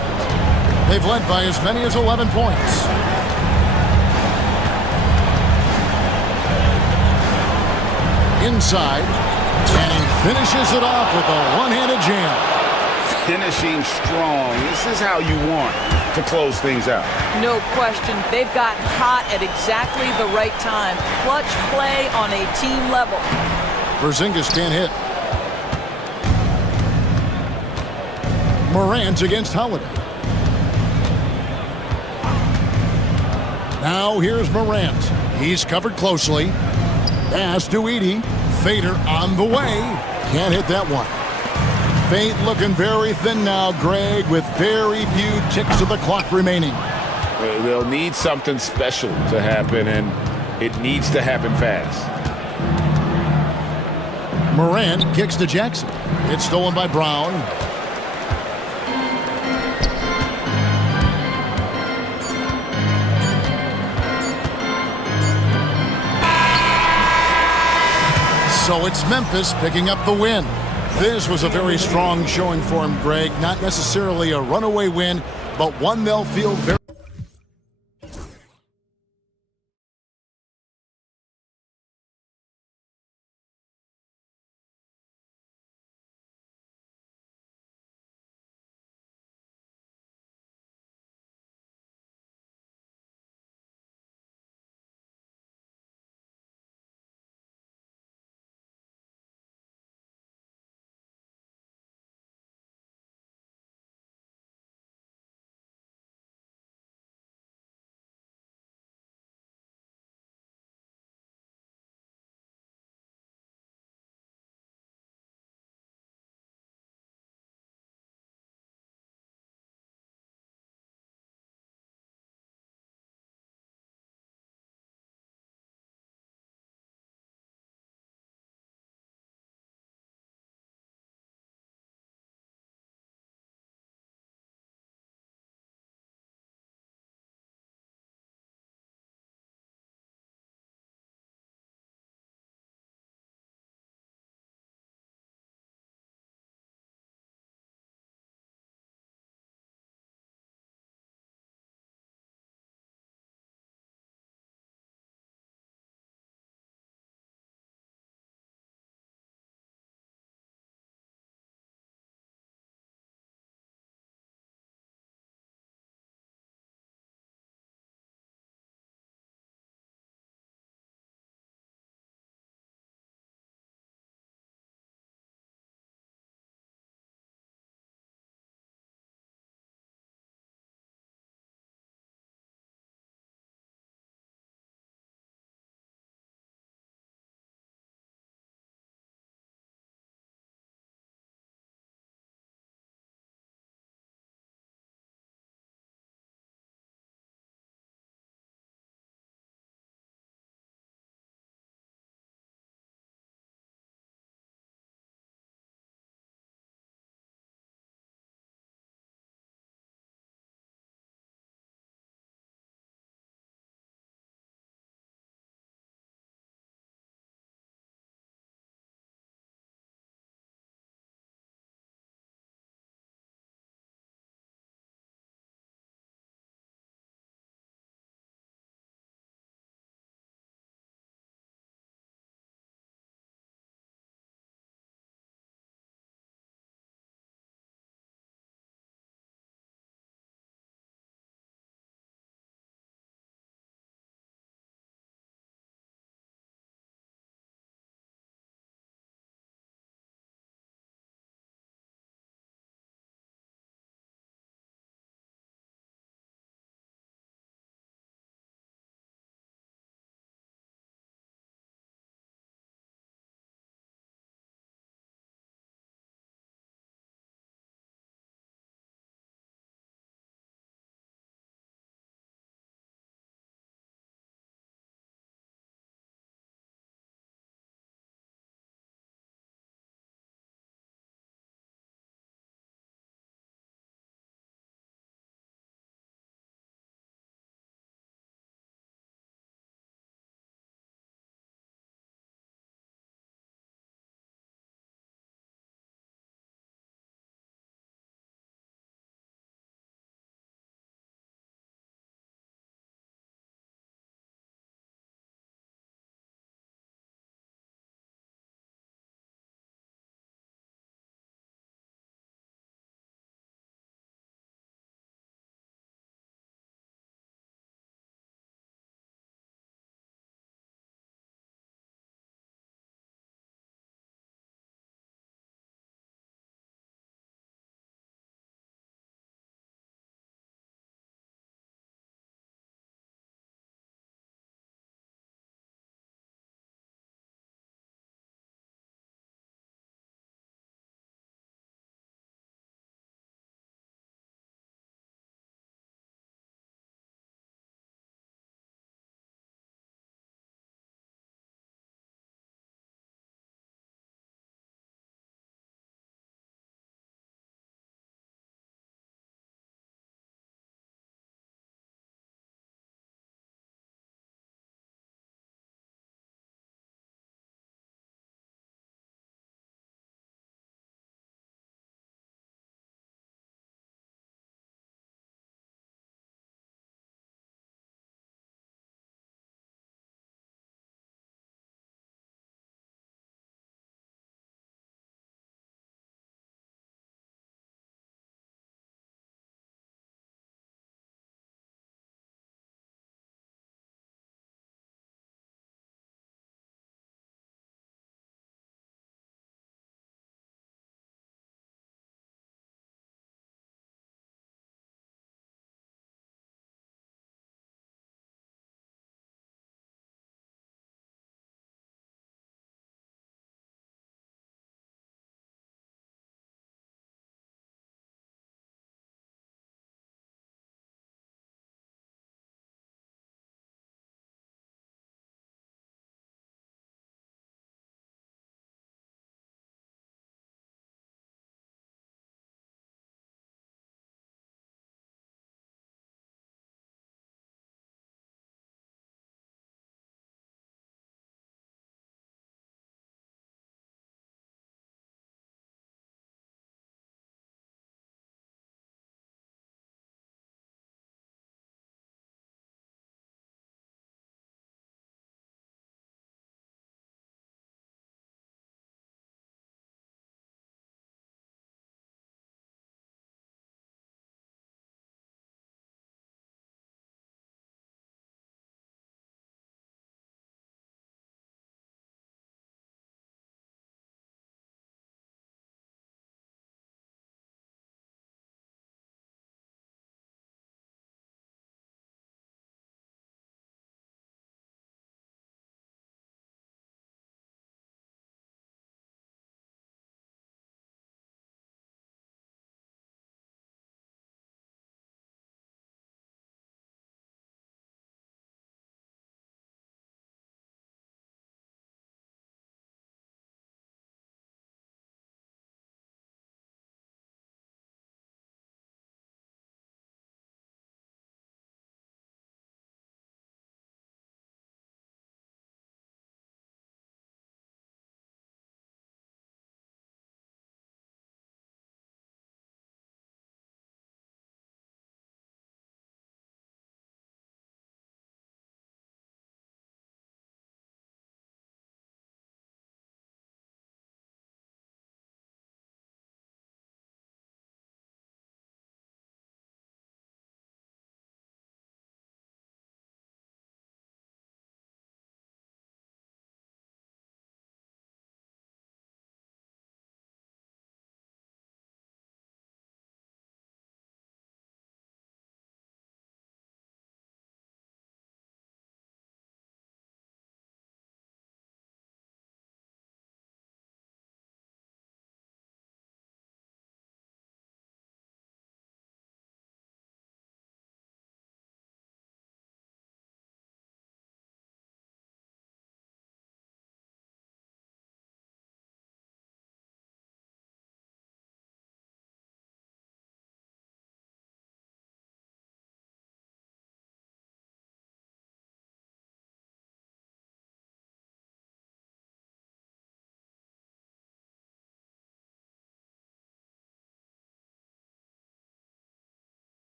They've led by as many as 11 points. Inside, and he finishes it off with a one-handed jam. Finishing strong. This is how you want to close things out. No question. They've gotten hot at exactly the right time. Clutch play on a team level. Porzingis can't hit. Morant against Holiday. Now here's Morant. He's covered closely. Pass to Edey. Fader on the way. Can't hit that one. Fate looking very thin now, Greg, with very few ticks of the clock remaining. They'll need something special to happen, and it needs to happen fast. Morant kicks to Jackson. It's stolen by Brown. So it's Memphis picking up the win. This was a very strong showing for him, Greg. Not necessarily a runaway win, but one they'll feel very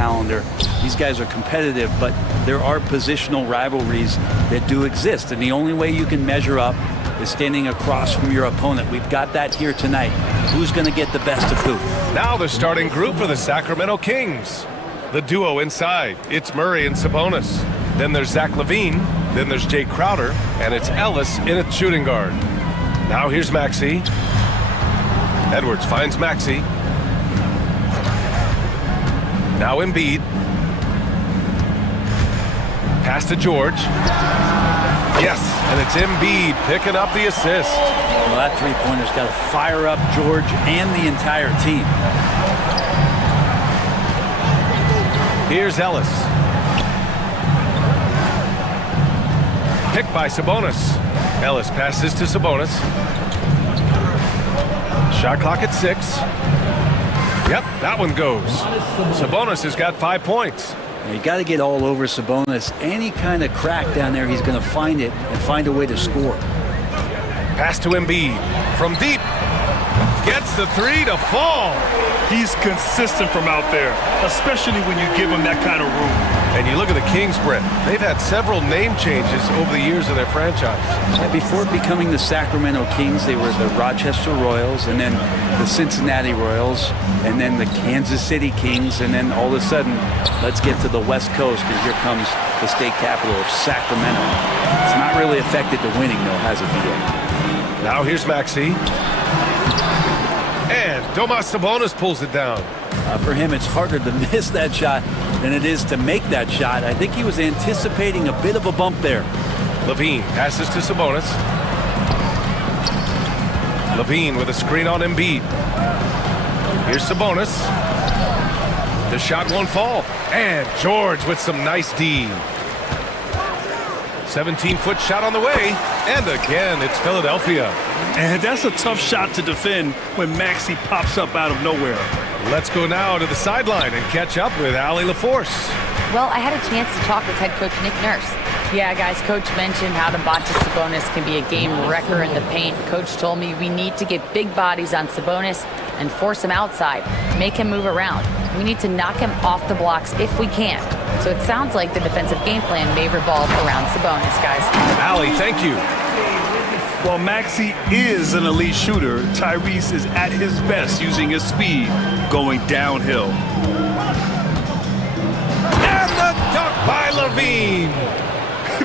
calendar. These guys are competitive, but there are positional rivalries that do exist. And the only way you can measure up is standing across from your opponent. We've got that here tonight. Who's going to get the best of who? Now the starting group for the Sacramento Kings. The duo inside, it's Murray and Sabonis. Then there's Zach LaVine, then there's Jay Crowder, and it's Ellis in at shooting guard. Now here's Maxey. Edwards finds Maxey. Now Embiid. Pass to George. Yes, and it's Embiid picking up the assist. Well, that three-pointer's got to fire up George and the entire team. Here's Ellis. Picked by Sabonis. Ellis passes to Sabonis. Shot clock at 6. Yep, that one goes. Sabonis has got 5 points. You got to get all over Sabonis. Any kind of crack down there, he's going to find it and find a way to score. Pass to Embiid. From deep. Gets the three to fall. He's consistent from out there, especially when you give him that kind of room. And you look at the Kings, Brent. They've had several name changes over the years of their franchise. Yeah, before becoming the Sacramento Kings, they were the Rochester Royals, and then the Cincinnati Royals, and then the Kansas City Kings, and then all of a sudden, let's get to the West Coast, and here comes the state capital of Sacramento. It's not really affected the winning, though, has it yet? Now here's Maxey. And Domas Sabonis pulls it down. For him, it's harder to miss that shot than it is to make that shot. I think he was anticipating a bit of a bump there. LaVine passes to Sabonis. LaVine with a screen on Embiid. Here's Sabonis. The shot won't fall. And George with some nice D. 17-foot shot on the way. And again, it's Philadelphia. And that's a tough shot to defend when Maxey pops up out of nowhere. Let's go now to the sideline and catch up with Allie LaForce. Well, I had a chance to talk with head coach Nick Nurse. Yeah, guys, Coach mentioned how Domantas Sabonis can be a game wrecker in the paint. Coach told me we need to get big bodies on Sabonis and force him outside, make him move around. We need to knock him off the blocks if we can. So it sounds like the defensive game plan may revolve around Sabonis, guys. Allie, thank you. While Maxey is an elite shooter, Tyrese is at his best using his speed going downhill. And the dunk by LaVine.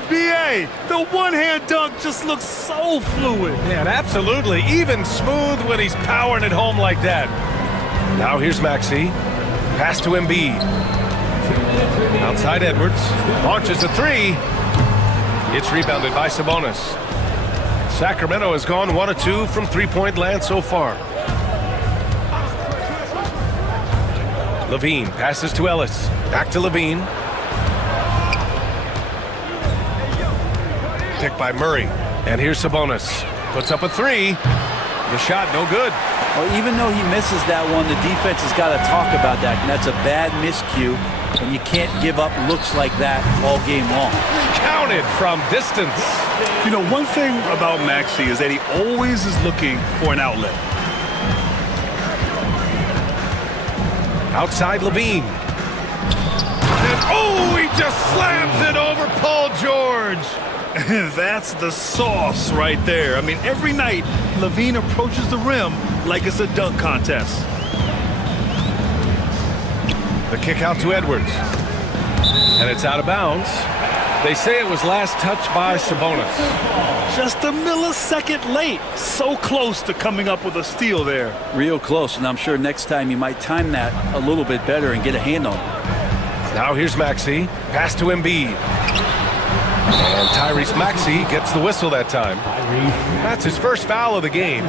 B.A., the one-hand dunk just looks so fluid. Yeah, absolutely. Even smooth when he's powering it home like that. Now here's Maxey. Pass to Embiid. Outside Edwards. Launches a three. It's rebounded by Sabonis. Sacramento has gone 1 of 2 from three-point land so far. LaVine passes to Ellis. Back to LaVine. Picked by Murray. And here's Sabonis. Puts up a three. The shot no good. Well, even though he misses that one, the defense has got to talk about that. And that's a bad miscue. And you can't give up looks like that all game long. Counted from distance. You know, one thing about Maxey is that he always is looking for an outlet. Outside LaVine. And oh, he just slams it over Paul George. That's the sauce right there. I mean, every night, LaVine approaches the rim like it's a dunk contest. The kick out to Edwards. And it's out of bounds. They say it was last touched by Sabonis. Just a millisecond late. So close to coming up with a steal there. Real close, and I'm sure next time you might time that a little bit better and get a hand on it. Now here's Maxey. Pass to Embiid. And Tyrese Maxey gets the whistle that time. That's his first foul of the game.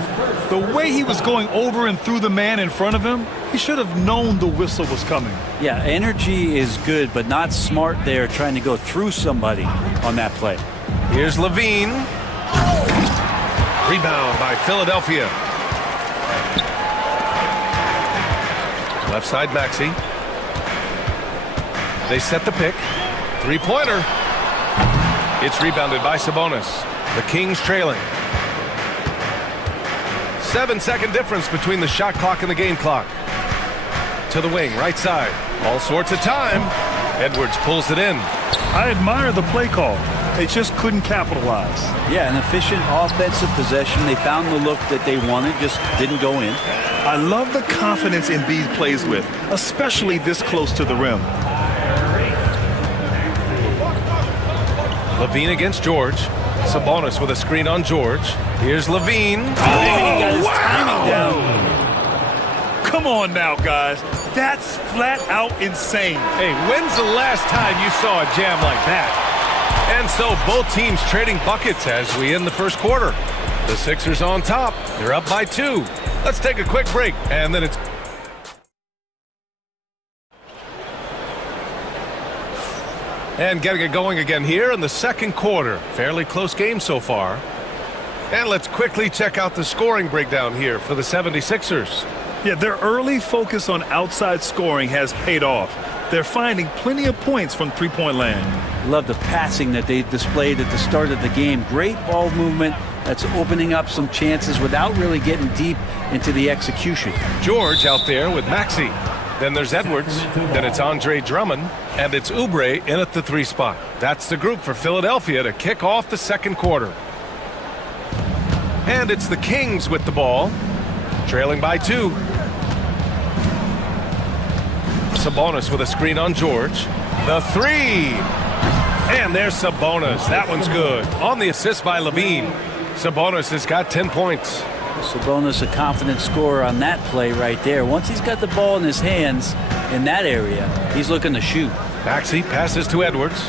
The way he was going over and through the man in front of him, he should have known the whistle was coming. Yeah, energy is good, but not smart there trying to go through somebody on that play. Here's LaVine. Rebound by Philadelphia. Left side Maxey. They set the pick. Three-pointer. It's rebounded by Sabonis. The Kings trailing. 7-second difference between the shot clock and the game clock. To the wing, right side. All sorts of time. Edwards pulls it in. I admire the play call. They just couldn't capitalize. Yeah, an efficient offensive possession. They found the look that they wanted, just didn't go in. I love the confidence Embiid plays with, especially this close to the rim. Levine against George. Sabonis with a screen on George. Here's Levine. Oh, wow! Come on now, guys. That's flat out insane. Hey, when's the last time you saw a jam like that? And so both teams trading buckets as we end the first quarter. The Sixers on top. They're up by 2. Let's take a quick break, and then it's... And getting it going again here in the second quarter. Fairly close game so far. And let's quickly check out the scoring breakdown here for the 76ers. Yeah, their early focus on outside scoring has paid off. They're finding plenty of points from three-point land. Love the passing that they displayed at the start of the game. Great ball movement that's opening up some chances without really getting deep into the execution. George out there with Maxey. Then there's Edwards. Then it's Andre Drummond. And it's Oubre in at the 3 spot. That's the group for Philadelphia to kick off the second quarter. And it's the Kings with the ball. Trailing by 2. Sabonis with a screen on George. The 3. And there's Sabonis. That one's good. On the assist by Levine. Sabonis has got 10 points. Sabonis, a confident scorer on that play right there. Once he's got the ball in his hands in that area, he's looking to shoot. Maxey passes to Edwards.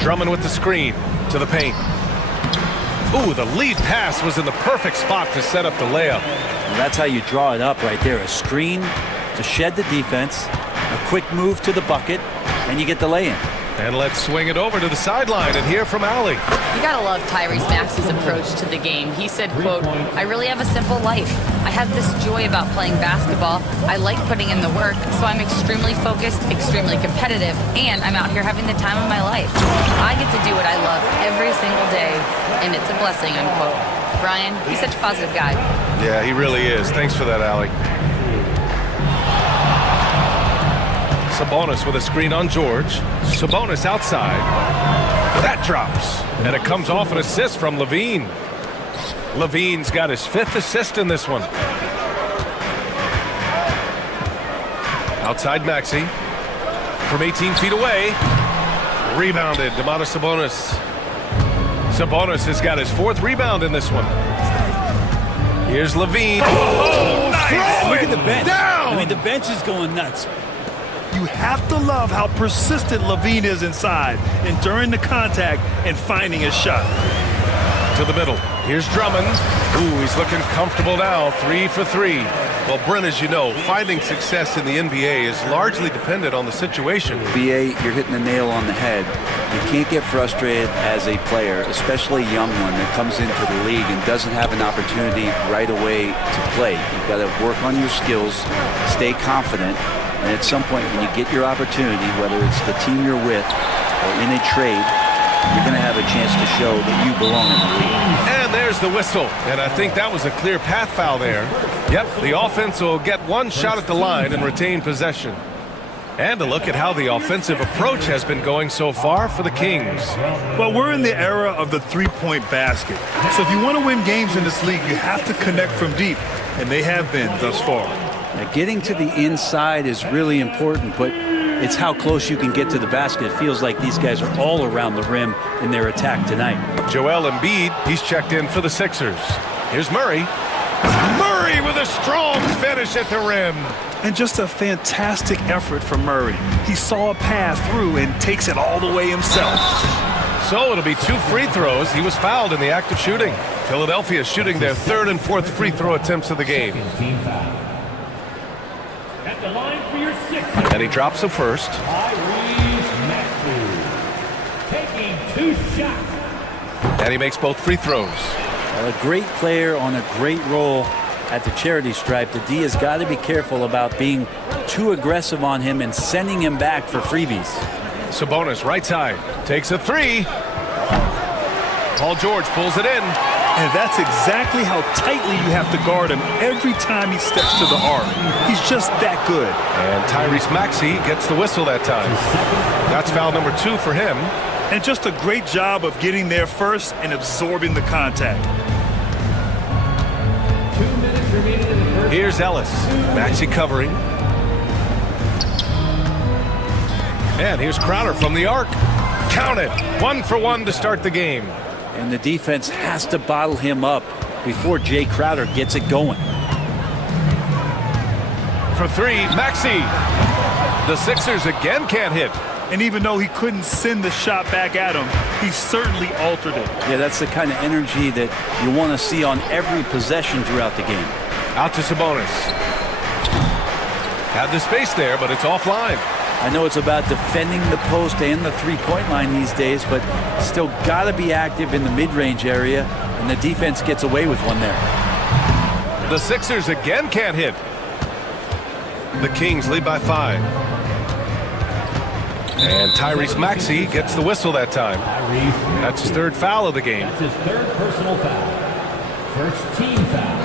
Drummond with the screen to the paint. Ooh, the lead pass was in the perfect spot to set up the layup. And that's how you draw it up right there. A screen to shed the defense, a quick move to the bucket, and you get the lay-in. And let's swing it over to the sideline and hear from Allie. You gotta love Tyrese Maxey's approach to the game. He said, quote, "I really have a simple life. I have this joy about playing basketball. I like putting in the work, so I'm extremely focused, extremely competitive, and I'm out here having the time of my life. I get to do what I love every single day, and it's a blessing," unquote. Brian, he's such a positive guy. Yeah, he really is. Thanks for that, Allie. Sabonis with a screen on George. Sabonis outside. That drops. And it comes off an assist from Levine. Levine's got his 5th assist in this one. Outside Maxey. From 18 feet away. Rebounded. Domantas Sabonis. Sabonis has got his 4th rebound in this one. Here's Levine. Oh, nice! Look at the bench. Down! I mean, the bench is going nuts. You have to love how persistent Levine is inside, enduring the contact and finding a shot. To the middle. Here's Drummond. Ooh, he's looking comfortable now. 3 for 3. Well, Brent, as you know, finding success in the NBA is largely dependent on the situation. BA, you're hitting the nail on the head. You can't get frustrated as a player, especially a young one that comes into the league and doesn't have an opportunity right away to play. You've got to work on your skills, stay confident, and at some point when you get your opportunity, whether it's the team you're with or in a trade, you're going to have a chance to show that you belong in the league. And there's the whistle. And I think that was a clear path foul there. Yep, the offense will get one shot at the line and retain possession. And a look at how the offensive approach has been going so far for the Kings. Well, we're in the era of the three-point basket. So if you want to win games in this league, you have to connect from deep. And they have been thus far. Now, getting to the inside is really important, but it's how close you can get to the basket. It feels like these guys are all around the rim in their attack tonight. Joel Embiid, he's checked in for the Sixers. Here's Murray. Murray with a strong finish at the rim. And just a fantastic effort from Murray. He saw a path through and takes it all the way himself. So it'll be 2 free throws. He was fouled in the act of shooting. Philadelphia shooting their 3rd and 4th free throw attempts of the game. At the line for your 6th. And he drops the first. Tyrese Maxey taking 2 shots. And he makes both free throws. A great player on a great role at the charity stripe. The D has got to be careful about being too aggressive on him and sending him back for freebies. Sabonis, right side, takes a 3. Paul George pulls it in. And that's exactly how tightly you have to guard him every time he steps to the arc. He's just that good. And Tyrese Maxey gets the whistle that time. That's foul number 2 for him. And just a great job of getting there first and absorbing the contact. 2 minutes remaining in the first. Here's Ellis. Maxey covering. And here's Crowder from the arc. Count it. 1 for 1 to start the game. And the defense has to bottle him up before Jay Crowder gets it going. For 3, Maxey. The Sixers again can't hit. And even though he couldn't send the shot back at him, he certainly altered it. Yeah, that's the kind of energy that you want to see on every possession throughout the game. Out to Sabonis. Had the space there, but it's offline. I know it's about defending the post and the three-point line these days, but still got to be active in the mid-range area, and the defense gets away with one there. The Sixers again can't hit. The Kings lead by 5. And Tyrese Maxey gets the whistle that time. That's his 3rd foul of the game. That's his 3rd personal foul. First team foul.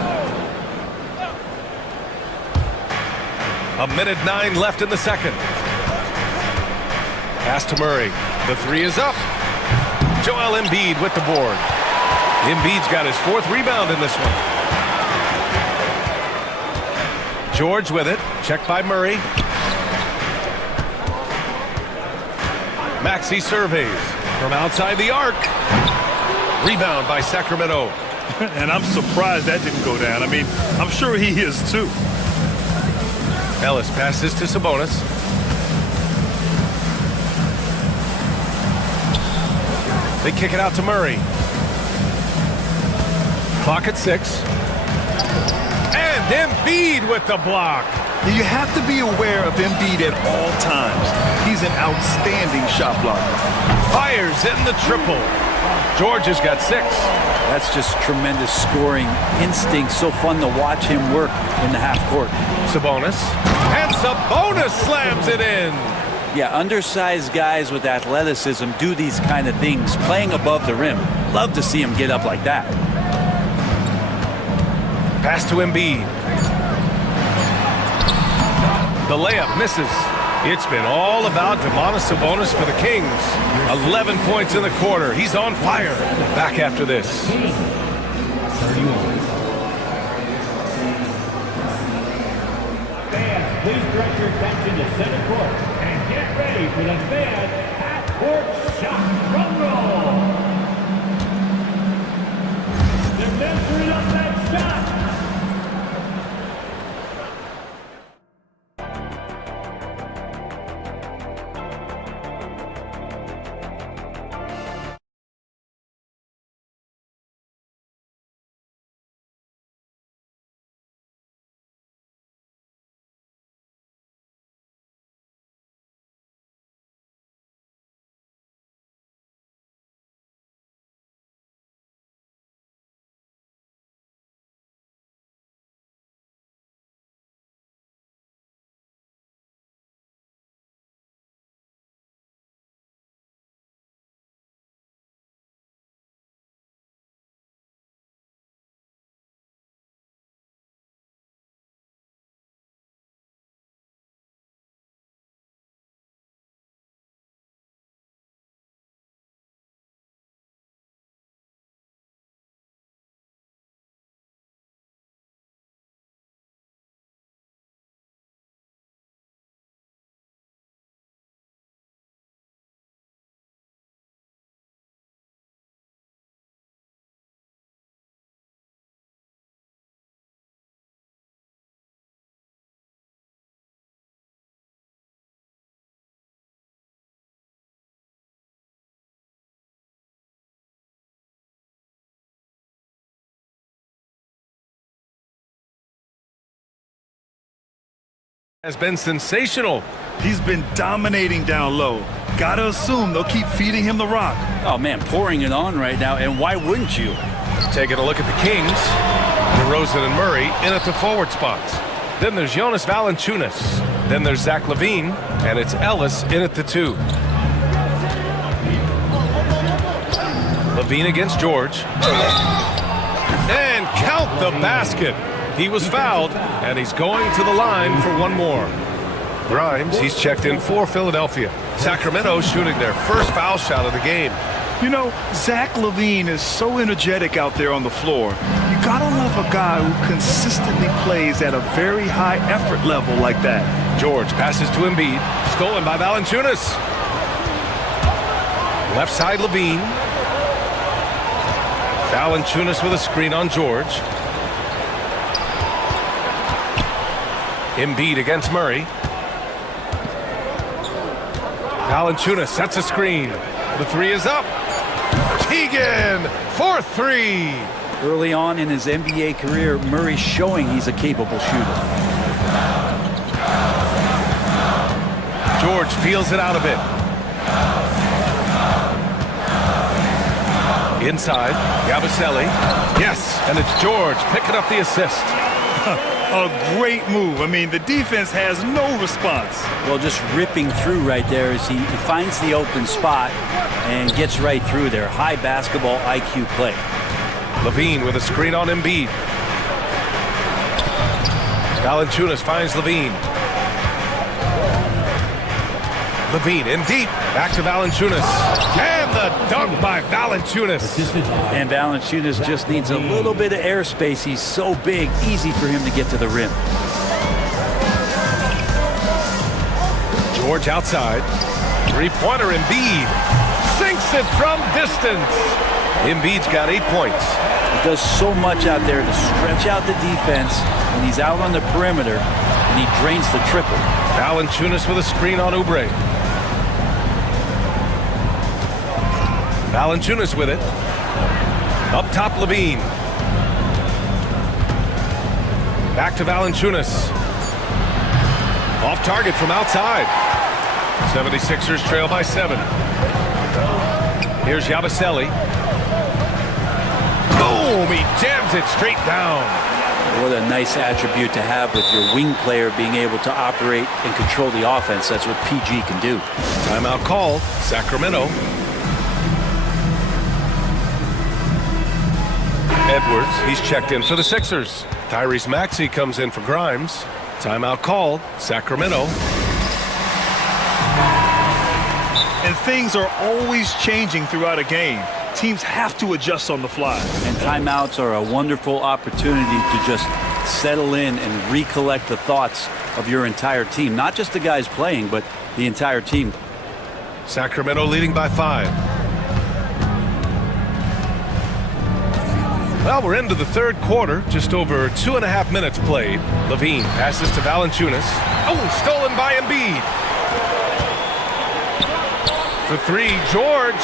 1:09 left in the second. Pass to Murray. The 3 is up. Joel Embiid with the board. Embiid's got his 4th rebound in this one. George with it. Checked by Murray. Maxey surveys from outside the arc. Rebound by Sacramento. And I'm surprised that didn't go down. I mean, I'm sure he is too. Ellis passes to Sabonis. They kick it out to Murray. Clock at 6. And Embiid with the block. You have to be aware of Embiid at all times. He's an outstanding shot blocker. Fires in the triple. George has got 6. That's just tremendous scoring instinct. So fun to watch him work in the half court. Sabonis. And Sabonis slams it in. Yeah, undersized guys with athleticism do these kind of things, playing above the rim. Love to see him get up like that. Pass to Embiid. The layup misses. It's been all about Domantas Sabonis for the Kings. 11 points in the quarter. He's on fire. Back after this. Fans, please direct your attention to center court and get ready for the fan half-court shot drum roll. They're measuring up that shot. Has been sensational. He's been dominating down low. Gotta assume they'll keep feeding him the rock. Oh, man, pouring it on right now, and why wouldn't you? Taking a look at the Kings. DeRozan and Murray in at the forward spots. Then there's Jonas Valanciunas. Then there's Zach LaVine, and it's Ellis in at the 2. LaVine against George. And count the basket. He was fouled, and he's going to the line for one more. Grimes, he's checked in for Philadelphia. Sacramento shooting their first foul shot of the game. You know, Zach LaVine is so energetic out there on the floor. You gotta love a guy who consistently plays at a very high effort level like that. George passes to Embiid, stolen by Valanciunas. Left side LaVine. Valanciunas with a screen on George. Embiid against Murray. Valanciunas sets a screen. The three is up. Keegan for three. Early on in his NBA career, Murray's showing he's a capable shooter. George feels it out a bit. Inside, Yabusele. Yes, and it's George picking up the assist. A great move. I mean, the defense has no response. Well, just ripping through right there as he finds the open spot and gets right through there. High basketball IQ play. LaVine with a screen on Embiid. Valanciunas finds LaVine. LaVine in deep. Back to Valanciunas. And the dunk by Valanciunas. And Valanciunas just needs a little bit of airspace. He's so big, easy for him to get to the rim. George outside. Three-pointer Embiid. Sinks it from distance. Embiid's got 8 points. He does so much out there to stretch out the defense when he's out on the perimeter, and he drains the triple. Valanciunas with a screen on Oubre. Valanciunas with it. Up top, LaVine. Back to Valanciunas. Off target from outside. 76ers trail by 7. Here's Yabusele. Boom! He jams it straight down. What a nice attribute to have with your wing player being able to operate and control the offense. That's what PG can do. Timeout called. Sacramento. Edwards, he's checked in for the Sixers. Tyrese Maxey comes in for Grimes. Timeout called. Sacramento. And things are always changing throughout a game. Teams have to adjust on the fly. And timeouts are a wonderful opportunity to just settle in and recollect the thoughts of your entire team. Not just the guys playing, but the entire team. Sacramento leading by 5. Well, we're into the third quarter. Just over 2.5 minutes played. LaVine passes to Valanciunas. Oh, stolen by Embiid. For three, George.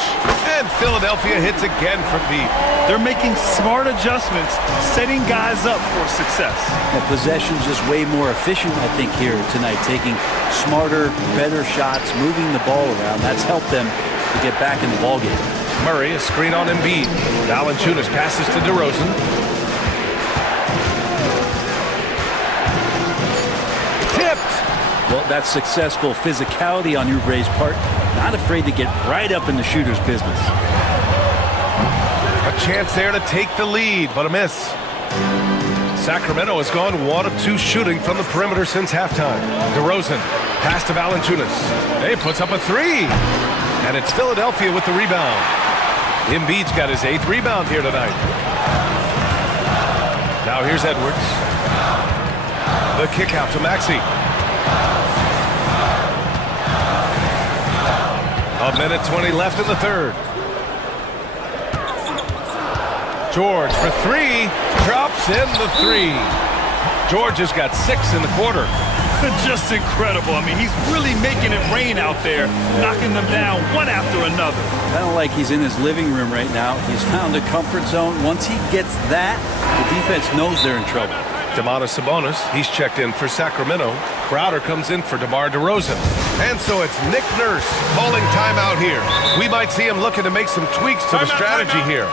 And Philadelphia hits again from deep. They're making smart adjustments, setting guys up for success. The possession's just way more efficient, I think, here tonight. Taking smarter, better shots, moving the ball around. That's helped them to get back in the ballgame. Murray, a screen on Embiid. Valanciunas passes to DeRozan. Tipped. Well, that's successful physicality on Oubre's part. Not afraid to get right up in the shooter's business. A chance there to take the lead, but a miss. Sacramento has gone 1 of 2 shooting from the perimeter since halftime. DeRozan, pass to Valanciunas. He puts up a 3. And it's Philadelphia with the rebound. Embiid's got his 8th rebound here tonight. Now here's Edwards. The kick out to Maxey. A minute 20 left in the third. George for 3. Drops in the 3. George has got 6 in the quarter. Just incredible. I mean, he's really making it rain out there, knocking them down one after another. Kind of like he's in his living room right now. He's found a comfort zone. Once he gets that, the defense knows they're in trouble. Domantas Sabonis, he's checked in for Sacramento. Crowder comes in for DeMar DeRozan. And so it's Nick Nurse calling timeout here. We might see him looking to make some tweaks to the strategy here.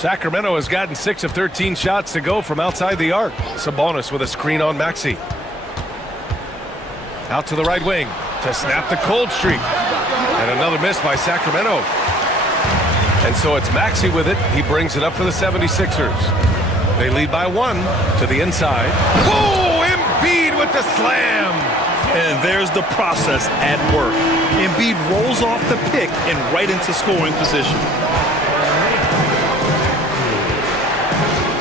Sacramento has gotten 6 of 13 shots to go from outside the arc. Sabonis with a screen on Maxey. Out to the right wing to snap the cold streak. And another miss by Sacramento. And so it's Maxey with it. He brings it up for the 76ers. They lead by 1 to the inside. Oh, Embiid with the slam. And there's the process at work. Embiid rolls off the pick and right into scoring position.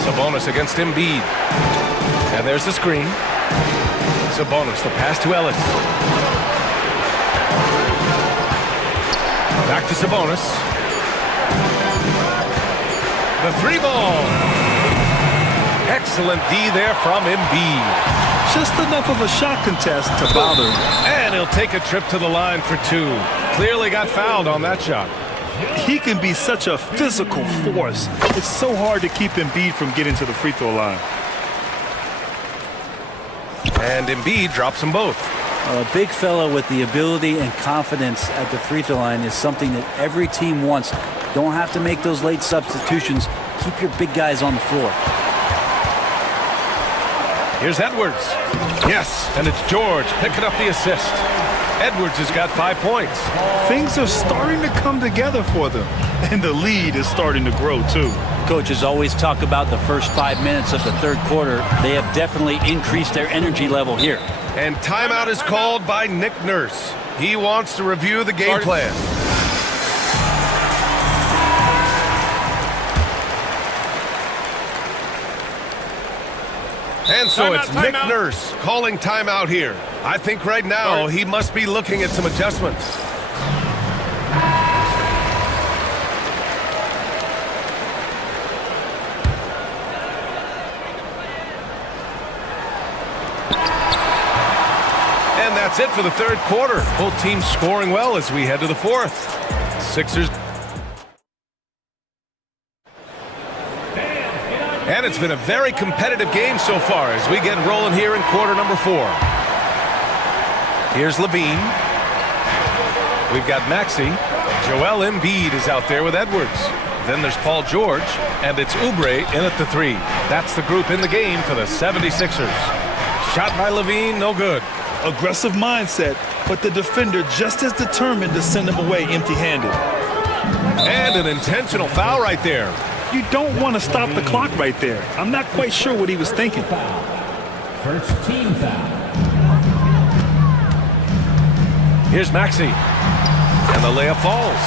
Sabonis against Embiid. And there's the screen. Sabonis, the pass to Ellis. Back to Sabonis. The 3-ball. Excellent D there from Embiid. Just enough of a shot contest to bother him. And he'll take a trip to the line for 2. Clearly got fouled on that shot. He can be such a physical force. It's so hard to keep Embiid from getting to the free throw line. And Embiid drops them both. A big fella with the ability and confidence at the free throw line is something that every team wants. Don't have to make those late substitutions. Keep your big guys on the floor. Here's Edwards. Yes, and it's George picking up the assist. Edwards has got 5 points. Things are starting to come together for them, and the lead is starting to grow too. Coaches always talk about the first 5 minutes of the third quarter. They have definitely increased their energy level here. And timeout is called by Nick Nurse. He wants to review the game plan. And so it's Nick Nurse calling timeout here. I think right now he must be looking at some adjustments. And that's it for the third quarter. Both teams scoring well as we head to the fourth. Sixers. And it's been a very competitive game so far as we get rolling here in quarter number 4. Here's Levine. We've got Maxey. Joel Embiid is out there with Edwards. Then there's Paul George, and it's Oubre in at the 3. That's the group in the game for the 76ers. Shot by Levine, no good. Aggressive mindset, but the defender just as determined to send him away empty-handed. And an intentional foul right there. You don't want to stop the clock right there. I'm not quite sure what he was thinking. First team foul. Here's Maxey. And the layup falls.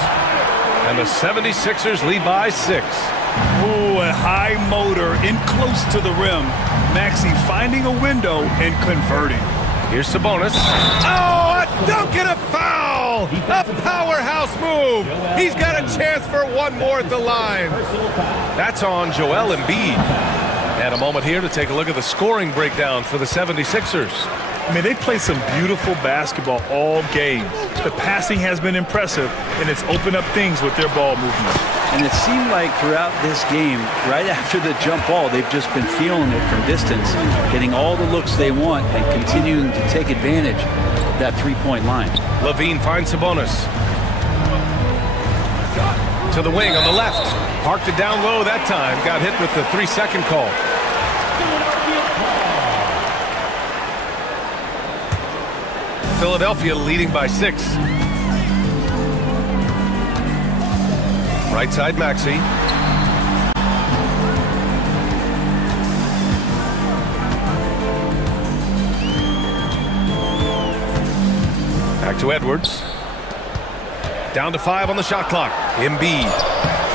And the 76ers lead by 6. Ooh, a high motor in close to the rim. Maxey finding a window and converting. Here's Sabonis. Oh, a dunk and a foul! A powerhouse move! He's got a chance for one more at the line. That's on Joel Embiid. And a moment here to take a look at the scoring breakdown for the 76ers. I mean, they played some beautiful basketball all game. The passing has been impressive, and it's opened up things with their ball movement. And it seemed like throughout this game, right after the jump ball, they've just been feeling it from distance, getting all the looks they want and continuing to take advantage of that three-point line. Levine finds Sabonis. To the wing on the left. Parked it down low that time. Got hit with the 3-second call. Philadelphia leading by 6. Right side, Maxey. Back to Edwards. Down to 5 on the shot clock. Embiid.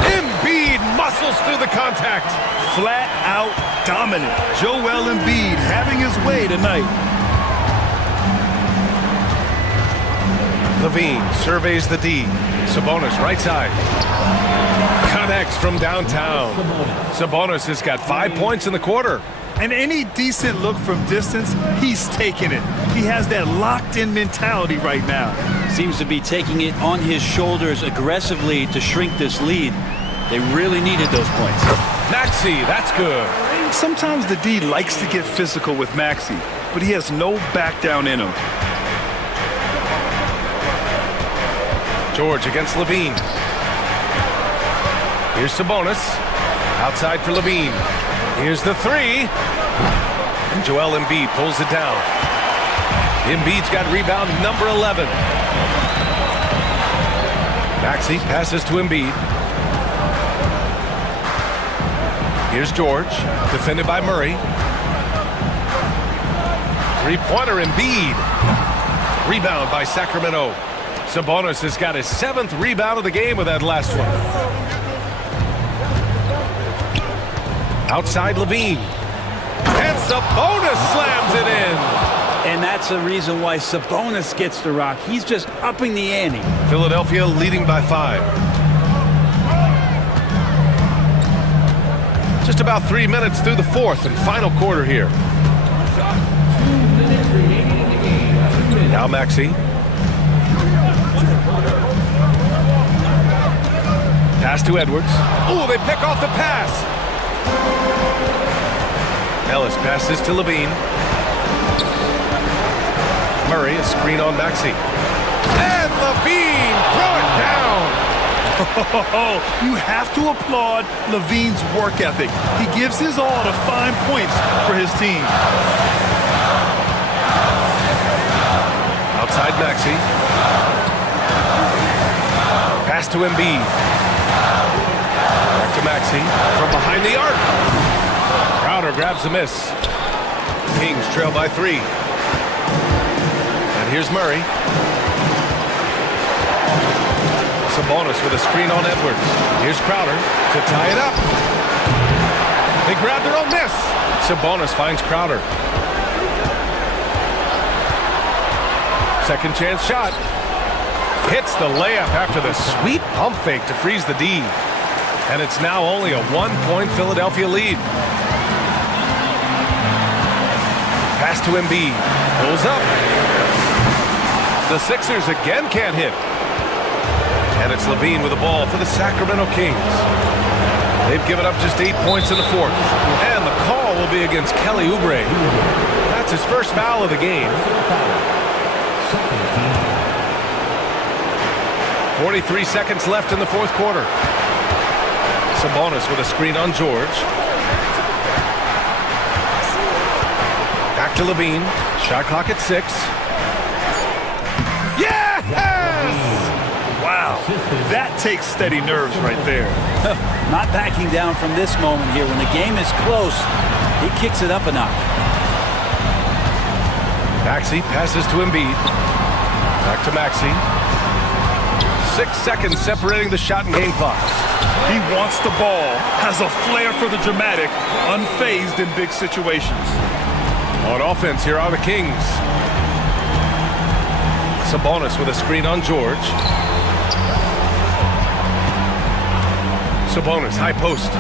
Embiid muscles through the contact. Flat out dominant. Joel Embiid having his way tonight. Levine surveys the D. Sabonis right side. Connects from downtown. Sabonis has got 5 points in the quarter. And any decent look from distance, he's taking it. He has that locked-in mentality right now. Seems to be taking it on his shoulders aggressively to shrink this lead. They really needed those points. Maxey, that's good. Sometimes the D likes to get physical with Maxey, but he has no back down in him. George against Levine. Here's Sabonis. Outside for Levine. Here's the three. And Joel Embiid pulls it down. Embiid's got rebound number 11. Maxey passes to Embiid. Here's George, defended by Murray. Three-pointer Embiid. Rebound by Sacramento. Sabonis has got his 7th rebound of the game with that last one. Outside Levine. And Sabonis slams it in. And that's the reason why Sabonis gets the rock. He's just upping the ante. Philadelphia leading by 5. Just about 3 minutes through the 4th and final quarter here. Now Maxey. Pass to Edwards. Oh, they pick off the pass. Ellis passes to Levine. Murray, a screen on Maxey. And Levine, throw it down. You have to applaud Levine's work ethic. He gives his all to find points for his team. Outside Maxey. Pass to Embiid. Back to Maxey from behind the arc. Crowder grabs the miss. Kings trail by 3. And here's Murray. Sabonis with a screen on Edwards. Here's Crowder to tie it up. They grab their own miss. Sabonis finds Crowder. Second chance shot. Hits the layup after the sweet pump fake to freeze the D. And it's now only a 1-point Philadelphia lead. Pass to Embiid. Pulls up. The Sixers again can't hit. And it's Levine with the ball for the Sacramento Kings. They've given up just 8 points in the 4th. And the call will be against Kelly Oubre. That's his first foul of the game. 43 seconds left in the 4th quarter. Sabonis with a screen on George. Back to Levine. Shot clock at 6. Yes! Wow, that takes steady nerves right there. Not backing down from this moment here. When the game is close, he kicks it up a notch. Maxey passes to Embiid. Back to Maxey. 6 seconds separating the shot and game clock. He wants the ball, has a flair for the dramatic, unfazed in big situations. On offense, here are the Kings. Sabonis with a screen on George. Sabonis, high post.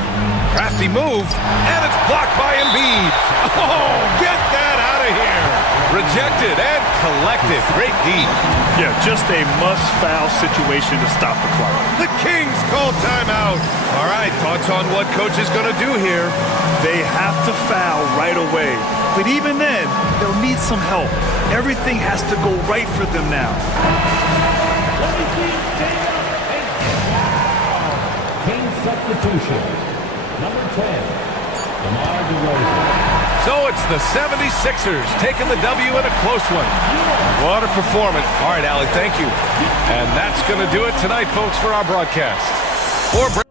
Crafty move, and it's blocked by Embiid. Oh, get that out of here. Rejected and collected. Great D. Yeah, just a must-foul situation to stop the clock. The Kings call timeout. All right, thoughts on what coach is going to do here? They have to foul right away. But even then, they'll need some help. Everything has to go right for them now. Substitution. Number 10, DeMar DeRozan. So it's the 76ers taking the W in a close one. What a performance. All right, Allie, thank you. And that's going to do it tonight, folks, for our broadcast. For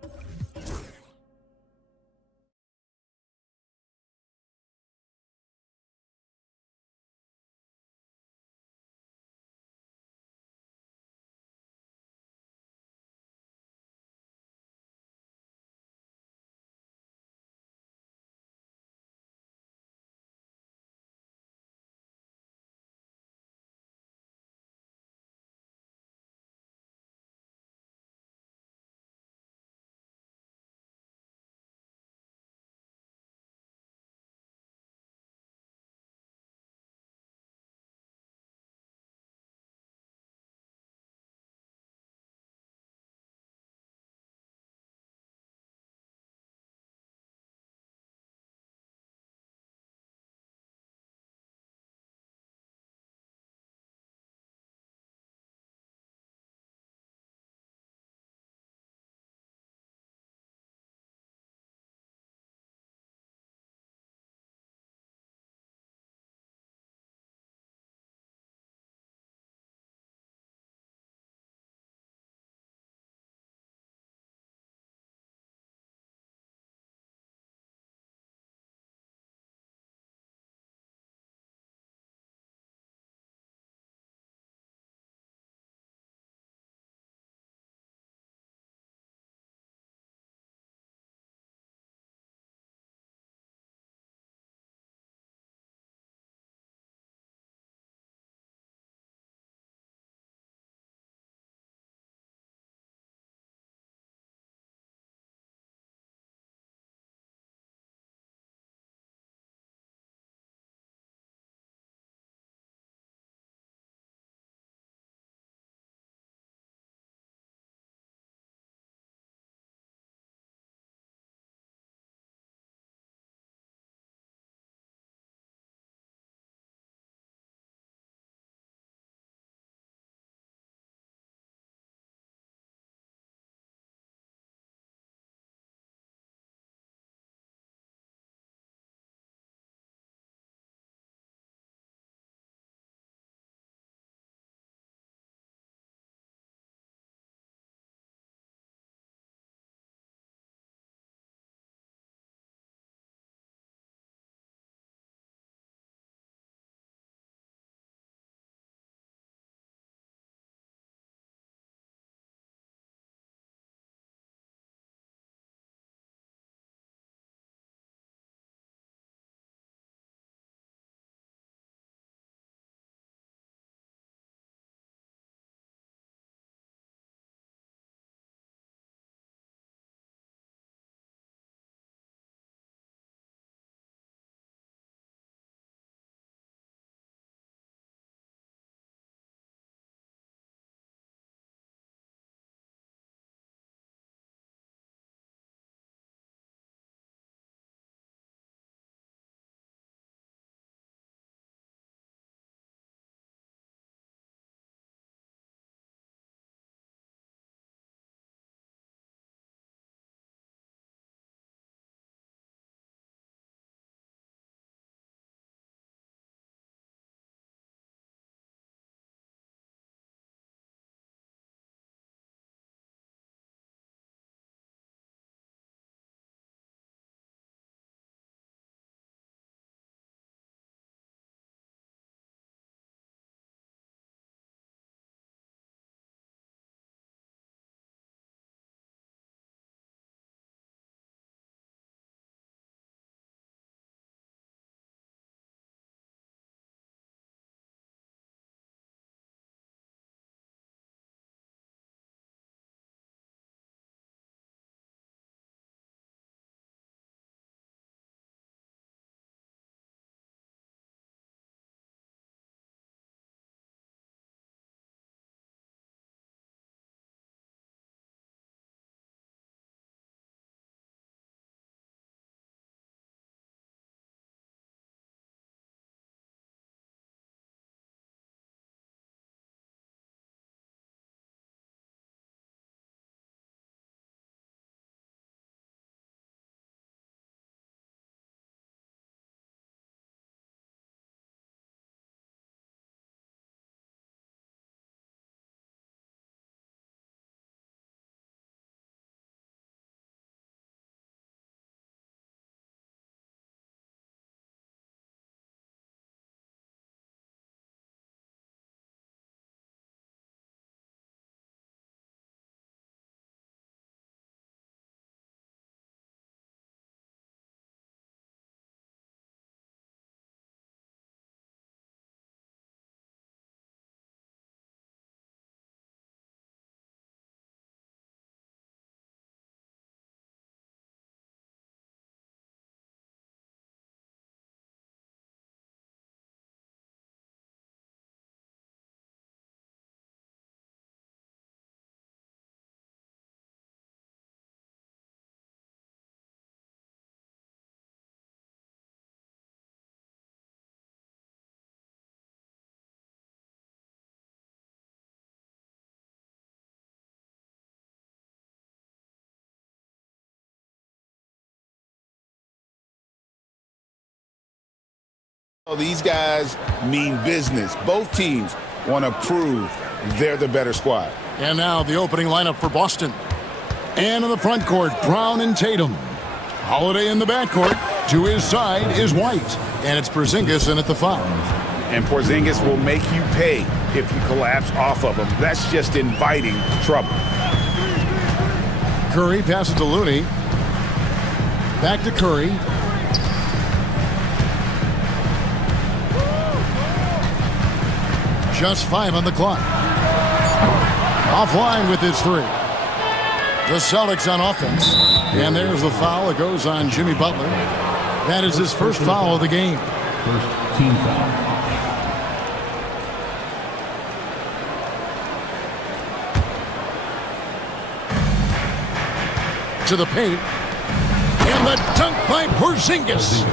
These guys mean business. Both teams want to prove they're the better squad. And now the opening lineup for Boston. And in the front court, Brown and Tatum. Holiday in the backcourt. To his side is White. And it's Porzingis in at the foul. And Porzingis will make you pay if you collapse off of him. That's just inviting trouble. Curry passes to Looney. Back to Curry. Just 5 on the clock. Offline with his 3. The Celtics on offense. And there's the foul. It goes on Jimmy Butler. That is his first foul of the game. First team foul. To the paint. And the dunk by Porzingis.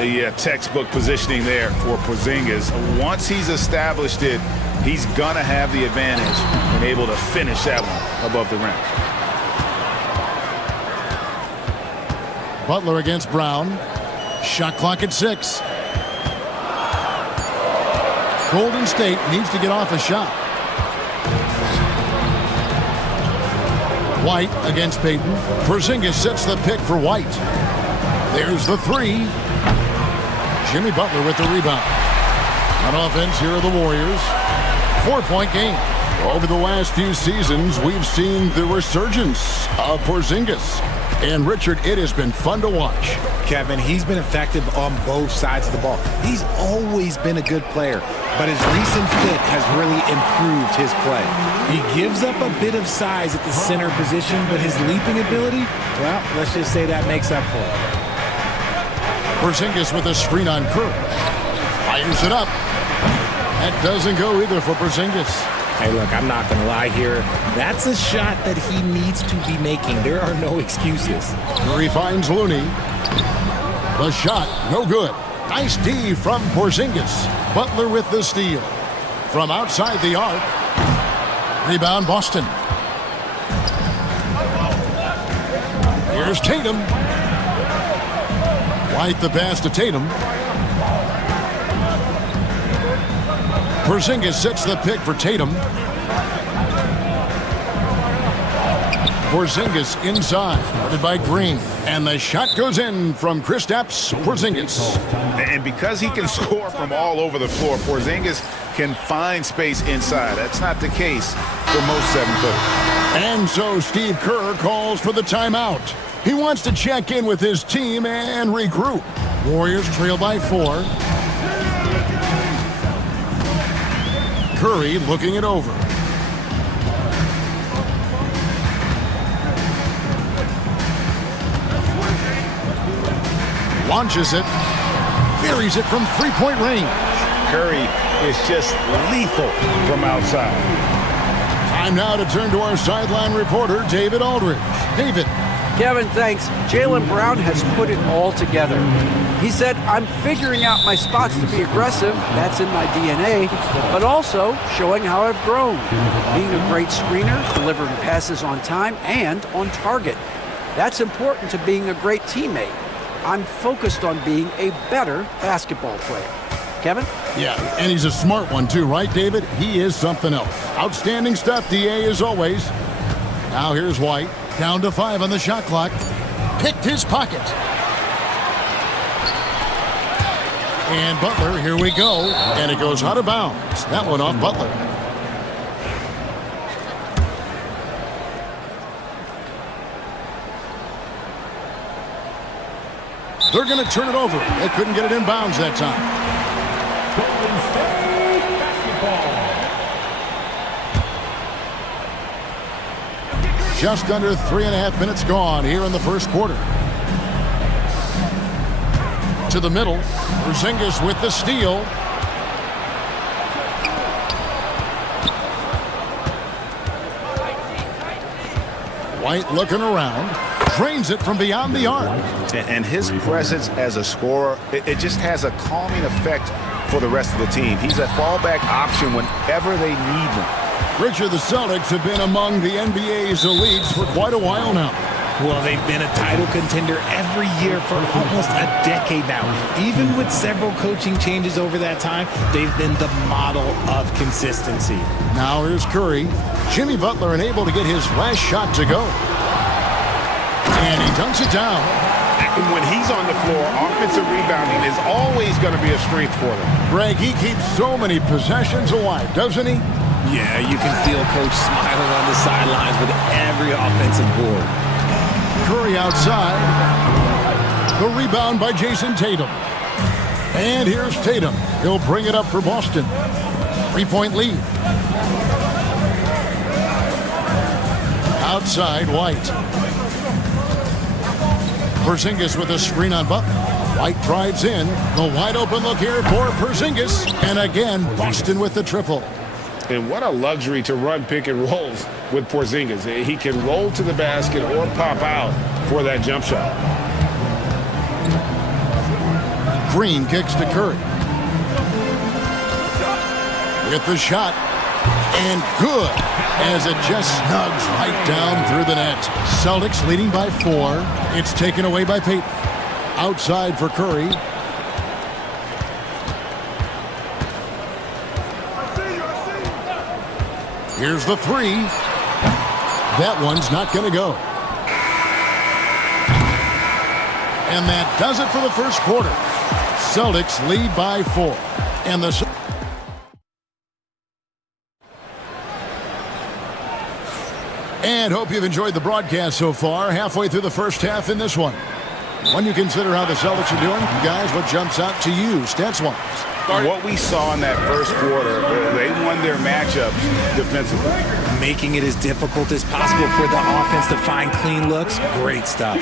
Yeah, textbook positioning there for Porzingis. Once he's established it, he's going to have the advantage and able to finish that one above the rim. Butler against Brown. Shot clock at 6. Golden State needs to get off a shot. White against Payton. Porzingis sets the pick for White. There's the 3. Jimmy Butler with the rebound. On offense, here are the Warriors. 4-point game. Over the last few seasons, we've seen the resurgence of Porzingis. And Richard, it has been fun to watch. Kevin, he's been effective on both sides of the ball. He's always been a good player, but his recent fit has really improved his play. He gives up a bit of size at the center position, but his leaping ability, well, let's just say that makes up for it. Porzingis with a screen on Curry. Fires it up. That doesn't go either for Porzingis. Hey, look, I'm not going to lie here. That's a shot that he needs to be making. There are no excuses. Curry finds Looney. The shot, no good. Nice D from Porzingis. Butler with the steal. From outside the arc. Rebound, Boston. Here's Tatum. White the pass to Tatum. Porzingis sets the pick for Tatum. Porzingis inside, guarded by Green. And the shot goes in from Kristaps Porzingis. And because he can score from all over the floor, Porzingis can find space inside. That's not the case for most 7-footers. And so Steve Kerr calls for the timeout. He wants to check in with his team and regroup. Warriors trail by 4. Curry looking it over. Launches it. Buries it from 3-point range. Curry is just lethal from outside. Time now to turn to our sideline reporter, David Aldridge. David. Kevin, thanks. Jaylen Brown has put it all together. He said, I'm figuring out my spots to be aggressive. That's in my DNA. But also showing how I've grown. Being a great screener, delivering passes on time and on target. That's important to being a great teammate. I'm focused on being a better basketball player. Kevin? Yeah, and he's a smart one too, right, David? He is something else. Outstanding stuff, DA, as always. Now here's White. Down to 5 on the shot clock. Picked his pocket. And Butler, here we go. And it goes out of bounds. That one off Butler. They're going to turn it over. They couldn't get it in bounds that time. Just under 3.5 minutes gone here in the first quarter. To the middle. Porzingis with the steal. White looking around. Drains it from beyond the arc. And his presence as a scorer, it just has a calming effect for the rest of the team. He's a fallback option whenever they need him. Richard, the Celtics have been among the NBA's elites for quite a while now. Well, they've been a title contender every year for almost a decade now. Even with several coaching changes over that time, they've been the model of consistency. Now here's Curry. Jimmy Butler unable to get his last shot to go. And he dunks it down. When he's on the floor, offensive rebounding is always going to be a strength for them. Greg, he keeps so many possessions alive, doesn't he? Yeah, you can feel Coach smiling on the sidelines with every offensive board. Curry outside. The rebound by Jason Tatum. And here's Tatum. He'll bring it up for Boston. 3-point lead. Outside, White. Porzingis with a screen on Butler. White drives in. The wide open look here for Porzingis. And again, Boston with the triple. And what a luxury to run pick and rolls with Porzingis. He can roll to the basket or pop out for that jump shot. Green kicks to Curry. With the shot. And good, as it just snugs right down through the net. Celtics leading by 4. It's taken away by Payton. Outside for Curry. Here's the 3. That one's not going to go. And that does it for the first quarter. Celtics lead by 4. And the... And hope you've enjoyed the broadcast so far. Halfway through the first half in this one. When you consider how the Celtics are doing, guys, what jumps out to you, stats-wise? What we saw in that first quarter, they won their matchups defensively. Making it as difficult as possible for the offense to find clean looks. Great stuff.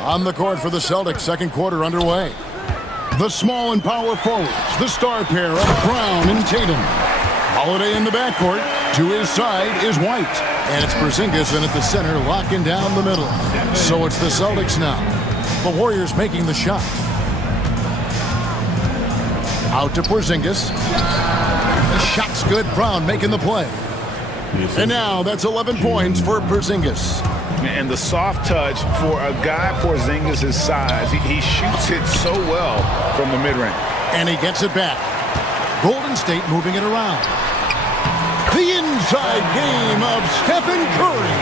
On the court for the Celtics, second quarter underway. The small and power forwards, the star pair of Brown and Tatum. Holiday in the backcourt. To his side is White. And it's Porzingis in at the center, locking down the middle. So it's the Celtics now. The Warriors making the shot. Out to Porzingis. The shot's good. Brown making the play. And now that's 11 points for Porzingis. And the soft touch for a guy Porzingis' size. He shoots it so well from the mid-range. And he gets it back. Golden State moving it around. The inside game of Stephen Curry.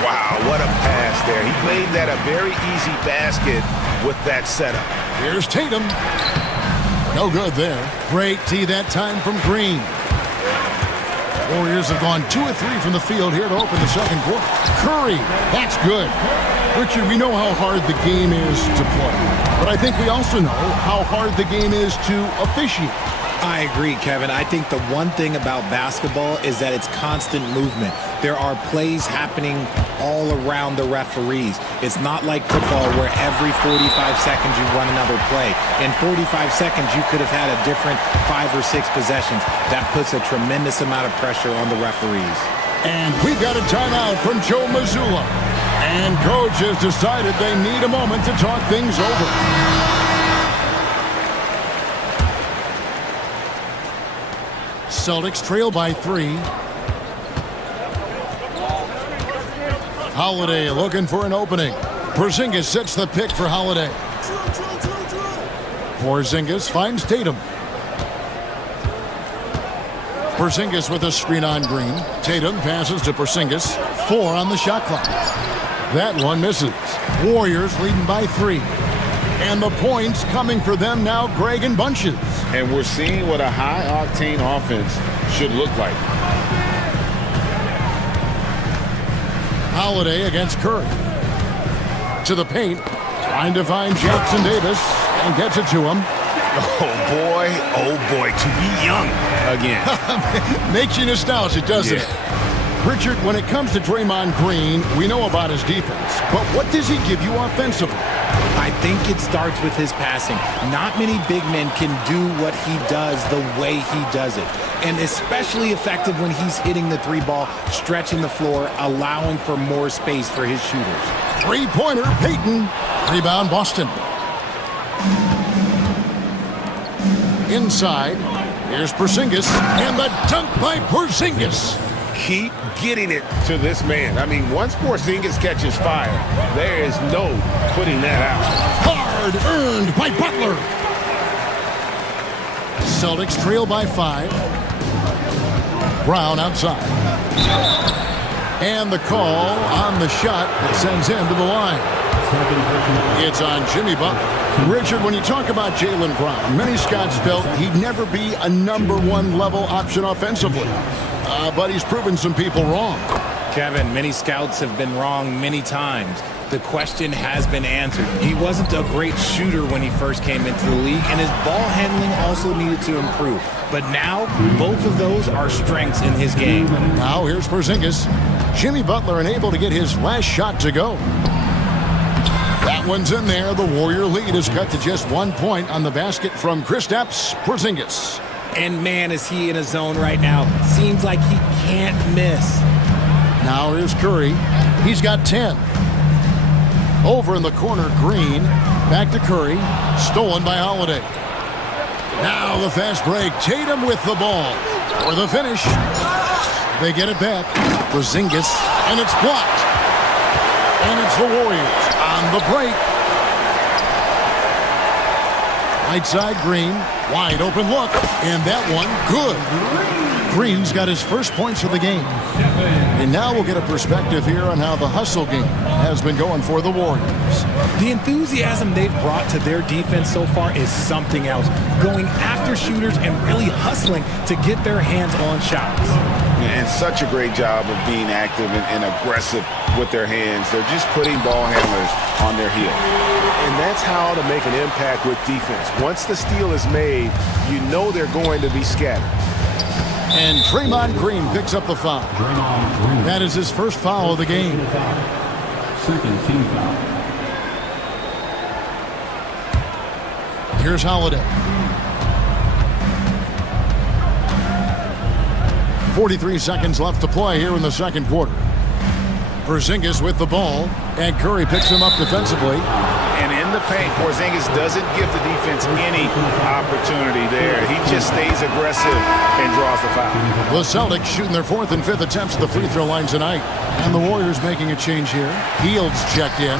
Wow, what a pass there. He made that a very easy basket with that setup. Here's Tatum. No good there. Great tee that time from Green. Warriors have gone 2 of 3 from the field here to open the second quarter. Curry, that's good. Richard, we know how hard the game is to play, but I think we also know how hard the game is to officiate. I agree, Kevin. I think the one thing about basketball is that it's constant movement. There are plays happening all around the referees. It's not like football where every 45 seconds you run another play. In 45 seconds, you could have had a different 5 or 6 possessions. That puts a tremendous amount of pressure on the referees. And we've got a timeout from Joe Mazzulla. And coach has decided they need a moment to talk things over. Celtics trail by 3. Holiday looking for an opening. Porzingis sets the pick for Holiday. Porzingis finds Tatum. Porzingis with a screen on Green. Tatum passes to Porzingis. 4 on the shot clock. That one misses. Warriors leading by 3. And the points coming for them now, Greg, in bunches. And we're seeing what a high-octane offense should look like. Holiday against Curry. To the paint. Trying to find Jackson Davis. And gets it to him. Oh boy, to be young again. Makes you nostalgic, doesn't it? Richard, when it comes to Draymond Green, we know about his defense. But what does he give you offensively? I think it starts with his passing. Not many big men can do what he does the way he does it. And especially effective when he's hitting the 3 ball, stretching the floor, allowing for more space for his shooters. 3-pointer, Payton. Rebound, Boston. Inside, Here's Porzingis, and the dunk by Porzingis. Keep getting it to this man. I mean, once Porzingis catches fire, there is no putting that out. Hard earned by Butler. Celtics trail by 5. Brown outside. And the call on the shot that sends him to the line. It's on Jimmy Butler. Richard, when you talk about Jaylen Brown, many scouts felt he'd never be a #1 level option offensively. But he's proven some people wrong. Kevin, many scouts have been wrong many times. The question has been answered. He wasn't a great shooter when he first came into the league, and his ball handling also needed to improve. But now, both of those are strengths in his game. Now here's Porzingis. Jimmy Butler unable to get his last shot to go. That one's in there. The Warrior lead is cut to just 1 point on the basket from Kristaps Porzingis. And man, is he in a zone right now. Seems like he can't miss. Now here's Curry. He's got 10. Over in the corner, Green. Back to Curry. Stolen by Holiday. Now the fast break. Tatum with the ball. For the finish. They get it back. Porzingis. And it's blocked. And it's the Warriors on the break. Right side, Green. Wide open look. And that one, good. Green's got his first points of the game. And now we'll get a perspective here on how the hustle game has been going for the Warriors. The enthusiasm they've brought to their defense so far is something else. Going after shooters and really hustling to get their hands on shots. And such a great job of being active and aggressive with their hands. They're just putting ball handlers on their heel. And that's how to make an impact with defense. Once the steal is made, you know they're going to be scattered. And Draymond Green picks up the foul. That is his first foul of the game. Second team foul. Here's Holiday. 43 seconds left to play here in the second quarter. Porzingis with the ball, and Curry picks him up defensively. And in the paint, Porzingis doesn't give the defense any opportunity there. He just stays aggressive and draws the foul. The Celtics shooting their 4th and 5th attempts at the free throw line tonight. And the Warriors making a change here. Fields checked in.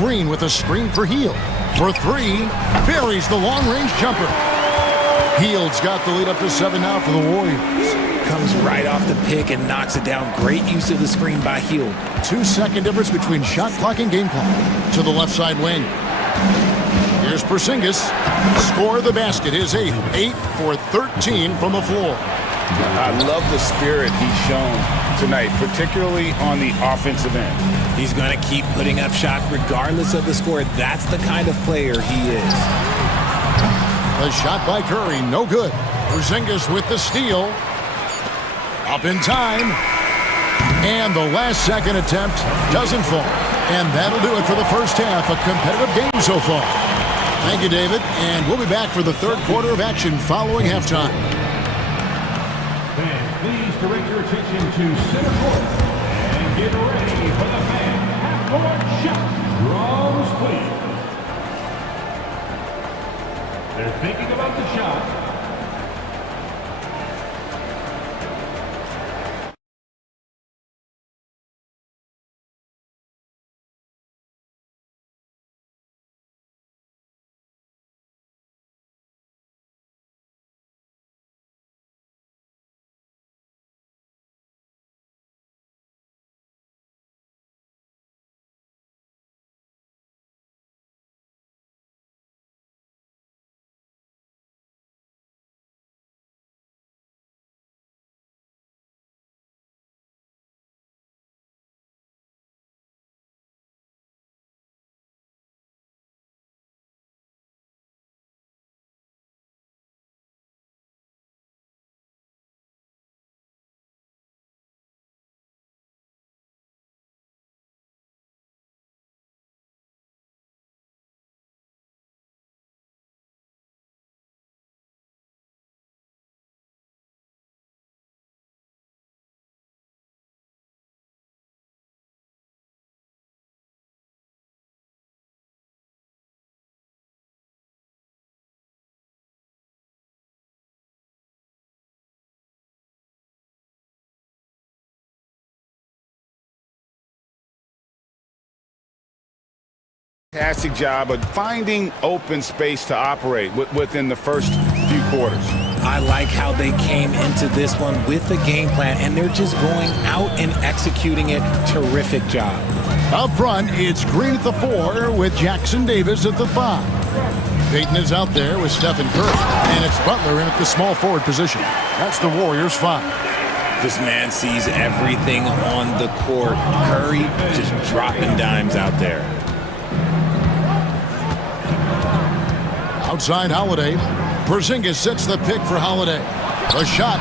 Green with a screen for Hield. For 3, buries the long-range jumper. Hield's got the lead up to 7 now for the Warriors. Comes right off the pick and knocks it down. Great use of the screen by Hield. 2-second difference between shot clock and game clock. To the left side wing. Here's Porzingis. Score the basket. His 8th. 8 for 13 from the floor. I love the spirit he's shown tonight, particularly on the offensive end. He's going to keep putting up shots regardless of the score. That's the kind of player he is. A shot by Curry, no good. Porzingis with the steal. Up in time. And the last second attempt doesn't fall. And that'll do it for the first half. A competitive game so far. Thank you, David. And we'll be back for the third quarter of action following halftime. Fans, please direct your attention to center court and get ready for the fan half-court shot. Drums, please. They're thinking about the shot. Fantastic job of finding open space to operate within the first few quarters. I like how they came into this one with a game plan, and they're just going out and executing it. Terrific job. Up front, it's Green at the 4 with Jackson Davis at the 5. Payton is out there with Stephen Curry, and it's Butler in at the small forward position. That's the Warriors' 5. This man sees everything on the court. Curry just dropping dimes out there. Outside Holiday. Porzingis sets the pick for Holiday. A shot.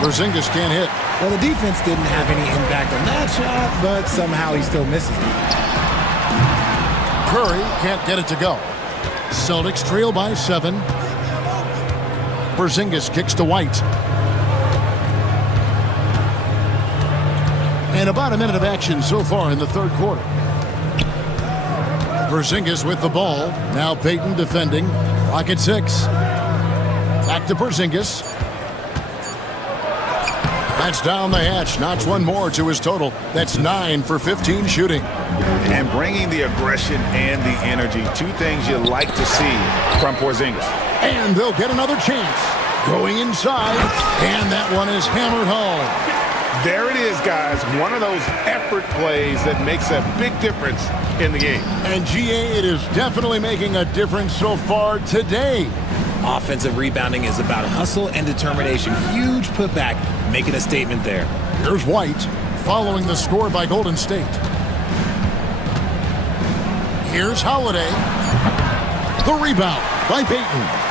Porzingis can't hit. Well, the defense didn't have any impact on that shot, but somehow he still misses it. Curry can't get it to go. Celtics trail by 7. Porzingis kicks to White. And about a minute of action so far in the third quarter. Porzingis with the ball. Now Payton defending. Clock at 6. Back to Porzingis. That's down the hatch. Knocks one more to his total. That's 9 for 15 shooting. And bringing the aggression and the energy. Two things you like to see from Porzingis. And they'll get another chance. Going inside. And that one is hammered home. There it is, guys. One of those effort plays that makes a big difference in the game. And GA, it is definitely making a difference so far today. Offensive rebounding is about hustle and determination. Huge putback, making a statement there. Here's White, following the score by Golden State. Here's Holiday. The rebound by Payton.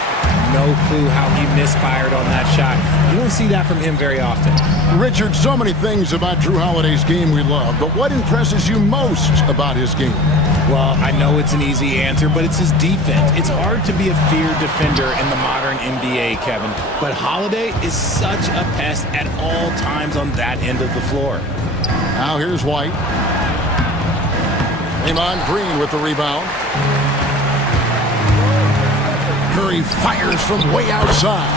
No clue how he misfired on that shot. You don't see that from him very often. Richard, so many things about Drew Holiday's game we love, but what impresses you most about his game? Well, I know it's an easy answer, but it's his defense. It's hard to be a feared defender in the modern NBA, Kevin. But Holiday is such a pest at all times on that end of the floor. Now here's White. Draymond Green with the rebound. Curry fires from way outside.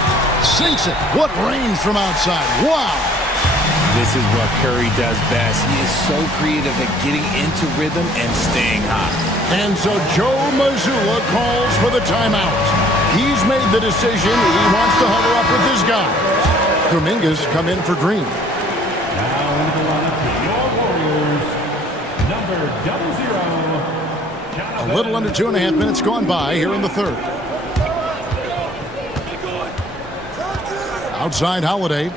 Sinks it. What range from outside. Wow. This is what Curry does best. He is so creative at getting into rhythm and staying hot. And so Joe Mazzulla calls for the timeout. He's made the decision. He wants to huddle up with his guys. Kuminga's come in for Green. Now into the lineup for your Warriors, number 00. A little under 2.5 minutes gone by here in the third. Outside Holiday.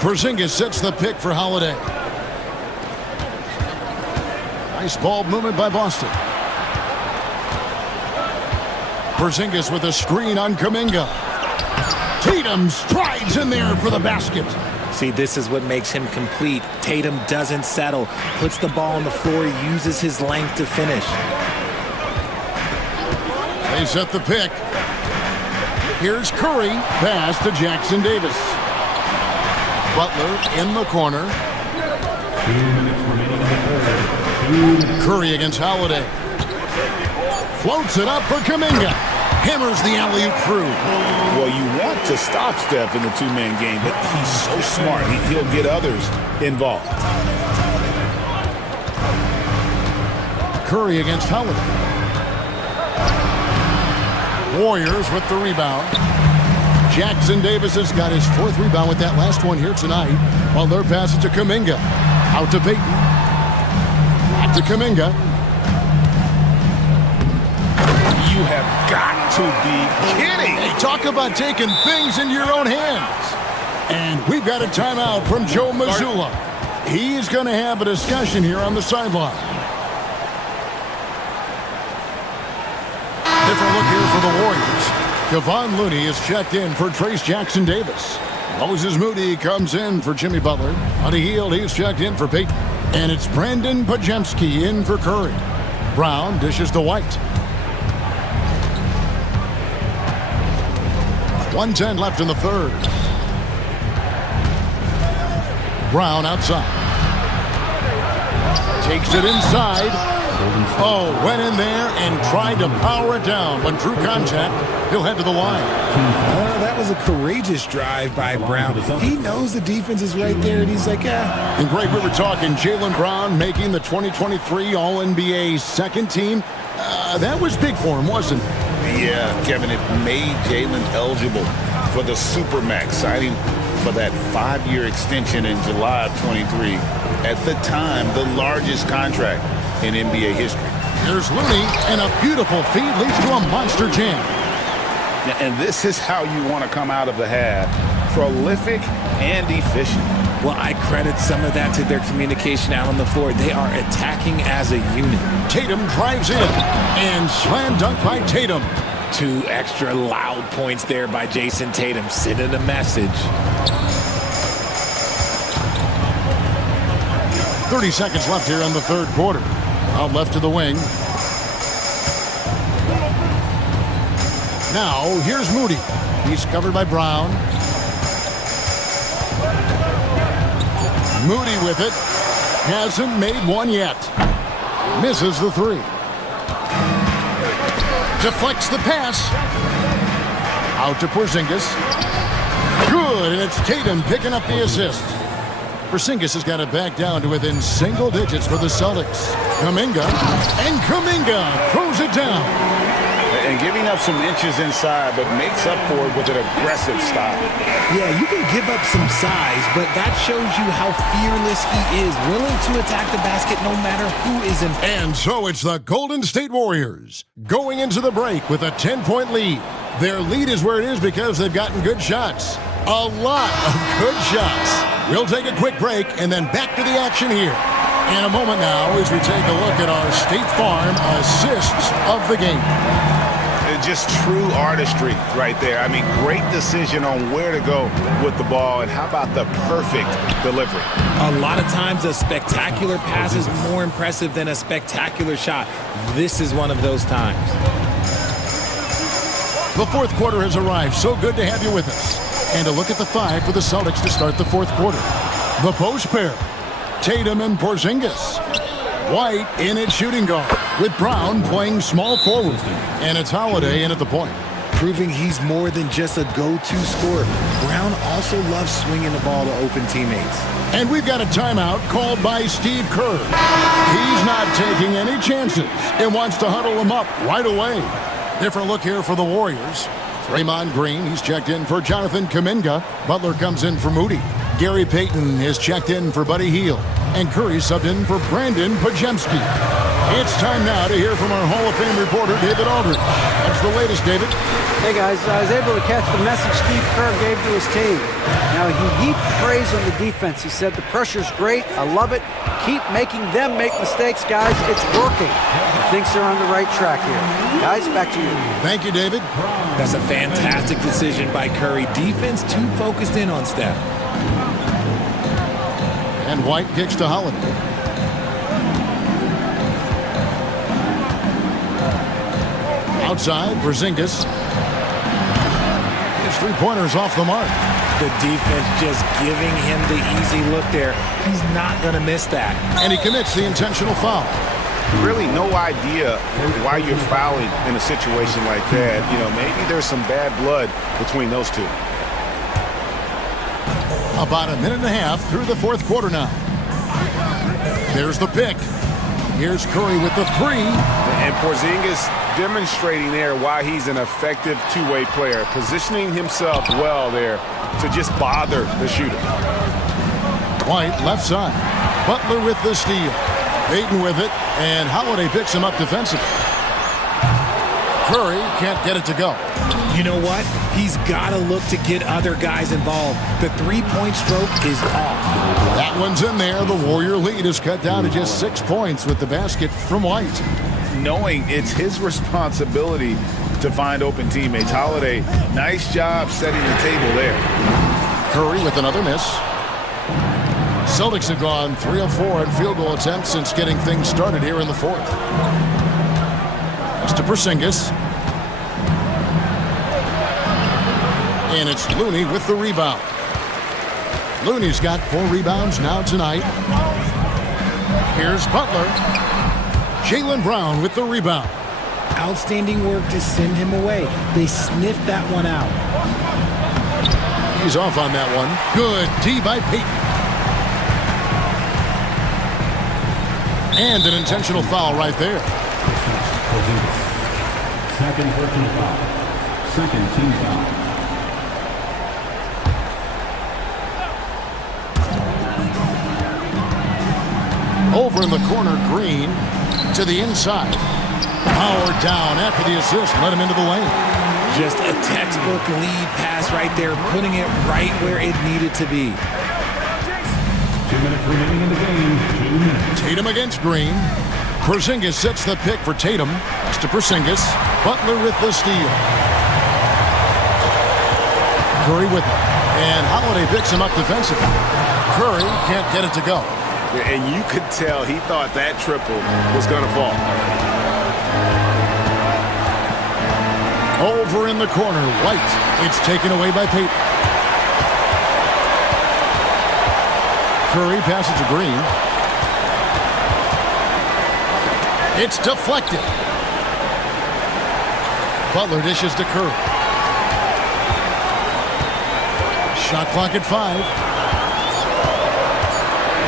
Porzingis sets the pick for Holiday. Nice ball movement by Boston. Porzingis with a screen on Kuminga. Tatum strides in there for the basket. See, this is what makes him complete. Tatum doesn't settle. Puts the ball on the floor, uses his length to finish. They set the pick. Here's Curry. Pass to Jackson Davis. Butler in the corner. 2 minutes remaining in the third. Curry against Holiday. Floats it up for Kuminga. Hammers the alley-oop through. Well, you want to stop Steph in the two-man game, but he's so smart. He'll get others involved. Curry against Holiday. Warriors with the rebound. Jackson Davis has got his 4th rebound with that last one here tonight. While they're passing to Kuminga. Out to Payton. Back to Kuminga. You have got to be kidding. Hey, talk about taking things into your own hands. And we've got a timeout from Joe Mazzulla. He's going to have a discussion here on the sideline. Different look here for the Warriors. Kevon Looney is checked in for Trace Jackson Davis. Moses Moody comes in for Jimmy Butler. On the heel, he's checked in for Payton. And it's Brandon Pajemski in for Curry. Brown dishes to White. 1:10 left in the third. Brown outside. Takes it inside. Oh, went in there and tried to power it down. When drew contact, he'll head to the line. That that was a courageous drive by Brown. He knows the defense is right there, and he's like, yeah. And Greg, we were talking Jaylen Brown making the 2023 All-NBA second team. That was big for him, wasn't it? Yeah, Kevin, it made Jaylen eligible for the Supermax, signing for that 5-year extension in July of 23. At the time, the largest contract in NBA history. Here's Looney, and a beautiful feed leads to a monster jam. And this is how you want to come out of the half. Prolific and efficient. Well, I credit some of that to their communication out on the floor. They are attacking as a unit. Tatum drives in, and slam dunk by Tatum. 2 extra loud points there by Jason Tatum, sending a message. 30 seconds left here in the third quarter. Out left to the wing. Now, here's Moody. He's covered by Brown. Moody with it. Hasn't made one yet. Misses the 3. Deflects the pass. Out to Porzingis. Good, and it's Tatum picking up the assist. Porzingis has got it back down to within single digits for the Celtics. Kuminga, and Kuminga throws it down. And giving up some inches inside, but makes up for it with an aggressive stop. Yeah, you can give up some size, but that shows you how fearless he is, willing to attack the basket no matter who is in. And so it's the Golden State Warriors going into the break with a 10-point lead. Their lead is where it is because they've gotten good shots. A lot of good shots. We'll take a quick break and then back to the action here in a moment now as we take a look at our State Farm assists of the game. Just true artistry right there. I mean, great decision on where to go with the ball, and how about the perfect delivery? A lot of times a spectacular pass is more impressive than a spectacular shot. This is one of those times. The fourth quarter has arrived. So good to have you with us. And a look at the 5 for the Celtics to start the fourth quarter. The post pair, Tatum and Porzingis. White in at shooting guard, with Brown playing small forward. And it's Holiday in at the point. Proving he's more than just a go-to scorer. Brown also loves swinging the ball to open teammates. And we've got a timeout called by Steve Kerr. He's not taking any chances and wants to huddle him up right away. Different look here for the Warriors. Draymond Green, he's checked in for Jonathan Kuminga. Butler comes in for Moody. Gary Payton is checked in for Buddy Hield. And Curry subbed in for Brandon Pajemski. It's time now to hear from our Hall of Fame reporter, David Aldridge. What's the latest, David? Hey guys, I was able to catch the message Steve Kerr gave to his team. Now he heaped praise on the defense. He said the pressure's great, I love it. Keep making them make mistakes, guys. It's working. He thinks they're on the right track here. Guys, back to you. Thank you, David. That's a fantastic decision by Curry. Defense too focused in on Steph. And White kicks to Holiday. Outside, Porzingis. His three-pointers off the mark. The defense just giving him the easy look there. He's not going to miss that. And he commits the intentional foul. Really no idea why you're fouling in a situation like that. You know, maybe there's some bad blood between those two. About a minute and a half through the fourth quarter now. There's the pick. Here's Curry with the 3. And Porzingis demonstrating there why he's an effective two-way player, positioning himself well there to just bother the shooter. White left side. Butler with the steal. Payton with it, and Holiday picks him up defensively. Curry can't get it to go. You know what? He's got to look to get other guys involved. The three-point stroke is off. That one's in there. The Warrior lead is cut down to just 6 points with the basket from White. Knowing it's his responsibility to find open teammates. Holiday, nice job setting the table there. Curry with another miss. Celtics have gone 3 of 4 in field goal attempts since getting things started here in the fourth. That's to Porzingis. And it's Looney with the rebound. Looney's got 4 rebounds now tonight. Here's Butler. Jaylen Brown with the rebound. Outstanding work to send him away. They sniffed that one out. tees off on that one. Good D by Peyton. And an intentional foul right there. Second personal foul. Second team foul. Over in the corner, Green to the inside. Power down after the assist. Let him into the lane. Just a textbook lead pass right there, putting it right where it needed to be. 2 minutes remaining in the game. 2 minutes. Tatum against Green. Porzingis sets the pick for Tatum. Pass to Porzingis. Butler with the steal. Curry with it. And Holiday picks him up defensively. Curry can't get it to go. And you could tell he thought that triple was going to fall. Over in the corner, White. It's taken away by Peyton. Curry passes to Green. It's deflected. Butler dishes to Curry. Shot clock at 5.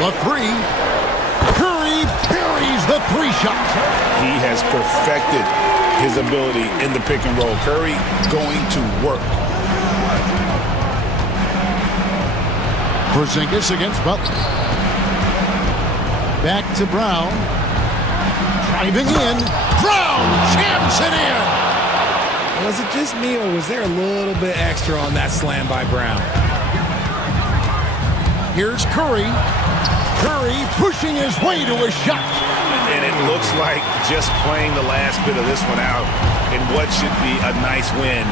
The three. Curry parries the three shot. He has perfected his ability in the pick and roll. Curry going to work. Porzingis against Butler. Back to Brown. Driving in. Brown jams it in. Was it just me, or was there a little bit extra on that slam by Brown? Here's Curry. Curry pushing his way to a shot. And it looks like just playing the last bit of this one out in what should be a nice win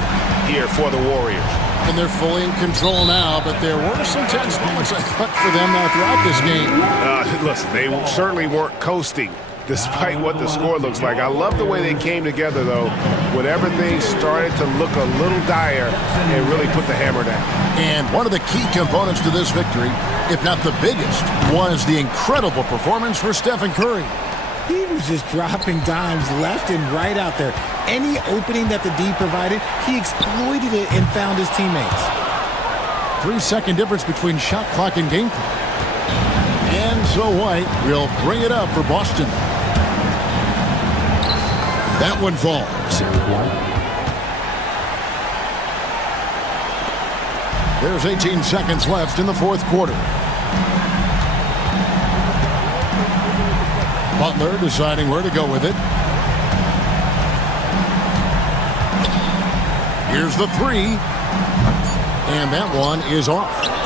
here for the Warriors. And they're fully in control now, but there were some tense moments, I thought, for them throughout this game. Listen, they certainly weren't coasting despite what the score looks like. I love the way they came together, though, when everything started to look a little dire and really put the hammer down. And one of the key components to this victory, if not the biggest, was the incredible performance for Stephen Curry. He was just dropping dimes left and right out there. Any opening that the D provided, he exploited it and found his teammates. 3-second difference between shot clock and game clock. And so White will bring it up for Boston. That one falls. There's 18 seconds left in the fourth quarter. Butler deciding where to go with it. Here's the three. And that one is off.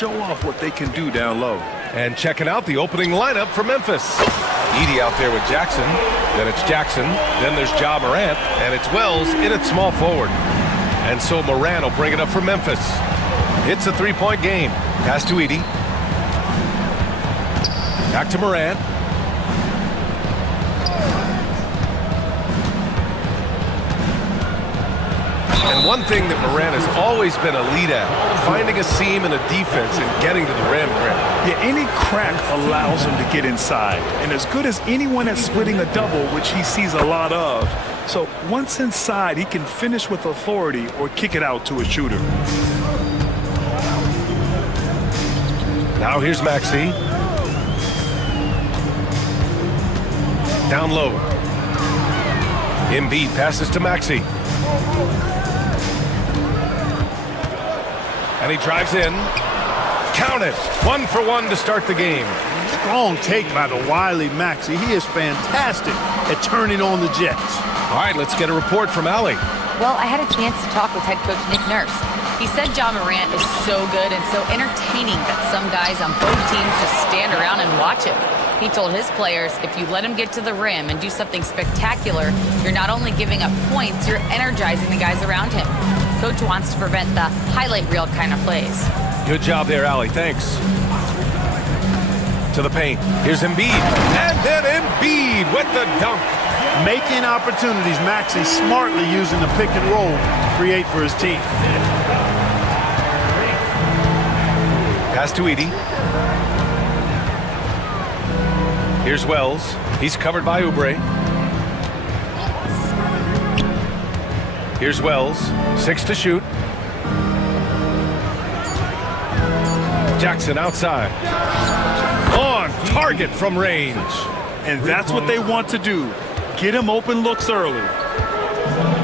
show off what they can do down low. And checking out the opening lineup for Memphis. Edey out there with Jackson. Then it's Jackson. Then there's Ja Morant. And it's Wells in at small forward. And so Morant will bring it up for Memphis. It's a three-point game. Pass to Edey. Back to Morant. And one thing that Morant has always been elite at, finding a seam in a defense and getting to the rim. Yeah, any crack allows him to get inside. And as good as anyone at splitting a double, which he sees a lot of. So once inside, he can finish with authority or kick it out to a shooter. Now here's Maxey. Down low. Embiid passes to Maxey. And he drives in. Count it. 1 for 1 to start the game. Strong take by the wily Maxey. He is fantastic at turning on the Jets. All right, let's get a report from Allie. Well, I had a chance to talk with head coach Nick Nurse. He said Ja Morant is so good and so entertaining that some guys on both teams just stand around and watch him. He told his players, if you let him get to the rim and do something spectacular, you're not only giving up points, you're energizing the guys around him. Coach wants to prevent the highlight reel kind of plays. Good job there, Allie. Thanks. To the paint. Here's Embiid. And then Embiid with the dunk. Making opportunities, Maxey smartly using the pick and roll to create for his team. Pass to Edey. Here's Wells. He's covered by Oubre. Here's Wells. 6 to shoot. Jackson outside. On target from range. And that's what they want to do. Get him open looks early.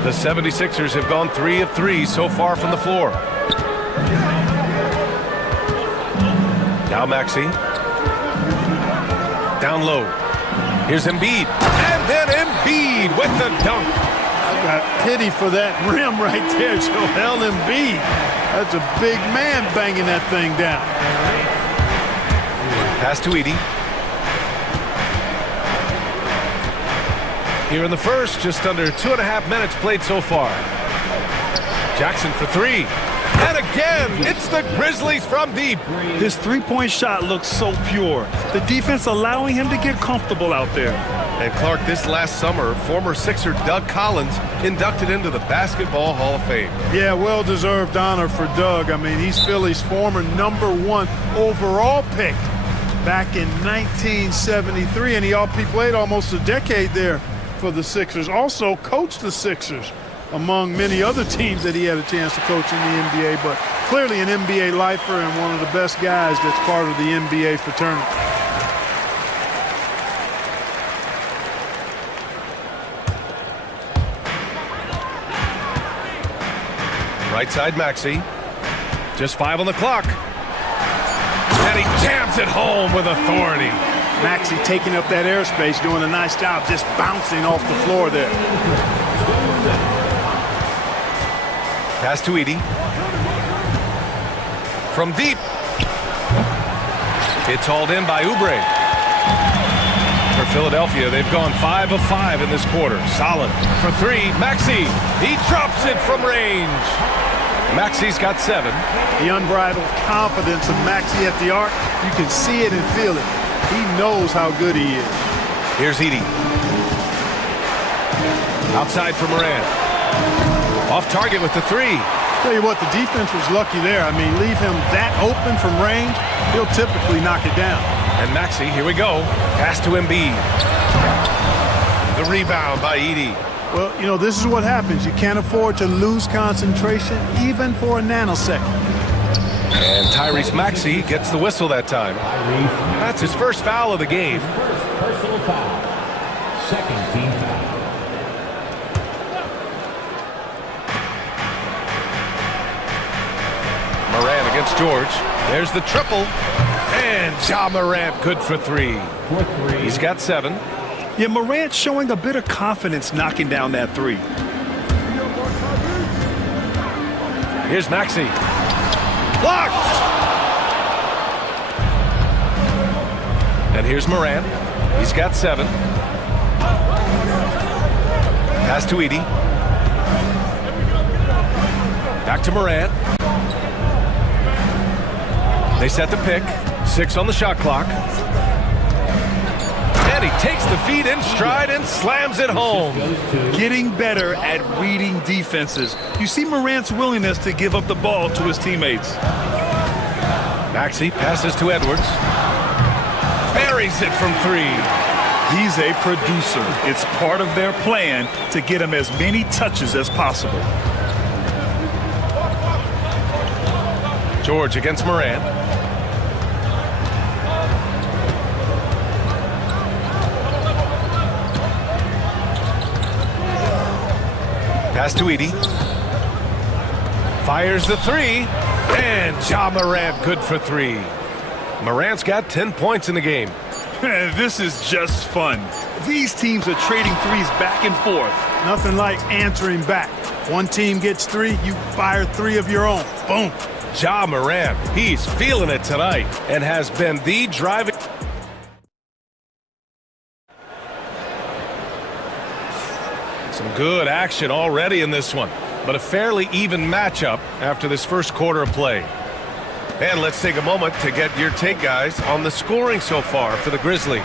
The 76ers have gone 3 of 3 so far from the floor. Now Maxey. Down low. Here's Embiid. And then Embiid with the dunk. I got pity for that rim right there, Joel Embiid. That's a big man banging that thing down. Pass to Edey. Here in the first, just under 2.5 minutes played so far. Jackson for 3. And again, it's the Grizzlies from deep. His three-point shot looks so pure. The defense allowing him to get comfortable out there. And Clark, this last summer, former Sixer Doug Collins inducted into the Basketball Hall of Fame. Yeah, well-deserved honor for Doug. I mean, he's Philly's former #1 overall pick back in 1973, and he played almost a decade there for the Sixers. Also coached the Sixers among many other teams that he had a chance to coach in the NBA, but clearly an NBA lifer and one of the best guys that's part of the NBA fraternity. Right side Maxey. Just 5 on the clock. And he jams it home with authority. Maxey taking up that airspace, doing a nice job just bouncing off the floor there. Pass to Edey. From deep. It's hauled in by Oubre. For Philadelphia, they've gone 5 of 5 in this quarter. Solid. For 3, Maxey. He drops it from range. Maxey's got 7. The unbridled confidence of Maxey at the arc, you can see it and feel it. He knows how good he is. Here's Edey. Outside for Morant. Off target with the 3. Tell you what, the defense was lucky there. I mean, leave him that open from range, he'll typically knock it down. And Maxey, here we go. Pass to Embiid. The rebound by Edey. Well, you know, this is what happens. You can't afford to lose concentration even for a nanosecond. And Tyrese Maxey gets the whistle that time. That's his first foul of the game. Personal foul. Second team foul. Morant against George. There's the triple. And Ja Morant good for 3. He's got 7. Yeah, Morant showing a bit of confidence knocking down that 3. Here's Maxey. Blocked! And here's Morant. He's got 7. Pass to Edie. Back to Morant. They set the pick. 6 on the shot clock. And he takes the feed in stride and slams it home. Getting better at reading defenses. You see Morant's willingness to give up the ball to his teammates. Maxey passes to Edwards. Buries it from 3. He's a producer. It's part of their plan to get him as many touches as possible. George against Morant. Pass to Edie. Fires the 3. And Ja Morant good for 3. Morant's got 10 points in the game. This is just fun. These teams are trading threes back and forth. Nothing like answering back. One team gets 3, you fire 3 of your own. Boom. Ja Morant, he's feeling it tonight and has been the driving. Some good action already in this one, but a fairly even matchup after this first quarter of play. And let's take a moment to get your take, guys, on the scoring so far for the Grizzlies.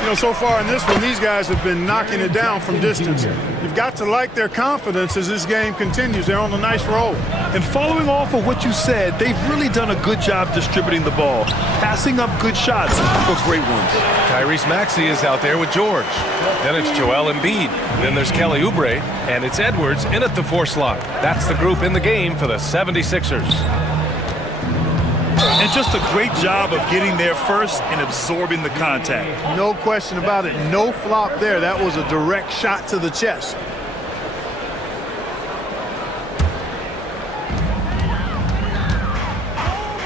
You know, so far in this one, these guys have been knocking it down from distance. You've got to like their confidence as this game continues. They're on a nice roll. And following off of what you said, they've really done a good job distributing the ball, passing up good shots for great ones. Tyrese Maxey is out there with George. Then it's Joel Embiid. Then there's Kelly Oubre, and it's Edwards in at the 4 slot. That's the group in the game for the 76ers. And just a great job of getting there first and absorbing the contact. No question about it. No flop there. That was a direct shot to the chest.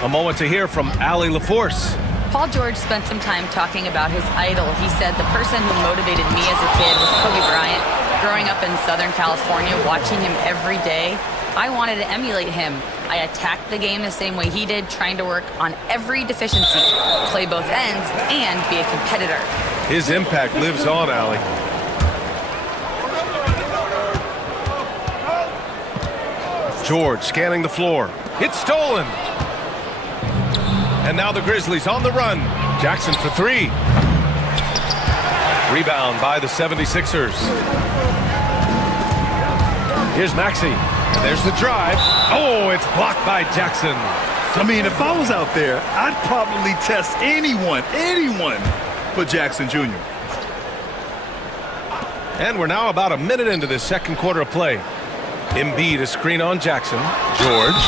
A moment to hear from Allie LaForce. Paul George spent some time talking about his idol. He said, the person who motivated me as a kid was Kobe Bryant. Growing up in Southern California, watching him every day, I wanted to emulate him. I attacked the game the same way he did, trying to work on every deficiency, play both ends, and be a competitor. His impact lives on, Allie. George scanning the floor. It's stolen. And now the Grizzlies on the run. Jackson for 3. Rebound by the 76ers. Here's Maxey. And there's the drive. Oh, it's blocked by Jackson. I mean, if I was out there, I'd probably test anyone but Jackson Jr. And we're now about a minute into this second quarter of play. Embiid a screen on Jackson. George.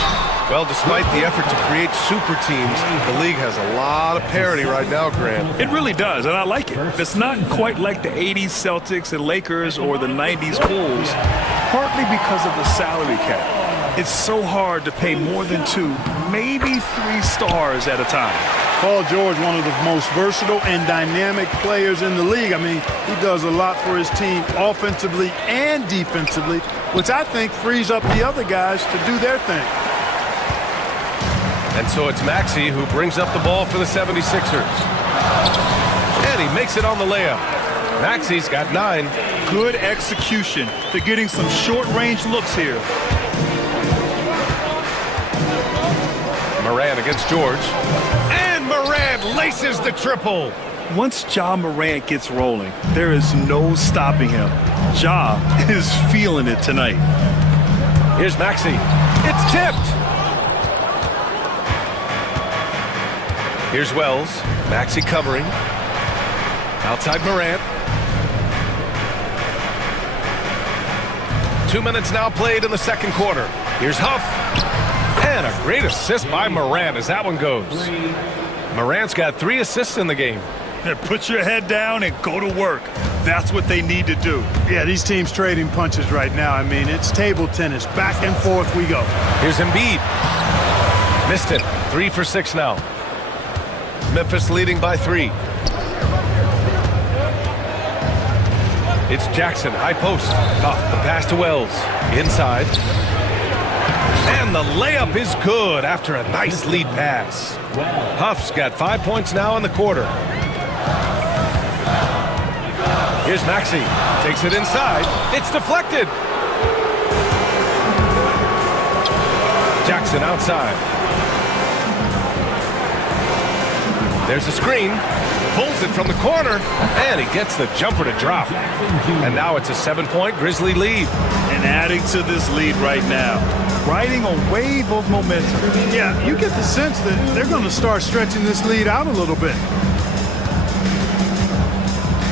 Well, despite the effort to create super teams, the league has a lot of parity right now, Grant. It really does, and I like it. It's not quite like the 80s Celtics and Lakers or the 90s Bulls, partly because of the salary cap. It's so hard to pay more than 2, maybe 3 stars at a time. Paul George, one of the most versatile and dynamic players in the league. I mean, he does a lot for his team offensively and defensively, which I think frees up the other guys to do their thing. And so it's Maxey who brings up the ball for the 76ers. And he makes it on the layup. Maxey's got 9. Good execution. They're getting some short-range looks here. Morant against George. And Morant laces the triple. Once Ja Morant gets rolling, there is no stopping him. Ja is feeling it tonight. Here's Maxey. It's tipped. Here's Wells. Maxey covering. Outside Morant. 2 minutes now played in the second quarter. Here's Huff. And a great assist by Morant as that one goes. Morant's got 3 assists in the game. Put your head down and go to work. That's what they need to do. Yeah, these teams trading punches right now. I mean, it's table tennis. Back and forth we go. Here's Embiid. Missed it. 3 for 6 now. Memphis leading by 3. It's Jackson, high post. Huff, the pass to Wells. Inside. And the layup is good after a nice lead pass. Huff's got 5 points now in the quarter. Here's Maxey. Takes it inside. It's deflected. Jackson outside. There's a screen. Pulls it from the corner. And he gets the jumper to drop. And now it's a 7-point Grizzly lead. And adding to this lead right now. Riding a wave of momentum. Yeah, you get the sense that they're going to start stretching this lead out a little bit.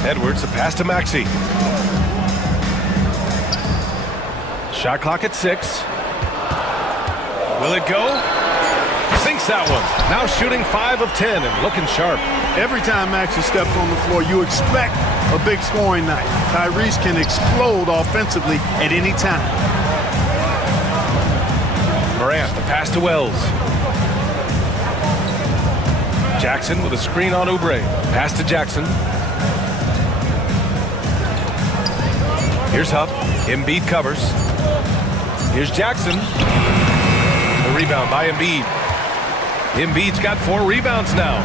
Edwards, a pass to Maxey. Shot clock at 6. Will it go? Sinks that one. Now shooting 5 of 10 and looking sharp. Every time Maxey steps on the floor, you expect a big scoring night. Tyrese can explode offensively at any time. Morant, the pass to Wells. Jackson with a screen on Oubre. Pass to Jackson. Here's Huff. Embiid covers. Here's Jackson. The rebound by Embiid. Embiid's got 4 rebounds now.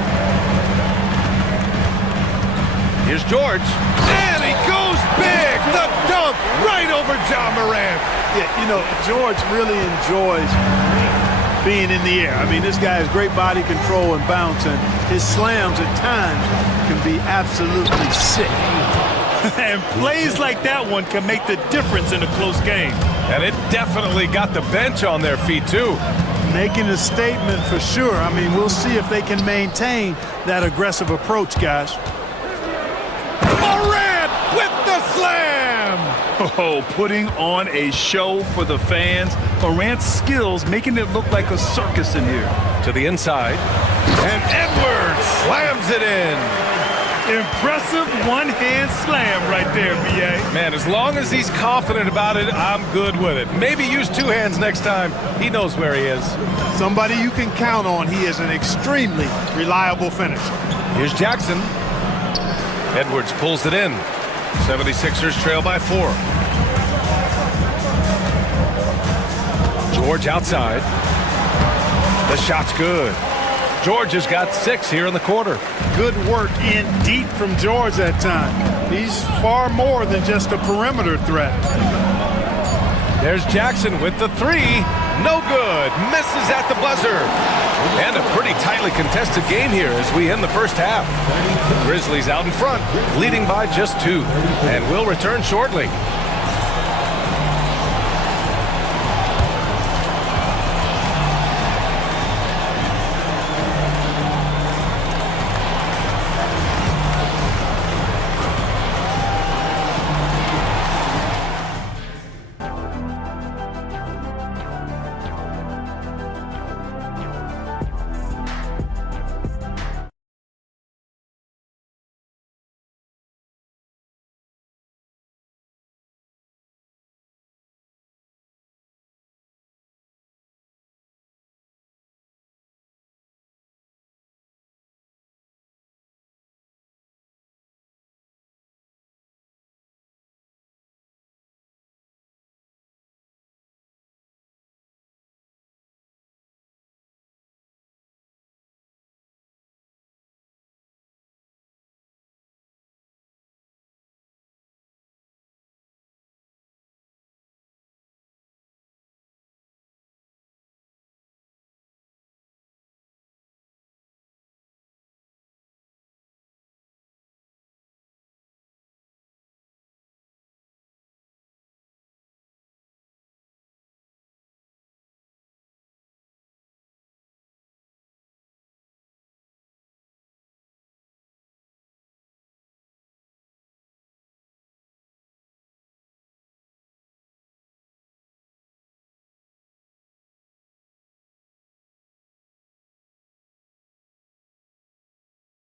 Here's George. And he goes big. The dunk right over Ja Morant. Yeah, you know, George really enjoys being in the air. I mean, this guy has great body control and bounce, and his slams at times can be absolutely sick. And plays like that one can make the difference in a close game. And it definitely got the bench on their feet, too. Making a statement for sure. I mean, we'll see if they can maintain that aggressive approach, guys. Morant with the slam! Oh, putting on a show for the fans. Morant's skills making it look like a circus in here. To the inside. And Edwards slams it in. Impressive one-hand slam right there, B.A. Man, as long as he's confident about it, I'm good with it. Maybe use 2 hands next time. He knows where he is. Somebody you can count on. He is an extremely reliable finisher. Here's Jackson. Edwards pulls it in. 76ers trail by 4. George outside. The shot's good. George has got 6 here in the quarter. Good work in deep from George that time. He's far more than just a perimeter threat. There's Jackson with the 3. No good. Misses at the buzzer. And a pretty tightly contested game here as we end the first half. Grizzlies out in front, leading by just 2. And we'll return shortly.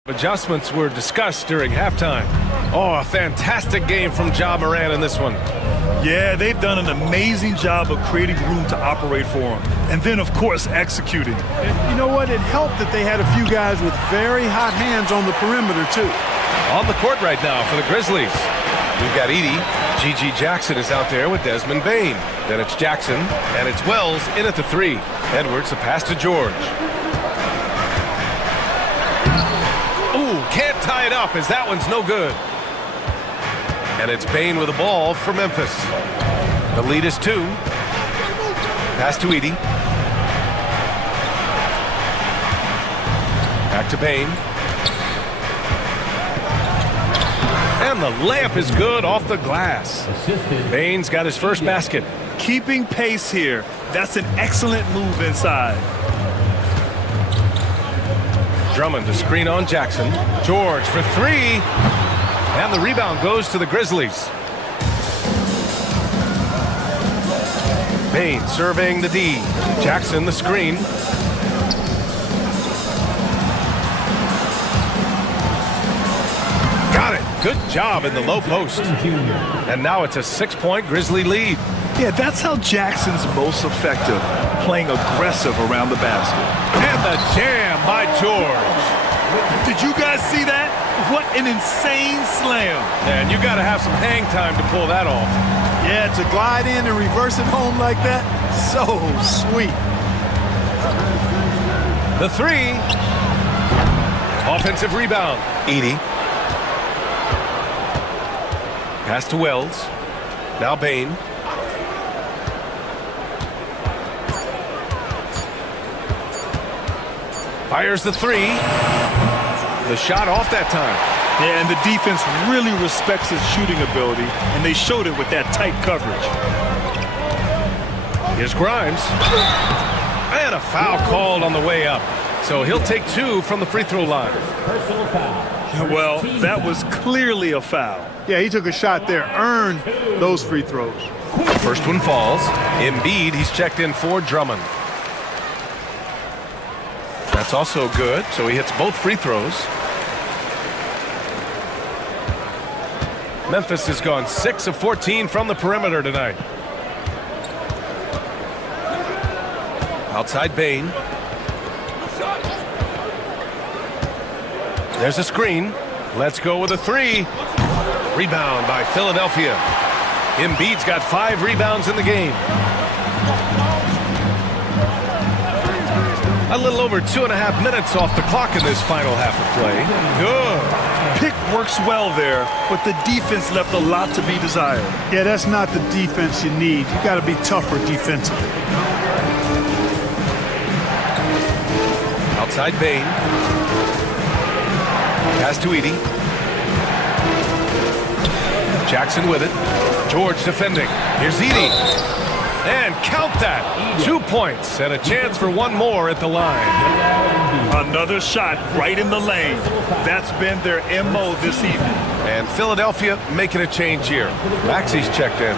Adjustments were discussed during halftime. Oh, a fantastic game from Ja Morant in this one. Yeah, they've done an amazing job of creating room to operate for him. And then, of course, executing. And you know what? It helped that they had a few guys with very hot hands on the perimeter, too. On the court right now for the Grizzlies. We've got Edey. G.G. Jackson is out there with Desmond Bane. Then it's Jackson, and it's Wells in at the 3. Edwards, a pass to George. Ooh, can't tie it up as that one's no good. And it's Bain with the ball for Memphis. The lead is 2. Pass to Edey. Back to Bain. And the layup is good off the glass. Bain's got his first basket. Keeping pace here. That's an excellent move inside. Drummond to screen on Jackson. George for 3. And the rebound goes to the Grizzlies. Bain serving the D. Jackson the screen. Got it. Good job in the low post. And now it's a 6-point Grizzly lead. Yeah, that's how Jackson's most effective, playing aggressive around the basket. And the jam by George. Did you guys see that? What an insane slam. And you got to have some hang time to pull that off. Yeah, to glide in and reverse it home like that, so sweet. The 3. Offensive rebound. Edey. Pass to Wells. Now Bain. Fires the 3. The shot off that time. Yeah, and the defense really respects his shooting ability, and they showed it with that tight coverage. Here's Grimes. And a foul called on the way up. So he'll take 2 from the free throw line. Personal foul. Well, that was clearly a foul. Yeah, he took a shot there, earned those free throws. First one falls. Embiid, he's checked in for Drummond. That's also good, so he hits both free throws. Memphis has gone 6 of 14 from the perimeter tonight. Outside Bain. There's a screen. Let's go with a 3. Rebound by Philadelphia. Embiid's got 5 rebounds in the game. A little over 2.5 minutes off the clock in this final half of play. Good. Pick works well there, but the defense left a lot to be desired. Yeah, that's not the defense you need. You got to be tougher defensively. Outside Bain. Pass to Edey. Jackson with it. George defending. Here's Edey. And count that. 2 points and a chance for one more at the line. Another shot right in the lane. That's been their MO this evening. And Philadelphia making a change here. Maxi's checked in.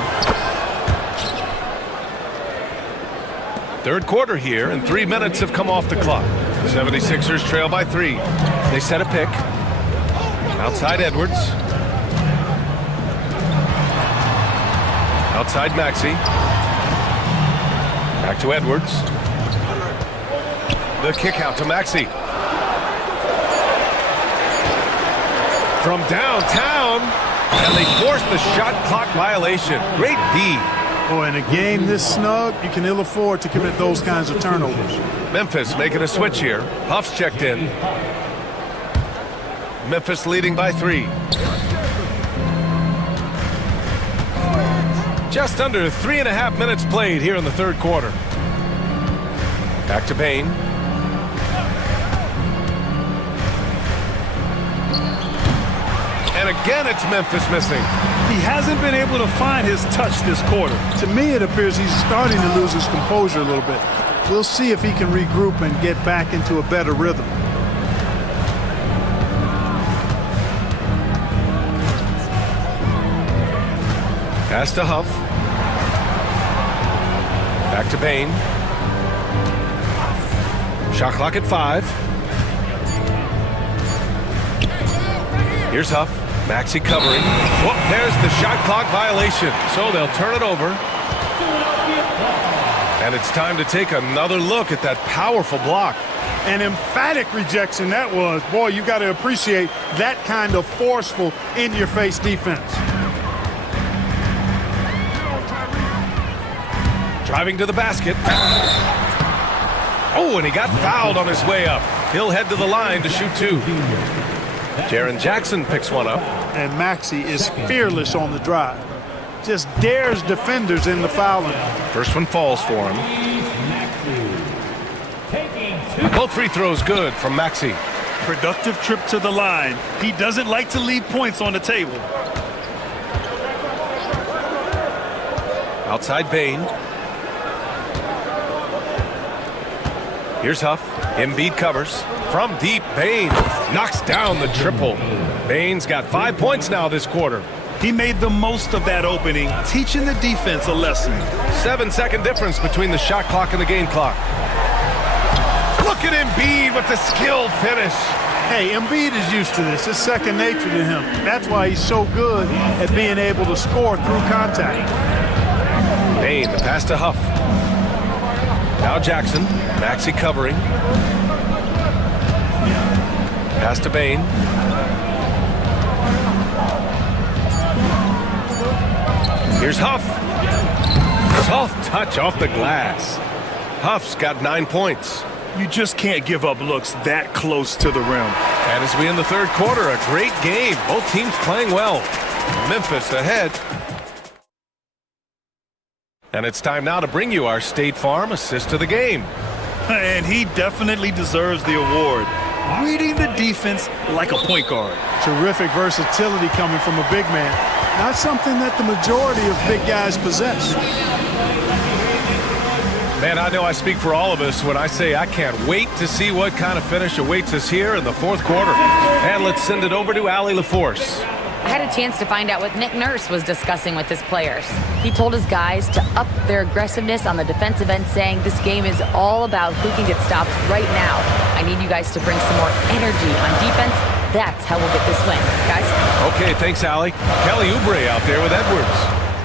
Third quarter here, and 3 minutes have come off the clock. 76ers trail by 3. They set a pick. Outside Edwards. Outside Maxey. Back to Edwards. The kick out to Maxey. From downtown, and they force the shot clock violation. Great D. Boy, in a game this snug, you can ill afford to commit those kinds of turnovers. Memphis making a switch here. Huff's checked in. Memphis leading by 3. Just under 3.5 minutes played here in the third quarter. Back to Bain. And again, it's Memphis missing. He hasn't been able to find his touch this quarter. To me, it appears he's starting to lose his composure a little bit. We'll see if he can regroup and get back into a better rhythm. Pass to Huff. Back to Bain. Shot clock at 5. Here's Huff. Maxey covering. Whoop, there's the shot clock violation. So they'll turn it over. And it's time to take another look at that powerful block. An emphatic rejection that was. Boy, you got to appreciate that kind of forceful, in-your-face defense. Driving to the basket. Oh, and he got fouled on his way up. He'll head to the line to shoot 2. Jaren Jackson picks one up. And Maxey is fearless on the drive. Just dares defenders in the foul line. First one falls for him. Both free throws good from Maxey. Productive trip to the line. He doesn't like to leave points on the table. Outside Bain. Here's Huff. Embiid covers. From deep, Bain knocks down the triple. Bain's got 5 points now this quarter. He made the most of that opening, teaching the defense a lesson. 7-second difference between the shot clock and the game clock. Look at Embiid with the skilled finish. Hey, Embiid is used to this. It's second nature to him. That's why he's so good at being able to score through contact. Bain, the pass to Huff. Now Jackson. Maxey covering. Pass to Bain. Here's Huff. Soft touch off the glass. Huff's got 9 points. You just can't give up looks that close to the rim. And as we end the third quarter, a great game. Both teams playing well. Memphis ahead. And it's time now to bring you our State Farm assist to the game. And he definitely deserves the award. Reading the defense like a point guard. Terrific versatility coming from a big man. Not something that the majority of big guys possess. Man, I know I speak for all of us when I say I can't wait to see what kind of finish awaits us here in the fourth quarter. And let's send it over to Allie LaForce. I had a chance to find out what Nick Nurse was discussing with his players. He told his guys to up their aggressiveness on the defensive end, saying this game is all about who can get stops right now. I need you guys to bring some more energy on defense. That's how we'll get this win. Guys? Okay, thanks, Allie. Kelly Oubre out there with Edwards.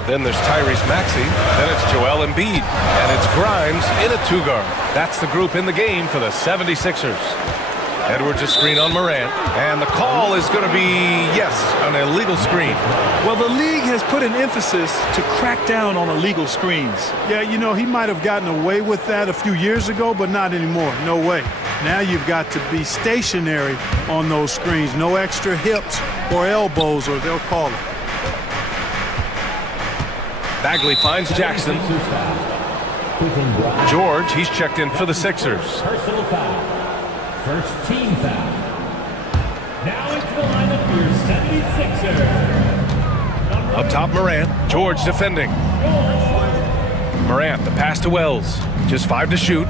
Then there's Tyrese Maxey. Then it's Joel Embiid. And it's Grimes in a two-guard. That's the group in the game for the 76ers. Edwards a screen on Morant. And the call is going to be, yes, an illegal screen. Well, the league has put an emphasis to crack down on illegal screens. Yeah, you know, he might have gotten away with that a few years ago, but not anymore. No way. Now you've got to be stationary on those screens. No extra hips or elbows, or they'll call it. Bagley finds Jackson. George, he's checked in for the Sixers. Personal foul. First team foul. Now into the lineup for your 76ers. Up top, Morant. George defending. Morant, the pass to Wells. Just 5 to shoot.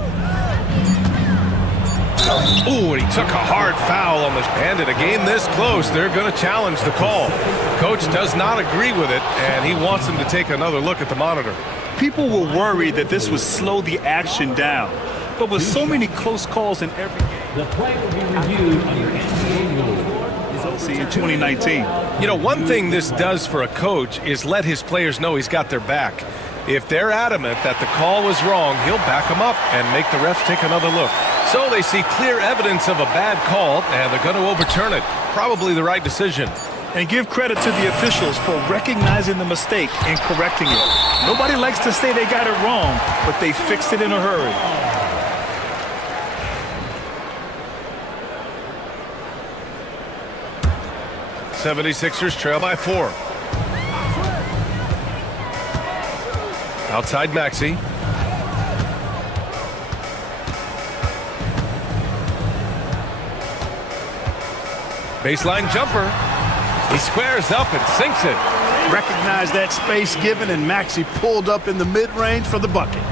Ooh, and he took a hard foul on the end. In a game this close, they're going to challenge the call. Coach does not agree with it, and he wants him to take another look at the monitor. People were worried that this would slow the action down. But with so many close calls in every game, the play will be reviewed under NBA rules. In 2019. You know, one thing this does for a coach is let his players know he's got their back. If they're adamant that the call was wrong, he'll back them up and make the refs take another look. So they see clear evidence of a bad call, and they're going to overturn it. Probably the right decision. And give credit to the officials for recognizing the mistake and correcting it. Nobody likes to say they got it wrong, but they fixed it in a hurry. '76ers trail by 4. Outside Maxey. Baseline jumper. He squares up and sinks it. Recognize that space given, and Maxey pulled up in the mid-range for the bucket.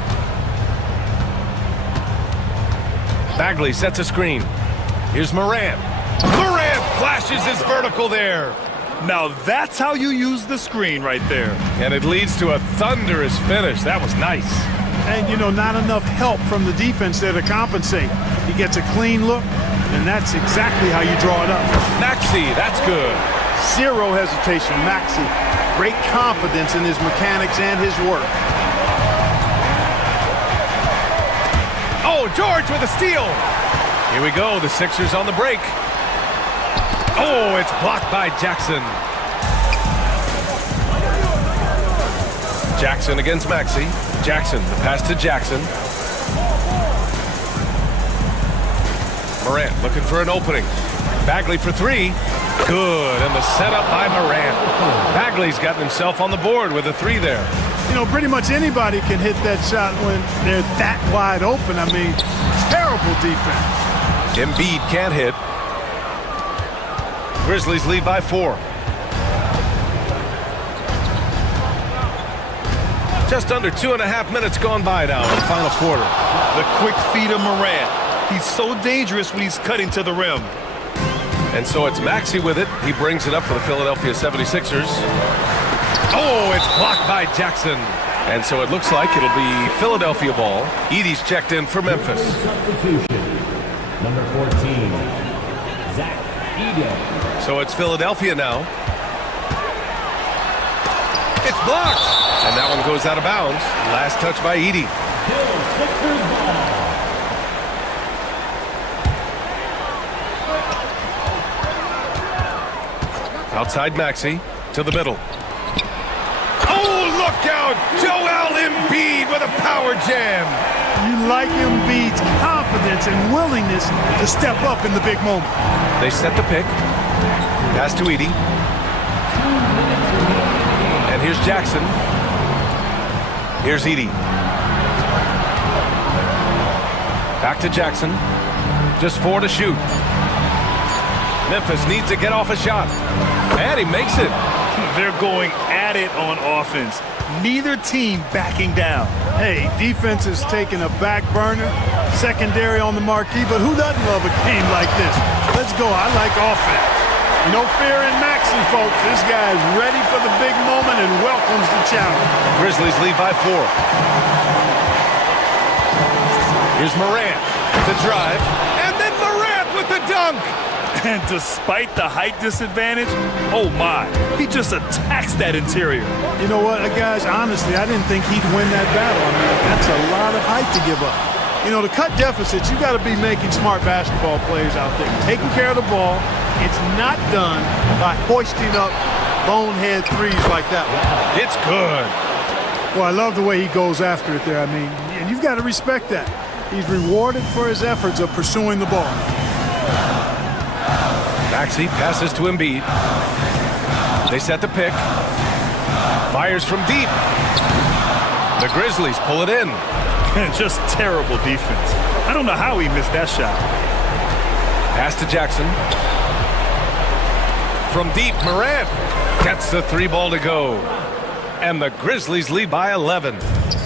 Bagley sets a screen. Here's Morant. Morant flashes his vertical there. Now that's how you use the screen right there. And it leads to a thunderous finish. That was nice. And, you know, not enough help from the defense there to compensate. He gets a clean look, and that's exactly how you draw it up. Maxey, that's good. Zero hesitation, Maxey. Great confidence in his mechanics and his work. Oh, George with a steal. Here we go, the Sixers on the break. Oh, it's blocked by Jackson. Jackson against Maxey. Jackson, the pass to Jackson. Morant looking for an opening. Bagley for 3. Good, and the setup by Morant. Bagley's gotten himself on the board with a 3 there. You know, pretty much anybody can hit that shot when they're that wide open. I mean, terrible defense. Embiid can't hit. Grizzlies lead by 4. Just under 2.5 minutes gone by now in the final quarter. The quick feed of Morant. He's so dangerous when he's cutting to the rim. And so it's Maxey with it. He brings it up for the Philadelphia 76ers. Oh, it's blocked by Jackson. And so it looks like it'll be Philadelphia ball. Edey's checked in for Memphis. Substitution. Number 14, Zach Edey. So it's Philadelphia now. It's blocked. And that one goes out of bounds. Last touch by Edey. Still Sixers ball. Outside Maxey to the middle. Oh, look out! Joel Embiid with a power jam. You like Embiid's confidence and willingness to step up in the big moment. They set the pick. Pass to Edey. And here's Jackson. Here's Edey. Back to Jackson. Just 4 to shoot. Memphis needs to get off a shot. And he makes it. They're going at it on offense. Neither team backing down. Hey, defense is taking a back burner, secondary on the marquee, but who doesn't love a game like this? Let's go. I like offense. No fear in Maxey, folks. This guy is ready for the big moment and welcomes the challenge. Grizzlies lead by 4. Here's Morant with the drive. And then Morant with the dunk. And despite the height disadvantage, oh my, he just attacks that interior. You know what, guys, honestly, I didn't think he'd win that battle. I mean, that's a lot of height to give up. You know, to cut deficits, you got to be making smart basketball plays out there. Taking care of the ball. It's not done by hoisting up bonehead threes like that one. It's good. Well, I love the way he goes after it there. I mean, and you've got to respect that. He's rewarded for his efforts of pursuing the ball. Maxey passes to Embiid. They set the pick. Fires from deep. The Grizzlies pull it in. Just terrible defense. I don't know how he missed that shot. Pass to Jackson. From deep, Morant gets the 3 ball to go. And the Grizzlies lead by 11.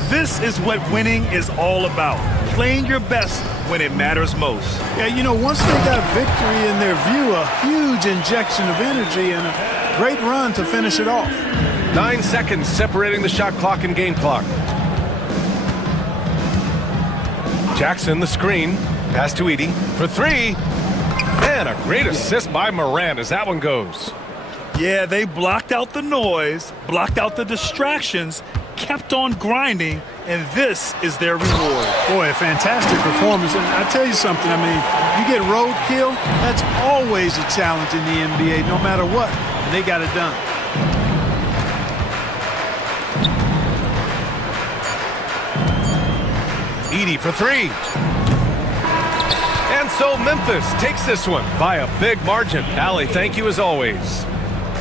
This is what winning is all about. Playing your best when it matters most. Yeah, you know, once they got victory in their view, a huge injection of energy and a great run to finish it off. 9 seconds separating the shot clock and game clock. Jackson, the screen. Pass to Edey for 3. And a great assist by Morant as that one goes. Yeah, they blocked out the noise, blocked out the distractions, kept on grinding, and this is their reward. Boy, a fantastic performance. And I tell you something, I mean, you get roadkill, that's always a challenge in the NBA, no matter what. And they got it done. Edey for 3. And so Memphis takes this one by a big margin. Allie, thank you as always.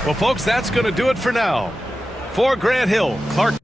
Well, folks, that's going to do it for now. For Grant Hill, Clark.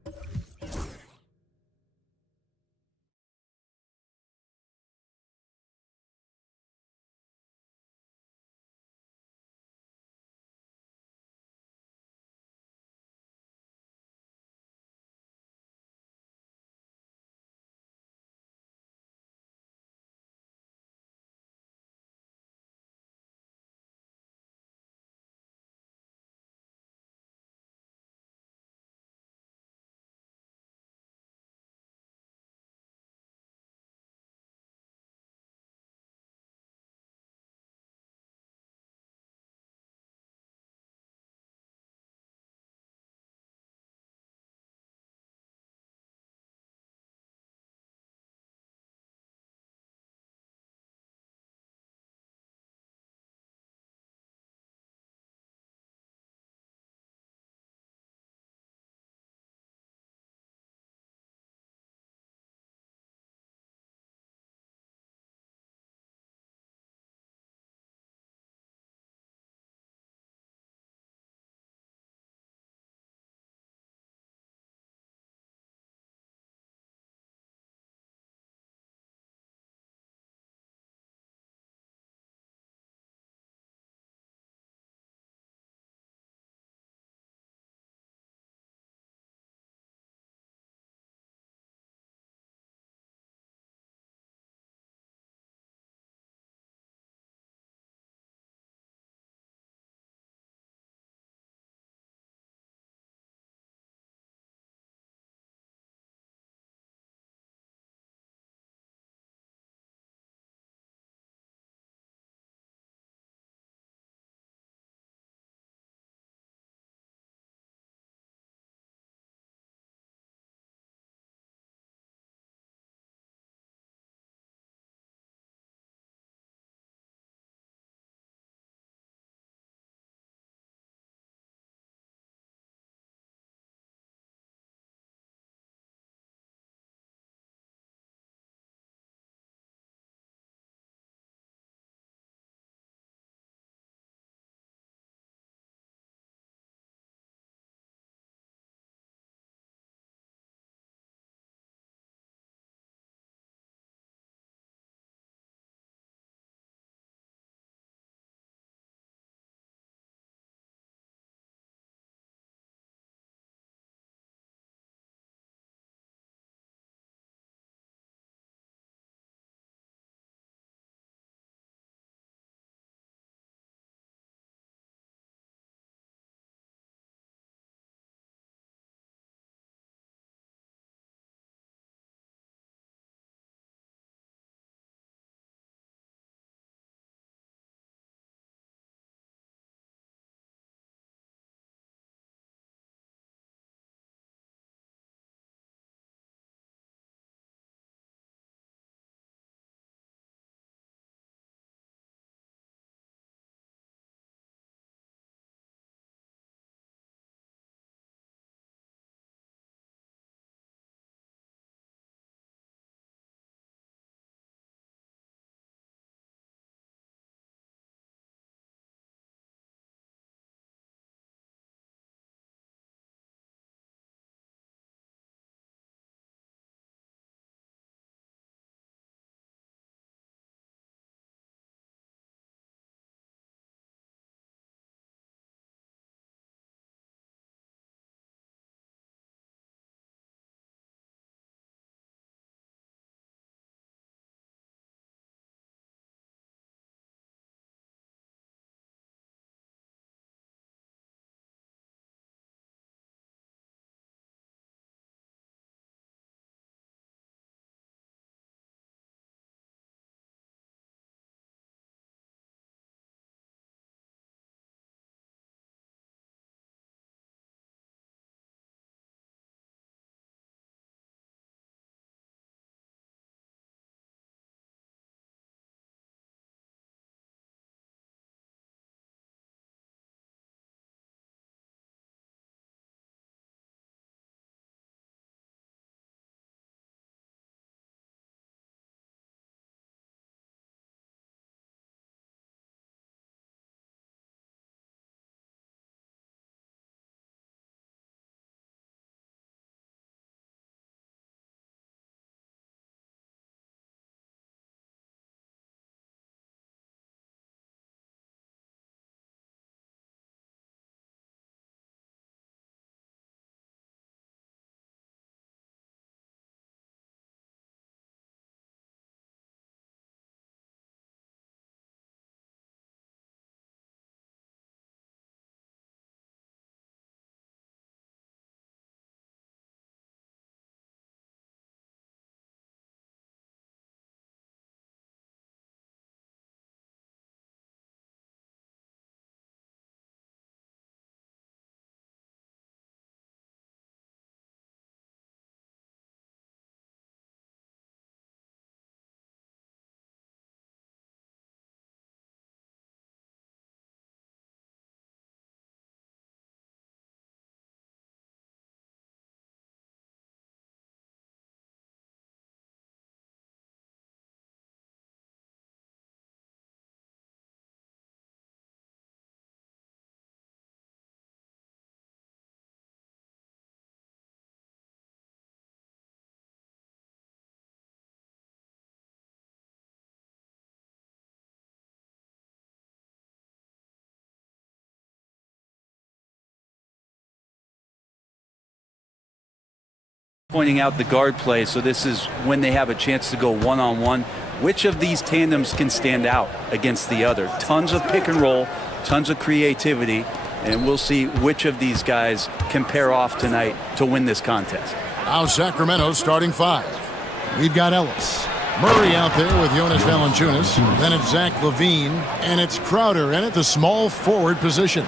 pointing out the guard play, so this is when they have a chance to go one-on-one. Which of these tandems can stand out against the other? Tons of pick and roll, tons of creativity, and we'll see which of these guys can pair off tonight to win this contest. Now Sacramento starting 5. We've got Ellis. Murray out there with Jonas Valanciunas. Then it's Zach LaVine, and it's Crowder in at the small forward position.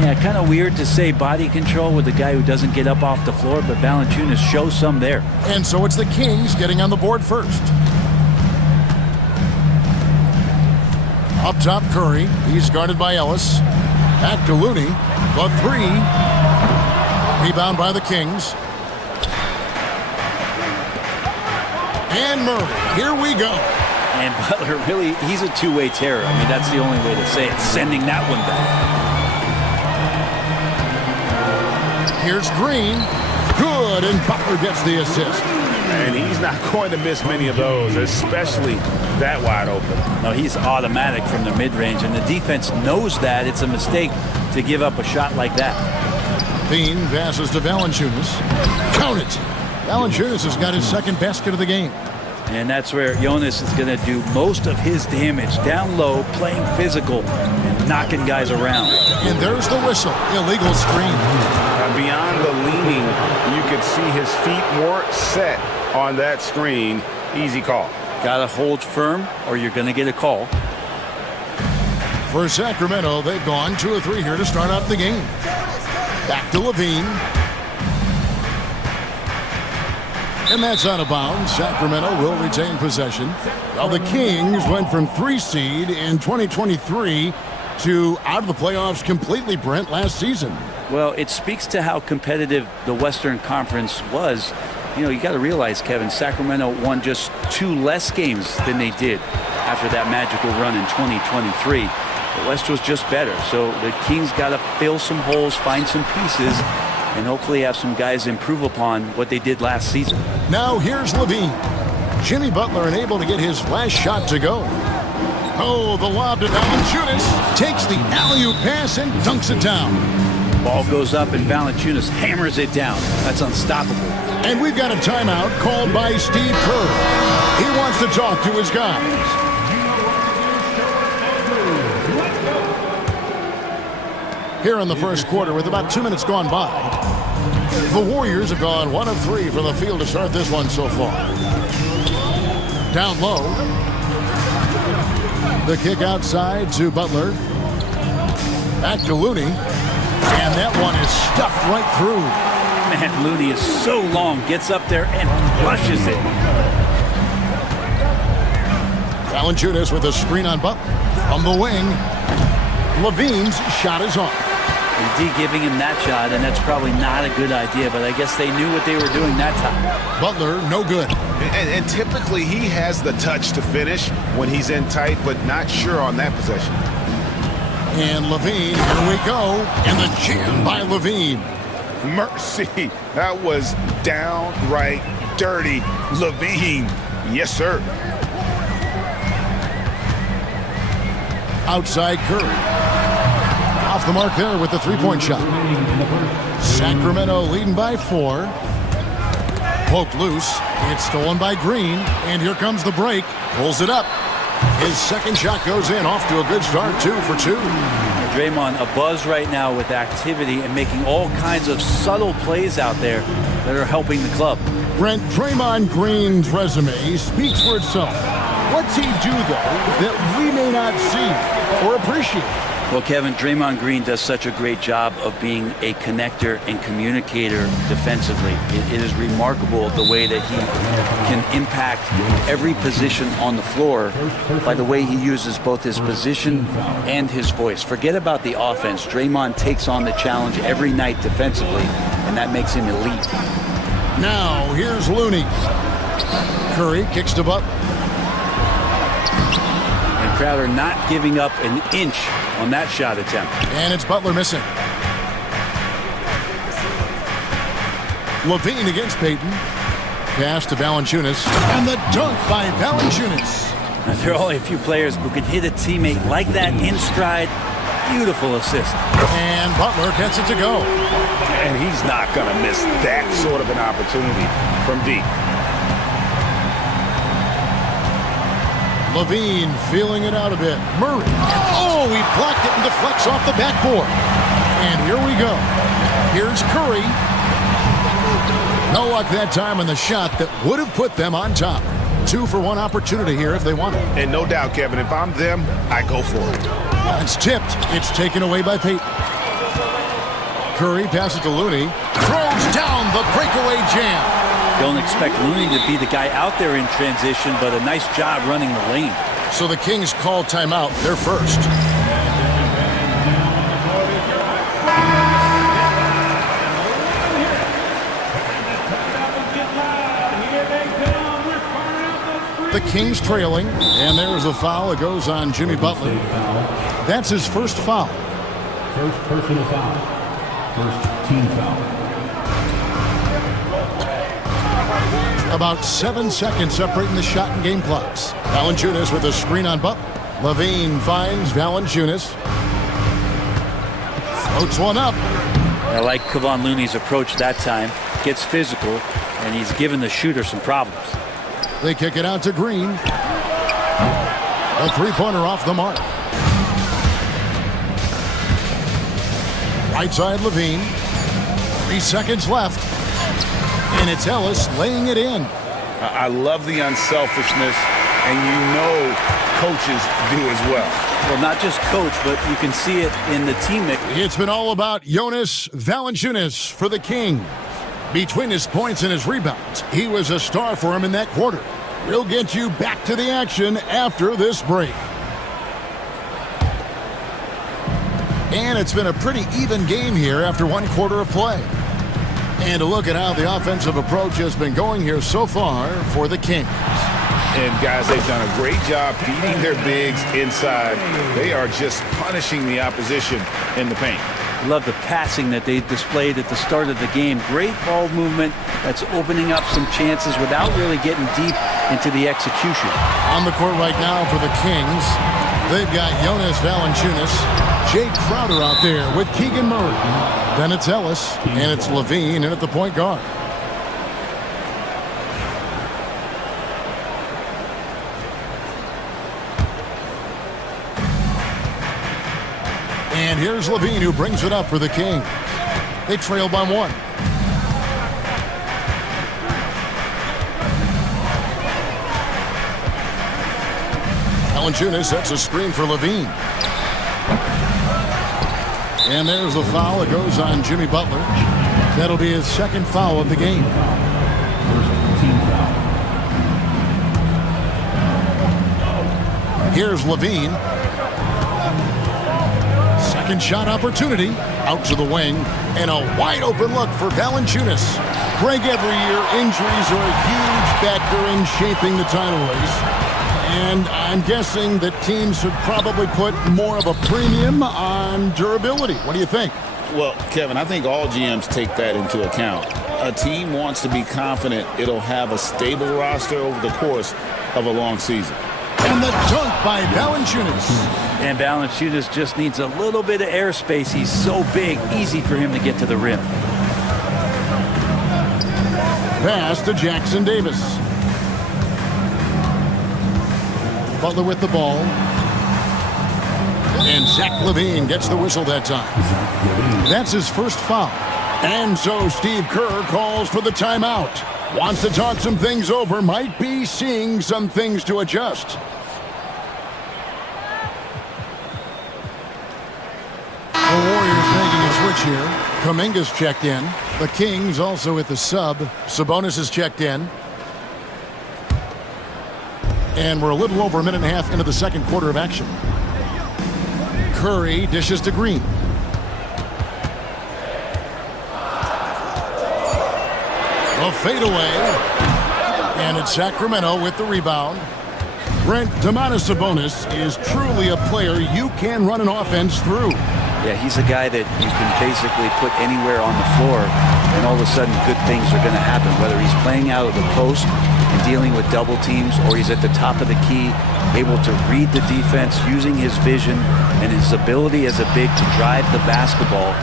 Yeah, kind of weird to say body control with a guy who doesn't get up off the floor, but Valanciunas shows some there. And so it's the Kings getting on the board first. Up top, Curry. He's guarded by Ellis. Back to Looney. The 3. Rebound by the Kings. And Murray. Here we go. And Butler, really, he's a two-way terror. I mean, that's the only way to say it, sending that one back. Here's Green. Good, and Butler gets the assist. And he's not going to miss many of those, especially that wide open. No, he's automatic from the mid-range, and the defense knows that. It's a mistake to give up a shot like that. Bean passes to Valanciunas. Count it. Valanciunas has got his second basket of the game. And that's where Jonas is going to do most of his damage. Down low, playing physical, and knocking guys around. And there's the whistle. Illegal screen. Beyond the leaning, you could see his feet more set on that screen. Easy call. Got to hold firm, or you're going to get a call. For Sacramento, they've gone 2 of 3 here to start out the game. Back to LaVine. And that's out of bounds. Sacramento will retain possession. Well, the Kings went from 3 seed in 2023 to out of the playoffs completely, Brent, last season. Well, it speaks to how competitive the Western Conference was. You know, you got to realize, Kevin, Sacramento won just 2 less games than they did after that magical run in 2023. The West was just better, so the Kings got to fill some holes, find some pieces, and hopefully have some guys improve upon what they did last season. Now here's LaVine. Jimmy Butler unable to get his last shot to go. Oh, the lob to Valanciunas. Takes the alley-oop pass and dunks it down. Ball goes up and Valanciunas hammers it down. That's unstoppable. And we've got a timeout called by Steve Kerr. He wants to talk to his guys. Here in the first quarter with about 2 minutes gone by. The Warriors have gone 1 of 3 from the field to start this one so far. Down low. The kick outside to Butler. Back to Looney. And that one is stuffed right through. Man, Looney is so long. Gets up there and flushes it. Valanciunas with a screen on Butler. From the wing. LaVine's shot is off. D giving him that shot, and that's probably not a good idea, but I guess they knew what they were doing that time. Butler, no good. And typically he has the touch to finish when he's in tight, but not sure on that possession. And LaVine, here we go. And the jam by LaVine. Mercy. That was downright dirty. LaVine. Yes, sir. Outside Curry. Off the mark there with the three-point shot. Sacramento leading by 4. Poked loose. It's stolen by Green. And here comes the break. Pulls it up. His second shot goes in. Off to a good start. 2 for 2. Draymond, a buzz right now with activity and making all kinds of subtle plays out there that are helping the club. Brent, Draymond Green's resume speaks for itself. What's he do, though, that we may not see or appreciate? Well, Kevin, Draymond Green does such a great job of being a connector and communicator defensively. It is remarkable the way that he can impact every position on the floor by the way he uses both his position and his voice. Forget about the offense. Draymond takes on the challenge every night defensively, and that makes him elite. Now, here's Looney. Curry kicks to Butler. And Crowder not giving up an inch on that shot attempt. And it's Butler missing. LaVine against Payton. Pass to Valanciunas. And the dunk by Valanciunas. Now, there are only a few players who can hit a teammate like that in stride Beautiful assist. And Butler gets it to go. And he's not going to miss that sort of an opportunity from deep. Levine feeling it out a bit. Murray. Oh, he blocked it and deflects off the backboard. And here we go. Here's Curry. No luck that time on the shot that would have put them on top. 2-for-1 opportunity here if they want it. And no doubt, Kevin, if I'm them, I go for it. It's tipped. It's taken away by Peyton. Curry passes to Looney. Throws down the breakaway jam. Don't expect Looney to be the guy out there in transition, but a nice job running the lane. So the Kings call timeout. They're first. The Kings trailing, and there's a foul. It goes on Jimmy Butler. That's his first foul. First personal foul. First team foul. About 7 seconds separating the shot and game clocks. Valanciunas with a screen on Butler. Levine finds Valanciunas. Floats one up. I like Kevon Looney's approach that time. Gets physical, and he's given the shooter some problems. They kick it out to Green. A three-pointer off the mark. Right side Levine. 3 seconds left. And it's Ellis laying it in. I love the unselfishness, and you know coaches do as well. Well, not just coach, but you can see it in the teammate. It's been all about Jonas Valanciunas for the King. Between his points and his rebounds, he was a star for him in that quarter. We'll get you back to the action after this break. And it's been a pretty even game here after 1 quarter of play. And a look at how the offensive approach has been going here so far for the Kings. And guys, they've done a great job beating their bigs inside. They are just punishing the opposition in the paint. Love the passing that they displayed at the start of the game. Great ball movement that's opening up some chances without really getting deep into the execution. On the court right now for the Kings, they've got Jonas Valanciunas, Jay Crowder out there with Keegan Murray. Then it's Ellis, and it's Levine in at the point guard. And here's Levine who brings it up for the Kings. They trail by 1. Valanciunas sets a screen for Levine. And there's the foul. It goes on Jimmy Butler. That'll be his second foul of the game. First team foul. Here's Levine. Second shot opportunity. Out to the wing. And a wide open look for Valanciunas. Greg, every year injuries are a huge factor in shaping the title race. And I'm guessing that teams should probably put more of a premium on durability. What do you think? Well, Kevin, I think all GMs take that into account. A team wants to be confident it'll have a stable roster over the course of a long season. And the dunk by Valanciunas. And Valanciunas just needs a little bit of airspace. He's so big, easy for him to get to the rim. Pass to Jackson Davis. Butler with the ball. And Zach Levine gets the whistle that time. That's his first foul. And so Steve Kerr calls for the timeout. Wants to talk some things over. Might be seeing some things to adjust. The Warriors making a switch here. Kuminga's checked in. The Kings also at the sub. Sabonis is checked in. And we're a little over a minute and a half into the second quarter of action. Curry dishes to Green. A fadeaway. And it's Sacramento with the rebound. Brent, Domantas Sabonis is truly a player you can run an offense through. Yeah, he's a guy that you can basically put anywhere on the floor, and all of a sudden good things are going to happen, whether he's playing out of the post and dealing with double teams, or he's at the top of the key, able to read the defense using his vision and his ability as a big to drive the basketball.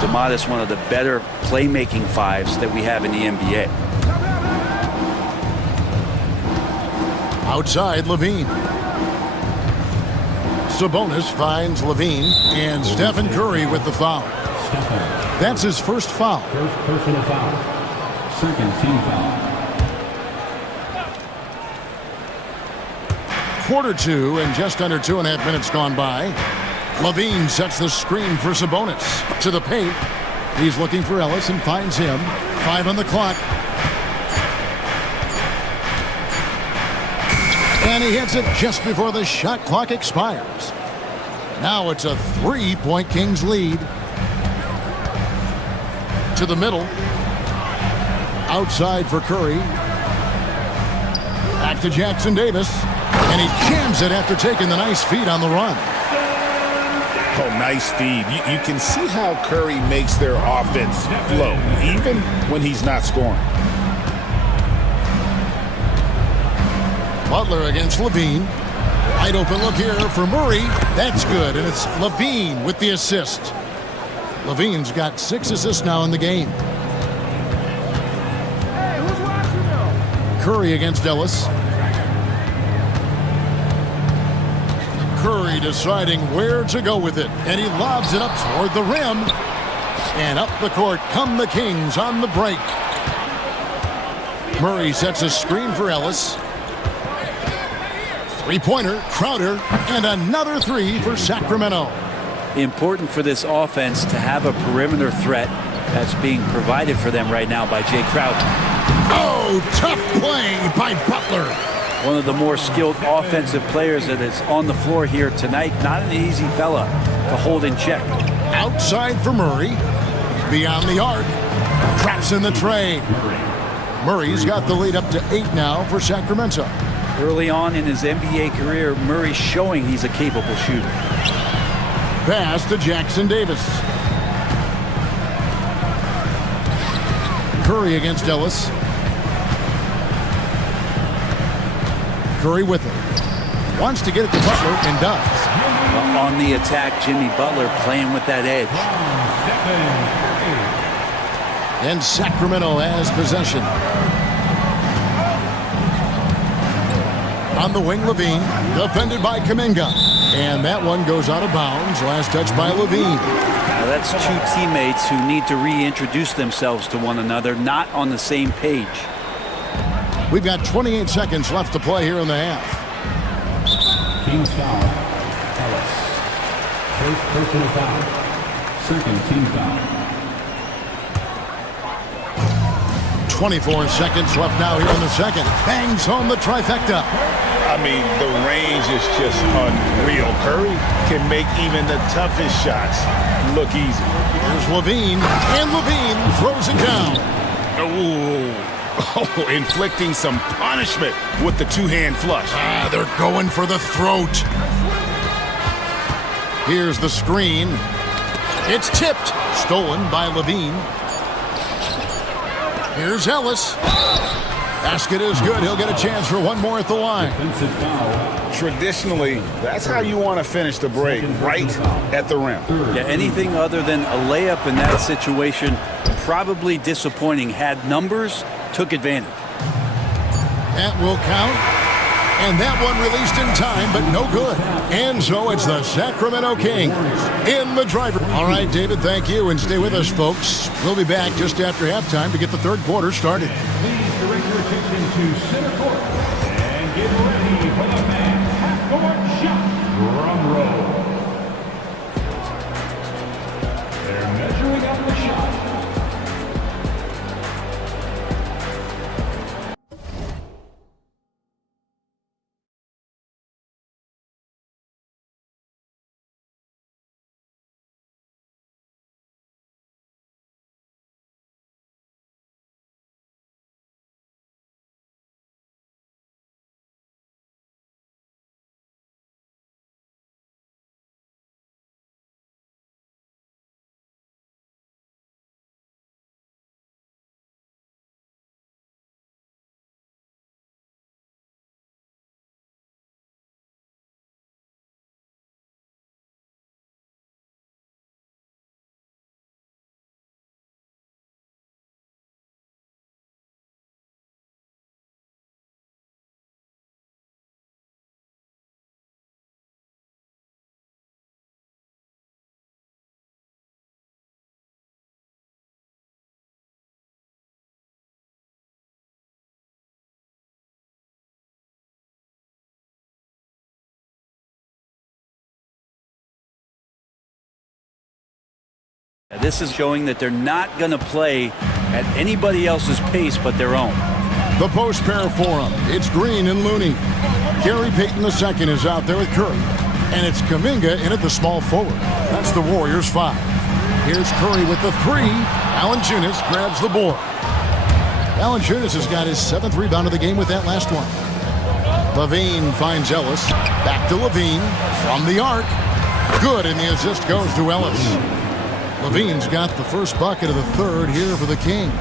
Domantas, one of the better playmaking fives that we have in the NBA. Outside, Levine. Sabonis finds Levine, and Stephen Curry with the foul. That's his first foul. First personal foul. Second team foul. Quarter two, and just under 2.5 minutes gone by. Levine sets the screen for Sabonis. To the paint. He's looking for Ellis and finds him. 5 on the clock. And he hits it just before the shot clock expires. Now it's a 3-point Kings lead. To the middle. Outside for Curry. Back to Jackson Davis. And he jams it after taking the nice feed on the run. Oh, nice feed. You can see how Curry makes their offense flow, even when he's not scoring. Butler against Levine. Wide open look here for Murray. That's good, and it's Levine with the assist. Levine's got 6 assists now in the game. Curry against Ellis. Curry deciding where to go with it, and he lobs it up toward the rim. And up the court come the Kings on the break. Murray sets a screen for Ellis. Three-pointer, Crowder, and another 3 for Sacramento. Important for this offense to have a perimeter threat that's being provided for them right now by Jay Crowder. Oh, tough play by Butler. One of the more skilled offensive players that is on the floor here tonight. Not an easy fella to hold in check. Outside for Murray. Beyond the arc. Traps in the tray. Murray's got the lead up to 8 now for Sacramento. Early on in his NBA career, Murray's showing he's a capable shooter. Pass to Jackson Davis. Curry against Ellis. Curry with it. Wants to get it to Butler and does. On the attack, Jimmy Butler playing with that edge. And Sacramento has possession. On the wing, Levine, defended by Kuminga. And that one goes out of bounds. Last touch by Levine. Now that's 2 teammates who need to reintroduce themselves to one another, not on the same page. We've got 28 seconds left to play here in the half. Kings foul. Ellis. First personal foul. Second team foul. 24 seconds left now here in the second. Bangs home the trifecta. I mean, the range is just unreal. Curry can make even the toughest shots look easy. Here's Levine, and Levine throws it down. Oh, inflicting some punishment with the 2-hand flush. They're going for the throat. Here's the screen. It's tipped. Stolen by Levine. Here's Ellis. Basket is good. He'll get a chance for one more at the line. Traditionally, that's how you want to finish the break, right at the rim. Yeah, anything other than a layup in that situation, probably disappointing. Had numbers, took advantage. That will count. And that one released in time, but no good. And so it's the Sacramento Kings in the driver. All right, David, thank you. And stay with us, folks. We'll be back just after halftime to get the third quarter started. Please direct your attention to center court and get ready for the fans half-court shot. Drum roll. They're measuring out the shot. This is showing that they're not going to play at anybody else's pace but their own. The post pair for him. It's Green and Looney. Gary Payton II is out there with Curry. And it's Kuminga in at the small forward. That's the Warriors 5. Here's Curry with the 3. Valanciunas grabs the board. Valanciunas has got his 7th rebound of the game with that last one. Levine finds Ellis. Back to Levine from the arc. Good, and the assist goes to Ellis. Levine's got the first bucket of the third here for the Kings.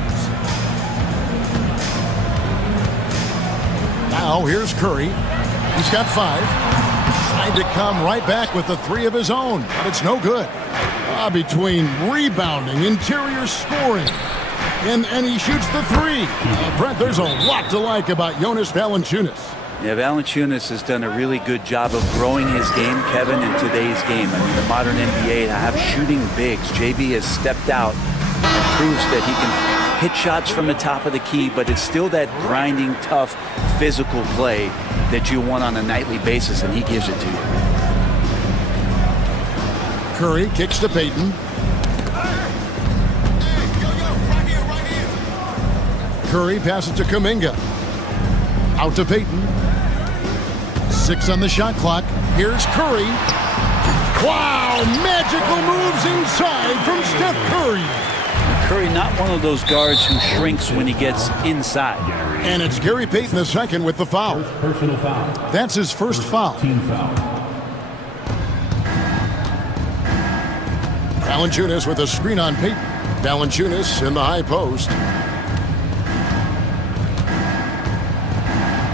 Now here's Curry. He's got 5. Tried to come right back with the 3 of his own, but it's no good. Between rebounding, interior scoring, and he shoots the 3. Brent, there's a lot to like about Jonas Valanciunas. Yeah, Valanciunas has done a really good job of growing his game, Kevin, in today's game. I mean, the modern NBA to have shooting bigs. JV has stepped out and proves that he can hit shots from the top of the key, but it's still that grinding, tough, physical play that you want on a nightly basis, and he gives it to you. Curry kicks to Payton. Curry passes to Kuminga. Out to Payton. 6 on the shot clock. Here's Curry. Wow, magical moves inside from Steph Curry. Curry, not one of those guards who shrinks when he gets inside. And it's Gary Payton II with the foul. Personal foul. That's his first foul. Team foul. Valanciunas with a screen on Payton. Valanciunas in the high post.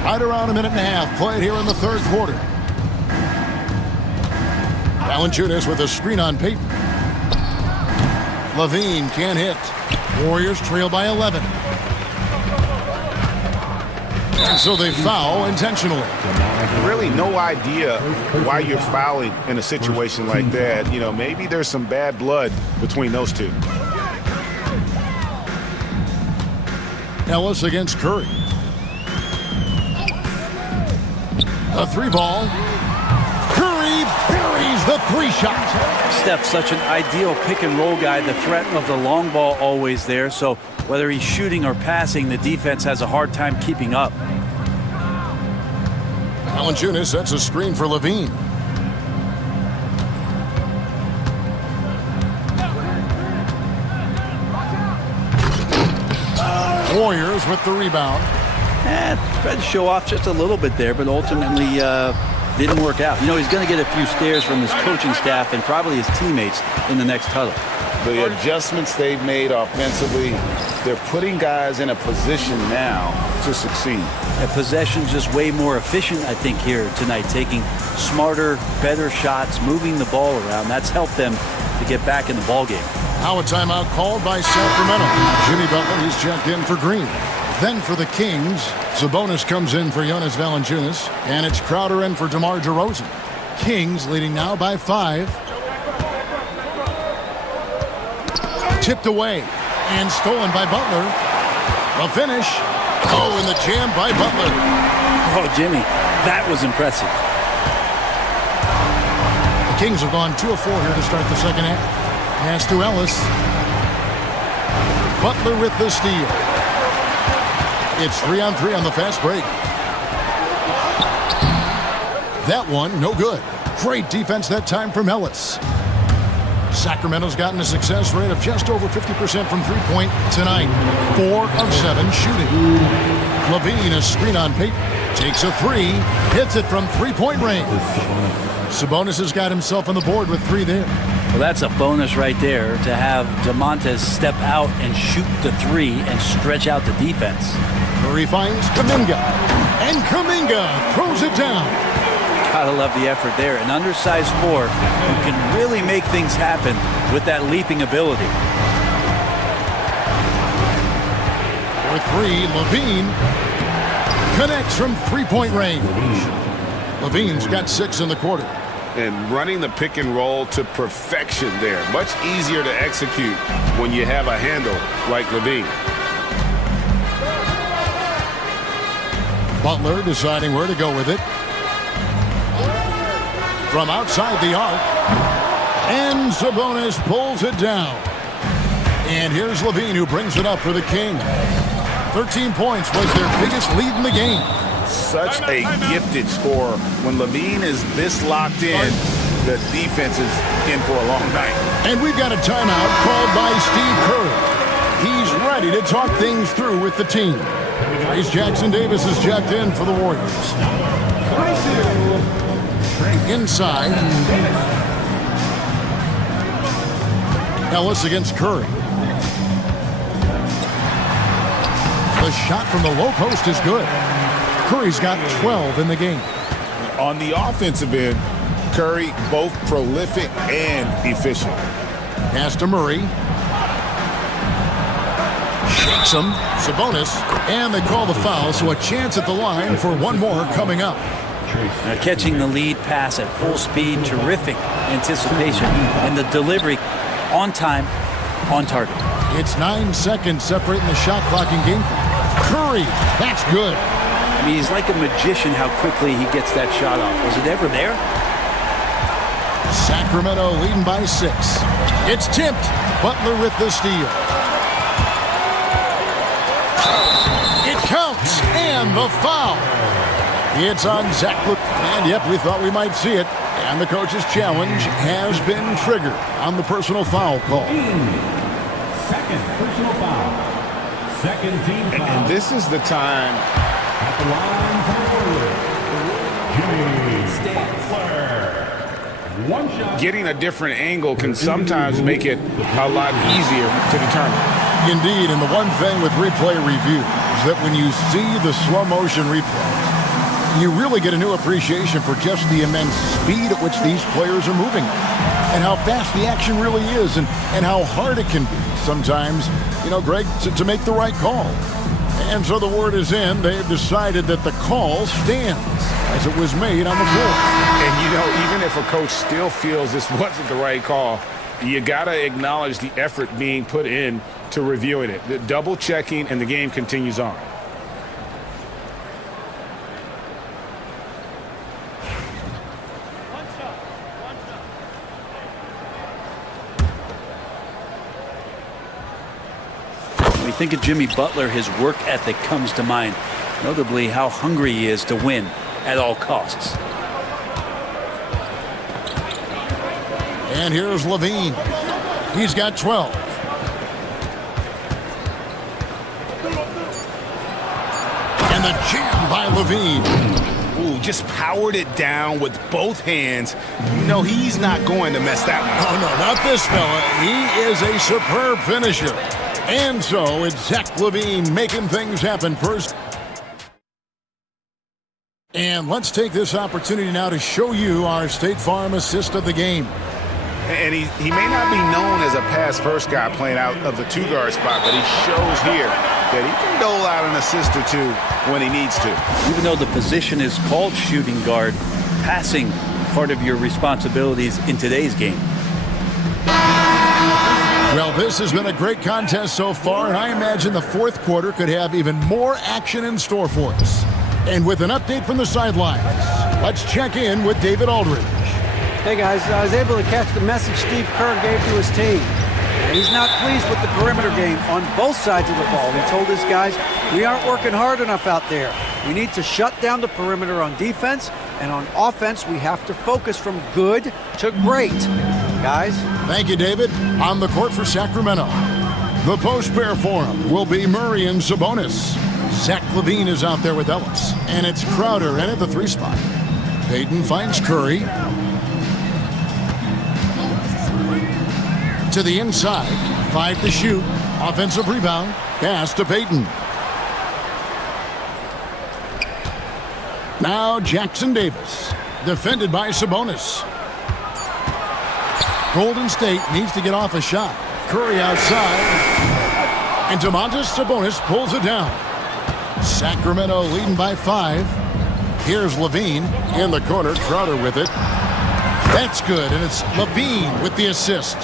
Right around a minute and a half played here in the third quarter. Valanciunas with a screen on Payton. Levine can't hit. Warriors trail by 11. And so they foul intentionally. Really no idea why you're fouling in a situation like that. You know, maybe there's some bad blood between those two. Ellis against Curry. A 3 ball. Curry buries the 3 shot. Steph, such an ideal pick and roll guy. The threat of the long ball always there. So whether he's shooting or passing, the defense has a hard time keeping up. Valanciunas sets a screen for Levine. Warriors with the rebound. Tried to show off just a little bit there, but ultimately didn't work out. You know, he's going to get a few stares from his coaching staff and probably his teammates in the next huddle. The adjustments they've made offensively, they're putting guys in a position now to succeed. Possession just way more efficient, I think, here tonight, taking smarter, better shots, moving the ball around. That's helped them to get back in the ball game. Now a timeout called by Sacramento. Jimmy Butler, he's checked in for Green. Then for the Kings, Sabonis comes in for Jonas Valanciunas, and it's Crowder in for DeMar DeRozan. Kings leading now by 5. Tipped away and stolen by Butler. The finish. Oh, and the jam by Butler. Oh, Jimmy, that was impressive. The Kings have gone 2 of 4 here to start the second half. Pass to Ellis. Butler with the steal. It's 3-on-3 on the fast break. That one, no good. Great defense that time from Ellis. Sacramento's gotten a success rate of just over 50% from three-point tonight. 4 of 7 shooting. Levine, a screen on Payton. Takes a 3. Hits it from three-point range. Sabonis has got himself on the board with 3 there. Well, that's a bonus right there to have DeMontes step out and shoot the 3 and stretch out the defense. Murray finds Kuminga. And Kuminga throws it down. Gotta love the effort there. An undersized 4 who can really make things happen with that leaping ability. For 3, Levine connects from three-point range. Levine's got 6 in the quarter. And running the pick and roll to perfection there. Much easier to execute when you have a handle like Levine. Butler deciding where to go with it. From outside the arc. And Sabonis pulls it down. And here's Levine, who brings it up for the Kings. 13 points was their biggest lead in the game. Such a gifted scorer. When Levine is this locked in, the defense is in for a long night. And we've got a timeout called by Steve Kerr. He's ready to talk things through with the team. Trace Jackson-Davis is checked in for the Warriors. Inside. Ellis against Curry. The shot from the low post is good. Curry's got 12 in the game. On the offensive end, Curry both prolific and efficient. Pass to Murray. Shakes him. Sabonis. And they call the foul, so a chance at the line for one more coming up. Catching the lead pass at full speed, terrific anticipation, and the delivery on time, on target. It's 9 seconds separating the shot clock and game clock. Curry, that's good. I mean, he's like a magician how quickly he gets that shot off. Was it ever there? Sacramento leading by 6. It's tipped. Butler with the steal. It counts, and the foul. It's on Zach. And yep, we thought we might see it. And the coach's challenge has been triggered on the personal foul call. Second personal foul. Second team foul. And this is the time. At the line for Jimmy Butler. One shot. Getting a different angle can sometimes make it a lot easier to determine. Indeed, and the one thing with replay review is that when you see the slow motion replay, you really get a new appreciation for just the immense speed at which these players are moving and how fast the action really is and how hard it can be sometimes, Greg, to make the right call. And so the word is in. They've decided that the call stands as it was made on the floor. And, even if a coach still feels this wasn't the right call, you got to acknowledge the effort being put in to reviewing it. The double checking, and the game continues on. When we think of Jimmy Butler, his work ethic comes to mind, notably how hungry he is to win at all costs. And here's Levine. He's got 12. And the jam by Levine. Ooh, just powered it down with both hands. He's not going to mess that one up. Oh, no, not this fella. He is a superb finisher. And so it's Zach Levine making things happen first. And let's take this opportunity now to show you our State Farm assist of the game. And he may not be known as a pass-first guy playing out of the two-guard spot, but he shows here that he can dole out an assist or two when he needs to. Even though the position is called shooting guard, passing part of your responsibilities in today's game. Well, this has been a great contest so far, and I imagine the fourth quarter could have even more action in store for us. And with an update from the sidelines, let's check in with David Aldridge. Hey guys, I was able to catch the message Steve Kerr gave to his team. He's not pleased with the perimeter game on both sides of the ball. He told his guys, we aren't working hard enough out there. We need to shut down the perimeter on defense, and on offense, we have to focus from good to great. Guys? Thank you, David. On the court for Sacramento, the post pair for him will be Murray and Sabonis. Zach Levine is out there with Ellis, and it's Crowder in at the 3 spot. Payton finds Curry. To the inside, 5 to shoot, offensive rebound, pass to Payton. Now Jackson-Davis, defended by Sabonis. Golden State needs to get off a shot. Curry outside, and Domantas Sabonis pulls it down. Sacramento leading by 5. Here's Levine in the corner, Crowder with it. That's good, and it's Levine with the assist.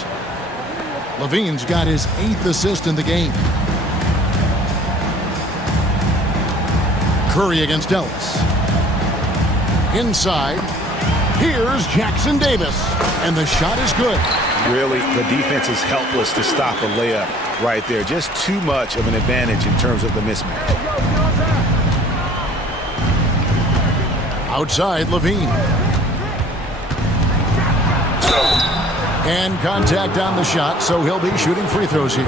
Levine's got his 8th assist in the game. Curry against Ellis. Inside, here's Jackson-Davis, and the shot is good. Really, the defense is helpless to stop a layup right there. Just too much of an advantage in terms of the mismatch. Outside, Levine. And contact on the shot, so he'll be shooting free throws here.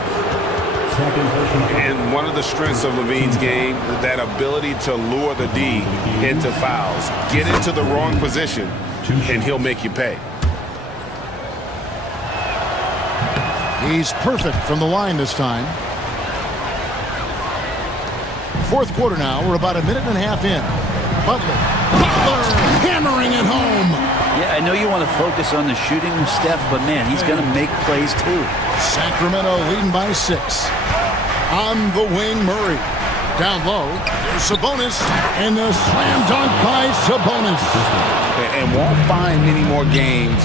And one of the strengths of Levine's game is that ability to lure the D into fouls. Get into the wrong position, and he'll make you pay. He's perfect from the line this time. Fourth quarter now. We're about a minute and a half in. Butler hammering it home. Yeah, I know you want to focus on the shooting, Steph, but man, he's going to make plays too. Sacramento leading by 6. On the wing, Murray. Down low, there's Sabonis, and the slam dunk by Sabonis. And won't find many more games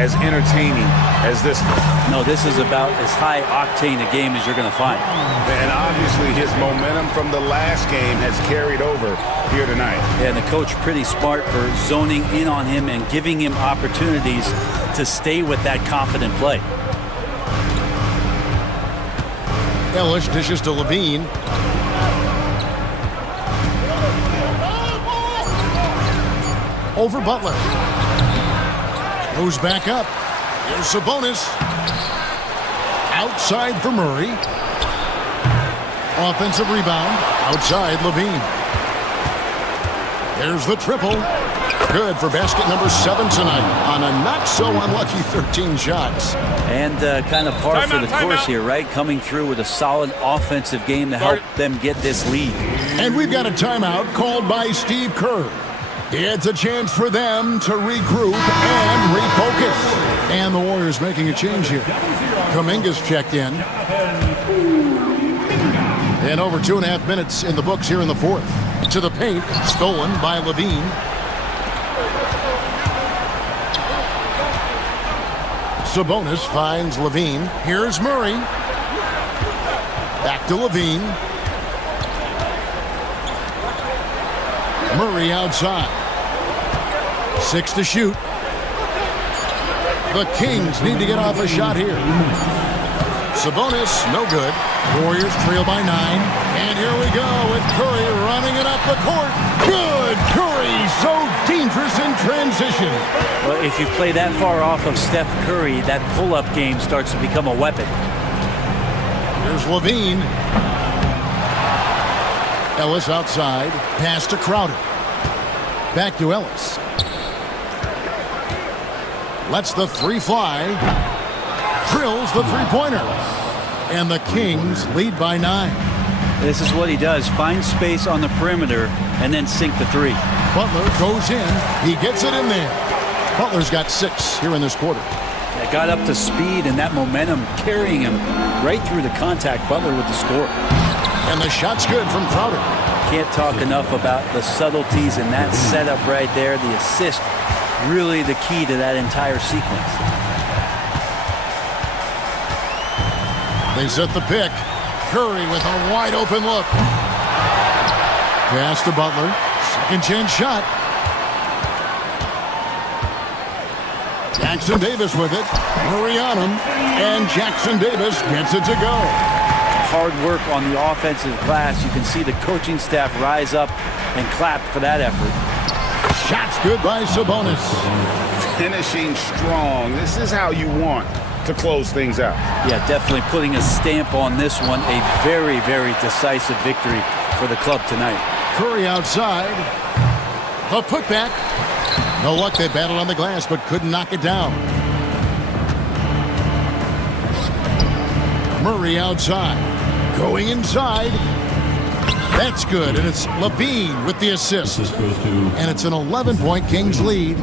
as entertaining as this one. No, this is about as high octane a game as you're going to find. And obviously his momentum from the last game has carried over here tonight. Yeah, and the coach pretty smart for zoning in on him and giving him opportunities to stay with that confident play. Ellis dishes to Levine. Over Butler. Goes back up. Here's Sabonis. Outside for Murray. Offensive rebound. Outside Levine. There's the triple. Good for basket number 7 tonight on a not-so-unlucky 13 shots. And kind of par for the course here, right? Coming through with a solid offensive game to help them get this lead. And we've got a timeout called by Steve Kerr. It's a chance for them to regroup and refocus. And the Warriors making a change here. Kuminga's checked in. And over 2.5 minutes in the books here in the fourth. To the paint, stolen by Levine. Sabonis finds Levine. Here's Murray. Back to Levine. Murray outside. 6 to shoot. The Kings need to get off a shot here. Sabonis, no good. Warriors trail by 9. And here we go with Curry running it up the court. Good! Curry, so dangerous in transition. Well, if you play that far off of Steph Curry, that pull-up game starts to become a weapon. Here's Levine. Ellis outside. Pass to Crowder. Back to Ellis. Lets the three fly. Drills the three-pointer. And the Kings lead by 9. This is what he does. Find space on the perimeter and then sink the three. Butler goes in. He gets it in there. Butler's got 6 here in this quarter. They got up to speed and that momentum carrying him right through the contact. Butler with the score. And the shot's good from Crowder. Can't talk enough about the subtleties in that setup right there. The assist, really the key to that entire sequence. They set the pick. Curry with a wide open look. Pass to Butler. Second chance shot. Jackson Davis with it. Murray on him. And Jackson Davis gets it to go. Hard work on the offensive glass. You can see the coaching staff rise up and clap for that effort. Shot's good by Sabonis. Finishing strong. This is how you want to close things out. Yeah, definitely putting a stamp on this one. A very, very decisive victory for the club tonight. Curry outside. The putback. No luck. They battled on the glass but couldn't knock it down. Murray outside. Going inside. That's good. And it's Levine with the assist. And it's an 11-point Kings lead.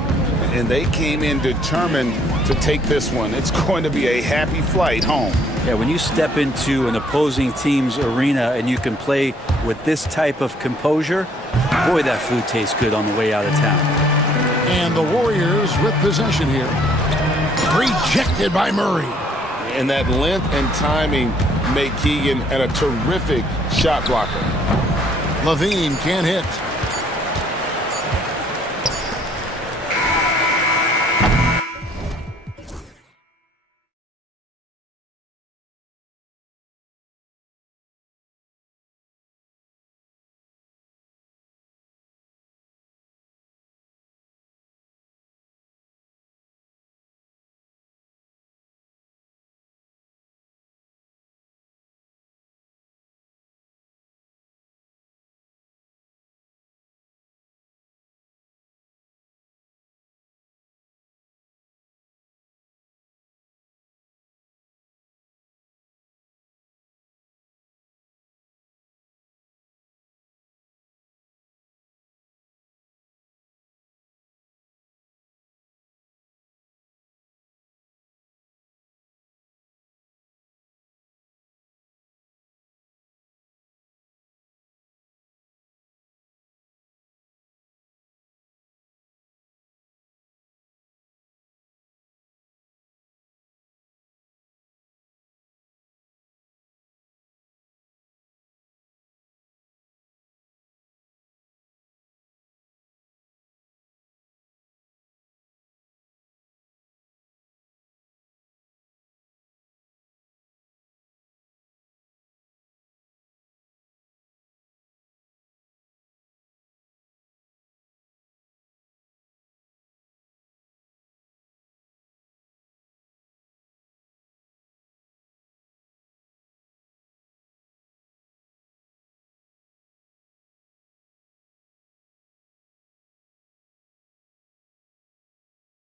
And they came in determined to take this one. It's going to be a happy flight home. Yeah, when you step into an opposing team's arena and you can play with this type of composure, boy, that food tastes good on the way out of town. And the Warriors with possession here. Rejected by Murray. And that length and timing make Keegan a terrific shot blocker. Levine can't hit.